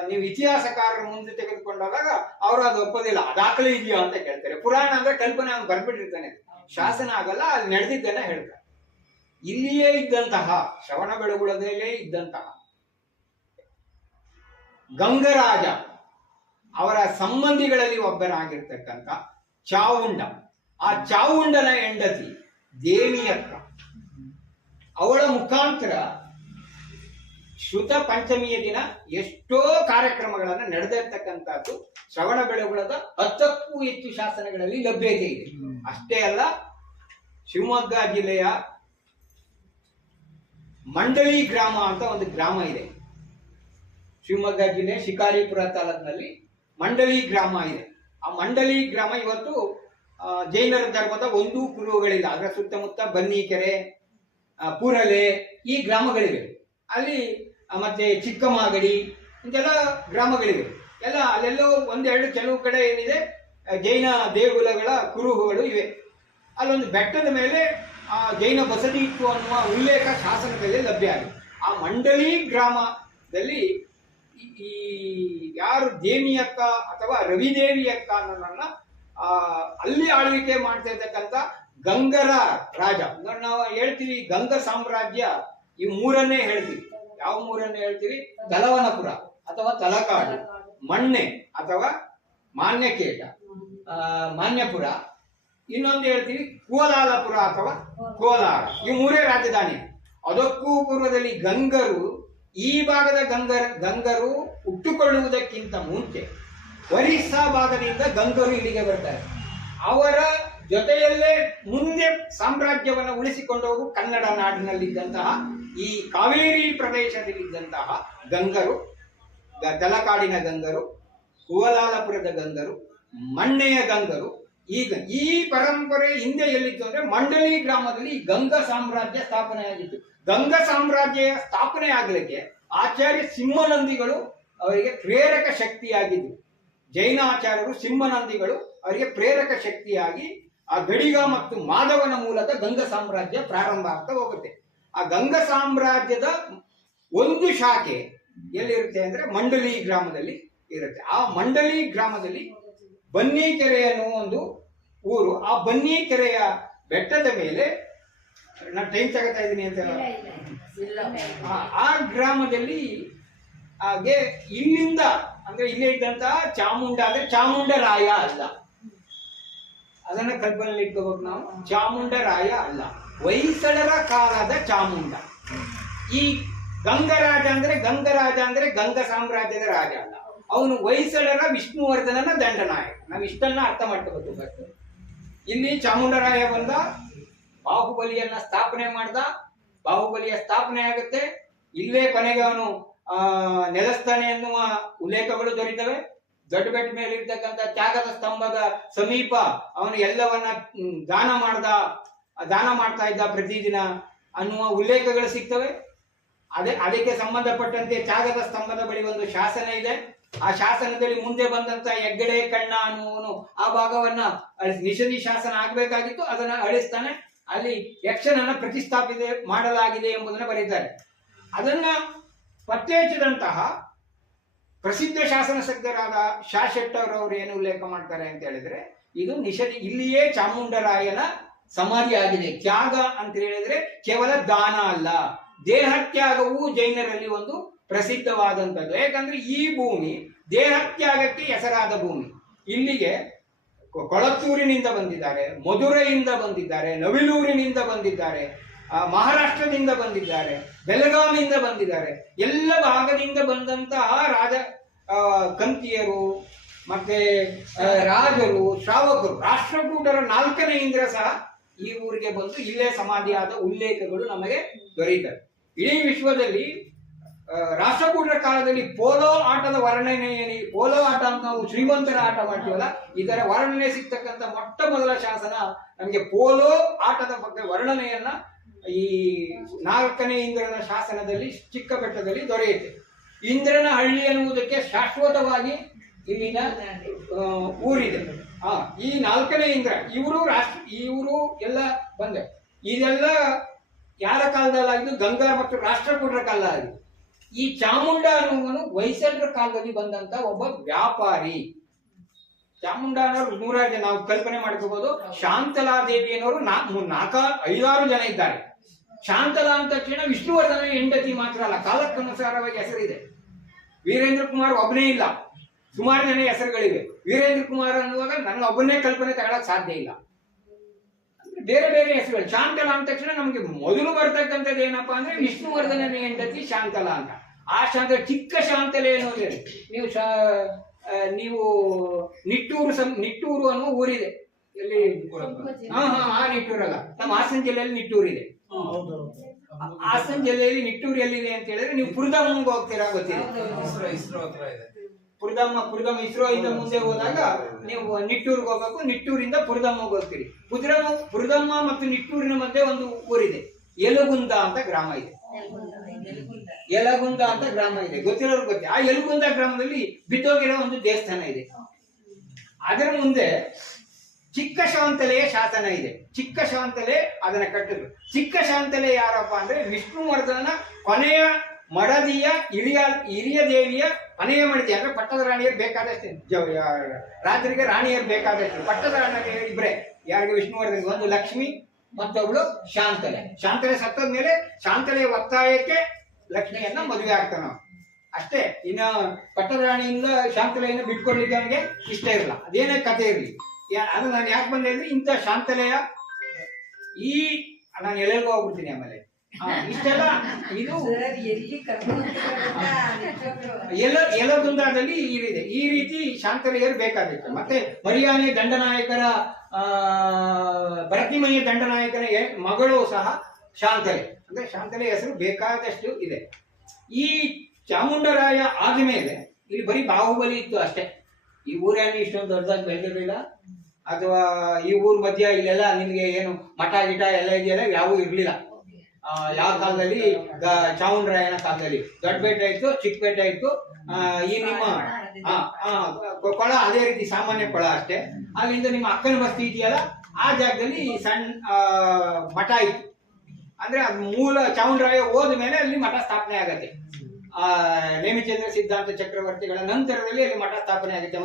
ನೀವು ಇತಿಹಾಸಕಾರರ ಮುಂದೆ ತೆಗೆದುಕೊಂಡಾಗ ಅವರು ಅದು ಒಪ್ಪೋದಿಲ್ಲ, ದಾಖಲೆ ಇದೆಯಾ ಅಂತ ಕೇಳ್ತಾರೆ. ಪುರಾಣ ಅಂದ್ರೆ ಕಲ್ಪನೆ ಅವ್ನು ಬರ್ಬಿಟ್ಟಿರ್ತಾನೆ, ಶಾಸನ ಆಗಲ್ಲ, ಅಲ್ಲಿ ನಡೆದಿದ್ದನ್ನ ಹೇಳ್ತಾರೆ. ಇಲ್ಲಿಯೇ ಇದ್ದಂತಹ ಶ್ರವಣಬೆಳಗೊಳದಲ್ಲೇ ಇದ್ದಂತಹ ಗಂಗರಾಜ ಅವರ ಸಂಬಂಧಿಗಳಲ್ಲಿ ಒಬ್ಬರಾಗಿರ್ತಕ್ಕಂಥ ಚಾವುಂಡ, ಆ ಚಾವುಂಡನ ಹೆಂಡತಿ ದೇವಿಯಕ್ಕ, ಅವಳ ಮುಖಾಂತರ ಶ್ರುತ ಪಂಚಮಿಯ ದಿನ ಎಷ್ಟೋ ಕಾರ್ಯಕ್ರಮಗಳನ್ನು ನಡೆದಿರ್ತಕ್ಕಂಥದ್ದು ಶ್ರವಣಬೆಳಗೊಳದ 10ಕ್ಕೂ ಹೆಚ್ಚು ಶಾಸನಗಳಲ್ಲಿ ಲಭ್ಯತೆ ಇದೆ. ಅಷ್ಟೇ ಅಲ್ಲ, ಶಿವಮೊಗ್ಗ ಜಿಲ್ಲೆಯ ಮಂಡಳಿ ಗ್ರಾಮ ಅಂತ ಒಂದು ಗ್ರಾಮ ಇದೆ. ಶಿವಮೊಗ್ಗ ಜಿಲ್ಲೆ ಶಿಕಾರಿಪುರ ತಾಲೂಕಿನಲ್ಲಿ ಮಂಡಳಿ ಗ್ರಾಮ ಇದೆ. ಆ ಮಂಡಳಿ ಗ್ರಾಮ ಇವತ್ತು ಜೈನರ ಧರ್ಮದ ಒಂದು ಕುರುಹುಗಳಿಲ್ಲ. ಅದರ ಸುತ್ತಮುತ್ತ ಬನ್ನಿಕೆರೆ, ಪುರಲೆ ಈ ಗ್ರಾಮಗಳಿವೆ. ಅಲ್ಲಿ ಮತ್ತೆ ಚಿಕ್ಕಮಾಗಡಿ ಇಂತೆಲ್ಲ ಗ್ರಾಮಗಳಿವೆ. ಎಲ್ಲ ಅಲ್ಲೆಲ್ಲೋ ಒಂದೆರಡು ಕೆಲವು ಕಡೆ ಏನಿದೆ ಜೈನ ದೇಗುಲಗಳ ಕುರುಹುಗಳು ಇವೆ. ಅಲ್ಲೊಂದು ಬೆಟ್ಟದ ಮೇಲೆ ಜೈನ ಬಸದಿ ಇತ್ತು ಅನ್ನುವ ಉಲ್ಲೇಖ ಶಾಸನದಲ್ಲಿ ಲಭ್ಯ ಆಗಿದೆ. ಆ ಮಂಡಳಿ ಗ್ರಾಮದಲ್ಲಿ ಈ ಯಾರು ದೇವಿಯಕ್ಕ ಅಥವಾ ರವಿದೇವಿಯಕ್ಕ ಅನ್ನೋದನ್ನ ಅಲ್ಲಿ ಆಳ್ವಿಕೆ ಮಾಡ್ತಾ ಇರ್ತಕ್ಕಂಥ ಗಂಗರ ರಾಜ, ನಾವು ಹೇಳ್ತೀವಿ ಗಂಗ ಸಾಮ್ರಾಜ್ಯ, ಈ ಮೂರನ್ನೇ ಹೇಳ್ತೀವಿ. ಯಾವ ಮೂರನ್ನೇ ಹೇಳ್ತೀವಿ? ತಲವನಪುರ ಅಥವಾ ತಲಕಾಡು, ಮಣ್ಣೆ ಅಥವಾ ಮಾನ್ಯಕೇಟ, ಮಾನ್ಯಪುರ, ಇನ್ನೊಂದು ಹೇಳ್ತೀವಿ ಕೋಲಾಲಪುರ ಅಥವಾ ಕೋಲಾರ. ಈ ಮೂರೇ ರಾಜಧಾನಿ. ಅದಕ್ಕೂ ಪೂರ್ವದಲ್ಲಿ ಗಂಗರು, ಈ ಭಾಗದ ಗಂಗರು ಹುಟ್ಟುಕೊಳ್ಳುವುದಕ್ಕಿಂತ ಮುಂಚೆ ಒರಿಸ್ಸಾ ಭಾಗದಿಂದ ಗಂಗರು ಇಲ್ಲಿಗೆ ಬರ್ತಾರೆ. ಅವರ ಜೊತೆಯಲ್ಲೇ ಮುಂದೆ ಸಾಮ್ರಾಜ್ಯವನ್ನು ಉಳಿಸಿಕೊಂಡು ಹೋಗು ಕನ್ನಡ ನಾಡಿನಲ್ಲಿದ್ದಂತಹ ಈ ಕಾವೇರಿ ಪ್ರದೇಶದಲ್ಲಿದ್ದಂತಹ ಗಂಗರು, ತಲಕಾಡಿನ ಗಂಗರು, ಕುವಲಾಲಪುರದ ಗಂಗರು, ಮಣ್ಣೆಯ ಗಂಗರು. ಈಗ ಈ ಪರಂಪರೆ ಹಿಂದೆ ಎಲ್ಲಿತ್ತು ಅಂದ್ರೆ ಮಂಡಲಿ ಗ್ರಾಮದಲ್ಲಿ ಗಂಗಾ ಸಾಮ್ರಾಜ್ಯ ಸ್ಥಾಪನೆ ಆಗಿತ್ತು. ಗಂಗಾ ಸಾಮ್ರಾಜ್ಯ ಸ್ಥಾಪನೆ ಆಗಲಿಕ್ಕೆ ಆಚಾರ್ಯ ಸಿಂಹನಂದಿಗಳು ಅವರಿಗೆ ಪ್ರೇರಕ ಶಕ್ತಿಯಾಗಿದ್ದು. ಜೈನ ಆಚಾರ್ಯರು ಸಿಂಹನಂದಿಗಳು ಅವರಿಗೆ ಪ್ರೇರಕ ಶಕ್ತಿಯಾಗಿ ಆ ಗಡಿಗ ಮತ್ತು ಮಾಧವನ ಮೂಲಕ ಗಂಗಾ ಸಾಮ್ರಾಜ್ಯ ಪ್ರಾರಂಭ ಆಗ್ತಾ ಹೋಗುತ್ತೆ. ಆ ಗಂಗಾ ಸಾಮ್ರಾಜ್ಯದ ಒಂದು ಶಾಖೆ ಎಲ್ಲಿರುತ್ತೆ ಅಂದ್ರೆ ಮಂಡಲಿ ಗ್ರಾಮದಲ್ಲಿ ಇರುತ್ತೆ. ಆ ಮಂಡಲಿ ಗ್ರಾಮದಲ್ಲಿ ಬನ್ನಿಕೆರೆ ಅನ್ನುವ ಒಂದು ಊರು. ಆ ಬನ್ನಿಕೆರೆಯ ಬೆಟ್ಟದ ಮೇಲೆ ನಾನು ಟೈಮ್ ತಗೋತಾ ಇದ್ದೀನಿ ಅಂತ ಆ ಗ್ರಾಮದಲ್ಲಿ ಹಾಗೆ ಇಲ್ಲಿಂದ ಅಂದ್ರೆ ಇಲ್ಲೇ ಇದ್ದಂತಹ ಚಾಮುಂಡ ಅಂದ್ರೆ ಚಾಮುಂಡರಾಯ ಅಲ್ಲ, ಅದನ್ನ ಕಲ್ಪನೆ ಇಟ್ಕೋಬೇಕು ನಾವು. ಚಾಮುಂಡರಾಯ ಅಲ್ಲ, ಹೊಯ್ಸಳರ ಕಾಲದ ಚಾಮುಂಡ. ಈ ಗಂಗರಾಜ ಅಂದ್ರೆ ಗಂಗಾ ಸಾಮ್ರಾಜ್ಯದ ರಾಜ ಅಲ್ಲ, ಅವನು ಹೊಯ್ಸಳರ ವಿಷ್ಣುವರ್ಧನನ ದಂಡನಾಯಕ. ನಾವು ಇಷ್ಟನ್ನ ಅರ್ಥ ಮಾಡ್ಕೋಬೇಕು ಫಸ್ಟ್. ಇಲ್ಲಿ ಚಾಮುಂಡರಾಯ ಬಂದ, ಬಾಹುಬಲಿಯನ್ನ ಸ್ಥಾಪನೆ ಮಾಡ್ದ, ಬಾಹುಬಲಿಯ ಸ್ಥಾಪನೆ ಆಗುತ್ತೆ. ಇಲ್ಲೇ ಕೊನೆಗೆ ಅವನು ನೆಲೆಸ್ತಾನೆ ಎನ್ನುವ ಉಲ್ಲೇಖಗಳು ದೊರೀತವೆ. ದೊಡ್ಡ ಬೆಟ್ಟ ಮೇಲೆ ಇರ್ತಕ್ಕಂಥ ತ್ಯಾಗದ ಸ್ತಂಭದ ಸಮೀಪ ಅವನು ಎಲ್ಲವನ್ನ ದಾನ ಮಾಡ್ತಾ ಇದ್ದ ಪ್ರತಿದಿನ ಅನ್ನುವ ಉಲ್ಲೇಖಗಳು ಸಿಗ್ತವೆ. ಅದಕ್ಕೆ ಸಂಬಂಧಪಟ್ಟಂತೆ ತ್ಯಾಗದ ಸ್ತಂಭದ ಬಳಿ ಒಂದು ಶಾಸನ ಇದೆ. ಆ ಶಾಸನದಲ್ಲಿ ಮುಂದೆ ಬಂದಂತ ಹೆಗ್ಗಡೆ ಕಣ್ಣ ಅನ್ನುವನು ಆ ಭಾಗವನ್ನ ನಿಷೇಧಿ ಶಾಸನ ಆಗ್ಬೇಕಾಗಿತ್ತು, ಅದನ್ನ ಅಳಿಸ್ತಾನೆ. ಅಲ್ಲಿ ಯಕ್ಷನನ್ನ ಪ್ರತಿಷ್ಠಾಪಿತ ಮಾಡಲಾಗಿದೆ ಎಂಬುದನ್ನು ಬರೀತಾರೆ. ಅದನ್ನ ಪತ್ತೆ ಹಚ್ಚಿದಂತಹ ಪ್ರಸಿದ್ಧ ಶಾಸನಜ್ಞರಾದ ಶಾ ಶೆಟ್ಟರವರು ಏನು ಉಲ್ಲೇಖ ಮಾಡ್ತಾರೆ ಅಂತ ಹೇಳಿದ್ರೆ, ಇದು ನಿಷೇಧಿ, ಇಲ್ಲಿಯೇ ಚಾಮುಂಡರಾಯನ ಸಮಾಧಿ ಆಗಿದೆ. ತ್ಯಾಗ ಅಂತ ಹೇಳಿದ್ರೆ ಕೇವಲ ದಾನ ಅಲ್ಲ, ದೇಹತ್ಯಾಗವು ಜೈನರಲ್ಲಿ ಒಂದು ಪ್ರಸಿದ್ಧವಾದಂಥದ್ದು. ಯಾಕಂದ್ರೆ ಈ ಭೂಮಿ ದೇಹತ್ಯಾಗಕ್ಕೆ ಹೆಸರಾದ ಭೂಮಿ. ಇಲ್ಲಿಗೆ ಕೊಳತ್ತೂರಿನಿಂದ ಬಂದಿದ್ದಾರೆ, ಮಧುರೈಯಿಂದ ಬಂದಿದ್ದಾರೆ, ನವಿಲೂರಿನಿಂದ ಬಂದಿದ್ದಾರೆ, ಮಹಾರಾಷ್ಟ್ರದಿಂದ ಬಂದಿದ್ದಾರೆ, ಬೆಳಗಾವಿಯಿಂದ ಬಂದಿದ್ದಾರೆ. ಎಲ್ಲ ಭಾಗದಿಂದ ಬಂದಂತಹ ಕಂತಿಯರು ಮತ್ತೆ ರಾಜರು, ಶ್ರಾವಕರು, ರಾಷ್ಟ್ರಕೂಟರ 4ನೇ ಇಂದ್ರ ಸಹ ಈ ಊರಿಗೆ ಬಂದು ಇಲ್ಲೇ ಸಮಾಧಿಯಾದ ಉಲ್ಲೇಖಗಳು ನಮಗೆ ದೊರೆಯುತ್ತವೆ. ಇಡೀ ವಿಶ್ವದಲ್ಲಿ ರಾಷ್ಟ್ರಕೂಟರ ಕಾಲದಲ್ಲಿ ಪೋಲೋ ಆಟದ ವರ್ಣನೆ, ಪೋಲೋ ಆಟ ಅಂತ ನಾವು ಶ್ರೀಮಂತರ ಆಟ ಮಾಡ್ತೀವಲ್ಲ, ಇದರ ವರ್ಣನೆ ಸಿಗ್ತಕ್ಕಂಥ ಮೊಟ್ಟ ಮೊದಲ ಶಾಸನ ನಮಗೆ ಪೋಲೋ ಆಟದ ಬಗ್ಗೆ ವರ್ಣನೆಯನ್ನ ಈ 4ನೇ ಇಂದ್ರನ ಶಾಸನದಲ್ಲಿ ಚಿಕ್ಕ ಬೆಟ್ಟದಲ್ಲಿ ದೊರೆಯುತ್ತೆ. ಇಂದ್ರನ ಹಳ್ಳಿ ಎನ್ನುವುದಕ್ಕೆ ಶಾಶ್ವತವಾಗಿ ಇಲ್ಲಿನ ಊರಿದೆ. ಈ 4ನೇ ಇಂದ್ರ ಇವರು ಎಲ್ಲ ಬಂದೆ. ಇದೆಲ್ಲ ಯಾರ ಕಾಲದಲ್ಲಾಗಿದ್ದು? ಗಂಗಾ ಮತ್ತು ರಾಷ್ಟ್ರಕೂಟರ ಕಾಲ ಆಗಿದೆ. ಈ ಚಾಮುಂಡ ಅನ್ನುವನು ಹೊಯ್ಸಳರ ಕಾಲದಲ್ಲಿ ಬಂದಂತ ಒಬ್ಬ ವ್ಯಾಪಾರಿ. ಚಾಮುಂಡ ಅನ್ನೋರು 100 ಜನ ನಾವು ಕಲ್ಪನೆ ಮಾಡ್ಕೋಬಹುದು. ಶಾಂತಲಾದೇವಿ ಅನ್ನೋರು 5-6 ಜನ ಇದ್ದಾರೆ. ಶಾಂತಲಾ ಅಂತ ತಕ್ಷಣ ವಿಷ್ಣುವರ್ಧನ ಹೆಂಡತಿ ಮಾತ್ರ ಅಲ್ಲ, ಕಾಲಕ್ಕನುಸಾರವಾಗಿ ಹೆಸರಿದೆ. ವೀರೇಂದ್ರ ಕುಮಾರ್ ಒಬ್ಬನೇ ಇಲ್ಲ, ಸುಮಾರು ಜನ ಹೆಸರುಗಳಿವೆ. ವೀರೇಂದ್ರ ಕುಮಾರ್ ಅನ್ನುವಾಗ ನನ್ನ ಒಬ್ಬನೇ ಕಲ್ಪನೆ ತಗೊಳಕ್ ಸಾಧ್ಯ ಇಲ್ಲ, ಬೇರೆ ಬೇರೆ ಹೆಸರುಗಳು. ಶಾಂತಲಾ ಅಂದ ತಕ್ಷಣ ನಮ್ಗೆ ಮೊದಲು ಬರ್ತಕ್ಕಂಥದ್ದು ಏನಪ್ಪಾ ಅಂದ್ರೆ ವಿಷ್ಣುವರ್ಧನನ ಹೆಂಡತಿ ಶಾಂತಲಾ ಅಂತ. ಆ ಚಿಕ್ಕ ಶಾಂತಲೆ ಅನ್ನೋದಿದೆ. ನೀವು ನಿಟ್ಟೂರು ಅನ್ನೋ ಊರಿದೆ, ಎಲ್ಲಿ? ಆ ನಿಟ್ಟೂರಲ್ಲ, ನಮ್ಮ ಹಾಸನ ಜಿಲ್ಲೆಯಲ್ಲಿ ನಿಟ್ಟೂರಿದೆ. ಹಾಸನ ಜಿಲ್ಲೆಯಲ್ಲಿ ನಿಟ್ಟೂರು ಎಲ್ಲಿದೆ ಅಂತ ಹೇಳಿದ್ರೆ ನೀವು ಪುರದಮ್ಮಗೆ ಹೋಗ್ತೀರಾ, ಗೊತ್ತಿದೆ? ಪುರದಮ್ಮ ಇಸ್ರೋ ಇಂದ ಮುಂದೆ ಹೋದಾಗ ನೀವು ನಿಟ್ಟೂರ್ಗೆ ಹೋಗ್ಬೇಕು. ನಿಟ್ಟೂರಿಂದ ಪುರದಮ್ಮಗೆ ಹೋಗ್ತೀರಿ. ಪುರದಮ್ಮ ಮತ್ತು ನಿಟ್ಟೂರಿನ ಮಧ್ಯೆ ಒಂದು ಊರಿದೆ, ಯಲಗುಂದ ಅಂತ ಗ್ರಾಮ ಇದೆ. ಯಲಗುಂದ ಅಂತ ಗ್ರಾಮ ಇದೆ, ಗೊತ್ತಿರೋರು ಗೊತ್ತಿ. ಆ ಯಲಗುಂದ ಗ್ರಾಮದಲ್ಲಿ ಬಿದ್ದೋಗಿರೋ ಒಂದು ದೇವಸ್ಥಾನ ಇದೆ. ಅದರ ಮುಂದೆ ಚಿಕ್ಕ ಶಾಂತಲೆಯ ಶಾಸನ ಇದೆ. ಚಿಕ್ಕ ಶಾಂತಲೆ ಅದನ್ನ ಕಟ್ಟಿದ್ರು. ಚಿಕ್ಕ ಶಾಂತಲೆ ಯಾರಪ್ಪ ಅಂದ್ರೆ ವಿಷ್ಣುವರ್ಧನ ಕೊನೆಯ ಮಡದಿಯ ಹಿರಿಯ ದೇವಿಯ ಕೊನೆಯ ಮಡದಿ. ಅಂದ್ರೆ ಪಟ್ಟದ ರಾಣಿಯರು ಬೇಕಾದಷ್ಟು, ರಾತ್ರಿಗೆ ರಾಣಿಯರು ಬೇಕಾದಷ್ಟು. ಪಟ್ಟದ ರಾಣಿಯರು ಇಬ್ರೆ, ಯಾರಿಗೆ? ವಿಷ್ಣುವರ್ಧನ್. ಒಂದು ಲಕ್ಷ್ಮಿ, ಮತ್ತೊಬ್ಳು ಶಾಂತಲೆ. ಶಾಂತಲೆ ಸತ್ತದ ಮೇಲೆ ಶಾಂತಲೆಯ ಒತ್ತಾಯಕ್ಕೆ ಲಕ್ಷ್ಮಿಯನ್ನ ಮದುವೆ ಆಗ್ತಾನ ಅಷ್ಟೇ. ಇನ್ನು ಪಟ್ಟದ ರಾಣಿಯಿಂದ ಶಾಂತಲೆಯನ್ನು ಬಿಟ್ಕೊಡ್ಲಿಕ್ಕೆ ಅವನಿಗೆ ಇಷ್ಟ ಇರಲ್ಲ. ಅದೇನೇ ಕಥೆ ಇರಲಿ. ಅದು ನಾನು ಯಾಕೆ ಬಂದೆ ಅಂದ್ರೆ ಇಂಥ ಶಾಂತಲೆಯ ನಾನು ಎಲ್ಲೆಲ್ಗೂ ಹೋಗ್ಬಿಡ್ತೀನಿ. ಆಮೇಲೆ ಇಷ್ಟೆಲ್ಲ ಇದು ಎಲ್ಲಿ ಕರ್ಕೊಂಡು ಯಲಗುಂದದಲ್ಲಿ ಇದೆ. ಈ ರೀತಿ ಶಾಂತಲೆಯರು ಬೇಕಾಗಿತ್ತು. ಮತ್ತೆ ಮರಿಯಾನೆ ದಂಡನಾಯಕರ ಭರತಿಮಯ್ಯ ದಂಡನಾಯಕನ ಮಗಳು ಸಹ ಶಾಂತಲೆ. ಅಂದ್ರೆ ಶಾಂತಲೆ ಹೆಸರು ಬೇಕಾದಷ್ಟು ಇದೆ. ಈ ಚಾಮುಂಡರಾಯ ಆದ್ಮೇಲೆ ಇಲ್ಲಿ ಬರೀ ಬಾಹುಬಲಿ ಇತ್ತು ಅಷ್ಟೇ. ಈ ಊರಲ್ಲಿ ಇಷ್ಟೊಂದು ದೊಡ್ಡದಾಗಿ ಬೆಳೆದಿರಲಿಲ್ಲ. ಅಥವಾ ಈ ಊರ್ ಮಧ್ಯ ಇಲ್ಲೆಲ್ಲ ನಿಮ್ಗೆ ಏನು ಮಠ ಗಿಟ ಎಲ್ಲ ಇದೆಯಲ್ಲ ಯಾವೂ ಇರ್ಲಿಲ್ಲ. ಯಾವ ಕಾಲದಲ್ಲಿ ಚಾಮುಂಡರಾಯನ ಕಾಲದಲ್ಲಿ ದೊಡ್ಡಪೇಟೆ ಇತ್ತು, ಚಿಕ್ಕಪೇಟೆ ಇತ್ತು. ಈ ನಿಮ್ಮ ಕೊಳ ಅದೇ ರೀತಿ ಸಾಮಾನ್ಯ ಕೊಳ ಅಷ್ಟೇ. ಅಲ್ಲಿಂದ ನಿಮ್ಮ ಅಕ್ಕನ ಬಸ್ತಿ ಇದೆಯಲ್ಲ ಆ ಜಾಗದಲ್ಲಿ ಸಣ್ಣ ಮಠ ಇತ್ತು. ಅಂದ್ರೆ ಅದು ಮೂಲ ಚಾಮುಂಡರಾಯ ಹೋದ ಮೇಲೆ ಅಲ್ಲಿ ಮಠ ಸ್ಥಾಪನೆ ಆಗತ್ತೆ. ನೇಮಿಚಂದ್ರ ಸಿದ್ಧಾಂತ ಚಕ್ರವರ್ತಿಗಳ ನಂತರದಲ್ಲಿ ಅಲ್ಲಿ ಮಠ ಸ್ಥಾಪನೆ ಆಗುತ್ತೆ.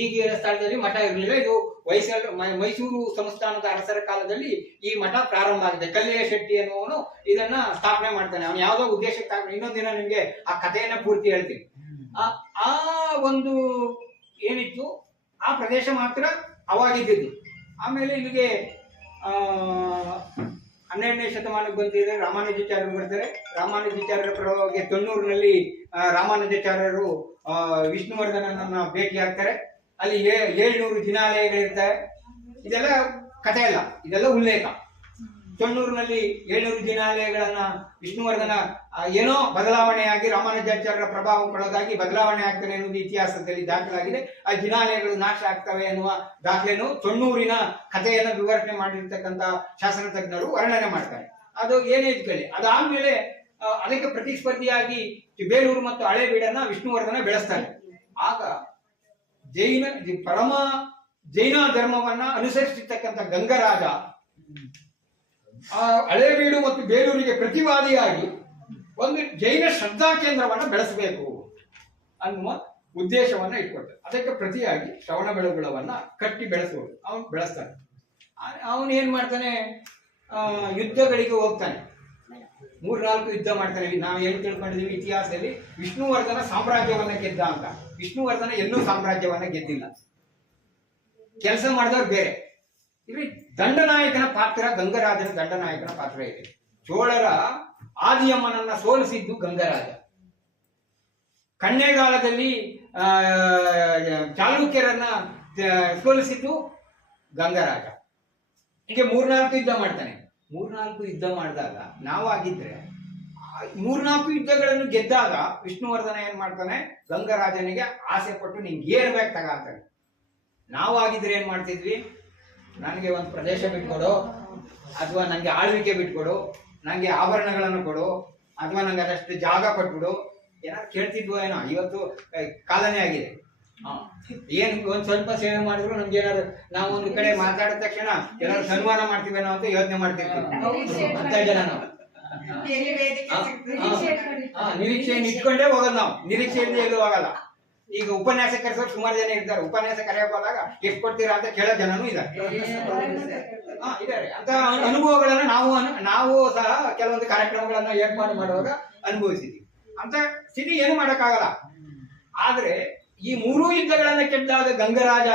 ಈಗಿನ ಸ್ಥಳದಲ್ಲಿ ಮಠ ಇರಲಿಲ್ಲ. ಇದು ಮೈಸೂರು ಸಂಸ್ಥಾನದ ಅರಸರ ಕಾಲದಲ್ಲಿ ಈ ಮಠ ಪ್ರಾರಂಭ ಆಗುತ್ತೆ. ಕಲ್ಲೆಯ ಶೆಟ್ಟಿ ಎನ್ನುವನು ಇದನ್ನ ಸ್ಥಾಪನೆ ಮಾಡ್ತಾನೆ. ಅವನು ಯಾವ್ದೋ ಉದ್ದೇಶಕ್ಕೆ ಇನ್ನೊಂದಿನ ನಿಮ್ಗೆ ಆ ಕಥೆಯನ್ನ ಪೂರ್ತಿ ಹೇಳ್ತೀನಿ. ಆ ಒಂದು ಏನಿತ್ತು ಆ ಪ್ರದೇಶ ಮಾತ್ರ ಅವಾಗಿದ್ದು. ಆಮೇಲೆ ಇಲ್ಲಿಗೆ 12ನೇ ಶತಮಾನಕ್ಕೆ ಬಂದಿದೆ. ರಾಮಾನುಜಾಚಾರ್ಯರು ಬರ್ತಾರೆ. ರಾಮಾನುಜಾಚಾರ್ಯರ ಪ್ರಭಾವಕ್ಕೆ ತೊಣ್ಣೂರಿನಲ್ಲಿ ರಾಮಾನುಜಾಚಾರ್ಯರು ವಿಷ್ಣುವರ್ಧನನನ್ನ ಭೇಟಿ ಆಗ್ತಾರೆ. ಅಲ್ಲಿ 700 ಜಿನಾಲಯಗಳಿರ್ತವೆ. ಇದೆಲ್ಲ ಕಥೆ ಅಲ್ಲ, ಇದೆಲ್ಲ ಉಲ್ಲೇಖ. ತೊಣ್ಣೂರಿನಲ್ಲಿ 700 ಜಿನಾಲಯಗಳನ್ನ ವಿಷ್ಣುವರ್ಧನ ಏನೋ ಬದಲಾವಣೆಯಾಗಿ ರಾಮಾನುಜಾಚಾರ್ಯರ ಪ್ರಭಾವಕ್ಕೊಳಗಾಗಿ ಬದಲಾವಣೆ ಆಗ್ತಾನೆ ಅನ್ನೋದು ಇತಿಹಾಸದಲ್ಲಿ ದಾಖಲಾಗಿದೆ. ಆ ಜಿನಾಲಯಗಳು ನಾಶ ಆಗ್ತವೆ ಎನ್ನುವ ದಾಖಲೆಯನ್ನು ತೊಣ್ಣೂರಿನ ಕಥೆಯನ್ನು ವಿವರಣೆ ಮಾಡಿರ್ತಕ್ಕಂಥ ಶಾಸನ ತಜ್ಞರು ವರ್ಣನೆ ಮಾಡ್ತಾರೆ. ಅದು ಏನೇ ಇದ್ಕೊಳ್ಳಿ. ಅದಾದ್ಮೇಲೆ ಅದಕ್ಕೆ ಪ್ರತಿಸ್ಪರ್ಧಿಯಾಗಿ ಬೇಲೂರು ಮತ್ತು ಹಳೇಬೀಡನ್ನ ವಿಷ್ಣುವರ್ಧನ ಬೆಳೆಸ್ತಾನೆ. ಆಗ ಜೈನ ಧರ್ಮವನ್ನ ಅನುಸರಿಸಿರ್ತಕ್ಕಂಥ ಗಂಗರಾಜ ಹಳೇಬೀಡು ಮತ್ತು ಬೇಲೂರಿಗೆ ಪ್ರತಿವಾದಿಯಾಗಿ ಒಂದು ಜೈನ ಶ್ರದ್ಧಾ ಕೇಂದ್ರವನ್ನು ಬೆಳೆಸಬೇಕು ಅನ್ನುವ ಉದ್ದೇಶವನ್ನ ಇಟ್ಕೊಳ್ತಾರೆ. ಅದಕ್ಕೆ ಪ್ರತಿಯಾಗಿ ಶ್ರವಣಬೆಳಗೊಳವನ್ನ ಕಟ್ಟಿ ಬೆಳೆಸುವುದು ಅವನು ಬೆಳೆಸ್ತಾನೆ. ಅವನು ಏನ್ ಮಾಡ್ತಾನೆ, ಯುದ್ಧಗಳಿಗೆ ಹೋಗ್ತಾನೆ. 3-4 ಯುದ್ಧ ಮಾಡ್ತಾನೆ. ನಾವು ಏನು ತಿಳ್ಕೊಂಡಿದೀವಿ ಇತಿಹಾಸದಲ್ಲಿ ವಿಷ್ಣುವರ್ಧನ ಸಾಮ್ರಾಜ್ಯವನ್ನ ಗೆದ್ದ ಅಂತ. ವಿಷ್ಣುವರ್ಧನ ಎಲ್ಲೂ ಸಾಮ್ರಾಜ್ಯವನ್ನ ಗೆದ್ದಿಲ್ಲ. ಕೆಲಸ ಮಾಡಿದವ್ರು ಬೇರೆ. ಇಲ್ಲಿ ದಂಡನಾಯಕನ ಪಾತ್ರ, ಗಂಗರಾಜನ ದಂಡನಾಯಕನ ಪಾತ್ರ ಇದೆ. ಚೋಳರ ಆದಿಯಮ್ಮನನ್ನ ಸೋಲಿಸಿದ್ದು ಗಂಗರಾಜ. ಕಣ್ಣೇಗಾಲದಲ್ಲಿ ಚಾಲುಕ್ಯರನ್ನ ಸೋಲಿಸಿದ್ದು ಗಂಗರಾಜ. ಹೀಗೆ 3-4 ಯುದ್ಧ ಮಾಡ್ತಾನೆ. 3-4 ಯುದ್ಧ ಮಾಡಿದಾಗ ನಾವಾಗಿದ್ರೆ 3-4 ಯುದ್ಧಗಳನ್ನು ಗೆದ್ದಾಗ ವಿಷ್ಣುವರ್ಧನ ಏನ್ ಮಾಡ್ತಾನೆ, ಗಂಗರಾಜನಿಗೆ ಆಸೆ ಪಟ್ಟು ನಿಂಗೆ ಏನ್ ಬೇಕು ತಗ ಅಂತಾನೆ. ನಾವಾಗಿದ್ರೆ ಏನ್ ಮಾಡ್ತಿದ್ವಿ, ನನಗೆ ಒಂದು ಪ್ರದೇಶ ಬಿಟ್ಕೊಡು, ಅಥವಾ ನಂಗೆ ಆಳ್ವಿಕೆ ಬಿಟ್ಕೊಡು, ನಂಗೆ ಆಭರಣಗಳನ್ನು ಕೊಡು, ಅಥವಾ ನಂಗೆ ಅದಷ್ಟು ಜಾಗ ಕೊಟ್ಬಿಡು, ಏನಾದ್ರು ಕೇಳ್ತಿದ್ವೋ ಏನೋ. ಇವತ್ತು ಕಾಲನೇ ಆಗಿದೆ. ಏನ್ ಒಂದ್ ಸ್ವಲ್ಪ ಸೇವೆ ಮಾಡಿದ್ರು ನಮ್ಗೆ ಏನಾದ್ರು ನಾವು ಒಂದು ಕಡೆ ಮಾತಾಡಿದ ತಕ್ಷಣ ಏನಾದ್ರು ಸನ್ಮಾನ ಮಾಡ್ತೀವೇನೋ ಅಂತ ಯೋಚನೆ ಮಾಡ್ತಿರ್ತೀವಿ ಅಂತ ಜನ ನಾವು. ನಿರೀಕ್ಷೆಯನ್ನು ಇಟ್ಕೊಂಡೇ ಹೋಗೋದು ನಾವು. ನಿರೀಕ್ಷೆಯಿಂದ ಎಲ್ಲೂ ಹೋಗಲ್ಲ. ಈಗ ಉಪನ್ಯಾಸ ಕರೆಸೋರು ಸುಮಾರು ಜನ ಇರ್ತಾರೆ. ಉಪನ್ಯಾಸ ಕರೆಯೋದಾಗ ಎಷ್ಟು ಕೊಡ್ತೀರಾ ಅಂತ ಕೇಳೋ ಜನನೂ ಇದ್ದಾರೆ. ಇದ್ದಾರೆ ಅಂತ ಅನುಭವಗಳನ್ನ ನಾವು ಸಹ ಕೆಲವೊಂದು ಕಾರ್ಯಕ್ರಮಗಳನ್ನ ಏರ್ಪಾಡು ಮಾಡುವಾಗ ಅನುಭವಿಸಿದ್ವಿ. ಅಂತ ಸ್ಥಿತಿ ಏನು ಮಾಡಕ್ಕಾಗಲ್ಲ. ಆದ್ರೆ ಈ 3 ಯುದ್ಧಗಳನ್ನ ಗೆದ್ದಾಗ ಗಂಗರಾಜ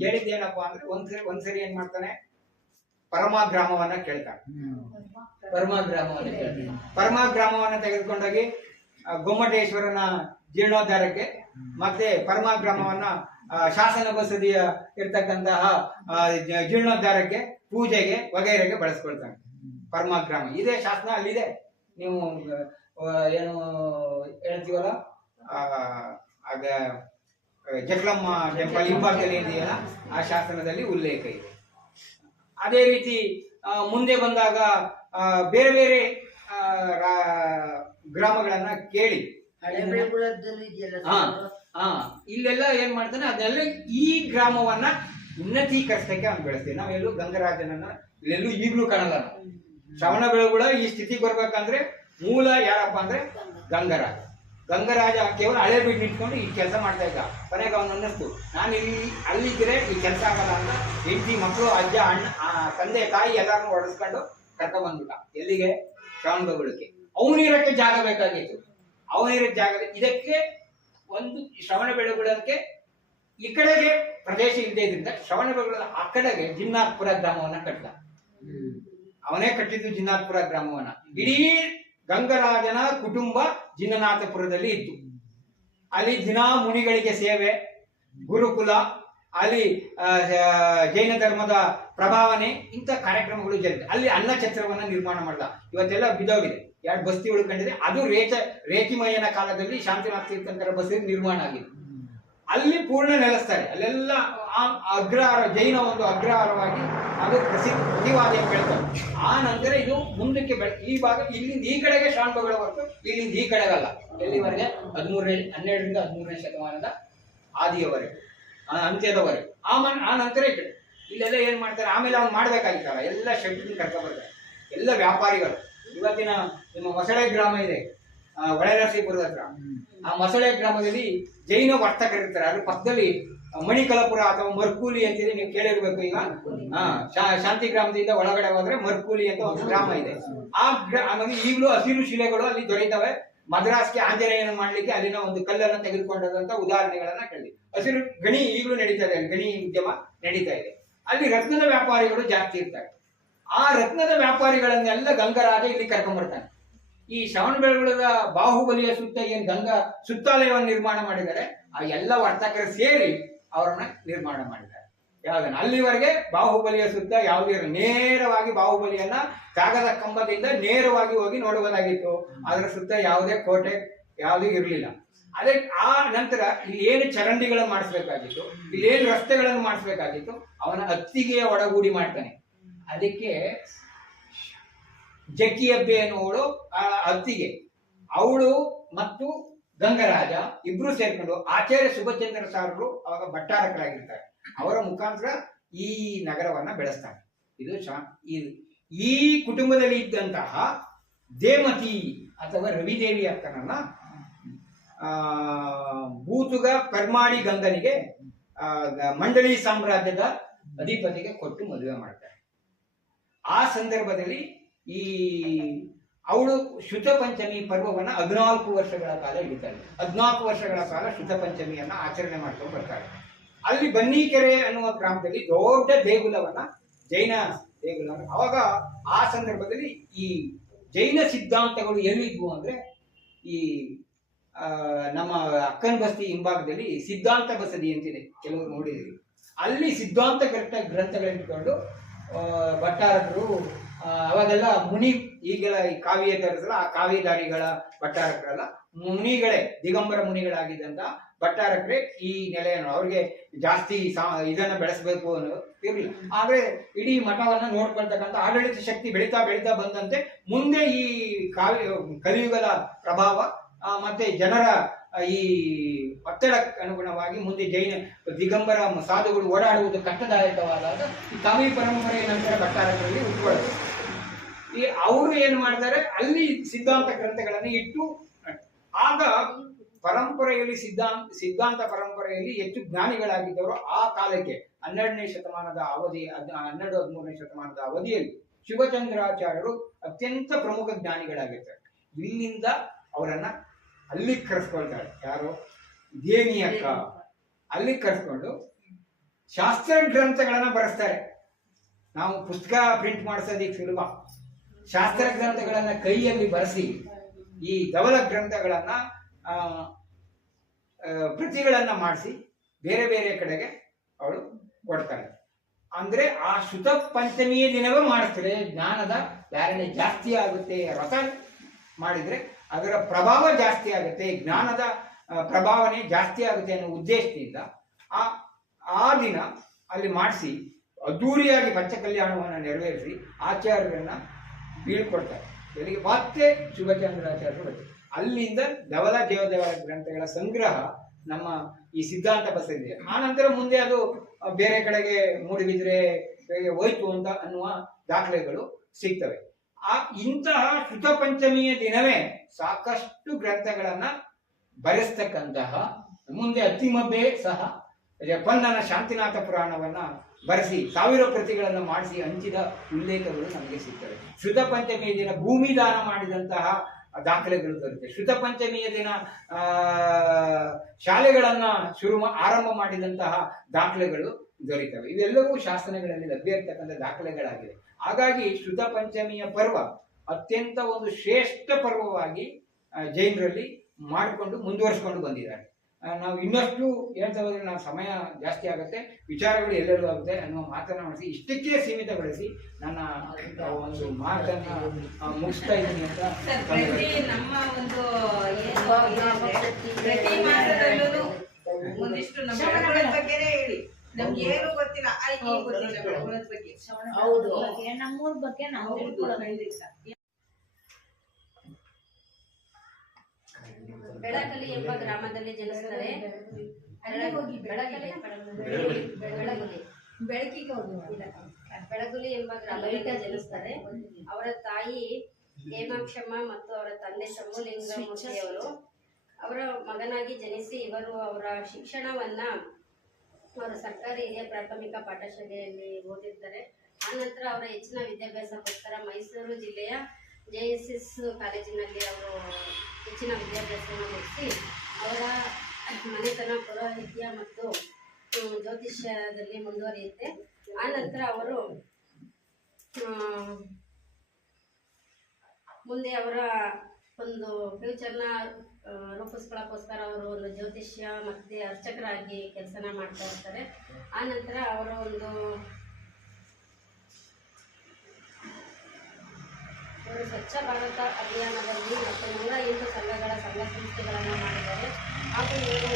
ಕೇಳಿದ್ದೇನಪ್ಪಾ ಅಂದ್ರೆ ಒಂದ್ಸರಿ ಏನ್ ಮಾಡ್ತಾನೆ, ಪರಮಾಗ್ರಾಮವನ್ನ ಕೇಳ್ತಾನೆ. ಪರಮಾಗ್ರಾಮವನ್ನ ತೆಗೆದುಕೊಂಡೋಗಿ ಗೊಮ್ಮಟೇಶ್ವರನ ಜೀರ್ಣೋದ್ಧಾರಕ್ಕೆ ಮತ್ತೆ ಪರಮಾಗ್ರಾಮವನ್ನ ಶಾಸನ ಬಸದಿಯ ಇರ್ತಕ್ಕಂತಹ ಜೀರ್ಣೋದ್ಧಾರಕ್ಕೆ, ಪೂಜೆಗೆ ವಗೈರೆಗೆ ಬಳಸ್ಕೊಳ್ತಾನೆ. ಪರಮಾಗ್ರಾಮ ಇದೇ ಶಾಸನ ಅಲ್ಲಿದೆ. ನೀವು ಏನು ಹೇಳ್ತೀವಲ್ಲ, ಆಗ ಜಕ್ಲಮ್ಮ ಟೆಂಪಲ್ ಹಿಂಭಾಗದಲ್ಲಿ ಇದೆಯಲ್ಲ ಆ ಶಾಸನದಲ್ಲಿ ಉಲ್ಲೇಖ ಇದೆ. ಅದೇ ರೀತಿ ಮುಂದೆ ಬಂದಾಗ ಬೇರೆ ಬೇರೆ ಗ್ರಾಮಗಳನ್ನ ಕೇಳಿ ಇಲ್ಲೆಲ್ಲ ಏನ್ ಮಾಡ್ತಾನೆ, ಅದನ್ನೆಲ್ಲ ಈ ಗ್ರಾಮವನ್ನ ಉನ್ನತೀಕರಿಸಕ್ಕೆ ಅವ್ನು ಬೆಳೆಸ್ತೀವಿ. ನಾವೆಲ್ಲೂ ಗಂಗರಾಜನನ್ನ ಇಲ್ಲೆಲ್ಲೂ ಈಗಲೂ ಕಾಣಲ್ಲ. ಶ್ರವಣಬೆಳಗೊಳ ಈ ಸ್ಥಿತಿಗೆ ಬರ್ಬೇಕಂದ್ರೆ ಮೂಲ ಯಾರಪ್ಪ ಅಂದ್ರೆ ಗಂಗರಾಜ. ಗಂಗರಾಜ ಕೇವಲ ಹಳೇಬೀಡು ನಿಂತ್ಕೊಂಡು ಈ ಕೆಲಸ ಮಾಡ್ತಾ ಇದ್ದ. ಕೊನೆಗೆ ಅವನು ಅನ್ನಿಸ್ತು, ನಾನು ಅಲ್ಲಿದ್ರೆ ಈ ಕೆಲಸ ಆಗಲ್ಲ ಅಂತ ಹೆಂಡತಿ, ಮಕ್ಕಳು, ಅಜ್ಜ, ಅಣ್ಣ, ತಂದೆ, ತಾಯಿ ಎಲ್ಲಾರನ್ನೂ ಹೊಡೆಸ್ಕೊಂಡು ಕರ್ಕೊಂಡ್ ಬಂದ್ಬಿಟ್ಟ. ಎಲ್ಲಿಗೆ? ಶ್ರವಣಬೆಳಗೊಳಕ್ಕೆ. ಅವನಿರಕ್ಕೆ ಜಾಗ ಬೇಕಾಗಿತ್ತು. ಅವನಿರೋ ಜಾಗ ಇದಕ್ಕೆ ಒಂದು ಶ್ರವಣಬೆಳಗೊಳಕ್ಕೆ ಈ ಕಡೆಗೆ ಪ್ರದೇಶ ಇಲ್ಲದೆ ಇದ್ರಿಂದ ಶ್ರವಣಬೆಳಗೊಳ ಆ ಕಡೆಗೆ ಜಿನ್ನಾಪುರ ಗ್ರಾಮವನ್ನ ಕಟ್ಟ. ಅವನೇ ಕಟ್ಟಿದ್ದು ಜಿನ್ನಾಥಪುರ ಗ್ರಾಮವನ್ನ. ಇಡೀ ಗಂಗರಾಜನ ಕುಟುಂಬ ಜಿನ್ನನಾಥಪುರದಲ್ಲಿ ಇತ್ತು. ಅಲ್ಲಿ ದಿನಾ ಮುನಿಗಳಿಗೆ ಸೇವೆ, ಗುರುಕುಲ, ಅಲ್ಲಿ ಜೈನ ಧರ್ಮದ ಪ್ರಭಾವನೆ, ಇಂಥ ಕಾರ್ಯಕ್ರಮಗಳು ಜರುಗಿದೆ. ಅಲ್ಲಿ ಅನ್ನ ಛತ್ರವನ್ನ ನಿರ್ಮಾಣ ಮಾಡ್ದ. ಇವತ್ತೆಲ್ಲ ಬಿದ್ದೋಗಿದೆ, 2 ಬಸ್ತಿ ಉಳ್ಕೊಂಡಿದೆ. ಅದು ರೇಖಿಮಯ್ಯನ ಕಾಲದಲ್ಲಿ ಶಾಂತಿನಾಥ ತೀರ್ಥಂಕರ ಬಸ್ತಿ ನಿರ್ಮಾಣ ಆಗಿದೆ. ಅಲ್ಲಿ ಪೂರ್ಣ ನೆಲೆಸ್ತಾರೆ. ಅಲ್ಲೆಲ್ಲ ಅಗ್ರಹಾರ, ಜೈನ ಒಂದು ಅಗ್ರಹಾರವಾಗಿ ಅದು ಪ್ರತಿವಾದ ಬೆಳೆತಾರೆ. ಆ ನಂತರ ಇದು ಮುಂದಕ್ಕೆ ಈ ಭಾಗ ಇಲ್ಲಿಂದ ಈ ಕಡೆಗೆ ಶಾಂತಗಳ ಹೊರತು ಇಲ್ಲಿಂದ ಈ ಕಡೆಗಲ್ಲ. ಎಲ್ಲಿವರೆಗೆ 12ರಿಂದ 13ನೇ ಶತಮಾನದ ಆದಿಯವರೆಗೆ, ಅಂತ್ಯದವರೆಗೆ. ಆ ನಂತರ ಈ ಕಡೆ ಇಲ್ಲೆಲ್ಲ ಏನ್ ಮಾಡ್ತಾರೆ, ಆಮೇಲೆ ಅವ್ನು ಮಾಡ್ಬೇಕಾಗಿತ್ತಲ್ಲ, ಎಲ್ಲ ಶೆಟ್ರನ್ನ ಕರ್ಕೊ ಬರ್ತಾರೆ, ಎಲ್ಲ ವ್ಯಾಪಾರಿಗಳು. ಇವತ್ತಿನ ನಿಮ್ಮ ಮೊಸಳೆ ಗ್ರಾಮ ಇದೆ ಹೊಳೆನರಸೀಪುರದ ಹತ್ರ. ಆ ಮೊಸಳೆ ಗ್ರಾಮದಲ್ಲಿ ಜೈನ ವರ್ತಕರಿರ್ತಾರೆ. ಅದ್ರ ಪಕ್ಕದಲ್ಲಿ ಮಣಿಕಲಪುರ ಅಥವಾ ಮರ್ಕೂಲಿ ಅಂತಿದೆ, ನೀವು ಕೇಳಿರ್ಬೇಕು. ಈಗ ಶಾಂತಿ ಗ್ರಾಮದಿಂದ ಒಳಗಡೆ ಹೋದ್ರೆ ಮರ್ಕೂಲಿ ಅಂತ ಒಂದು ಗ್ರಾಮ ಇದೆ. ಆಮೇಲೆ ಈಗಲೂ ಹಸಿರು ಶಿಲೆಗಳು ಅಲ್ಲಿ ದೊರೆತವೆ. ಮದ್ರಾಸ್ಗೆ ಆಂಜನೇಯನ ಮಾಡ್ಲಿಕ್ಕೆ ಅಲ್ಲಿನ ಒಂದು ಕಲ್ಲನ್ನು ತೆಗೆದುಕೊಂಡಂತ ಉದಾಹರಣೆಗಳನ್ನ ಕೇಳಿ. ಹಸಿರು ಗಣಿ ಈಗಲೂ ನಡೀತಾ ಇದೆ, ಗಣಿ ಉದ್ಯಮ ನಡೀತಾ ಇದೆ. ಅಲ್ಲಿ ರತ್ನದ ವ್ಯಾಪಾರಿಗಳು ಜಾಸ್ತಿ ಇರ್ತಾರೆ. ಆ ರತ್ನದ ವ್ಯಾಪಾರಿಗಳನ್ನೆಲ್ಲ ಗಂಗರಾಜ ಇಲ್ಲಿ ಕರ್ಕೊಂಡ್ಬರ್ತಾನೆ. ಈ ಶ್ರವಣಬೆಳಗೊಳದ ಬಾಹುಬಲಿಯ ಸುತ್ತ ಏನ್ ಗಂಗಾ ಸುತ್ತಾಲಯವನ್ನು ನಿರ್ಮಾಣ ಮಾಡಿದ್ದಾರೆ, ಆ ಎಲ್ಲ ವರ್ತಕರು ಸೇರಿ ಅವರನ್ನ ನಿರ್ಮಾಣ ಮಾಡಿದ್ದಾರೆ. ಯಾವ್ದನ್ನ ಅಲ್ಲಿವರೆಗೆ ಬಾಹುಬಲಿಯ ಸುತ್ತ ಯಾವುದೇ ನೇರವಾಗಿ ಬಾಹುಬಲಿಯನ್ನ ಕಾಗದ ಕಂಬದಿಂದ ನೇರವಾಗಿ ಹೋಗಿ ನೋಡುವುದಾಗಿತ್ತು. ಅದರ ಸುತ್ತ ಯಾವುದೇ ಕೋಟೆ ಯಾವುದೂ ಇರಲಿಲ್ಲ. ಅದೇ ಆ ನಂತರ ಇಲ್ಲಿ ಏನು ಚರಂಡಿಗಳನ್ನು ಮಾಡಿಸ್ಬೇಕಾಗಿತ್ತು, ಇಲ್ಲಿ ಏನು ರಸ್ತೆಗಳನ್ನು ಮಾಡಿಸ್ಬೇಕಾಗಿತ್ತು, ಅವನ ಅತ್ತಿಗೆಯ ಒಡಗೂಡಿ ಮಾಡ್ತಾನೆ. ಅದಕ್ಕೆ ಜಕ್ಕಿ ಹಬ್ಬೆ ಅನ್ನೋಳು ಆ ಅತ್ತಿಗೆ, ಅವಳು ಮತ್ತು ಗಂಗರಾಜ ಇಬ್ರು ಸೇರ್ಕೊಂಡು ಆಚಾರ್ಯ ಸುಭಚಂದ್ರ ಸಾರರು ಅವಾಗ ಭಟ್ಟಾರಕರಾಗಿರ್ತಾರೆ. ಅವರ ಮುಖಾಂತರ ಈ ನಗರವನ್ನ ಬೆಳೆಸ್ತಾರೆ. ಇದು ಈ ಕುಟುಂಬದಲ್ಲಿ ಇದ್ದಂತಹ ದೇಮತಿ ಅಥವಾ ರವಿದೇವಿ ಅಕ್ಕನನ್ನ ಬೂತುಗ ಪರ್ಮಾಡಿ ಗಂಗನಿಗೆ ಮಂಡಳಿ ಸಾಮ್ರಾಜ್ಯದ ಅಧಿಪತಿಗೆ ಕೊಟ್ಟು ಮದುವೆ ಮಾಡ್ತಾರೆ. ಆ ಸಂದರ್ಭದಲ್ಲಿ ಈ ಅವಳು ಶ್ರುತ ಪಂಚಮಿ ಪರ್ವವನ್ನ 14 ವರ್ಷಗಳ ಕಾಲ ಹಿಡಿತಾಳೆ. 14 ವರ್ಷಗಳ ಕಾಲ ಶ್ರುತ ಪಂಚಮಿಯನ್ನ ಆಚರಣೆ ಮಾಡ್ಕೊಂಡು ಬರ್ತಾರೆ. ಅಲ್ಲಿ ಬನ್ನಿಕೆರೆ ಅನ್ನುವ ಗ್ರಾಮದಲ್ಲಿ ದೊಡ್ಡ ದೇಗುಲವನ್ನ, ಜೈನ ದೇಗುಲವನ್ನ, ಅವಾಗ ಆ ಸಂದರ್ಭದಲ್ಲಿ ಈ ಜೈನ ಸಿದ್ಧಾಂತಗಳು ಎಲ್ಲಿದ್ವು ಅಂದ್ರೆ ಈ ನಮ್ಮ ಅಕ್ಕನ ಬಸ್ತಿ ಹಿಂಭಾಗದಲ್ಲಿ ಸಿದ್ಧಾಂತ ಬಸದಿ ಅಂತಿದೆ, ಕೆಲವರು ನೋಡಿದ್ರಿ. ಅಲ್ಲಿ ಸಿದ್ಧಾಂತ ಗ್ರಂಥಗಳಿಟ್ಕೊಂಡು ಭಟ್ಟಾರಕರು ಅವಾಗೆಲ್ಲ ಮುನಿ, ಈಗೆಲ್ಲ ಈ ಕಾವ್ಯ ತರಿಸಲ್ಲ, ಆ ಕಾವ್ಯಧಾರಿಗಳ ಭಟ್ಟಾರಕರಲ್ಲ, ಮುನಿಗಳೇ, ದಿಗಂಬರ ಮುನಿಗಳಾಗಿದ್ದಂತ ಭಟ್ಟಾರಕರೇ ಈ ನೆಲೆಯನ್ನು, ಅವ್ರಿಗೆ ಜಾಸ್ತಿ ಇದನ್ನ ಬೆಳೆಸಬೇಕು ಅನ್ನೋದು ಇರಲಿಲ್ಲ. ಆದ್ರೆ ಇಡೀ ಮಠವನ್ನ ನೋಡ್ಕೊಳ್ತಕ್ಕಂಥ ಆಡಳಿತ ಶಕ್ತಿ ಬೆಳೀತಾ ಬೆಳೀತಾ ಬಂದಂತೆ ಮುಂದೆ ಈ ಕಲಿಯುಗದ ಪ್ರಭಾವ ಮತ್ತೆ ಜನರ ಈ ಒತ್ತಡಕ್ಕೆ ಅನುಗುಣವಾಗಿ ಮುಂದೆ ಜೈನ ದಿಗಂಬರ ಸಾಧುಗಳು ಓಡಾಡುವುದು ಕಷ್ಟದಾಯಕವಾದಾಗ ಈ ಕಾವ್ಯ ಪರಂಪರೆಯ ನಂತರ ಭಟ್ಟಾರಕರಲ್ಲಿ ಉಟ್ಕೊಳ್ಳೋದು. ಈ ಅವರು ಏನ್ ಮಾಡ್ತಾರೆ, ಅಲ್ಲಿ ಸಿದ್ಧಾಂತ ಗ್ರಂಥಗಳನ್ನು ಇಟ್ಟು, ಆಗ ಪರಂಪರೆಯಲ್ಲಿ ಸಿದ್ಧಾಂತ ಪರಂಪರೆಯಲ್ಲಿ ಹೆಚ್ಚು ಜ್ಞಾನಿಗಳಾಗಿದ್ದವರು ಆ ಕಾಲಕ್ಕೆ 12ನೇ ಶತಮಾನದ ಅವಧಿ, 12-13ನೇ ಶತಮಾನದ ಅವಧಿಯಲ್ಲಿ ಶಿವಚಂದ್ರಾಚಾರ್ಯರು ಅತ್ಯಂತ ಪ್ರಮುಖ ಜ್ಞಾನಿಗಳಾಗಿರ್ತಾರೆ. ಇಲ್ಲಿಂದ ಅವರನ್ನ ಅಲ್ಲಿ ಕರೆಸ್ಕೊಳ್ತಾಳೆ. ಯಾರು? ದೇವಿ ಅಕ್ಕ. ಅಲ್ಲಿ ಕರೆಸ್ಕೊಂಡು ಶಾಸ್ತ್ರ ಗ್ರಂಥಗಳನ್ನ ಬರೆಸ್ತಾರೆ. ನಾವು ಪುಸ್ತಕ ಪ್ರಿಂಟ್ ಮಾಡಿಸೋದಕ್ಕೆ ಸುಲಭ, ಶಾಸ್ತ್ರ ಗ್ರಂಥಗಳನ್ನ ಕೈಯಲ್ಲಿ ಬರೆಸಿ ಈ ಧವಲ ಗ್ರಂಥಗಳನ್ನ ಪ್ರತಿಗಳನ್ನ ಮಾಡಿಸಿ ಬೇರೆ ಬೇರೆ ಕಡೆಗೆ ಅವಳು ಕೊಡ್ತಾಳೆ. ಅಂದ್ರೆ ಆ ಶ್ರುತ ಪಂಚಮಿಯ ದಿನವೇ ಮಾಡ್ತಾರೆ. ಜ್ಞಾನದ ಧಾರಣೆ ಜಾಸ್ತಿ ಆಗುತ್ತೆ, ವ್ರತ ಮಾಡಿದ್ರೆ ಅದರ ಪ್ರಭಾವ ಜಾಸ್ತಿ ಆಗುತ್ತೆ, ಜ್ಞಾನದ ಪ್ರಭಾವನೆ ಜಾಸ್ತಿ ಆಗುತ್ತೆ ಅನ್ನೋ ಉದ್ದೇಶದಿಂದ ಆ ದಿನ ಅಲ್ಲಿ ಮಾಡಿಸಿ ಅದ್ದೂರಿಯಾಗಿ ಪಂಚಕಲ್ಯಾಣವನ್ನು ನೆರವೇರಿಸಿ ಆಚಾರ್ಯರನ್ನ ಬೀಳ್ಕೊಡ್ತಾರೆ. ಎಲ್ಲಿಗೆ? ಮತ್ತೆ ಶಿವಚಂದ್ರಾಚಾರ್ಯರು ಬರ್ತಾರೆ. ಅಲ್ಲಿಂದ ಧವಲ ದೇವದೇವರ ಗ್ರಂಥಗಳ ಸಂಗ್ರಹ ನಮ್ಮ ಈ ಸಿದ್ಧಾಂತ ಬಸದಿದೆ. ಆ ನಂತರ ಮುಂದೆ ಅದು ಬೇರೆ ಕಡೆಗೆ ಮೂಡಿಬಿದ್ರೆ ಹೋಯ್ತು ಅಂತ ಅನ್ನುವ ದಾಖಲೆಗಳು ಸಿಗ್ತವೆ. ಇಂತಹ ಶ್ರುತ ಪಂಚಮಿಯ ದಿನವೇ ಸಾಕಷ್ಟು ಗ್ರಂಥಗಳನ್ನ ಬರೆಸ್ತಕ್ಕಂತಹ, ಮುಂದೆ ಅತಿಮಬ್ಬೆ ಸಹ ಪನ್ನನ ಶಾಂತಿನಾಥ ಪುರಾಣವನ್ನ ಬರೆಸಿ 1000 ಪ್ರತಿಗಳನ್ನು ಮಾಡಿಸಿ ಹಂಚಿದ ಉಲ್ಲೇಖಗಳು ನಮಗೆ ಸಿಗ್ತವೆ. ಶ್ರುತ ಪಂಚಮಿಯ ದಿನ ಭೂಮಿ ದಾನ ಮಾಡಿದಂತಹ ದಾಖಲೆಗಳು ಬರುತ್ತೆ. ಶ್ರುತ ಪಂಚಮಿಯ ದಿನ ಶಾಲೆಗಳನ್ನ ಆರಂಭ ಮಾಡಿದಂತಹ ದಾಖಲೆಗಳು ದೊರೀತವೆ. ಇವೆಲ್ಲವೂ ಶಾಸನಗಳಲ್ಲಿ ಲಭ್ಯ ಇರ್ತಕ್ಕಂಥ ದಾಖಲೆಗಳಾಗಿವೆ. ಹಾಗಾಗಿ ಶ್ರುತ ಪಂಚಮಿಯ ಪರ್ವ ಅತ್ಯಂತ ಒಂದು ಶ್ರೇಷ್ಠ ಪರ್ವವಾಗಿ ಜೈನರಲ್ಲಿ ಮಾಡಿಕೊಂಡು ಮುಂದುವರಿಸ್ಕೊಂಡು ಬಂದಿದ್ದಾರೆ. ನಾವು ಇನ್ನಷ್ಟು ಹೇಳ್ತಾ ಹೋದ್ರೆ ನಾವು ಸಮಯ ಜಾಸ್ತಿ ಆಗುತ್ತೆ, ವಿಚಾರಗಳು ಎಲ್ಲೆಲ್ಲೂ ಆಗುತ್ತೆ ಅನ್ನುವ ಮಾತನ್ನ ಮಾಡಿಸಿ ಇಷ್ಟಕ್ಕೆ ಸೀಮಿತಗೊಳಿಸಿ ನನ್ನ ಒಂದು ಮಾತನ್ನ ಮುಗಿಸ್ತಾ ಇದ್ದೀನಿ ಅಂತ. ನಮ್ಮ ಒಂದು ಪ್ರತಿ ಮಾಸದಲ್ಲೂ ಒಂದಿಷ್ಟು ನಮ್ಮ ಬೆಳಗುಳದ ಬಗ್ಗೆನೇ ಹೇಳಿ. ನಮ್ಗೆ ಏನು ಗೊತ್ತಿಲ್ಲ, ಗೊತ್ತಿಲ್ಲ ಬೆಳಗುಳದ ಬಗ್ಗೆ. ಹೌದು, ನಮ್ಮೂರ್ ಬಗ್ಗೆ ನಾವು ಬೆಳಕಲಿ ಎಂಬ ಗ್ರಾಮದಲ್ಲಿ ಜನಿಸ್ತಾರೆ. ಬೆಳಗುಲಿ ಎಂಬ ಗ್ರಾಮದಲ್ಲಿ ಜನಿಸ್ತಾರೆ. ಅವರ ತಾಯಿ ಹೇಮಾಕ್ಷಮ್ಮ ಮತ್ತು ಅವರ ತಂದೆ ಶಂಭುಲಿಂಗಮೂರ್ತಿಯವರು. ಅವರ ಮಗನಾಗಿ ಜನಿಸಿ ಇವರು ಅವರ ಶಿಕ್ಷಣವನ್ನ ಅವರು ಸರ್ಕಾರಿ ಹಿರಿಯ ಪ್ರಾಥಮಿಕ ಪಾಠಶಾಲೆಯಲ್ಲಿ ಓದಿರ್ತಾರೆ. ಆನಂತರ ಅವರ ಹೆಚ್ಚಿನ ವಿದ್ಯಾಭ್ಯಾಸಕ್ಕೋಸ್ಕರ ಮೈಸೂರು ಜಿಲ್ಲೆಯ JSS ಕಾಲೇಜಿನಲ್ಲಿ ಅವರು ಹೆಚ್ಚಿನ ವಿದ್ಯಾಭ್ಯಾಸವನ್ನು ಮುಗಿಸಿ ಅವರ ಮನೆತನ ಪುರೋಹಿತ್ಯ ಮತ್ತು ಜ್ಯೋತಿಷ್ಯದಲ್ಲಿ ಮುಂದುವರಿಯುತ್ತೆ. ಆನಂತರ ಅವರು ಮುಂದೆ ಅವರ ಒಂದು ಫ್ಯೂಚರ್ನ ರೂಪಿಸ್ಕೊಳ್ಳೋಕ್ಕೋಸ್ಕರ ಅವರು ಒಂದು ಜ್ಯೋತಿಷ್ಯ ಮತ್ತು ಅರ್ಚಕರಾಗಿ ಕೆಲಸನ ಮಾಡ್ತಾ ಇರ್ತಾರೆ. ಆನಂತರ ಅವರು ಸ್ವಚ್ಛ ಭಾರತ ಅಭಿಯಾನದಲ್ಲಿ ಮತ್ತು 108 ಸಂಘಗಳ ಸಂಘ ಸಂಸ್ಥೆಗಳನ್ನು ಮಾಡಿದ್ದಾರೆ. ಹಾಗೂ ಇವರು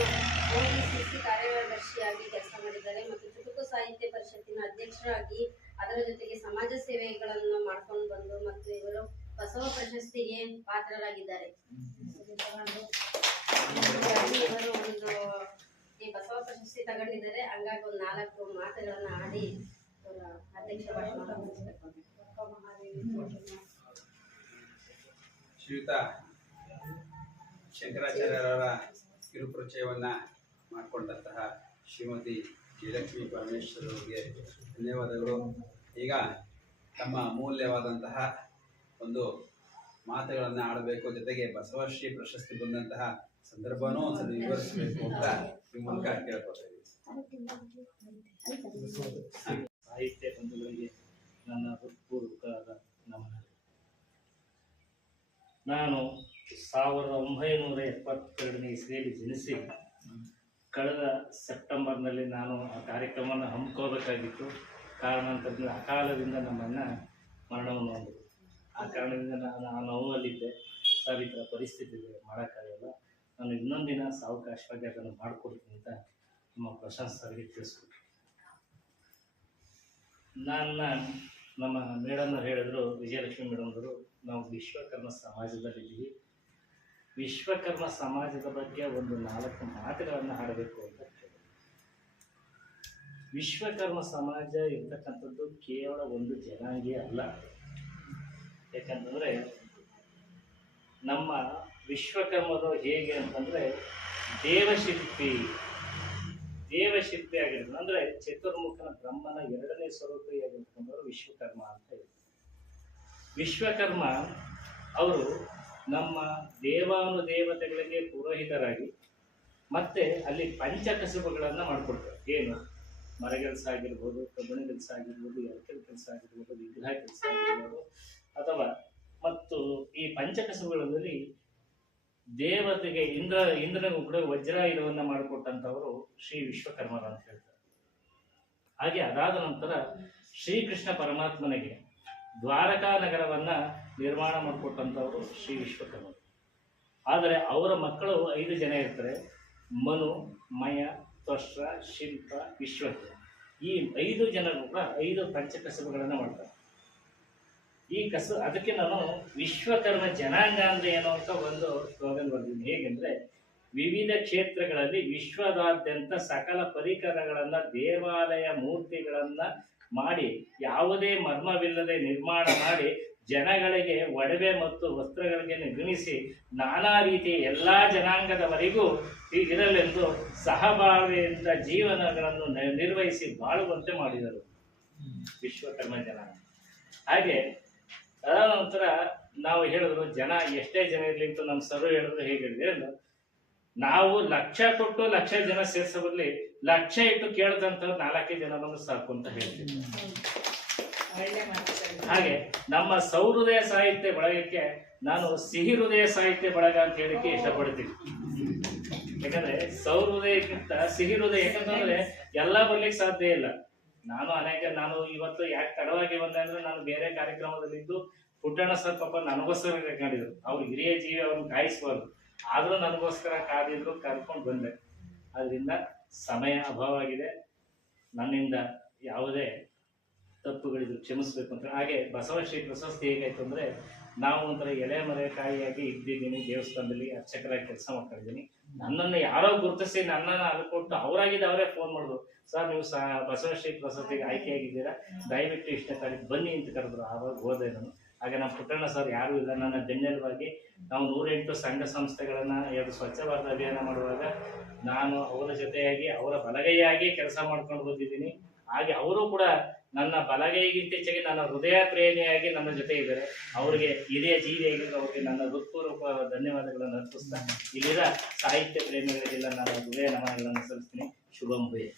ODCC ಕಾರ್ಯದರ್ಶಿಯಾಗಿ ಕೆಲಸ ಮಾಡಿದ್ದಾರೆ ಮತ್ತು ಚುಟುಕು ಸಾಹಿತ್ಯ ಪರಿಷತ್ತಿನ ಅಧ್ಯಕ್ಷರಾಗಿ ಅದರ ಜೊತೆಗೆ ಸಮಾಜ ಸೇವೆಗಳನ್ನು ಮಾಡ್ಕೊಂಡು ಬಂದು ಮತ್ತು ಇವರು ಬಸವ ಪ್ರಶಸ್ತಿಗೆ ಪಾತ್ರರಾಗಿದ್ದಾರೆ. ಇವರು ಈ ಬಸವ ಪ್ರಶಸ್ತಿ ತಗೊಂಡಿದ್ದಾರೆ. ಹಂಗಾಗಿ ಒಂದು 4 ಮಾತುಗಳನ್ನ ಆಡಿ ಅವರ ಅಧ್ಯಕ್ಷ ಭಾಷಣ. ಶ್ರೀಯುತ ಶಂಕರಾಚಾರ್ಯರವರ ಕಿರುಪರಿಚಯವನ್ನ ಮಾಡಿಕೊಂಡಂತಹ ಶ್ರೀಮತಿ ಜಯಲಕ್ಷ್ಮಿ ಪರಮೇಶ್ವರ್ ಅವರಿಗೆ ಧನ್ಯವಾದಗಳು. ಈಗ ತಮ್ಮ ಅಮೂಲ್ಯವಾದಂತಹ ಒಂದು ಮಾತುಗಳನ್ನು ಆಡಬೇಕು, ಜೊತೆಗೆ ಬಸವಶ್ರೀ ಪ್ರಶಸ್ತಿ ಬಂದಂತಹ ಸಂದರ್ಭನೂ ಒಂದ್ಸಲ ವಿವರಿಸಬೇಕು ಅಂತ ನಿಮ್ಮ ಮೂಲಕ ಕೇಳ್ಕೊತಾ ಇದ್ದೀವಿ. ಸಾಹಿತ್ಯ ಬಂಧುಗಳಿಗೆ ನನ್ನ ಹೃತ್ಪೂರ್ವಕವಾದ ನಮನ. ನಾನು 1972ನೇ ಇಸ್ವಿಯಲ್ಲಿ ಜನಿಸಿ ಕಳೆದ ಸೆಪ್ಟೆಂಬರ್ನಲ್ಲಿ ನಾನು ಆ ಕಾರ್ಯಕ್ರಮವನ್ನು ಹಮ್ಮಿಕೋಬೇಕಾಗಿತ್ತು. ಕಾರಣಾಂತರದಿಂದ ಅಕಾಲದಿಂದ ನಮ್ಮನ್ನ ಮರಣವನ್ನು ಹೊಂದಿದೆ. ಆ ಕಾರಣದಿಂದ ನಾನು ಆ ನೋವಲ್ಲಿದ್ದೆ. ಸರ್ ಈ ಥರ ಪರಿಸ್ಥಿತಿ ಇದೆ, ಮಾಡೋಕ್ಕಾಗಲ್ಲ, ನಾನು ಇನ್ನೊಂದಿನ ಸಾವಕಾಶವಾಗಿ ಅದನ್ನು ಮಾಡಿಕೊಡ್ತೀನಿ ಅಂತ ನಮ್ಮ ಪ್ರಶಾಂತ್ ಸರ್ಗೆ ತಿಳಿಸ್ಕೊಟ್ರು. ನಮ್ಮ ಮೇಡಮ್ನವ್ರು ಹೇಳಿದ್ರು, ವಿಜಯಲಕ್ಷ್ಮಿ ಮೇಡಮ್ನವರು, ನಾವು ವಿಶ್ವಕರ್ಮ ಸಮಾಜದಲ್ಲಿದ್ದೀವಿ, ವಿಶ್ವಕರ್ಮ ಸಮಾಜದ ಬಗ್ಗೆ ಒಂದು 4 ಮಾತುಗಳನ್ನು ಆಡಬೇಕು ಅಂತ ಹೇಳಿದ್ರು. ವಿಶ್ವಕರ್ಮ ಸಮಾಜ ಇರ್ತಕ್ಕಂಥದ್ದು ಕೇವಲ ಒಂದು ಜನಾಂಗೀಯ ಅಲ್ಲ. ಯಾಕಂತಂದರೆ ನಮ್ಮ ವಿಶ್ವಕರ್ಮರು ಹೇಗೆ ಅಂತಂದರೆ ದೇವಶಿಲ್ಪಿ ಆಗಿರ್ತಾರೆ. ಅಂದರೆ ಚತುರ್ಮುಖನ ಬ್ರಹ್ಮನ 2ನೇ ಸ್ವರೂಪಿಯಾಗಿರ್ತಕ್ಕಂಥವ್ರು ವಿಶ್ವಕರ್ಮ ಅಂತ ಹೇಳಿ. ವಿಶ್ವಕರ್ಮ ಅವರು ನಮ್ಮ ದೇವಾನುದೇವತೆಗಳಿಗೆ ಪುರೋಹಿತರಾಗಿ ಮತ್ತೆ ಅಲ್ಲಿ ಪಂಚಕಸುಬುಗಳನ್ನು ಮಾಡಿಕೊಡ್ತಾರೆ. ಏನು ಮರಗೆಲಸ ಆಗಿರ್ಬೋದು, ಕಬ್ಬಣಿ ಕೆಲಸ ಆಗಿರ್ಬೋದು, ಎಳಕಲ್ ಕೆಲಸ ಆಗಿರ್ಬೋದು, ವಿಗ್ರಹ ಕೆಲಸ ಆಗಿರ್ಬೋದು, ಅಥವಾ ಮತ್ತು ಈ ಪಂಚಕಸುಬುಗಳಲ್ಲಿ ದೇವತೆಗೆ ಇಂದ್ರನ ಕೂಡ ವಜ್ರಾಯುಧವನ್ನು ಮಾಡಿಕೊಟ್ಟಂಥವರು ಶ್ರೀ ವಿಶ್ವಕರ್ಮರು ಅಂತ ಹೇಳ್ತಾರೆ. ಹಾಗೆ ಅದಾದ ನಂತರ ಶ್ರೀಕೃಷ್ಣ ಪರಮಾತ್ಮನಿಗೆ ದ್ವಾರಕಾ ನಗರವನ್ನ ನಿರ್ಮಾಣ ಮಾಡಿಕೊಟ್ಟಂಥವರು ಶ್ರೀ ವಿಶ್ವಕರ್ಮರು. ಆದರೆ ಅವರ ಮಕ್ಕಳು 5 ಜನ ಇರ್ತಾರೆ. ಮನು, ಮಯ, ತ್ವಷ್ಟ್ರ, ಶಿಲ್ಪ, ವಿಶ್ವಕರ್ಮ. ಈ 5 ಜನರು ಕೂಡ 5 ಪಂಚಕಸುಬುಗಳನ್ನು ಮಾಡ್ತಾರೆ. ಈ ಅದಕ್ಕೆ ನಾನು ವಿಶ್ವಕರ್ಮ ಜನಾಂಗ ಅಂದ್ರೆ ಏನು ಅಂತ ಒಂದು ಸ್ಲೋಗನ್ ಬರ್ತೀನಿ. ಹೇಗೆಂದ್ರೆ, ವಿವಿಧ ಕ್ಷೇತ್ರಗಳಲ್ಲಿ ವಿಶ್ವದಾದ್ಯಂತ ಸಕಲ ಪರಿಕರಗಳನ್ನ, ದೇವಾಲಯ ಮೂರ್ತಿಗಳನ್ನ ಮಾಡಿ ಯಾವುದೇ ಮರ್ಮವಿಲ್ಲದೆ ನಿರ್ಮಾಣ ಮಾಡಿ ಜನಗಳಿಗೆ ಒಡವೆ ಮತ್ತು ವಸ್ತ್ರಗಳಿಗೆ ನಿರ್ಮಿಸಿ ನಾನಾ ರೀತಿಯ ಎಲ್ಲಾ ಜನಾಂಗದವರೆಗೂ ಇರಲೆಂದು ಸಹಬಾಳ್ವೆಯಿಂದ ಜೀವನಗಳನ್ನು ನಿರ್ವಹಿಸಿ ಬಾಳುವಂತೆ ಮಾಡಿದರು ವಿಶ್ವಕರ್ಮ ಜನಾಂಗ. ಹಾಗೆ ತದನಂತರ ನಾವು ಹೇಳಿದ್ರು, ಜನ ಎಷ್ಟೇ ಜನ ಇರಲಿ ಅಂತ ನಮ್ಮ ಸರು ಹೇಳಿದ್ರು. ಹೇಗೆ ಹೇಳಿದ್ರೆ, ನಾವು ಲಕ್ಷ ಕೊಟ್ಟು ಲಕ್ಷ ಜನ ಸೇರ್ಸೋ ಬದಲಿ ಲಕ್ಷ ಇಟ್ಟು ಕೇಳದಂತ 4 ಜನ ಬಂದು ಸಾಕು ಅಂತ ಹೇಳ್ತೀವಿ. ಹಾಗೆ ನಮ್ಮ ಸೌಹೃದಯ ಸಾಹಿತ್ಯ ಬಳಗಕ್ಕೆ ನಾನು ಸಿಹಿ ಹೃದಯ ಸಾಹಿತ್ಯ ಬಳಗ ಅಂತ ಹೇಳಿಕ್ಕೆ ಇಷ್ಟಪಡ್ತೀನಿ. ಯಾಕಂದ್ರೆ ಸೌಹೃದಯಕ್ಕಿಂತ ಸಿಹಿ ಹೃದಯ, ಯಾಕಂತಂದ್ರೆ ಎಲ್ಲ ಬರ್ಲಿಕ್ಕೆ ಸಾಧ್ಯ ಇಲ್ಲ. ನಾನು ಇವತ್ತು ಯಾಕೆ ತಡವಾಗಿ ಬಂದೆ ಅಂದ್ರೆ ನಾನು ಬೇರೆ ಕಾರ್ಯಕ್ರಮದಲ್ಲಿದ್ದು ಪುಟ್ಟಣ್ಣ ಸರ್ ಪಾಪ ನನಗೋಸ್ಕರ ಕಾಡಿದ್ರು. ಅವ್ರು ಹಿರಿಯ ಜೀವಿ, ಅವ್ರನ್ನ ಕಾಯಿಸ್ಬಾರ್ದು, ಆದ್ರೂ ನನಗೋಸ್ಕರ ಕಾದಿದ್ರು, ಕರ್ಕೊಂಡು ಬಂದೆ. ಅದರಿಂದ ಸಮಯ ಅಭಾವ ಆಗಿದೆ, ನನ್ನಿಂದ ಯಾವುದೇ ತಪ್ಪುಗಳಿದ್ರು ಕ್ಷಮಿಸ್ಬೇಕು ಅಂತ. ಹಾಗೆ ಬಸವಶ್ರೀ ಪ್ರಶಸ್ತಿ ಹೇಗಾಯ್ತು ಅಂದ್ರೆ, ನಾವು ಒಂಥರ ಎಲೆ ಮರೆಕಾಯಿಯಾಗಿ ಇದ್ದಿದ್ದೀನಿ, ದೇವಸ್ಥಾನದಲ್ಲಿ ಅರ್ಚಕರಾಗಿ ಕೆಲಸ ಮಾಡ್ಕೊಂಡಿದ್ದೀನಿ. ನನ್ನನ್ನು ಯಾರೋ ಗುರುತಿಸಿ ನನ್ನನ್ನು ಅದು ಕೊಟ್ಟು ಅವರಾಗಿದ್ದು ಅವರೇ ಫೋನ್ ಮಾಡಿದ್ರು, ಸರ್ ನೀವು ಬಸವಶ್ರೀ ಪ್ರಶಸ್ತಿಗೆ ಆಯ್ಕೆಯಾಗಿದ್ದೀರಾ, ದಯವಿಟ್ಟು ಇಷ್ಟೇ ತಾರೀಕು ಬನ್ನಿ ಅಂತ ಕರೆದ್ರು. ಆವಾಗ ಹೋದೆ ನಾನು. ಹಾಗೆ ನಮ್ಮ ಪುಟ್ಟಣ್ಣ ಸರ್ ಯಾರೂ ಇಲ್ಲ, ನನ್ನ ಬೆನ್ನೆಲುಬಾಗಿ ನಾವು 108 ಸಂಘ ಸಂಸ್ಥೆಗಳನ್ನ 2 ಸ್ವಚ್ಛ ಭಾರತ ಅಭಿಯಾನ ಮಾಡುವಾಗ ನಾನು ಅವರ ಜೊತೆಯಾಗಿ, ಅವರ ಬಲಗೈಯಾಗಿ ಕೆಲಸ ಮಾಡ್ಕೊಂಡು ಬಂದಿದ್ದೀನಿ. ಹಾಗೆ ಅವರು ಕೂಡ ನನ್ನ ಬಲಗೈಗಿಂತ ಹೆಚ್ಚಾಗಿ ನನ್ನ ಹೃದಯ ಪ್ರೇಮಿಯಾಗಿ ನನ್ನ ಜೊತೆ ಇದ್ದಾರೆ. ಅವರಿಗೆ ಹಿರಿಯ ಜೀವಿಯಾಗಿ ಅವರಿಗೆ ನನ್ನ ಹೃತ್ಪೂರ್ವಕ ಧನ್ಯವಾದಗಳನ್ನು ಅರ್ಪಿಸ್ತಾ ಇಲ್ಲಿರ ಸಾಹಿತ್ಯ ಪ್ರೇಮಿಗಳಿಗೆಲ್ಲ ನಾನು ಹೃದಯ ನಮನಗಳನ್ನು ಸಲ್ಲಿಸ್ತೀನಿ. ಶುಭಂ ಭೂಯಃ.